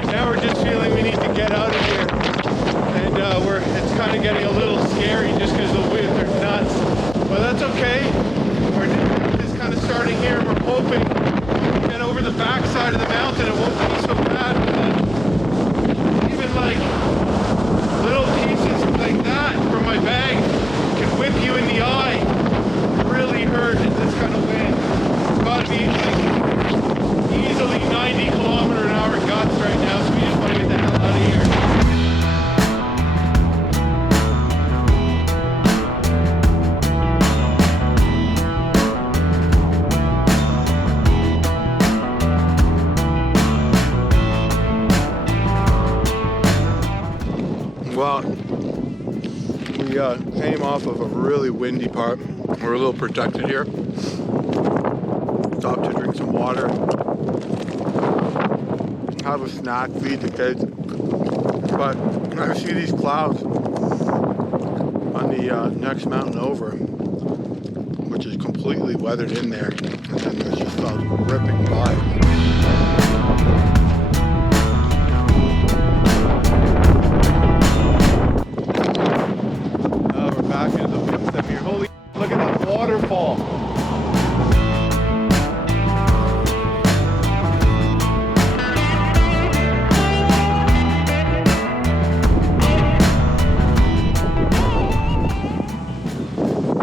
now we're just feeling we need to get out of here. And it's kind of getting a little scary just because the winds are nuts. But that's okay. We're just kind of starting here, and we're hoping to get over the backside of the mountain. It won't be so bad. But then even like little pieces like that from my bag can whip you in the eye. Really hurt in this kind of wind. It's got to be like easily 90km/h gusts right now, so we just want to get the hell out of here. Well, we came off of a really windy part. We're a little protected here. Stopped to drink some water, have a snack, feed the kids. But I see these clouds on the next mountain over, which is completely weathered in there, and then there's just clouds ripping by. Back into the winds up here. Holy, look at that waterfall.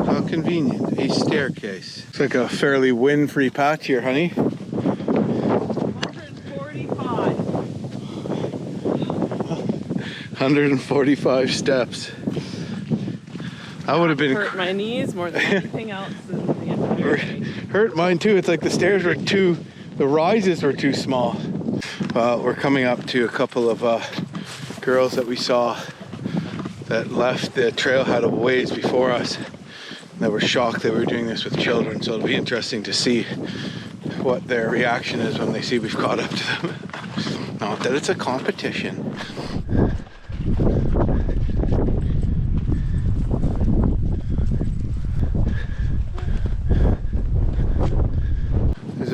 How convenient, a staircase. It's like a fairly wind-free patch here, honey. 145 steps. That would have been hurt my knees more than anything else. Hurt mine too. It's like the stairs were the rises were too small. We're coming up to a couple of girls that we saw that left the trailhead a ways before us. That were shocked that we were doing this with children. So it'll be interesting to see what their reaction is when they see we've caught up to them. Not that it's a competition.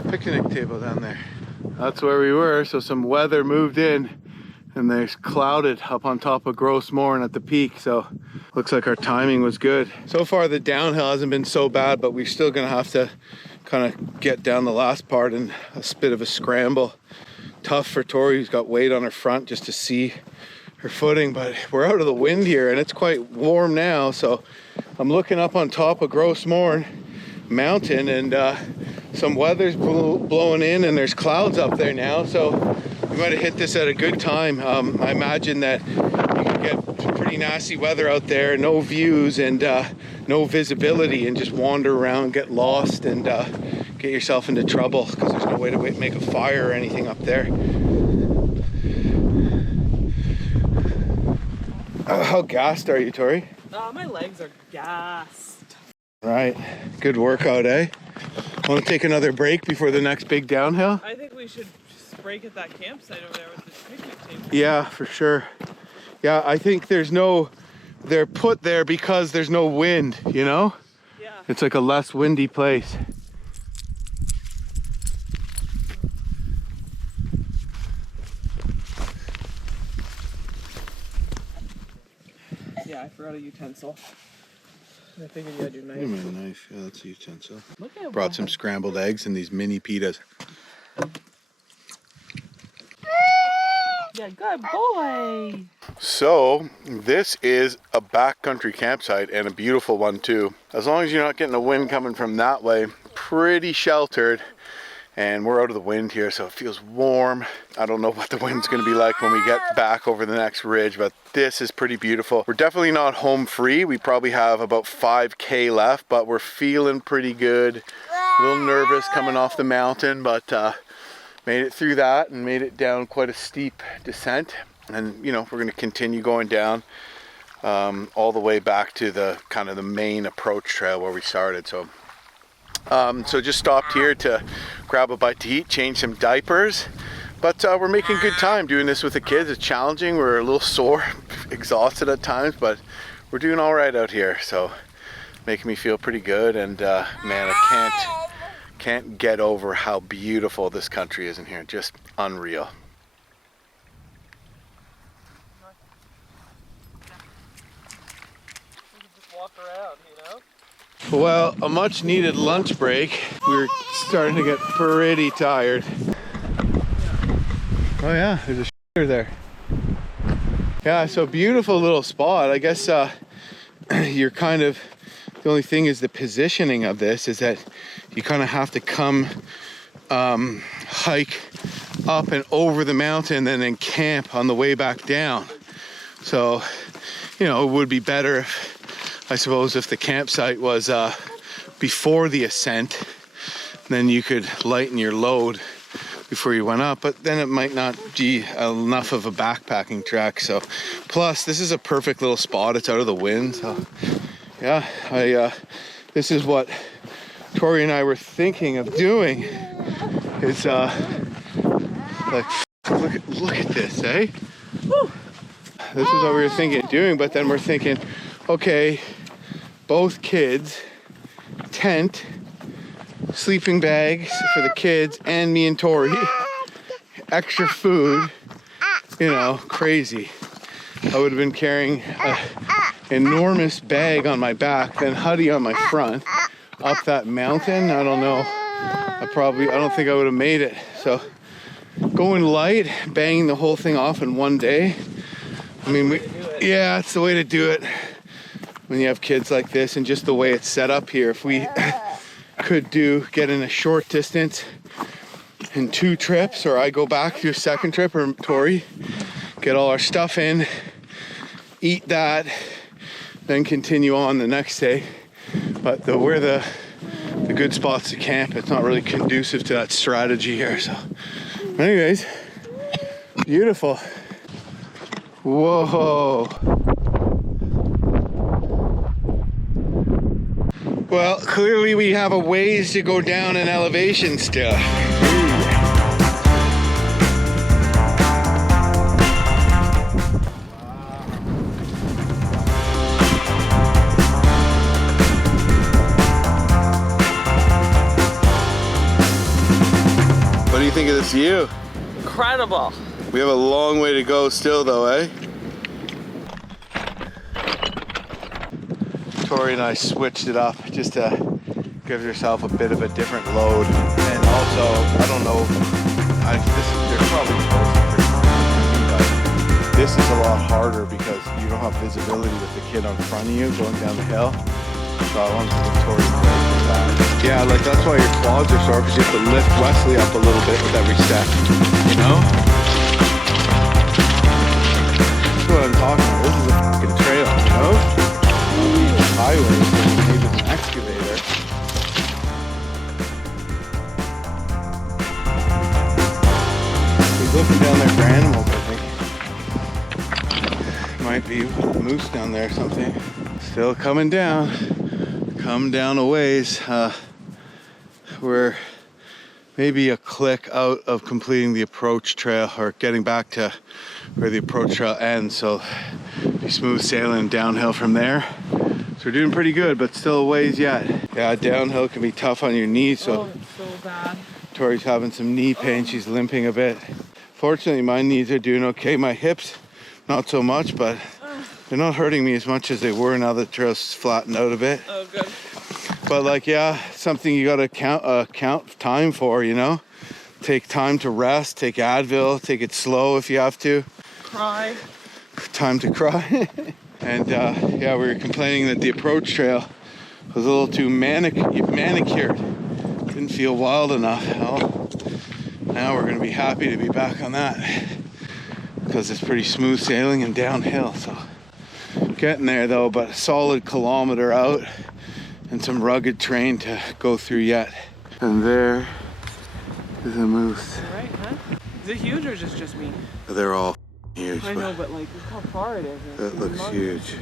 Picnic table down there. That's where we were, so some weather moved in and there's clouded up on top of Gros Morne at the peak, so looks like our timing was good. So far the downhill hasn't been so bad, but we're still gonna have to kind of get down the last part in a bit of a scramble. Tough for Tori, who's got weight on her front just to see her footing, but we're out of the wind here and it's quite warm now, so I'm looking up on top of Gros Morne Mountain and some weather's blowing in and there's clouds up there now, so we might have hit this at a good time. I imagine that you can get pretty nasty weather out there, no views and no visibility, and just wander around, get lost, and get yourself into trouble because there's no way to make a fire or anything up there. How gassed are you, Tori? My legs are gassed. Right, good workout, eh? Want to take another break before the next big downhill? I think we should just break at that campsite over there with the picnic table. Yeah, for sure. Yeah, I think they're put there because there's no wind, you know? Yeah. It's like a less windy place. forgot a utensil. I figured you had your knife. Yeah, my knife. Yeah, that's a utensil. Look at Brought some scrambled eggs and these mini pitas. Yeah, good boy. So this is a backcountry campsite and a beautiful one too. As long as you're not getting a wind coming from that way, pretty sheltered. And we're out of the wind here, so it feels warm. I don't know what the wind's gonna be like when we get back over the next ridge, but this is pretty beautiful. We're definitely not home free. We probably have about 5K left, but we're feeling pretty good. A little nervous coming off the mountain, but made it through that and made it down quite a steep descent. And you know, we're gonna continue going down all the way back to the kind of the main approach trail where we started. So just stopped here to grab a bite to eat, change some diapers, but we're making good time doing this with the kids. It's challenging, we're a little sore, exhausted at times, but we're doing all right out here, so making me feel pretty good. And man, I can't get over how beautiful this country is in here, just unreal. Walk around, you know? Well, a much needed lunch break. We're starting to get pretty tired. Oh yeah, there's a shitter there. Yeah, so beautiful little spot. I guess you're kind of, the only thing is the positioning of this is that you kind of have to come hike up and over the mountain and then camp on the way back down. So, you know, it would be better if, I suppose, if the campsite was before the ascent, then you could lighten your load before you went up, but then it might not be enough of a backpacking trek. So plus this is a perfect little spot, it's out of the wind. So yeah, this is what Tori and I were thinking of doing. It's like, look at this, eh? Woo. This is what we were thinking of doing, but then we're thinking, okay, both kids, tent, sleeping bags for the kids and me and Tori, extra food, you know, crazy. I would have been carrying an enormous bag on my back, then Huddy on my front, up that mountain. I don't know, I don't think I would have made it. So going light, banging the whole thing off in one day. I mean, yeah, it's the way to do it when you have kids like this, and just the way it's set up here. If we could get in a short distance in 2 trips, or I go back to a second trip, or Tori, get all our stuff in, eat that, then continue on the next day. But where the good spots to camp, it's not really conducive to that strategy here. So anyways, beautiful. Whoa. Well, clearly we have a ways to go down in elevation still. What do you think of this view? Incredible. We have a long way to go still though, eh? Tori and I switched it up just to give yourself a bit of a different load. And also, I don't know, they're probably close, but this is a lot harder because you don't have visibility with the kid on front of you going down the hill. So I want to give Tori credit for that. Yeah, like that's why your quads are sore, because you have to lift Wesley up a little bit with every step, you know? That's what I'm talking about. This is a fucking trail, you know? Highway, so you need an excavator. He's looking down there for animals, I think. Might be a moose down there or something. Still coming down. Come down a ways. We're maybe a click out of completing the approach trail, or getting back to where the approach trail ends, so be smooth sailing downhill from there. So we're doing pretty good, but still a ways yet. Yeah, downhill can be tough on your knees, so so bad. Tori's having some knee pain, she's limping a bit. Fortunately, my knees are doing okay. My hips, not so much, but They're not hurting me as much as they were now that the trail's flattened out a bit. Oh, good. But like, yeah, something you gotta count time for, you know? Take time to rest, take Advil, take it slow if you have to. Cry. Time to cry. And yeah, we were complaining that the approach trail was a little too manicured. Didn't feel wild enough. Well, now we're gonna be happy to be back on that because it's pretty smooth sailing and downhill. So getting there though, but a solid kilometer out and some rugged terrain to go through yet. And there is a moose. Right, huh? Is it huge or just me? They're all huge. I know, but like, look how far it is. That looks huge.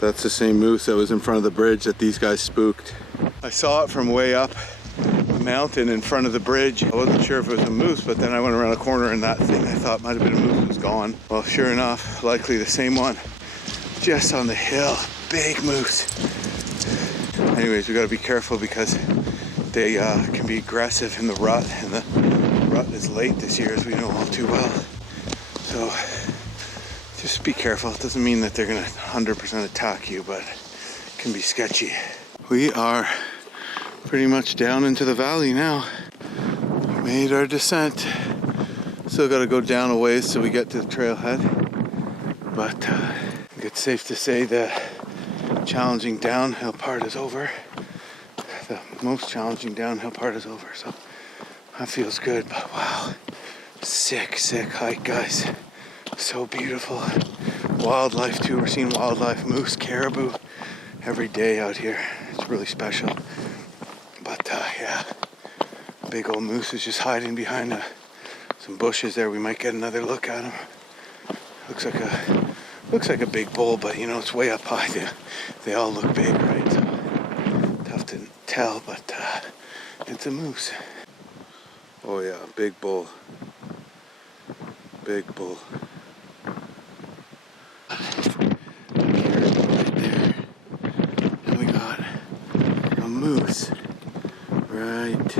That's the same moose that was in front of the bridge that these guys spooked. I saw it from way up the mountain in front of the bridge. I wasn't sure if it was a moose, but then I went around a corner and that thing I thought might have been a moose was gone. Well, sure enough, likely the same one. Just on the hill, big moose. Anyways, we gotta be careful because they can be aggressive in the rut, and the rut is late this year, as we know all too well. So just be careful. It doesn't mean that they're gonna 100% attack you, but it can be sketchy. We are pretty much down into the valley now. Made our descent. Still gotta go down a ways till we get to the trailhead. But I think it's safe to say the challenging downhill part is over. The most challenging downhill part is over, so that feels good. But wow, sick hike, guys. So beautiful. Wildlife too. We're seeing wildlife, moose, caribou every day out here. It's really special. But yeah, big old moose is just hiding behind some bushes there. We might get another look at him. Looks like a big bull, but you know, it's way up high. They all look big, right? So tough to tell, but it's a moose. Oh yeah, big bull. Big bull. Caribou right there. And we got a moose right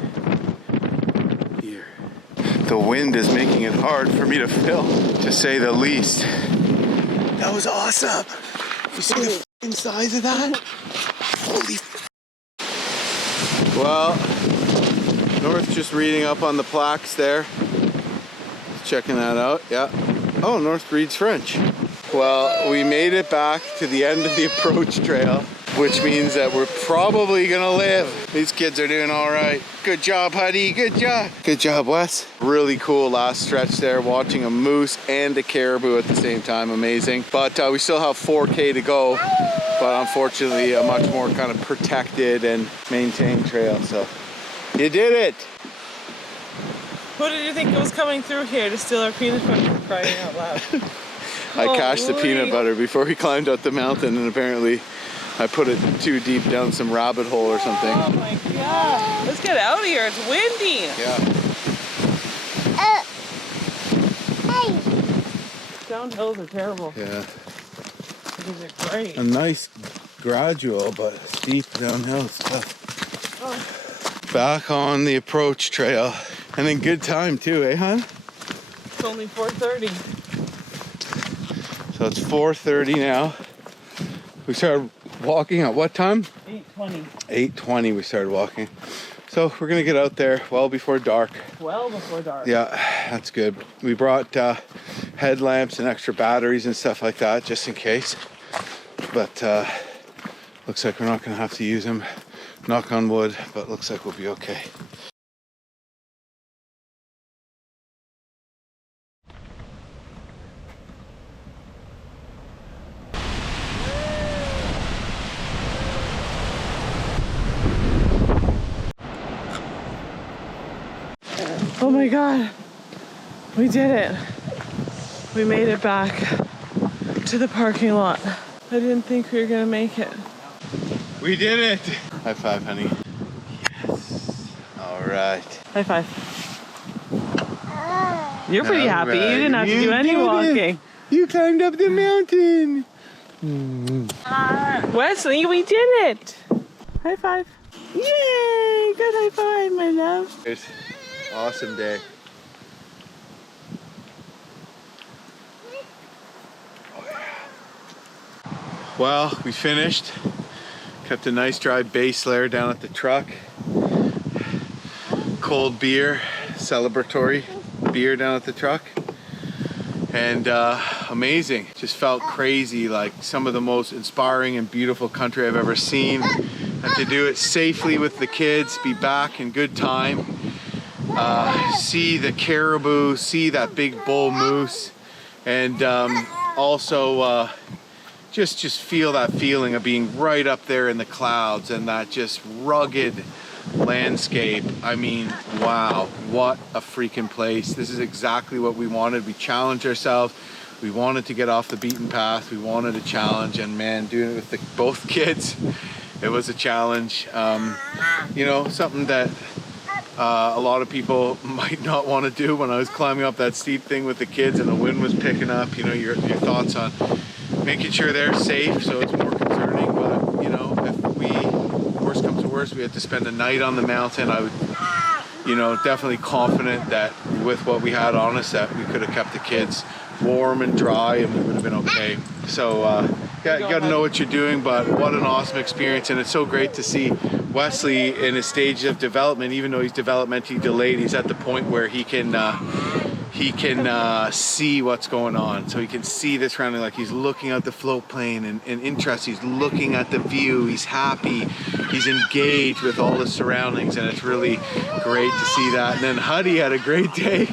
here. The wind is making it hard for me to film, to say the least. That was awesome. You see the f***ing size of that? Holy f***. Well, North's just reading up on the plaques there. Checking that out, yeah. Oh, North reads French. Well, we made it back to the end of the approach trail, which means that we're probably gonna live. These kids are doing all right. Good job, Huddy, good job. Good job, Wes. Really cool last stretch there, watching a moose and a caribou at the same time, amazing. But we still have 4K to go, but unfortunately a much more kind of protected and maintained trail, so you did it. Who did you think was coming through here to steal our peanut butter, crying out loud? I cached the peanut butter before we climbed up the mountain, and apparently I put it too deep down some rabbit hole or something. Oh my god. Let's get out of here. It's windy. Yeah. Hey. Downhills are terrible. Yeah. These are great. A nice gradual, but steep downhill stuff. Oh. Back on the approach trail. And in good time too, eh, hon? It's only 4:30. So it's 4:30 now. We started walking at what time? 8:20. 8:20 we started walking. So we're gonna get out there well before dark. Well before dark. Yeah, that's good. We brought headlamps and extra batteries and stuff like that just in case. But looks like we're not gonna have to use them. Knock on wood, but looks like we'll be okay. Oh my god, we did it. We made it back to the parking lot. I didn't think we were gonna make it. We did it! High five, honey. Yes. All right. High five. You're pretty happy. You didn't have to do any walking. You climbed up the mountain. Wesley, we did it. High five. Yay! Good high five, my love. It's awesome day. Oh, yeah. Well, we finished. Kept a nice dry base layer down at the truck. Cold beer, celebratory beer down at the truck. And amazing. Just felt crazy, like some of the most inspiring and beautiful country I've ever seen. And to do it safely with the kids, be back in good time. See the caribou, see that big bull moose, and also just feel that feeling of being right up there in the clouds and that just rugged landscape. I mean, wow, what a freaking place. This is exactly what we wanted. We challenged ourselves. We wanted to get off the beaten path. We wanted a challenge, and man, doing it with both kids, it was a challenge. You know, something that a lot of people might not want to do. When I was climbing up that steep thing with the kids and the wind was picking up, you know, your thoughts on making sure they're safe, so it's more concerning. But you know, if worst comes to worst, we had to spend a night on the mountain, I would, you know, definitely confident that with what we had on us that we could have kept the kids warm and dry and we would have been okay. So yeah, you got to know what you're doing, but what an awesome experience. And it's so great to see Wesley in his stage of development. Even though he's developmentally delayed, he's at the point where he can see what's going on. So he can see the surrounding, like he's looking at the float plane and interest. He's looking at the view. He's happy. He's engaged with all the surroundings, and it's really great to see that. And then Huddy had a great day.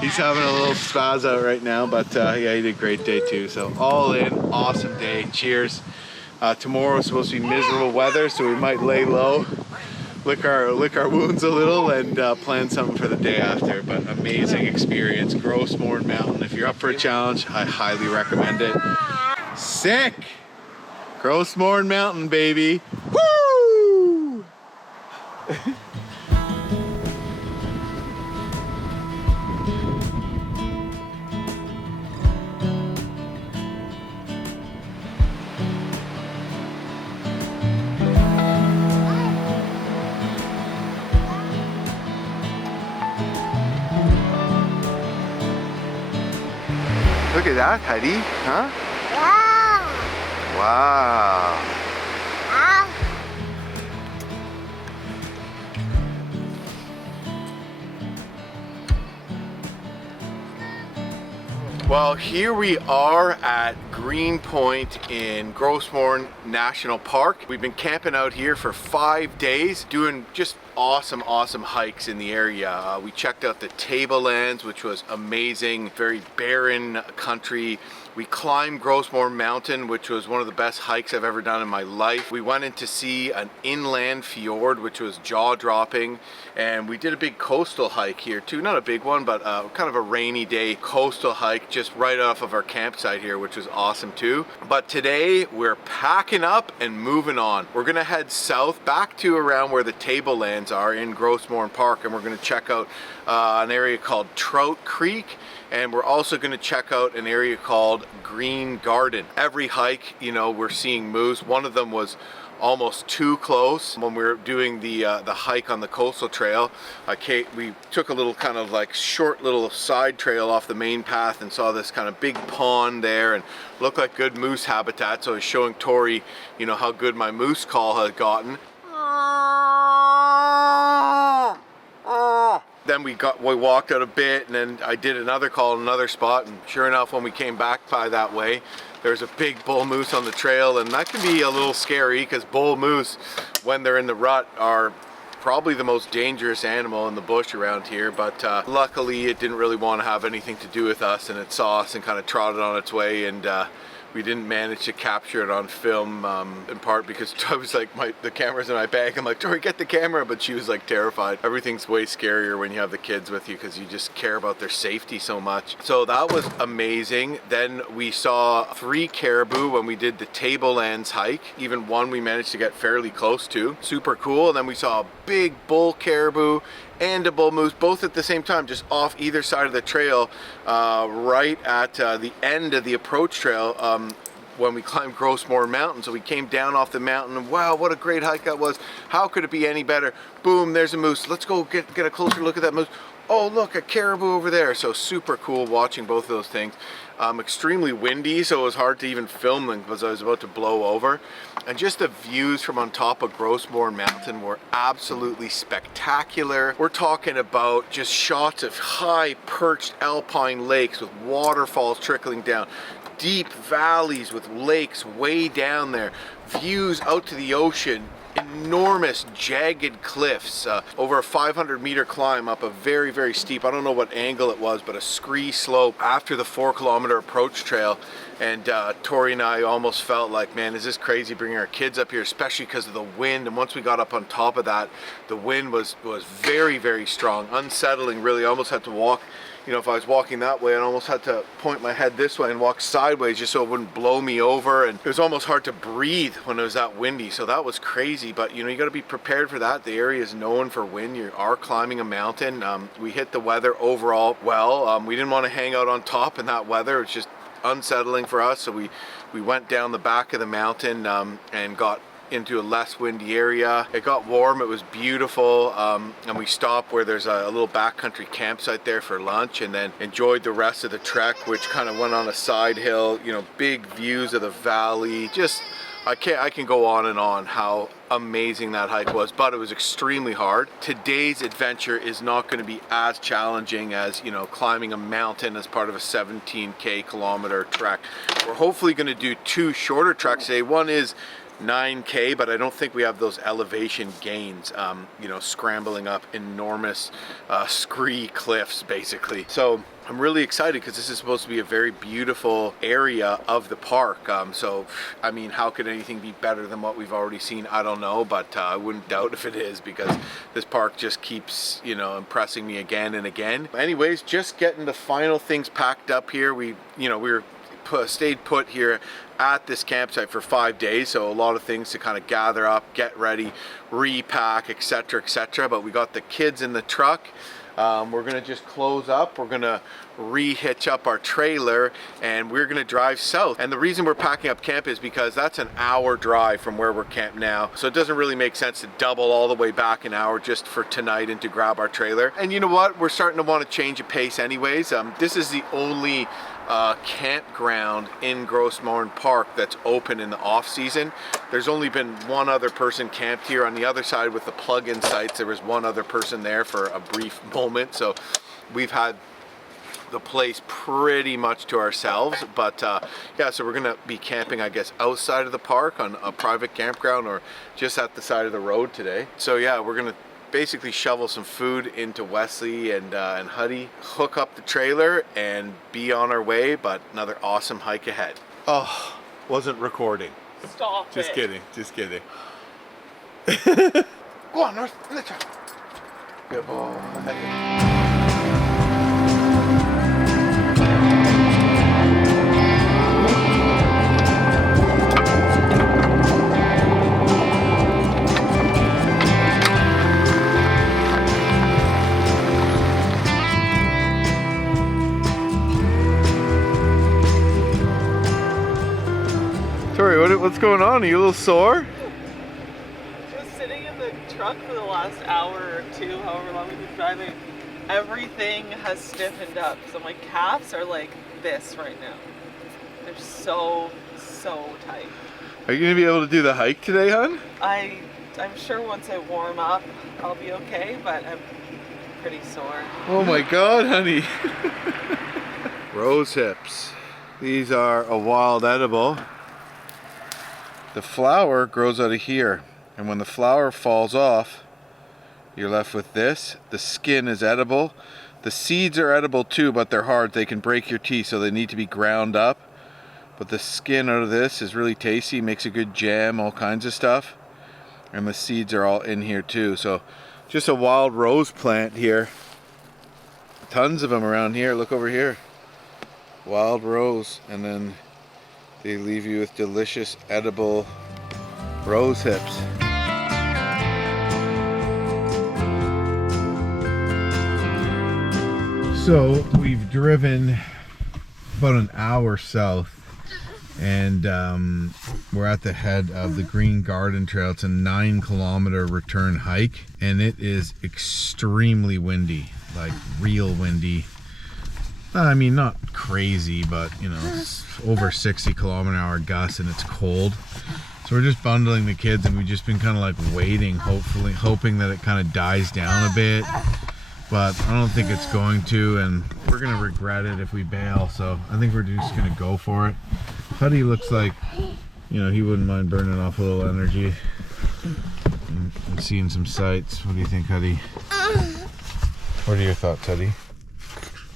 He's having a little spaz out right now, but yeah, he did a great day too. So all in, awesome day. Cheers. Tomorrow's supposed to be miserable weather, so we might lay low, lick our wounds a little, and plan something for the day after. But amazing experience. Gros Morne Mountain. If you're up for a challenge, I highly recommend it. Sick! Gros Morne Mountain, baby. Woo! Look at that, Heidi, huh? Wow. Wow. Well, here we are at Green Point in Gros Morne National Park. We've been camping out here for 5 days, doing just awesome hikes in the area. We checked out the tablelands, which was amazing, very barren country. We climbed Gros Morne Mountain, which was one of the best hikes I've ever done in my life. We went in to see an inland fjord, which was jaw-dropping, and we did a big coastal hike here too. Not a big one, but kind of a rainy day coastal hike just right off of our campsite here, which was awesome too. But today we're packing up and moving on. We're gonna head south back to around where the tablelands are in Gros Morne Park, and we're gonna check out an area called Trout Creek. And we're also going to check out an area called Green Garden. Every hike, you know, we're seeing moose. One of them was almost too close. When we were doing the hike on the coastal trail, we took a little kind of like short little side trail off the main path and saw this kind of big pond there and looked like good moose habitat. So I was showing Tori, you know, how good my moose call had gotten. Then we walked out a bit, and then I did another call in another spot, and sure enough, when we came back by that way, there's a big bull moose on the trail, and that can be a little scary because bull moose, when they're in the rut, are probably the most dangerous animal in the bush around here. But luckily, it didn't really want to have anything to do with us, and it saw us and kind of trotted on its way, and we didn't manage to capture it on film, in part because I was like, the camera's in my bag. I'm like, Tori, get the camera, but she was like terrified. Everything's way scarier when you have the kids with you because you just care about their safety so much. So that was amazing. Then we saw 3 caribou when we did the Tablelands hike. Even one we managed to get fairly close to. Super cool. And then we saw a big bull caribou and a bull moose, both at the same time, just off either side of the trail, right at the end of the approach trail when we climbed Gros Morne Mountain. So we came down off the mountain, and wow, what a great hike that was. How could it be any better? Boom, there's a moose. Let's go get a closer look at that moose. Oh, look, a caribou over there. So super cool watching both of those things. extremely windy, so it was hard to even film them because I was about to blow over. And just the views from on top of Gros Morne Mountain were absolutely spectacular. We're talking about just shots of high perched alpine lakes with waterfalls trickling down, deep valleys with lakes way down there, views out to the ocean, enormous jagged cliffs, over a 500-meter climb up a very, very steep, I don't know what angle it was, but a scree slope after the 4-kilometer approach trail. And Tori and I almost felt like, man, is this crazy bringing our kids up here, especially because of the wind. And once we got up on top of that, the wind was very, very strong, unsettling, really. I almost had to walk, you know, if I was walking that way, I almost had to point my head this way and walk sideways just so it wouldn't blow me over. And it was almost hard to breathe when it was that windy. So that was crazy, but you know, you got to be prepared for that. The area is known for wind. You are climbing a mountain. We hit the weather overall well. We didn't want to hang out on top in that weather. It's just unsettling for us, so we went down the back of the mountain and got into a less windy area. It got warm, it was beautiful, and we stopped where there's a little backcountry campsite there for lunch, and then enjoyed the rest of the trek, which kind of went on a side hill, you know, big views of the valley. Just I can go on and on how amazing that hike was, but it was extremely hard. Today's adventure is not going to be as challenging as, you know, climbing a mountain as part of a 17K kilometer trek. We're hopefully going to do 2 shorter treks today. One is 9K, but I don't think we have those elevation gains, you know, scrambling up enormous scree cliffs basically. So I'm really excited because this is supposed to be a very beautiful area of the park. So, I mean, how could anything be better than what we've already seen? I don't know, but I wouldn't doubt if it is, because this park just keeps, you know, impressing me again and again. Anyways, just getting the final things packed up here. We were stayed put here at this campsite for 5 days, so a lot of things to kind of gather up, get ready, repack, etc., etc. But we got the kids in the truck. We're gonna just close up. We're gonna re-hitch up our trailer, and we're gonna drive south. And the reason we're packing up camp is because that's an hour drive from where we're camped now, so it doesn't really make sense to double all the way back an hour just for tonight and to grab our trailer. And you know what, we're starting to want to change a pace anyways. This is the only campground in Gros Morne Park that's open in the off season. There's only been one other person camped here. On the other side with the plug-in sites, there was one other person there for a brief moment, so we've had the place pretty much to ourselves. But yeah, so we're gonna be camping, I guess, outside of the park on a private campground or just at the side of the road today. So yeah, we're gonna basically shovel some food into Wesley and Huddy, hook up the trailer, and be on our way. But another awesome hike ahead. Oh, wasn't recording. Stop Just it. kidding, just kidding. Go on, North. Let's go. Good boy. Tori, what's going on? Are you a little sore? Just sitting in the truck for the last hour or two, however long we've been driving, everything has stiffened up. So my calves are like this right now. They're so tight. Are you gonna be able to do the hike today, hon? I'm sure once I warm up, I'll be okay, but I'm pretty sore. Oh my God, honey. Rose hips. These are a wild edible. The flower grows out of here, and when the flower falls off, you're left with this. The skin is edible. The seeds are edible too, but they're hard. They can break your teeth, so they need to be ground up. But the skin out of this is really tasty, makes a good jam, all kinds of stuff. And the seeds are all in here too. So just a wild rose plant here. Tons of them around here. Look over here. Wild rose, and then they leave you with delicious edible rose hips. So we've driven about an hour south, and we're at the head of the Green Garden Trail. It's a 9-kilometer return hike, and it is extremely windy, like real windy. I mean, not crazy, but you know, it's over 60 km/h gusts and it's cold. So we're just bundling the kids, and we've just been kind of like waiting, hoping that it kind of dies down a bit. But I don't think it's going to, and we're gonna regret it if we bail. So I think we're just gonna go for it. Huddy looks like, you know, he wouldn't mind burning off a little energy and seeing some sights. What do you think, Huddy? What are your thoughts, Huddy?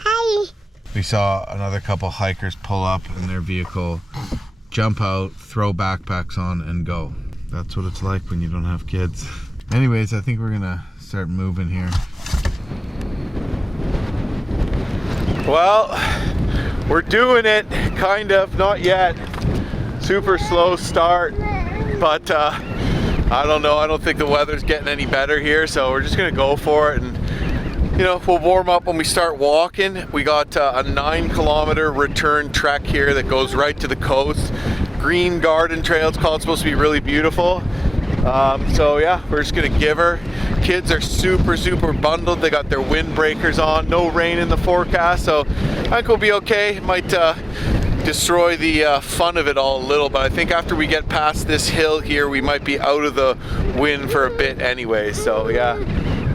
Hi. We saw another couple hikers pull up in their vehicle, jump out, throw backpacks on, and go. That's what it's like when you don't have kids. Anyways, I think we're gonna start moving here. Well, we're doing it, kind of, not yet. Super slow start, but I don't know, I don't think the weather's getting any better here, so we're just gonna go for it, and you know, we'll warm up when we start walking. We got a 9-kilometer return trek here that goes right to the coast. Green Garden Trail, it's called. It's supposed to be really beautiful. So yeah, we're just gonna give her. Kids are super bundled. They got their windbreakers on. No rain in the forecast, so I think we'll be okay. It might destroy the fun of it all a little, but I think after we get past this hill here, we might be out of the wind for a bit anyway. So yeah.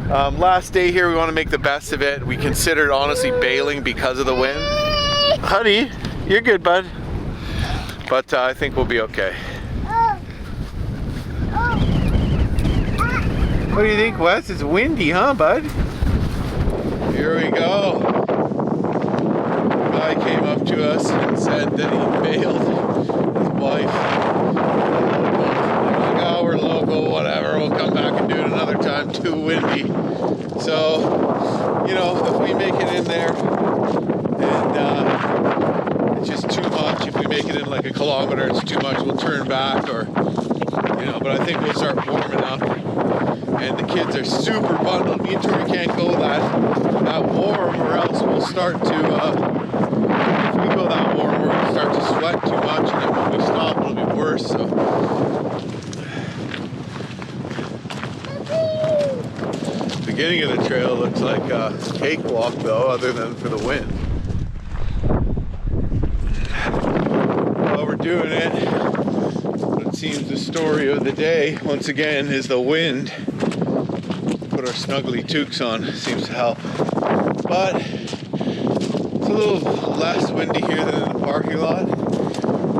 Last day here, we want to make the best of it. We considered honestly bailing because of the wind. Honey, you're good, bud. But I think we'll be okay. What do you think, Wes? It's windy, huh, bud? Here we go. A guy came up to us and said that he bailed his wife. They're like, oh, we're local, whatever. We'll come back and do it another time. Too windy. So, you know, if we make it in there and it's just too much, if we make it in like a kilometer, it's too much, we'll turn back, or, you know, but I think we'll start warming up. And the kids are super bundled. Me and Tori can't go that warm, or else we'll start to, if we go that warm, we're going to start to sweat too much, and then when we stop, it'll be worse. So. Beginning of the trail looks like a cakewalk though, other than for the wind. Well, we're doing it. It seems the story of the day, once again, is the wind. Put our snuggly toques on, seems to help. But it's a little less windy here than in the parking lot.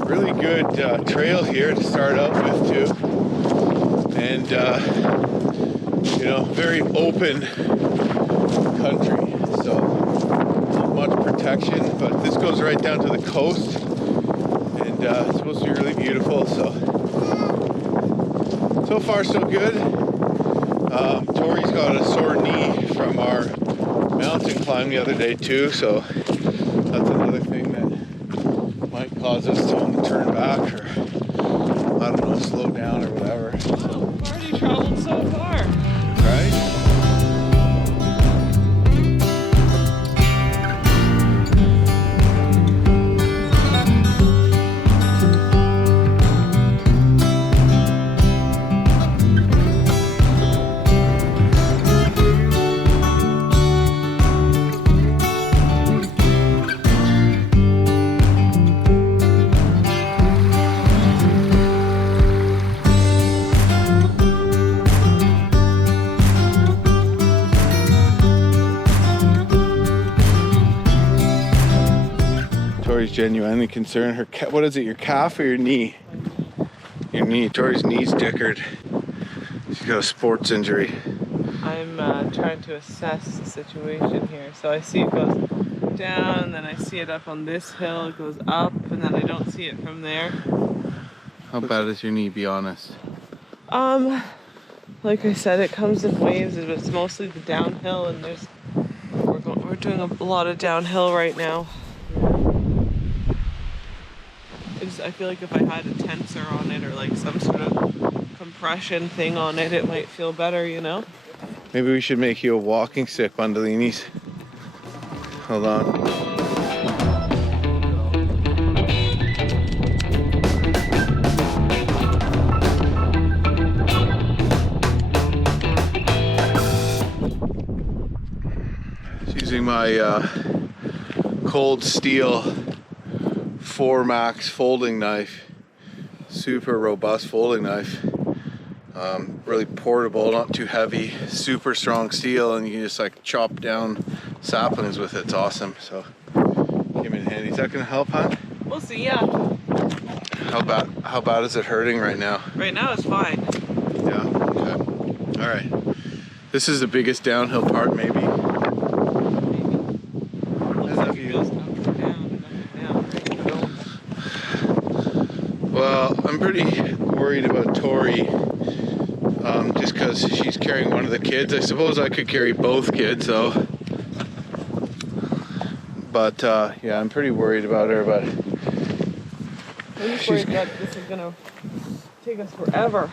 Really good trail here to start out with too. And you know, very open country, so not much protection, but this goes right down to the coast, and it's supposed to be really beautiful, so far so good. Tori's got a sore knee from our mountain climb the other day too, so that's another thing that might cause us to turn back, or I don't know, slow down or whatever. We've already traveled so far. Right? Genuinely concerned. Her what is it, your calf or your knee? Your knee. Tori's knee's dickered. She's got a sports injury. I'm trying to assess the situation here. So I see it goes down, and then I see it up on this hill, it goes up, and then I don't see it from there. How bad is your knee, be honest? Like I said, it comes in waves, but it's mostly the downhill, and we're doing a lot of downhill right now. I feel like if I had a tensor on it, or like some sort of compression thing on it, it might feel better, you know? Maybe we should make you a walking stick, Bundolinis. Hold on. Using my cold steel 4-max folding knife. Super robust folding knife. Really portable, not too heavy, super strong steel, and you can just like chop down saplings with it. It's awesome. So came in handy. Is that gonna help, huh? We'll see, yeah. How bad is it hurting right now? Right now it's fine. Yeah, okay. All right. This is the biggest downhill part, maybe. Well, I'm pretty worried about Tori, just because she's carrying one of the kids. I suppose I could carry both kids, though. But yeah, I'm pretty worried about her. But I'm just worried that this is gonna take us forever.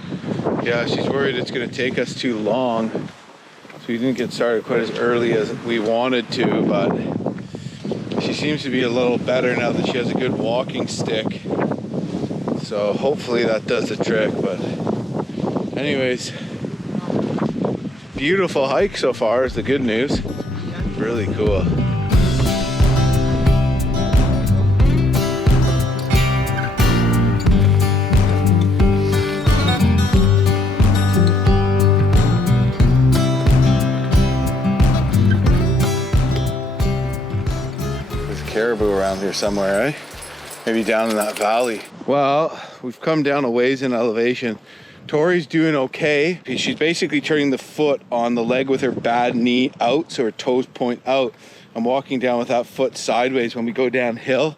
Yeah, she's worried it's gonna take us too long. So we didn't get started quite as early as we wanted to, but she seems to be a little better now that she has a good walking stick. So hopefully that does the trick. But anyways, beautiful hike so far is the good news. Really cool. Caribou around here somewhere, eh? Maybe down in that valley. Well, we've come down a ways in elevation. Tori's doing okay. She's basically turning the foot on the leg with her bad knee out, so her toes point out. I'm walking down with that foot sideways when we go downhill,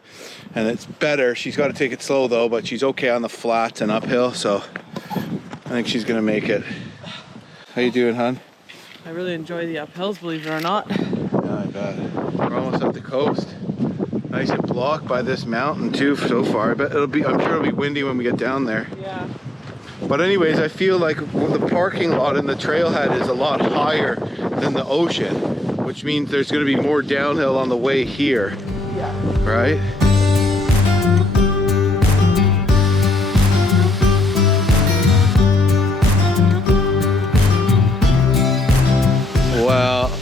and it's better. She's got to take it slow though, but she's okay on the flats and uphill, so I think she's gonna make it. How you doing, hon? I really enjoy the uphills, believe it or not. Yeah, I bet. We're almost at the coast. Nice and blocked by this mountain too so far. But I'm sure it'll be windy when we get down there. Yeah. But anyways, I feel like the parking lot and the trailhead is a lot higher than the ocean, which means there's going to be more downhill on the way here. Yeah. Right? Well,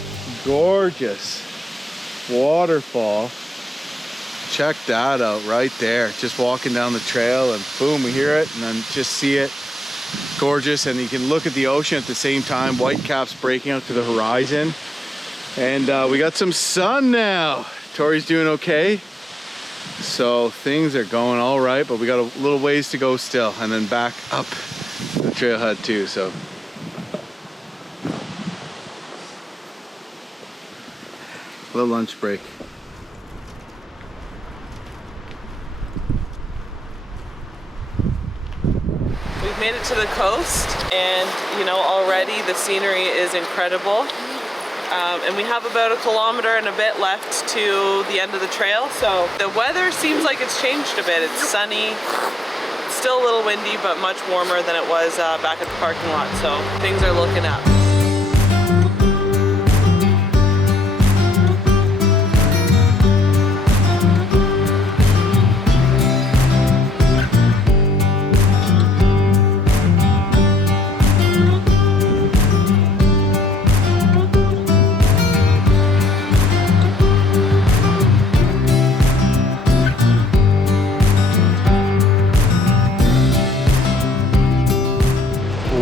gorgeous waterfall. Check that out right there. Just walking down the trail and boom, we hear it and then just see it. Gorgeous, and you can look at the ocean at the same time. Whitecaps breaking out to the horizon. And we got some sun now. Tori's doing okay. So things are going all right, but we got a little ways to go still and then back up the trailhead too, so. A little lunch break. We've made it to the coast, and you know, already the scenery is incredible. And we have about 1 kilometer and a bit left to the end of the trail, so the weather seems like it's changed a bit. It's sunny, it's still a little windy, but much warmer than it was back at the parking lot, so things are looking up.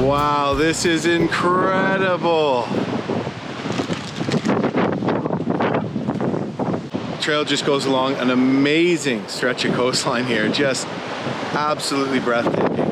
Wow, this is incredible. The trail just goes along an amazing stretch of coastline here, just absolutely breathtaking.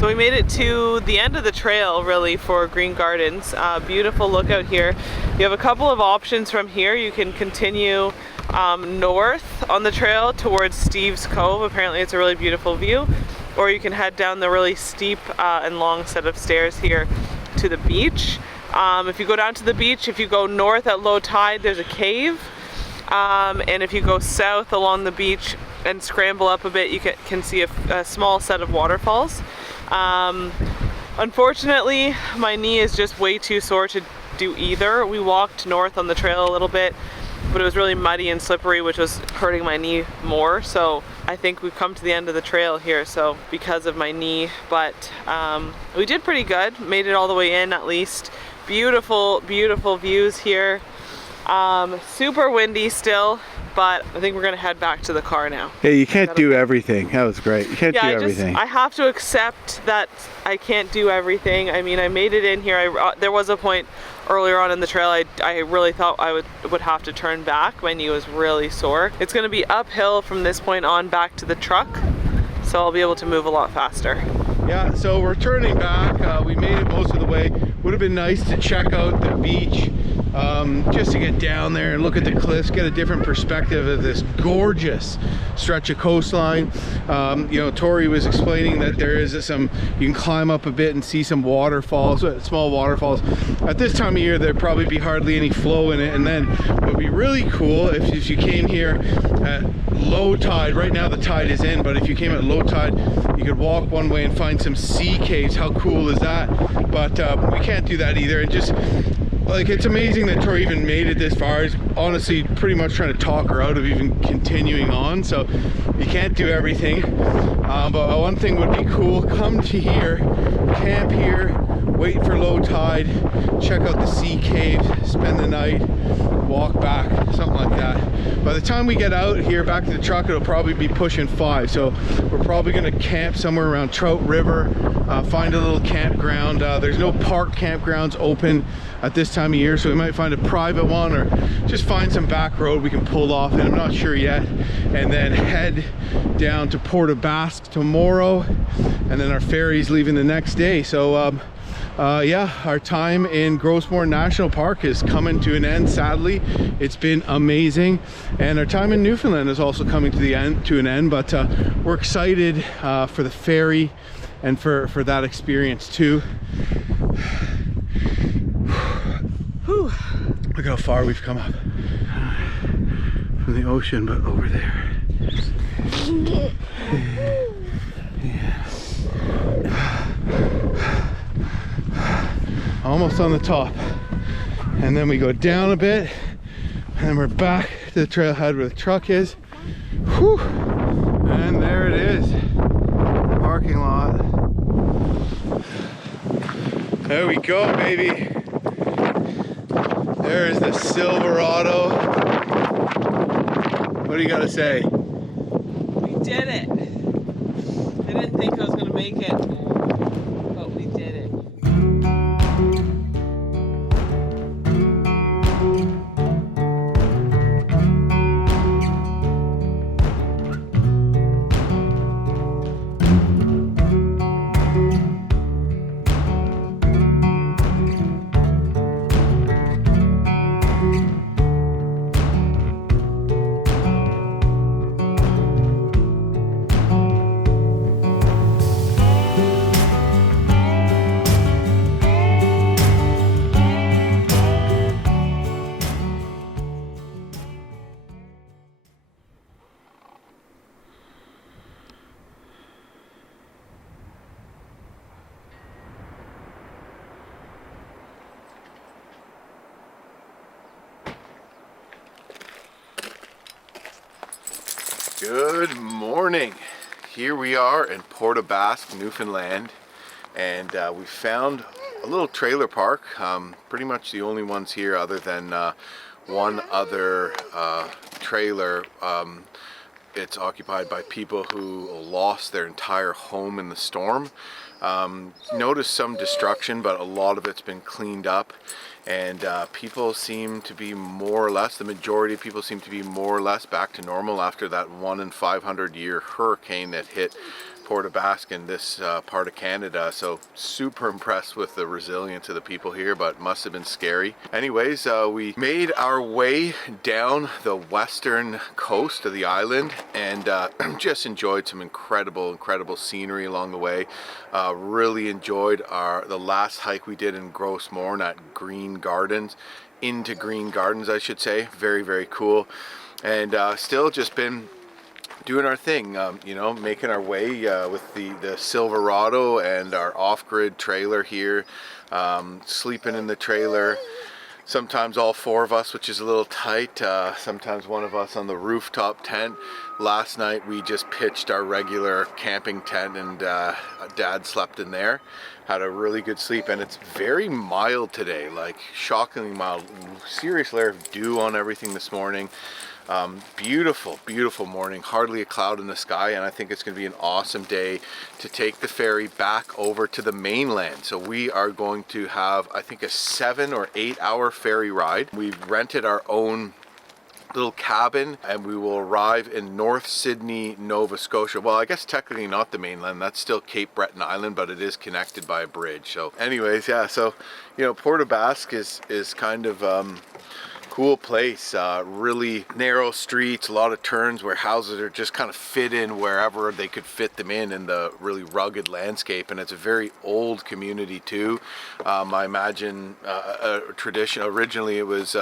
We made it to the end of the trail really for Green Gardens. Beautiful look out here. You have a couple of options from here. You can continue north on the trail towards Steve's Cove. Apparently it's a really beautiful view. Or you can head down the really steep and long set of stairs here to the beach. If you go down to the beach, if you go north at low tide, there's a cave. And if you go south along the beach and scramble up a bit, you can see a small set of waterfalls. Unfortunately, my knee is just way too sore to do either. We walked north on the trail a little bit, but it was really muddy and slippery, which was hurting my knee more. So I think we've come to the end of the trail here, so because of my knee. But we did pretty good, made it all the way in at least. Beautiful, beautiful views here. Super windy still, but I think we're gonna head back to the car now. Yeah, you can't do everything. That was great. You can't do everything. I have to accept that I can't do everything. I mean, I made it in here. There was a point earlier on in the trail I really thought I would have to turn back. My knee was really sore. It's gonna be uphill from this point on back to the truck, so I'll be able to move a lot faster. Yeah, so we're turning back. We made it most of the way. Would have been nice to check out the beach, just to get down there and look at the cliffs, get a different perspective of this gorgeous stretch of coastline. You know, Tori was explaining that there is you can climb up a bit and see some waterfalls, small waterfalls. At this time of year, there'd probably be hardly any flow in it. And then what would be really cool if you came here at low tide. Right now the tide is in, but if you came at low tide, you could walk one way and find some sea caves. How cool is that? But we can't do that either. And just like, it's amazing that Tori even made it this far. It's honestly pretty much trying to talk her out of even continuing on. So you can't do everything. But one thing would be cool, come to here, camp here, wait for low tide, check out the sea caves, spend the night, walk back, something like that. By the time we get out here back to the truck, it'll probably be pushing 5. So we're probably gonna camp somewhere around Trout River, find a little campground. There's no park campgrounds open at this time of year, so we might find a private one or just find some back road we can pull off in. I'm not sure yet. And then head down to Port Basque tomorrow, and then our ferry's leaving the next day. So yeah, our time in Gros Morne National Park is coming to an end, sadly. It's been amazing. And our time in Newfoundland is also coming to an end, but we're excited for the ferry and for that experience too. Whew. Look how far we've come up from the ocean, but over there. Almost on the top, and then we go down a bit, and we're back to the trailhead where the truck is. Whew. And there it is, parking lot. There we go, baby. There is the Silverado. What do you got to say? We did it. I didn't think I was gonna make it, but we did it. Good morning. Here we are in Port Basque, Newfoundland, and we found a little trailer park. Pretty much the only ones here other than one other trailer. It's occupied by people who lost their entire home in the storm. Noticed some destruction, but a lot of it's been cleaned up. And people seem to be more or less, the majority of people seem to be more or less back to normal after that 1 in 500 year hurricane that hit Port Basque in this part of Canada. So super impressed with the resilience of the people here, but must have been scary. Anyways, we made our way down the western coast of the island and just enjoyed some incredible scenery along the way. Really enjoyed the last hike we did in Gros Morne at Green Gardens, into Green Gardens I should say. Very, very cool. And still just been doing our thing, you know, making our way with the Silverado and our off-grid trailer here, sleeping in the trailer. Sometimes all four of us, which is a little tight. Sometimes one of us on the rooftop tent. Last night we just pitched our regular camping tent and Dad slept in there. Had a really good sleep, and it's very mild today, like shockingly mild. Serious layer of dew on everything this morning. Beautiful, beautiful morning, hardly a cloud in the sky, and I think it's going to be an awesome day to take the ferry back over to the mainland. So we are going to have, I think, a 7 or 8 hour ferry ride. We've rented our own little cabin, and we will arrive in North Sydney, Nova Scotia. Well, I guess technically not the mainland, that's still Cape Breton Island, but it is connected by a bridge. So anyways, yeah, so you know, Port of Basque is kind of cool place, really narrow streets, a lot of turns where houses are just kind of fit in wherever they could fit them in the really rugged landscape. And it's a very old community too. I imagine a tradition, originally it was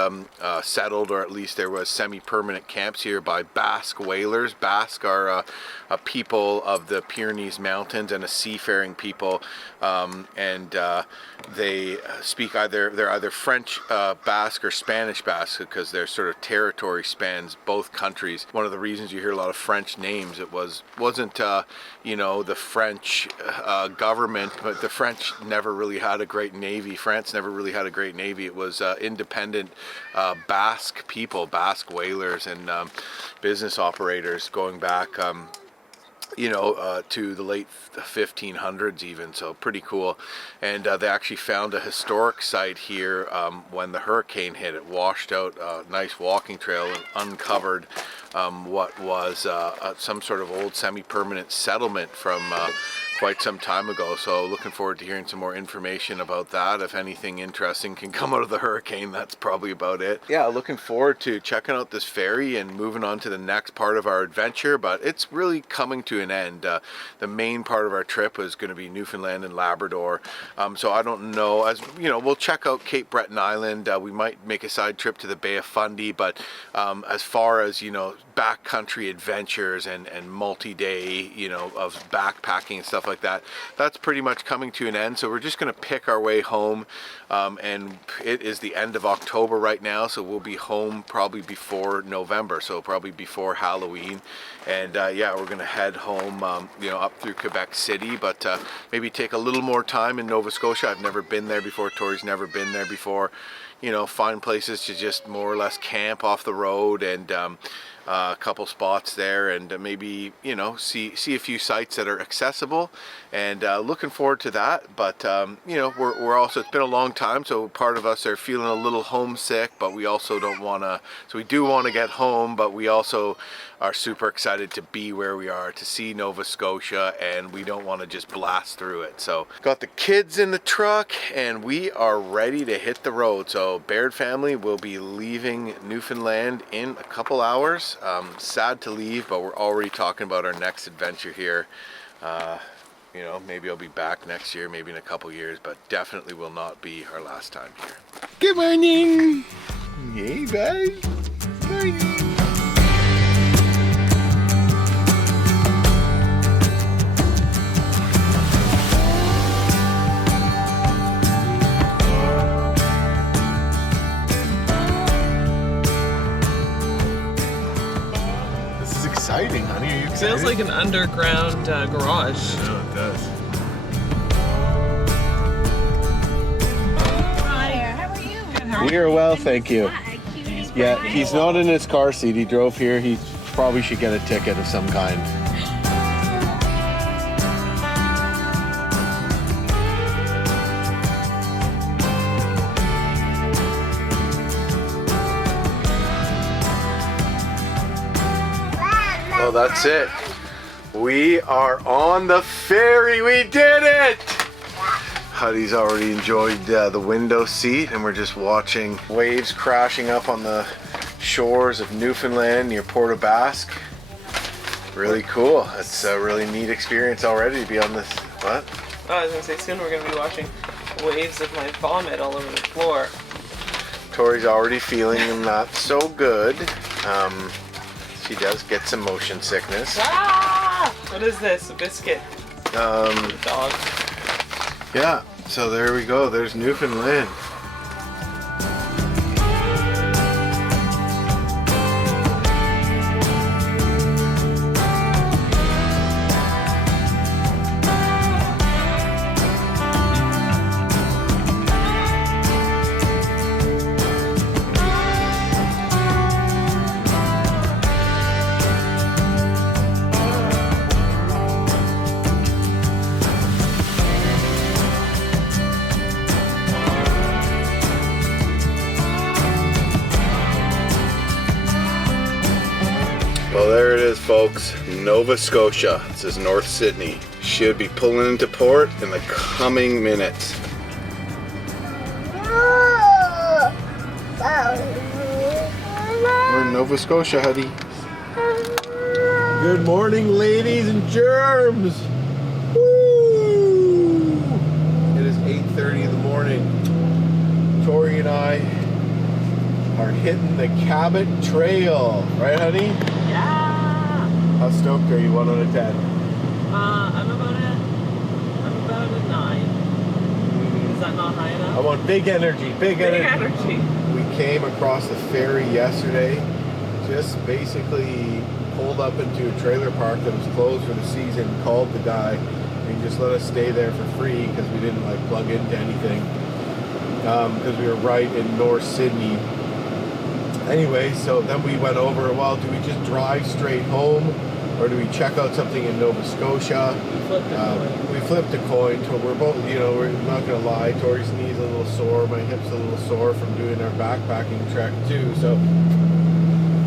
settled, or at least there was semi-permanent camps here by Basque whalers. Basque are a people of the Pyrenees Mountains and a seafaring people, and they speak they're either French Basque or Spanish Basque, because their sort of territory spans both countries. One of the reasons you hear a lot of French names, it wasn't you know, the French government, but the French never really had a great navy. France never really had a great navy. It was independent Basque people, Basque whalers and business operators going back you know, to the late 1500s even, so pretty cool. And they actually found a historic site here when the hurricane hit. It washed out a nice walking trail and uncovered what was some sort of old semi-permanent settlement from quite some time ago. So looking forward to hearing some more information about that. If anything interesting can come out of the hurricane, that's probably about it. Yeah, looking forward to checking out this ferry and moving on to the next part of our adventure, but it's really coming to an end. The main part of our trip was going to be Newfoundland and Labrador. So I don't know, as you know, we'll check out Cape Breton Island. We might make a side trip to the Bay of Fundy, but as far as, you know, backcountry adventures and multi-day, you know, of backpacking and stuff like that, that's pretty much coming to an end. So we're just going to pick our way home, and it is the end of October right now, so we'll be home probably before November, so probably before Halloween. And yeah, we're going to head home, you know, up through Quebec City, but maybe take a little more time in Nova Scotia. I've never been there before. Tori's never been there before. You know, find places to just more or less camp off the road, and a couple spots there, and maybe, you know, see a few sites that are accessible, and looking forward to that. But you know, we're also, it's been a long time, so part of us are feeling a little homesick, but we also don't want to, so we do want to get home, but we also are super excited to be where we are, to see Nova Scotia, and we don't want to just blast through it. So got the kids in the truck and we are ready to hit the road. So Baird family will be leaving Newfoundland in a couple hours. Sad to leave, but we're already talking about our next adventure here. You know, maybe I'll be back next year, maybe in a couple years, but definitely will not be our last time here. Good morning. Hey, bud. Morning. Exciting, honey. Are you excited? Feels like an underground garage. Yeah, it does. Hi there. How are you? Good. How are We are well, thank you. Yeah, he's not in his car seat. He drove here. He probably should get a ticket of some kind. Well, that's it. We are on the ferry. We did it! Huddy's already enjoyed the window seat, and we're just watching waves crashing up on the shores of Newfoundland near Port of Basque. Really cool. It's a really neat experience already to be on this. What? Oh, I was gonna say soon we're gonna be watching waves of my vomit all over the floor. Tori's already feeling not so good. She does get some motion sickness. Ah! What is this? A biscuit? Dog. Yeah, so there we go. There's Newfoundland. Well, there it is, folks. Nova Scotia. This is North Sydney. Should be pulling into port in the coming minutes. We're in Nova Scotia, Huddy. Good morning, ladies and germs. Woo! It is 8:30 in the morning. Tori and I are hitting the Cabot Trail. Right, honey? Yeah! How stoked are you, 1 out of 10? I'm about a 9. Is that not high enough? I want big energy, big energy. We came across the ferry yesterday, just basically pulled up into a trailer park that was closed for the season, called the guy, and he just let us stay there for free because we didn't like plug into anything, because we were right in North Sydney. Anyway, so then we went over, well, do we just drive straight home or do we check out something in Nova Scotia? We flipped a coin. We're both, you know, we're not going to lie, Tori's knee's a little sore, my hip's a little sore from doing our backpacking trek too, so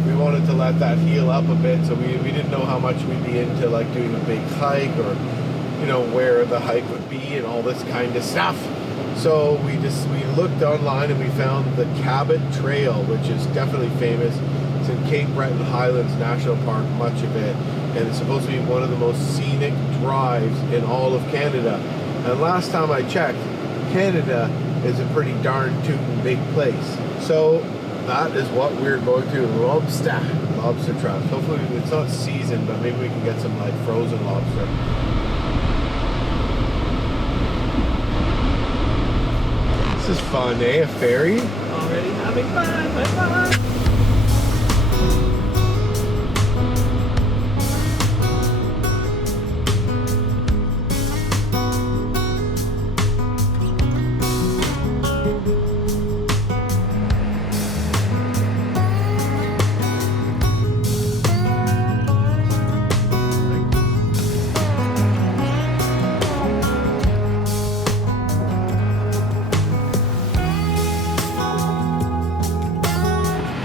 we wanted to let that heal up a bit, so we didn't know how much we'd be into like doing a big hike or, you know, where the hike would be and all this kind of stuff. So we looked online and we found the Cabot Trail, which is definitely famous. It's in Cape Breton Highlands National Park, much of it, and it's supposed to be one of the most scenic drives in all of Canada. And last time I checked, Canada is a pretty darn tootin' big place. So that is what we're going to, lobster traps. Hopefully it's not seasoned, but maybe we can get some like frozen lobster. This is fun, eh? A ferry? Already having fun. High five.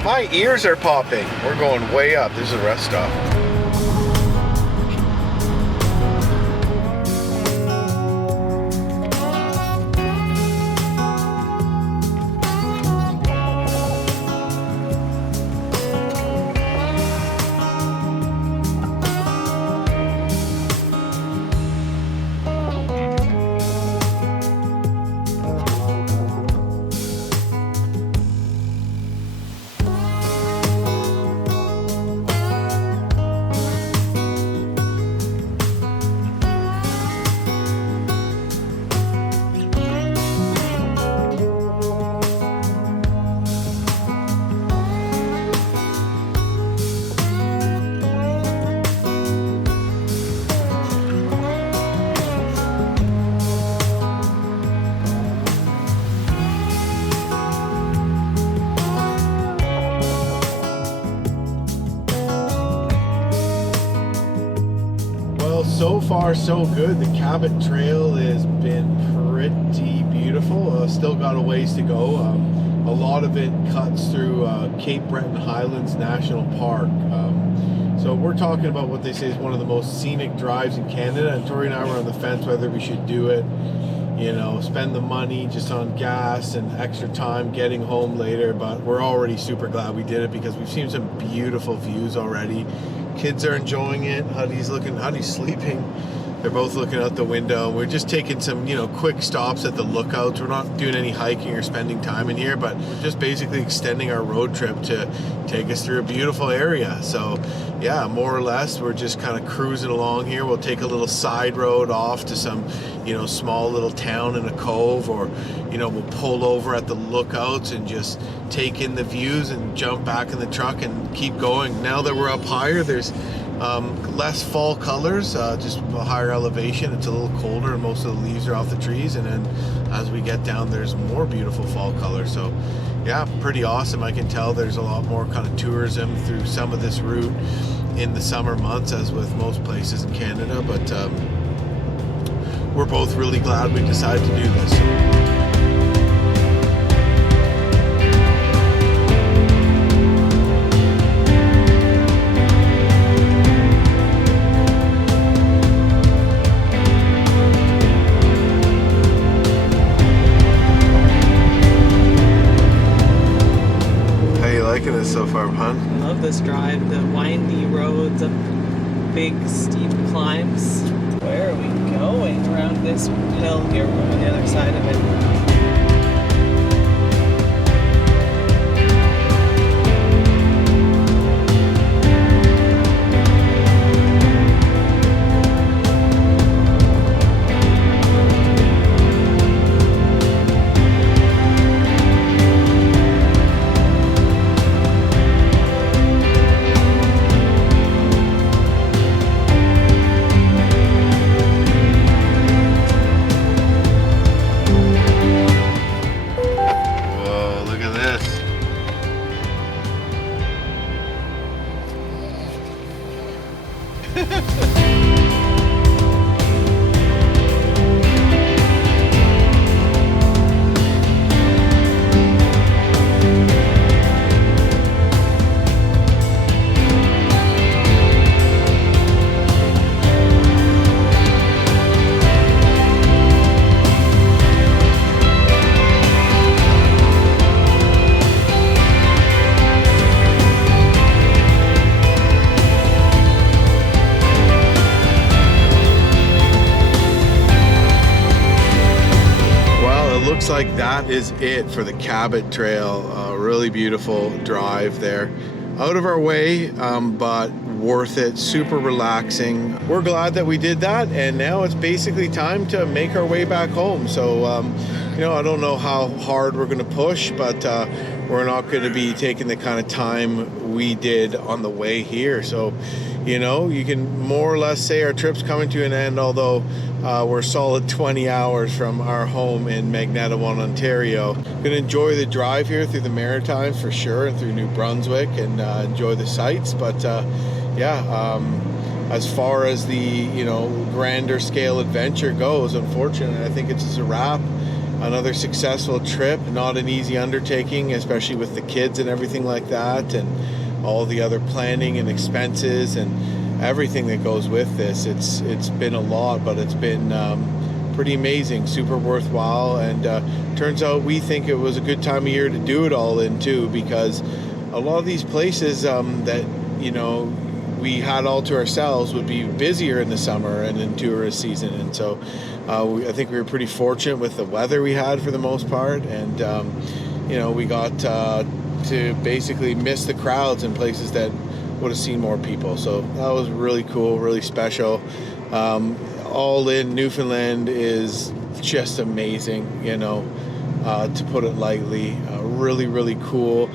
My ears are popping. We're going way up. This is a rest stop. So far so good. The Cabot Trail has been pretty beautiful. Still got a ways to go. A lot of it cuts through Cape Breton Highlands National Park. So we're talking about what they say is one of the most scenic drives in Canada, and Tori and I were on the fence whether we should do it, you know, spend the money just on gas and extra time getting home later, but we're already super glad we did it because we've seen some beautiful views already. Kids are enjoying it. Huddy's sleeping. They're both looking out the window. We're just taking some, you know, quick stops at the lookouts. We're not doing any hiking or spending time in here, but we're just basically extending our road trip to take us through a beautiful area. So yeah, more or less, we're just kind of cruising along here. We'll take a little side road off to some, you know, small little town in a cove, or, you know, we'll pull over at the lookouts and just take in the views and jump back in the truck and keep going. Now that we're up higher, there's less fall colors, just a higher elevation. It's a little colder and most of the leaves are off the trees, and then as we get down, there's more beautiful fall colors. So yeah, pretty awesome. I can tell there's a lot more kind of tourism through some of this route in the summer months, as with most places in Canada, but we're both really glad we decided to do this. So far, hon? I love this drive, the windy roads up big steep climbs. Where are we going? Around this hill here, we're on the other side of it. Like that is it for the Cabot Trail. Really beautiful drive there, out of our way, but worth it, super relaxing. We're glad that we did that, and now it's basically time to make our way back home. So you know, I don't know how hard we're going to push, but we're not going to be taking the kind of time we did on the way here. So, you know, you can more or less say our trip's coming to an end, although we're solid 20 hours from our home in Mattawa, Ontario. Gonna enjoy the drive here through the Maritime for sure, and through New Brunswick, and enjoy the sights. But yeah, as far as the, you know, grander scale adventure goes, unfortunately, I think it's just a wrap. Another successful trip, not an easy undertaking, especially with the kids and everything like that, and all the other planning and expenses and everything that goes with this. It's been a lot, but it's been pretty amazing, super worthwhile, and turns out we think it was a good time of year to do it all in too, because a lot of these places that, you know, we had all to ourselves would be busier in the summer and in tourist season, and so I think we were pretty fortunate with the weather we had for the most part, and you know, we got to basically miss the crowds in places that would have seen more people. So that was really cool, really special. All in, Newfoundland is just amazing, you know, to put it lightly. Really, really cool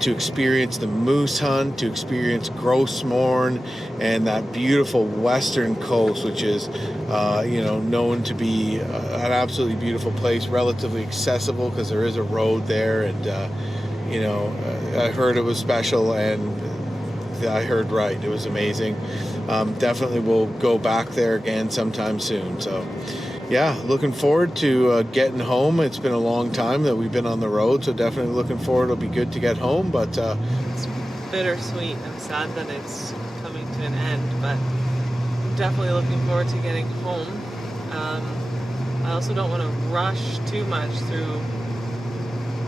to experience the moose hunt, to experience Gros Morne and that beautiful western coast, which is, you know, known to be an absolutely beautiful place, relatively accessible because there is a road there, and you know, I heard it was special, and I heard right. It was amazing. Definitely will go back there again sometime soon. So yeah, looking forward to getting home. It's been a long time that we've been on the road, so definitely looking forward. It'll be good to get home, but it's bittersweet. I'm sad that it's coming to an end, but I'm definitely looking forward to getting home. I also don't want to rush too much through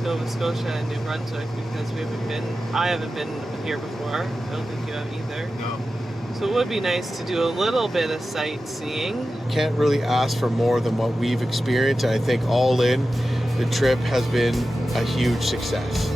Nova Scotia and New Brunswick because I haven't been here before. I don't think you have either. No. So it would be nice to do a little bit of sightseeing. Can't really ask for more than what we've experienced. I think all in, the trip has been a huge success.